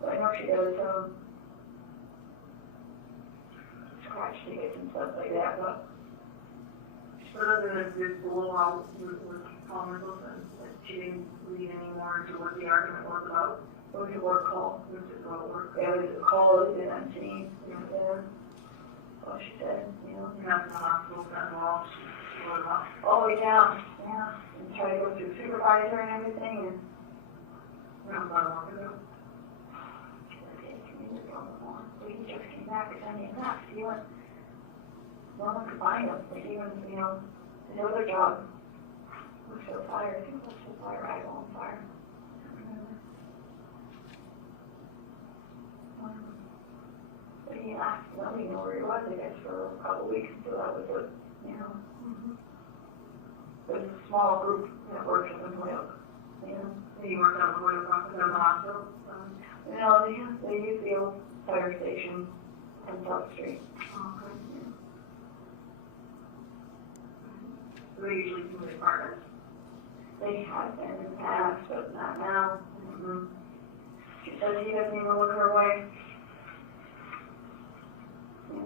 But I know she does, scratch tickets and stuff like that, but But other than this blowout with Paul Nicholson, like, she didn't read any more into what the argument was about. it was a work call. It was just about work. It was a call, it was an unseen, yeah. So she said, you know. And that's in the hospital, got involved, she wrote about. All the way down, yeah, and try to go through supervisor and everything, and That was about a month ago. he just came back and sent me a fax. He went, no one could find him. Like, even, you know, his other job was for fire. I think it was for fire, I on fire. I don't remember. But he asked, let me know where he was, I guess, for a couple of weeks until that was it, you know. There's a small group that works in Holyoke, you know. And you worked out the way across the hospital? You know, they use the old fire station on South Street. Okay. So they usually community partners? They have been in the past, but not now. She says he doesn't even look her way. Yeah.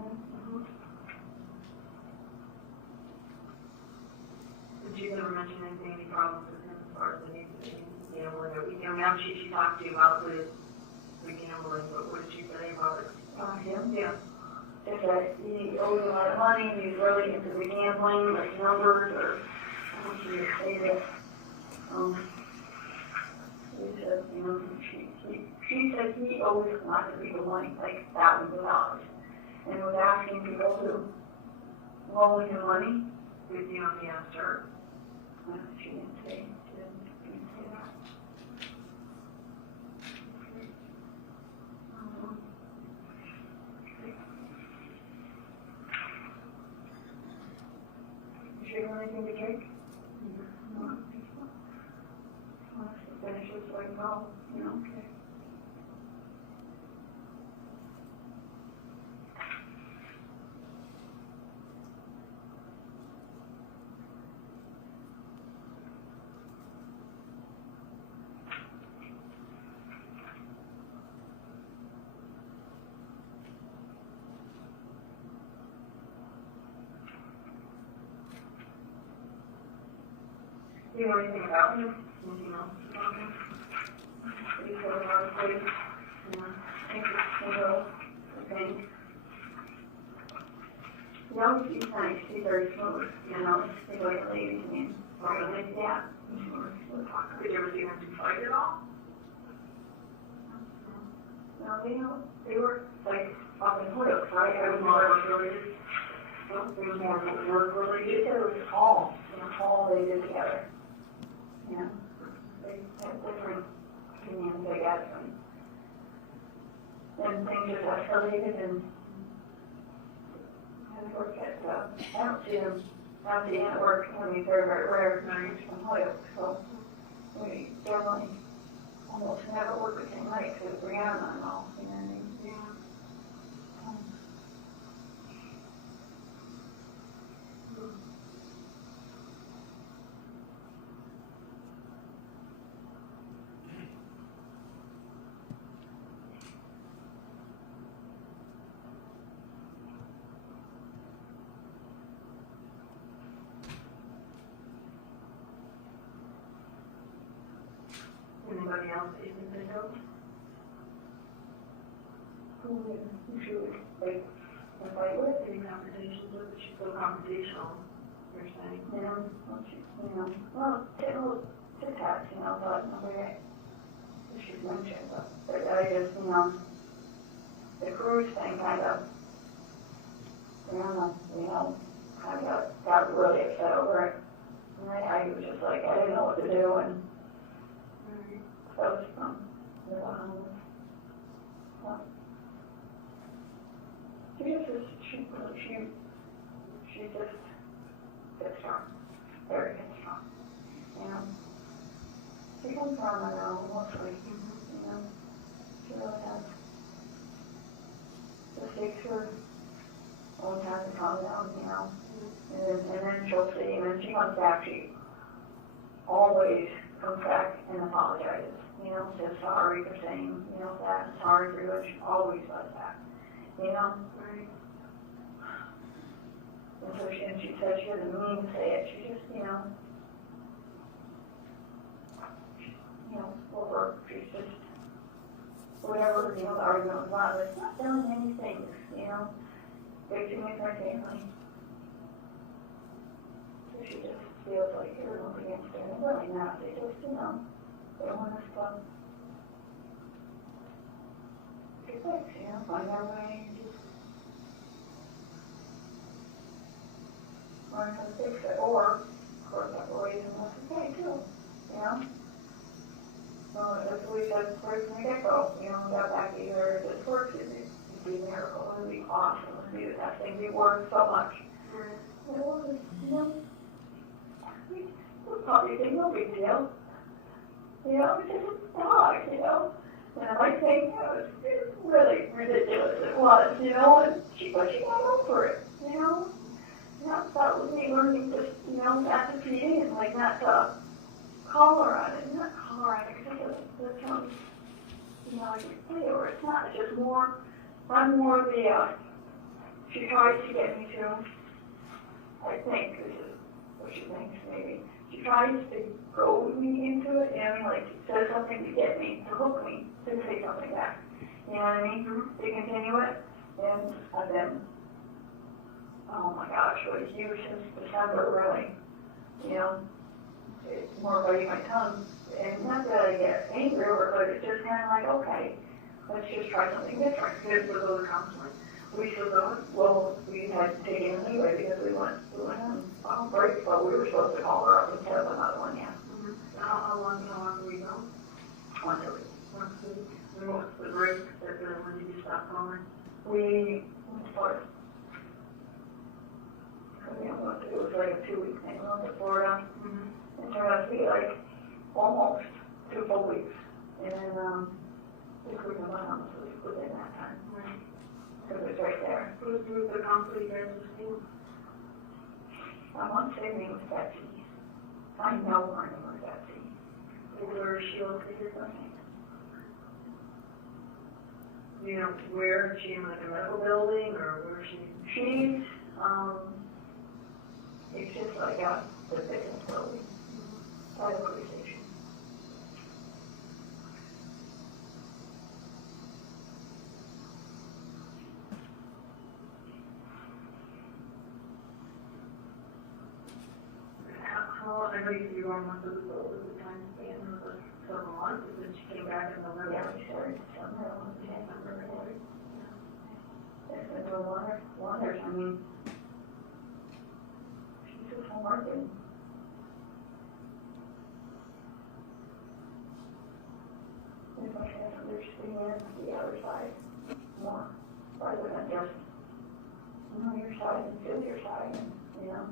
mention anything, any problems with him as far as the gambling or weekend? I mean, I'm sure she talked to you about the gambling, but what did she say about it? Him? Yeah. If that he owes a lot of money, he's really into the gambling, like numbers, or I want you to say that. He said, she said he owes lots of people money, like thousands of dollars, and was asking people to loan him money. Did you know he asked her? She didn't say. She didn't say that. Is she have anything to drink? No, I don't think so. Unless it finishes like no, okay. Do you know anything about him? Anything else about him? He's got a lot of things. I think it's single, I think. He's nice, he's very smooth, he's like a lady to me. Really? Yeah. Did you ever see them fight at all? No, they were like up in Hoyok, right? It was more related. It was more work related. It was all, they did together. Yeah. They had different opinions, I guess, and things just escalated, and I work at, I don't see them at work, I mean, very, very rare, from Hoyok, so we normally almost never work the same night, because we're on and all, you know what I mean? Yeah. Anybody else that you can think of? Who she would, like, fight with? Any conversations with? She's so confrontational, you're saying? Well, tic-tacs, but nobody, she's mentioned, but I just, the cruise thing kind of, kind of got really upset over it. And I was just like, I didn't know what to do, and so it was she just gets strong, very strong, she comes from, mostly, she really has, just takes her own time to calm down, and then she'll see, and then she comes back, she always comes back and apologizes, says sorry for saying, that, sorry for what she always does that, Right. And so she said she doesn't mean to say it, she just, over, she's just, whatever, the argument was about, it's not doing anything, fixing with her family. So she just feels like everyone's against her, and really not, they just, they want us to get fixed, find our way, and just learn how to fix it, or, of course, separate and that's okay too, So, as we said right from the get-go, got back to her, if this works, it'd be a miracle, it'd be awesome, it'd be the best thing, we worked so much. It was, it was probably no big deal. It was just a dog, And I might think, it was really ridiculous, it was, and she got over it, that was me learning just, not to be and like not to call her on it, because that sounds, like a play over. It's not, it's just more, I'm more of the, she tries to get me to, I think, this is what she thinks maybe, she tries to goad me into it, you know what I mean, like, says something to get me, to hook me, to say something back, you know what I mean, to continue it, and I've been, oh my gosh, really huge since December, really, you know, it's more biting my tongue, and not that I get angry over it, but it's just kind of like, okay, let's just try something different, because we'll go to counseling. We still going, well, we had to take it anyway because we went on break, but we were supposed to call her up and set up another one, yeah. How long do we go? Once a week. Once a week. And what's the break that when did you stop calling? We started. It was like a 2-week thing. We went to Florida. It turned out to be like almost 2 full weeks. And then we couldn't have my house within that time. Right. Because it was right there. Who's the conflict there in the school? I want to say her name was Betsy. I know her name was Betsy. Where is she located? Do you know where? Is she in like a medical building or where is she? She's, it's just like out the fitness building. By the police station. I know you said you were on months ago, was the time span of several months, and then she came back in November. Yeah, we started December, I can't remember really. It's been doing wonders, I mean, she's just home working. If I can understand the other side more, rather than just, you know, your side and feel your side, and, you know.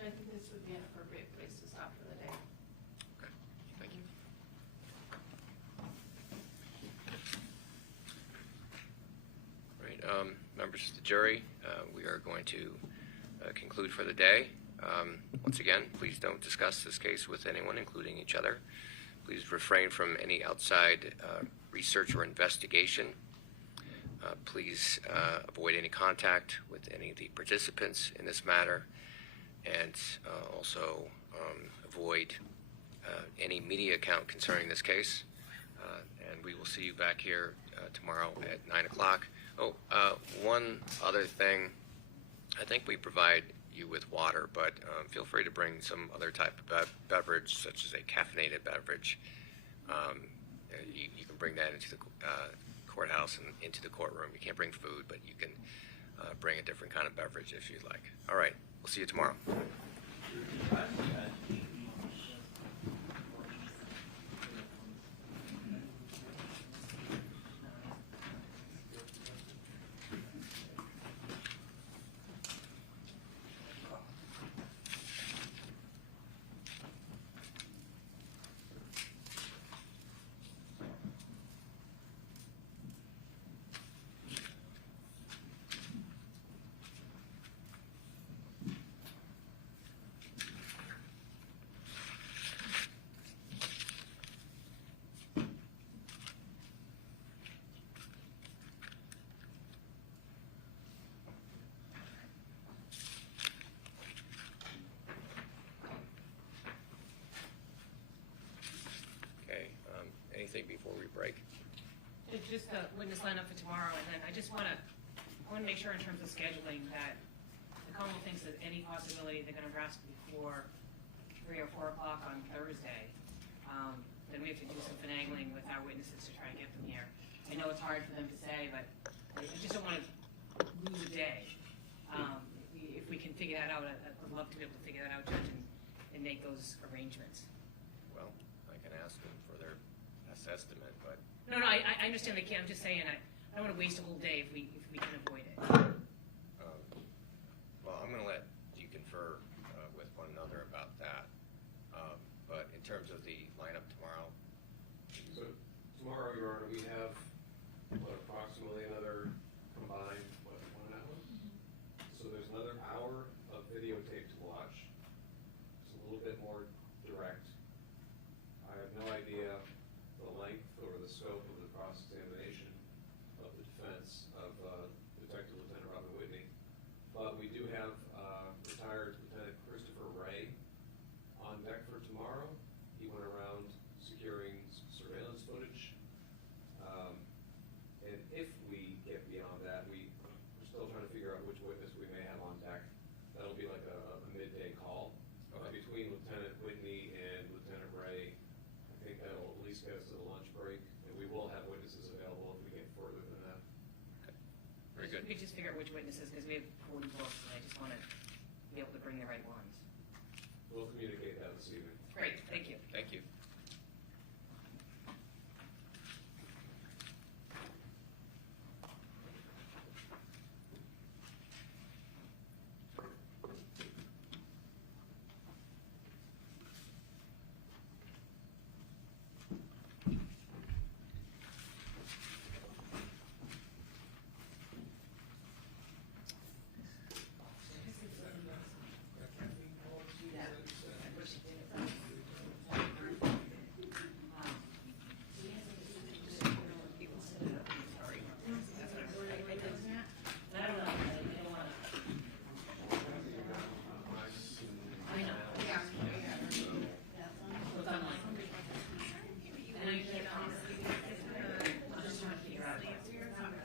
I think this would be an appropriate place to stop for the day. Okay, thank you. Right, members of the jury, we are going to conclude for the day. Once again, please don't discuss this case with anyone, including each other. Please refrain from any outside research or investigation. Please avoid any contact with any of the participants in this matter, and also avoid any media account concerning this case. And we will see you back here tomorrow at 9 o'clock. Oh, one other thing. I think we provide you with water, but feel free to bring some other type of beverage, such as a caffeinated beverage. You can bring that into the courthouse and into the courtroom. You can't bring food, but you can bring a different kind of beverage if you'd like. All right, we'll see you tomorrow. Anything before we break? It's just the witness lineup for tomorrow, and then I want to make sure in terms of scheduling that the Commonwealth thinks that any possibility they're going to arrest before 3 or 4 o'clock on Thursday, then we have to do some finagling with our witnesses to try and get them here. I know it's hard for them to say, but I just don't want to lose a day. If we can figure that out, I'd love to be able to figure that out, Judge, and make those arrangements. Well, I can ask them for their best estimate, but No, I understand they can't. I'm just saying, I don't want to waste a whole day if we can avoid it. well, I'm going to let you confer with one another about that. But in terms of the lineup tomorrow, So tomorrow, Your Honor, we have approximately another combined, 1 hour? So there's another hour of videotape to watch. It's a little bit more direct. I have no idea the length or the scope of the cross-examination of the defense of Detective Lieutenant Robin Whitney. But we do have retired Lieutenant Christopher Ray on deck for tomorrow. He went around securing surveillance footage. And if we get beyond that, we're still trying to figure out which witness we may have on deck. That'll be like a midday call. Between Lieutenant Whitney and Lieutenant Ray, I think that'll at least get us to the lunch break. And we will have witnesses available if we get further than that. okay, very good. We could just figure out which witnesses, because we have 40 books, and I just want to be able to bring the right ones. We'll communicate that this evening.